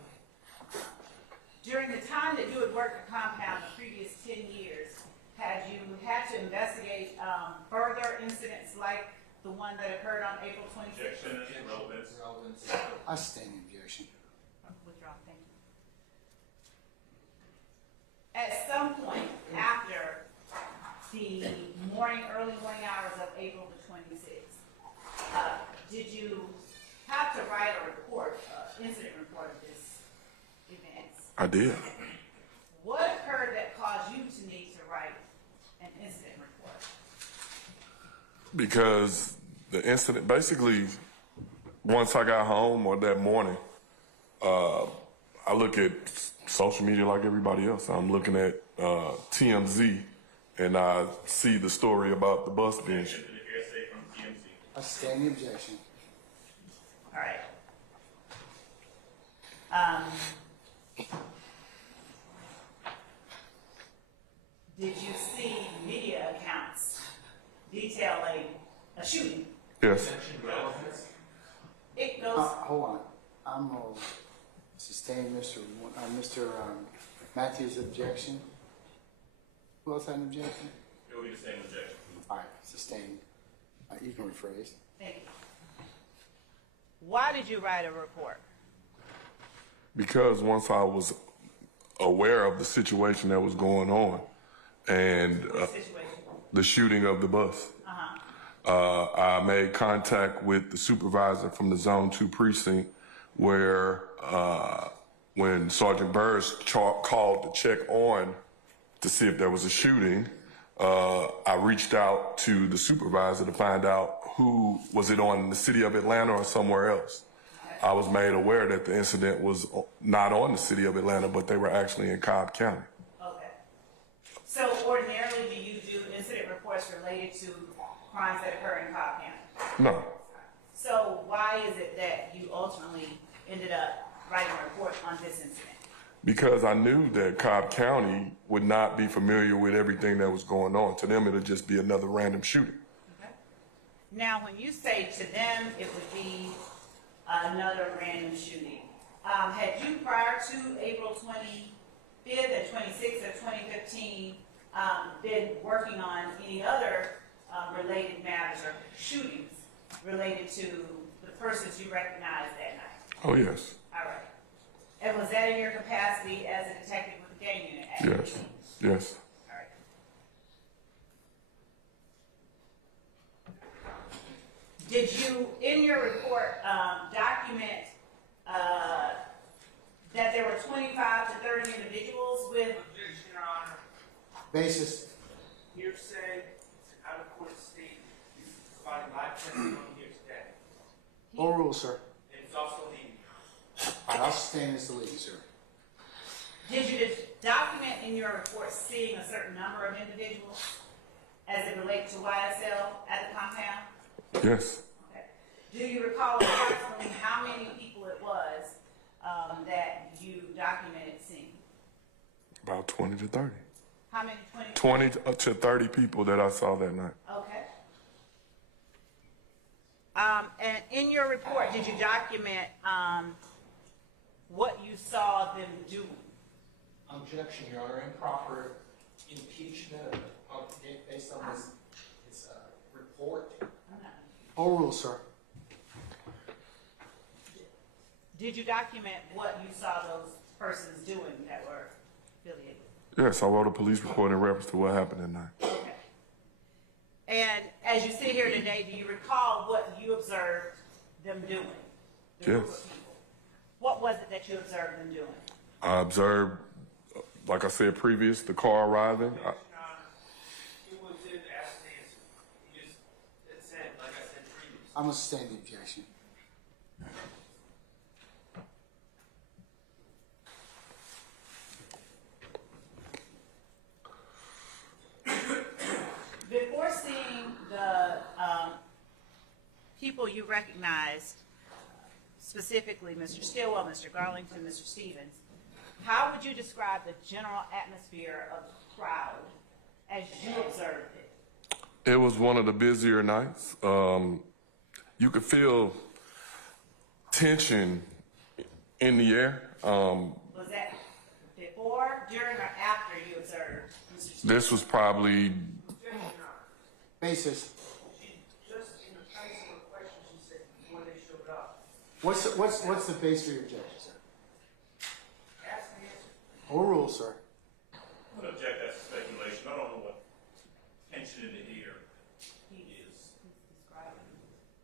During the time that you had worked the compound the previous 10 years, had you had to investigate further incidents like the one that occurred on April 26th? Objection, relevance. I sustain the objection. Withdraw, thank you. At some point after the early morning hours of April the 26th, did you have to write a report, incident report of this event? I did. What occurred that caused you to need to write an incident report? Because the incident, basically, once I got home or that morning, I look at social media like everybody else. I'm looking at TMZ, and I see the story about the bus being. I sustain the objection. All right. Did you see media accounts detailing a shooting? Yes. It goes. Hold on. I'm going to sustain Mr. Matthews' objection. Who else had an objection? It will be the same objection. All right, sustained. You can rephrase. Thank you. Why did you write a report? Because once I was aware of the situation that was going on and the shooting of the bus, I made contact with the supervisor from the Zone 2 precinct where when Sergeant Burrs called to check on to see if there was a shooting, I reached out to the supervisor to find out who was it on the city of Atlanta or somewhere else. I was made aware that the incident was not on the city of Atlanta, but they were actually in Cobb County. Okay. So ordinarily, do you do incident reports related to crimes that occur in Cobb County? No. So why is it that you ultimately ended up writing a report on this incident? Because I knew that Cobb County would not be familiar with everything that was going on. To them, it would just be another random shooting. Okay. Now, when you say to them it would be another random shooting, had you prior to April 25th and 26th of 2015 been working on any other related matters or shootings related to the persons you recognized that night? Oh, yes. All right. And was that in your capacity as a detective with the gang unit? Yes. Yes. All right. Did you, in your report, document that there were 25 to 30 individuals with? Objection, Your Honor. Basis. Hearsay, out of court statement, providing live testimony here today. Overrule, sir. And it's also leading. All right, I'll sustain this to lead, sir. Did you document in your report seeing a certain number of individuals as it relates to YSL at the compound? Yes. Okay. Do you recall approximately how many people it was that you documented seeing? About 20 to 30. How many? 20 to 30 people that I saw that night. Okay. And in your report, did you document what you saw them doing? Objection, Your Honor. Improper impeachment based on this report. Overruled, sir. Did you document what you saw those persons doing that were affiliated? Yes, I wrote a police report in reference to what happened that night. Okay. And as you sit here today, do you recall what you observed them doing? The group Yes. of people. What was it that you observed them doing? I observed, like I said previous, the car arriving. I'm going to sustain the objection. Before seeing the people you recognized, specifically Mr. Stillwell, Mr. Garlington, Mr. Stevens, how would you describe the general atmosphere of the crowd as you observed it? It was one of the busier nights. You could feel tension in the air. Was that before, during, or after you observed Mr. Stevens? This was probably Basis. Just in the face of the question she said before they showed up. What's the base for your objection, sir? Ask the answer. Overruled, sir. I'm going to object. That's speculation. I don't know what tension in the air is.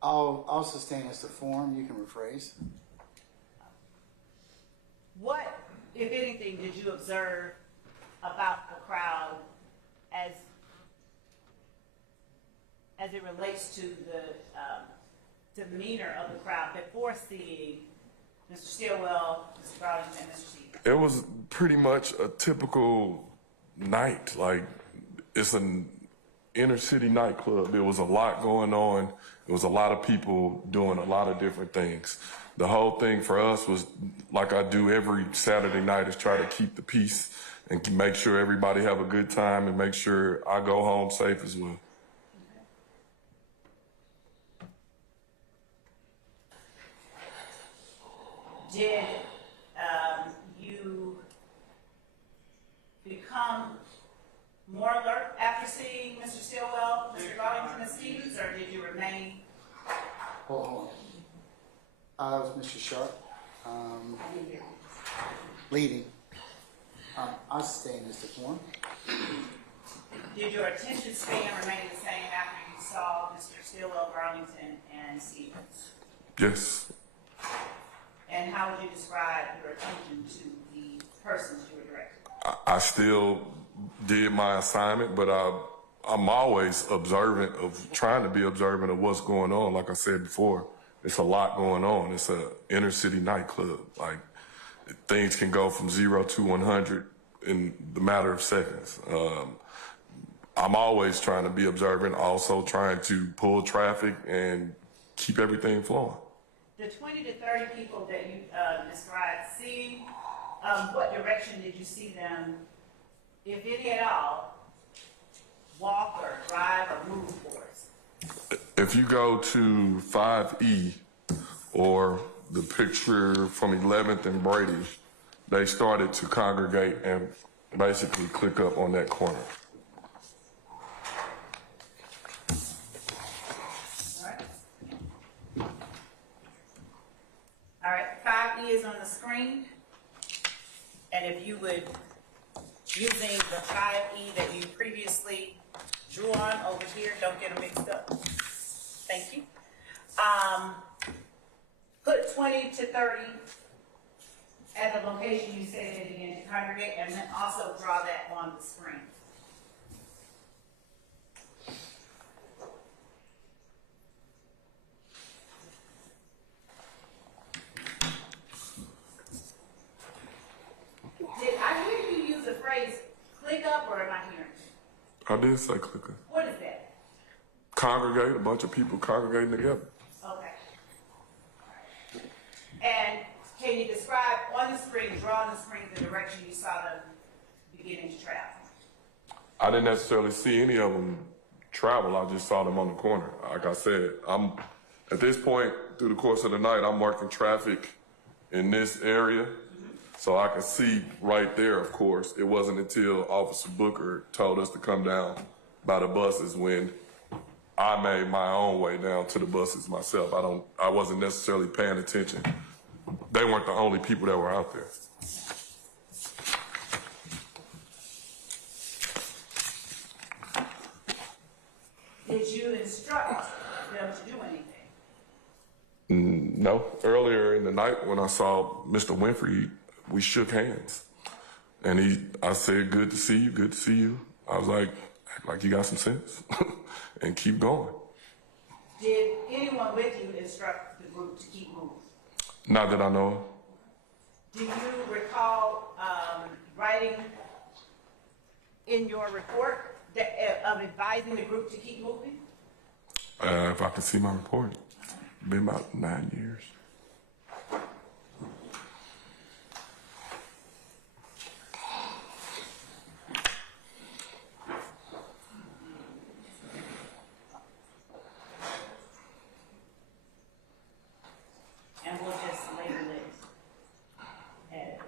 I'll sustain as the form. You can rephrase. What, if anything, did you observe about the crowd as it relates to the demeanor of the crowd before seeing Mr. Stillwell, Mr. Garlington, and Mr. Stevens? It was pretty much a typical night. Like, it's an inner city nightclub. There was a lot going on. There was a lot of people doing a lot of different things. The whole thing for us was, like I do every Saturday night, is try to keep the peace and make sure everybody have a good time and make sure I go home safe as well. Did you become more alert after seeing Mr. Stillwell, Mr. Garlington, and Stevens, or did you remain? Hold on. That was Mr. Sharp. Leading. I'll sustain as the form. Did your attention span remain the same after you saw Mr. Stillwell, Garlington, and Stevens? Yes. And how would you describe your attention to the persons you were directing? I still did my assignment, but I'm always observant of, trying to be observant of what's going on. Like I said before, it's a lot going on. It's a inner city nightclub. Like, things can go from 0 to 100 in the matter of seconds. I'm always trying to be observant, also trying to pull traffic and keep everything flowing. The 20 to 30 people that you described seeing, what direction did you see them, if any at all, walk or drive or move towards? If you go to 5E or the picture from 11th and Brady, they started to congregate and basically click up on that corner. All right, 5E is on the screen. And if you would, using the 5E that you previously drew on over here, don't get them mixed up. Thank you. Put 20 to 30 at the location you said they began to congregate, and then also draw that on the screen. Did I hear you use a did say clicker. What is that? Congregate, a bunch of people congregating together. Okay. And can you describe on the screen, draw on the screen, the direction you saw them beginning to travel? I didn't necessarily see any of them travel. I just saw them on the corner. Like I said, I'm at this point through the course of the night, I'm working traffic in this area, so I could see right there. Of course, it wasn't until Officer Booker told us to come down by the buses when I made my own way down to the buses myself. I wasn't necessarily paying attention. They weren't the only people that were out there. Did you instruct them to do anything? No. Earlier in the night when I saw Mr. Winfrey, we shook hands. And I said, good to see you, good to see you. I was like, act like you got some sense and keep going. Did anyone with you instruct the group to keep moving? Not that I know of. Do you recall writing in your report of advising the group to keep moving? If I can see my report, it's been about 9 years. And we'll just label it as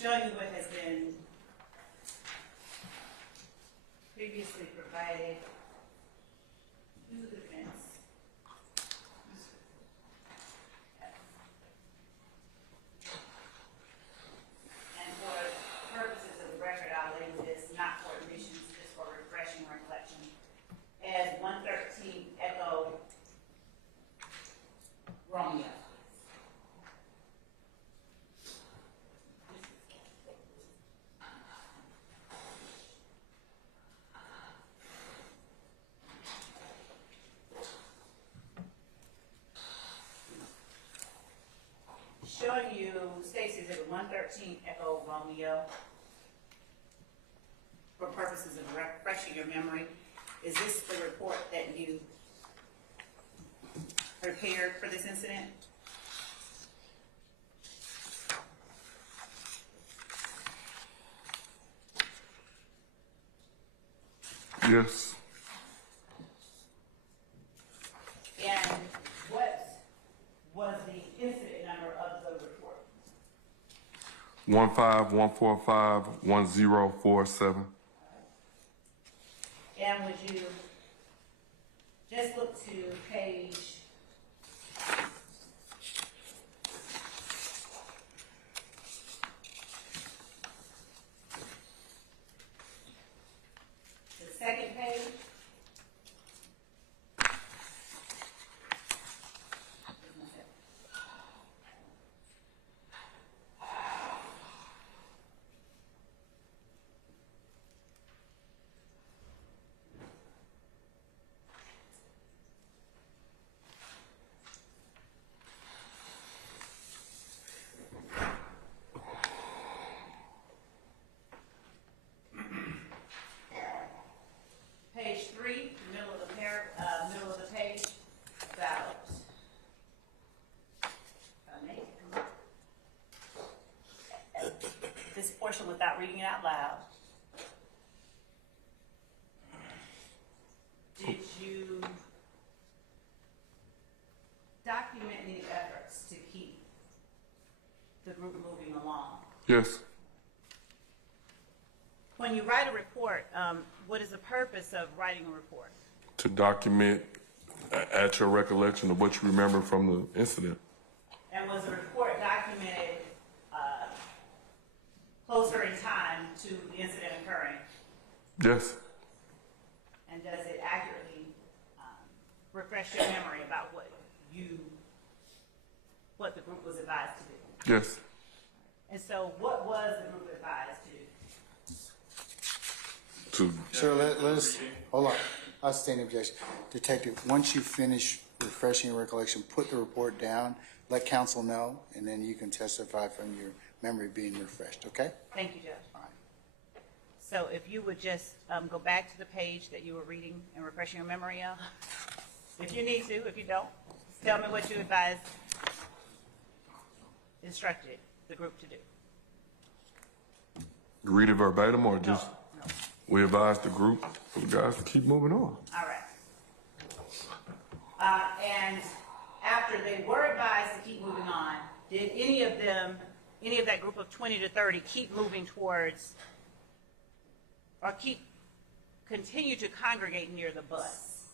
showing you what has been previously provided to the defense. And for purposes of the record, I'll label this not for admissions, just for refreshing recollection, as 113 Echo Romeo. Showing you Stacy's at 113 Echo Romeo. For purposes of refreshing your memory, is this the report that you prepared for this incident? Yes. And what was the incident number of the report? 151451047. And would you just look to page the second page? Page 3, middle of the page, about this portion without reading it out loud. Did you document any efforts to keep the group moving along? Yes. When you write a report, what is the purpose of writing a report? To document at your recollection of what you remember from the incident. And was the report closer in time to the incident occurring? Yes. And does it accurately refresh your memory about what the group was advised to do? Yes. And so what was the group advised to do? Sir, let's, hold on. I stand objection. Detective, once you finish refreshing your recollection, put the report down, let counsel know, and then you can testify from your memory being refreshed, okay? Thank you, Judge. So if you would just go back to the page that you were reading and refreshing your memory of, if you need to, if you don't, tell me what you instructed the group to do. Read it verbatim or just, we advised the group, for the guys to keep moving on. All right. And after they were advised to keep moving on, did any of that group of 20 to 30 keep moving towards, or continue to congregate near the bus?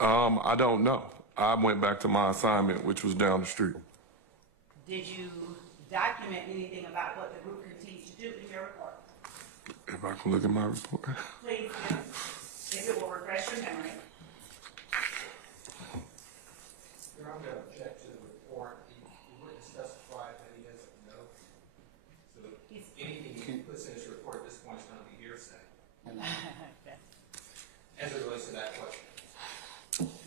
I don't know. I went back to my assignment, which was down the street. Did you document anything about what the group continued to do in your report? If I can look at my report. Please do, if it will refresh your memory. Your Honor, I'm going to object to the report. He wouldn't specify that he doesn't know. So anything he puts in his report at this point is going to be hearsay. As it relates to that question.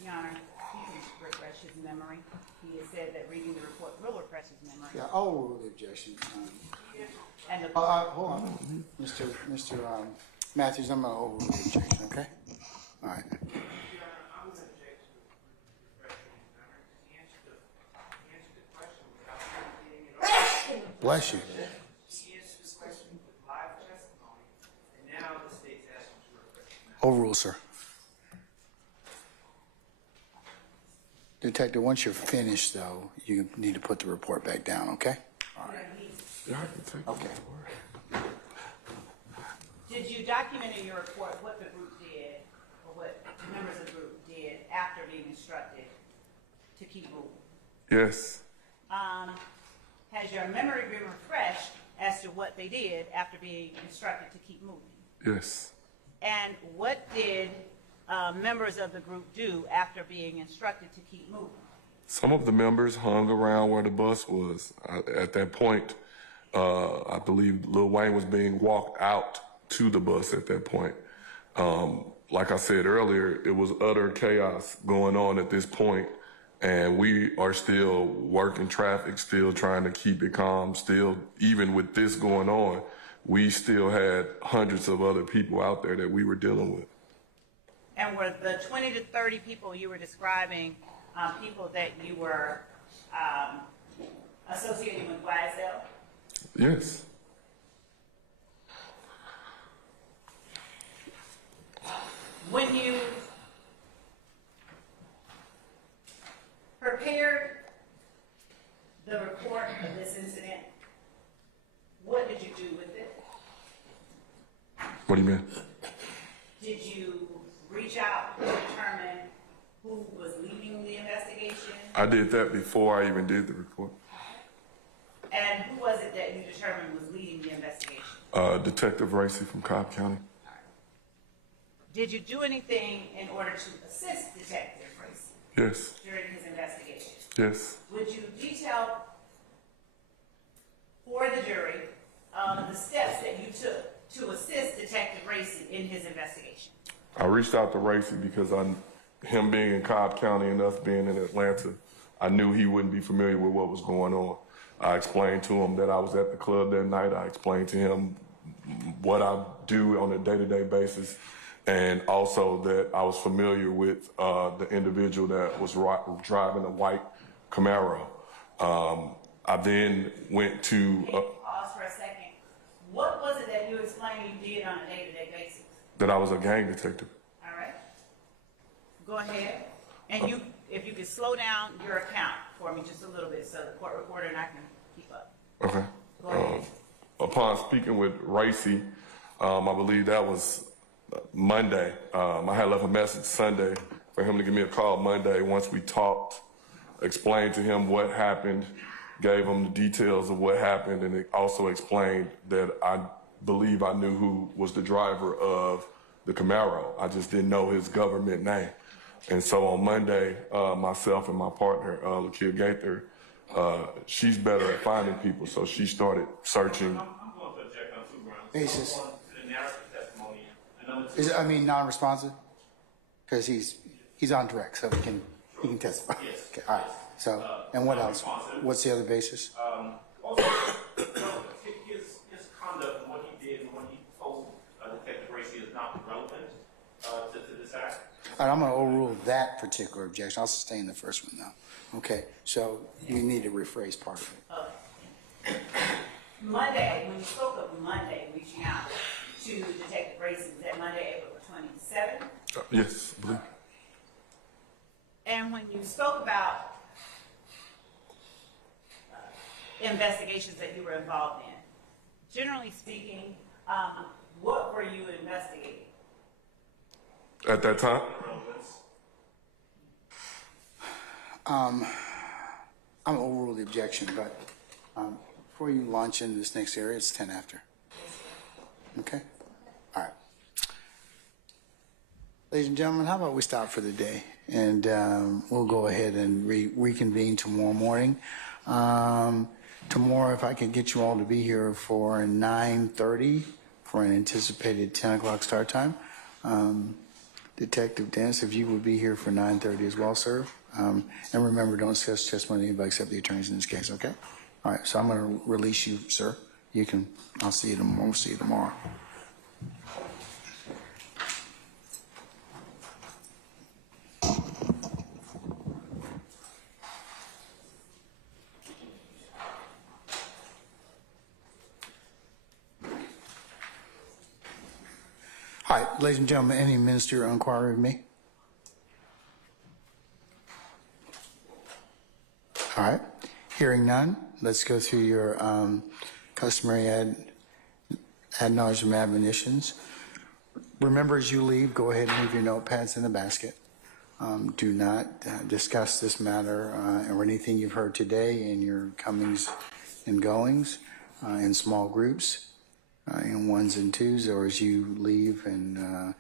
Your Honor, he can refresh his memory. He has said that reading the report will refresh his memory. Yeah, I'll rule the objection. And Hold on. Mr. Matthews, I'm going to overrule the objection, okay? All right. Bless you. Overrule, sir. Detective, once you're finished, though, you need to put the report back down, okay? All right. Yeah, I can take Okay. did you document in your report what the group did, or what the members of the group did after being instructed to keep moving? Yes. Has your memory been refreshed as to what they did after being instructed to keep moving? Yes. And what did members of the group do after being instructed to keep moving? Some of the members hung around where the bus was. At that point, I believe Lil Wayne was being walked out to the bus at that point. Like I said earlier, it was utter chaos going on at this point, and we are still working traffic, still trying to keep it calm, still, even with this going on, we still had hundreds of other people out there that we were dealing with. And were the 20 to 30 people you were describing people that you were associating with YSL? Yes. When you prepared the report of this incident, what did you do with it? What do you mean? Did you reach out to determine who was leading the investigation? I did that before I even did the report. And who was it that you determined was leading the investigation? Detective Racy from Cobb County. Did you do anything in order to assist Detective Racy? Yes. During his investigation? Yes. Would you detail for the jury the steps that you took to assist Detective Racy in his investigation? I reached out to Racy because him being in Cobb County and us being in Atlanta, I knew he wouldn't be familiar with what was going on. I explained to him that I was at the club that night. I explained to him what I do on a day-to-day basis, and also that I was familiar with the individual that was driving a white Camaro. I then went to... Pause for a second. What was it that you explained you did on a day-to-day basis? That I was a gang detective. All right. Go ahead. And if you could slow down your account for me just a little bit so the court reporter and I can keep up. Okay. Go ahead. Upon speaking with Racy, I believe that was Monday. I had left a message Sunday for him to give me a call Monday. Once we talked, explained to him what happened, gave him the details of what happened, and it also explained that I believe I knew who was the driver of the Camaro. I just didn't know his government name. And so on Monday, myself and my partner, Lakia Gaither, she's better at finding people, so she started searching. I'm going to object on 2 grounds. Basis. One, the narrative testimony, and number 2. Is it, I mean, non-responsive? Because he's on direct, so he can testify. Yes. Okay, all right. So, and what else? Non-responsive. What's the other basis? Also, his conduct and what he did and what he told Detective Gracie is not relevant to this act. All right, I'm going to overrule that particular objection. I'll sustain the first one, though. Okay, so you need to rephrase part of it. Monday, when you spoke of Monday reaching out to Detective Gracie, was that Monday, April 27th? Yes, I believe. And when you spoke about investigations that you were involved in, generally speaking, what were you investigating? At that time? I'm going to overrule the objection, but before you launch into this next area, it's 10 after. Okay? All right. Ladies and gentlemen, how about we stop for the day? And we'll go ahead and reconvene tomorrow morning. Tomorrow, if I can get you all to be here for 9:30 for an anticipated 10 o'clock start time. Detective Dennis, if you would be here for 9:30 as well, sir. And remember, don't discuss testimony except the attorneys in this case, okay? All right, so I'm going to release you, sir. You can, I'll see you tomorrow. We'll see you tomorrow. All right, ladies and gentlemen, any ministerial inquiry with me? All right, hearing none, let's go through your customary ad nauseam admonitions. Remember, as you leave, go ahead and leave your notepads in the basket. Do not discuss this matter or anything you've heard today in your comings and goings in small groups. In ones and twos, or as you leave and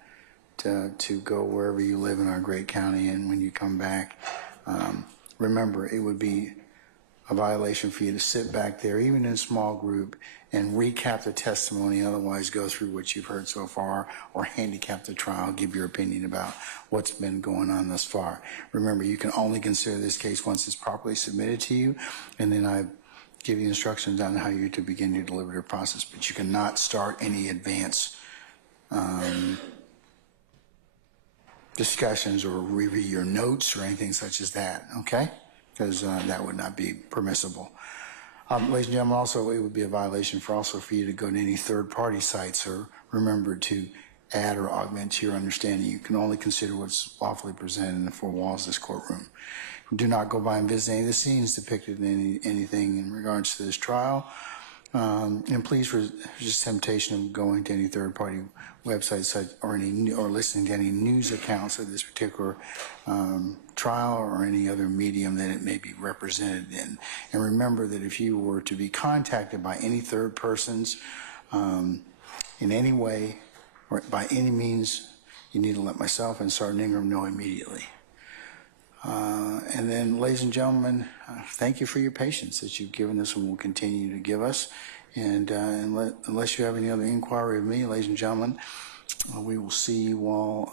to go wherever you live in our great county, and when you come back, remember, it would be a violation for you to sit back there, even in a small group, and recap the testimony, otherwise go through what you've heard so far, or handicap the trial, give your opinion about what's been going on thus far. Remember, you can only consider this case once it's properly submitted to you, and then I give you instructions on how you're to begin your deliberative process, but you cannot start any advance discussions or review your notes or anything such as that, okay? Because that would not be permissible. Ladies and gentlemen, also it would be a violation for you to go to any third-party sites, or remember to add or augment to your understanding. You can only consider what's lawfully presented in the four walls of this courtroom. Do not go by and visit any of the scenes depicted in anything in regards to this trial. And please resist temptation of going to any third-party websites or listening to any news accounts of this particular trial or any other medium that it may be represented in. And remember that if you were to be contacted by any third persons in any way or by any means, you need to let myself and Sergeant Ingram know immediately. And then, ladies and gentlemen, thank you for your patience that you've given us and will continue to give us. And unless you have any other inquiry of me, ladies and gentlemen, we will see you all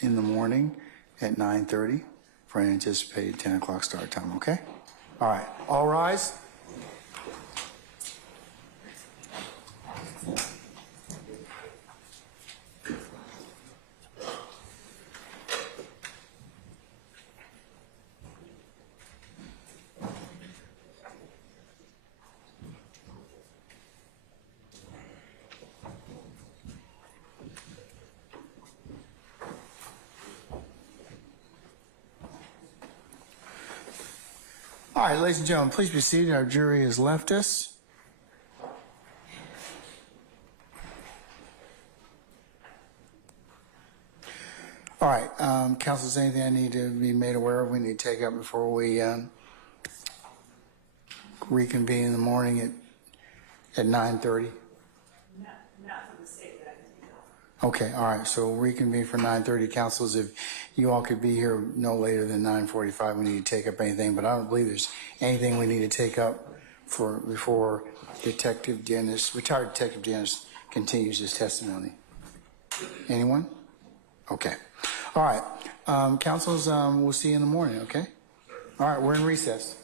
in the morning at 9:30 for an anticipated 10 o'clock start time, okay? All right, all rise. All right, ladies and gentlemen, please be seated. Our jury has left us. All right, counsel, is there anything I need to be made aware of we need to take up before we reconvene in the morning at 9:30? Not from the state that I can think of. Okay, all right, so we'll reconvene for 9:30. Councilors, if you all could be here no later than 9:45, we need to take up anything, but I don't believe there's anything we need to take up before retired Detective Dennis continues his testimony. Anyone? Okay. All right, councilors, we'll see you in the morning, okay? All right, we're in recess.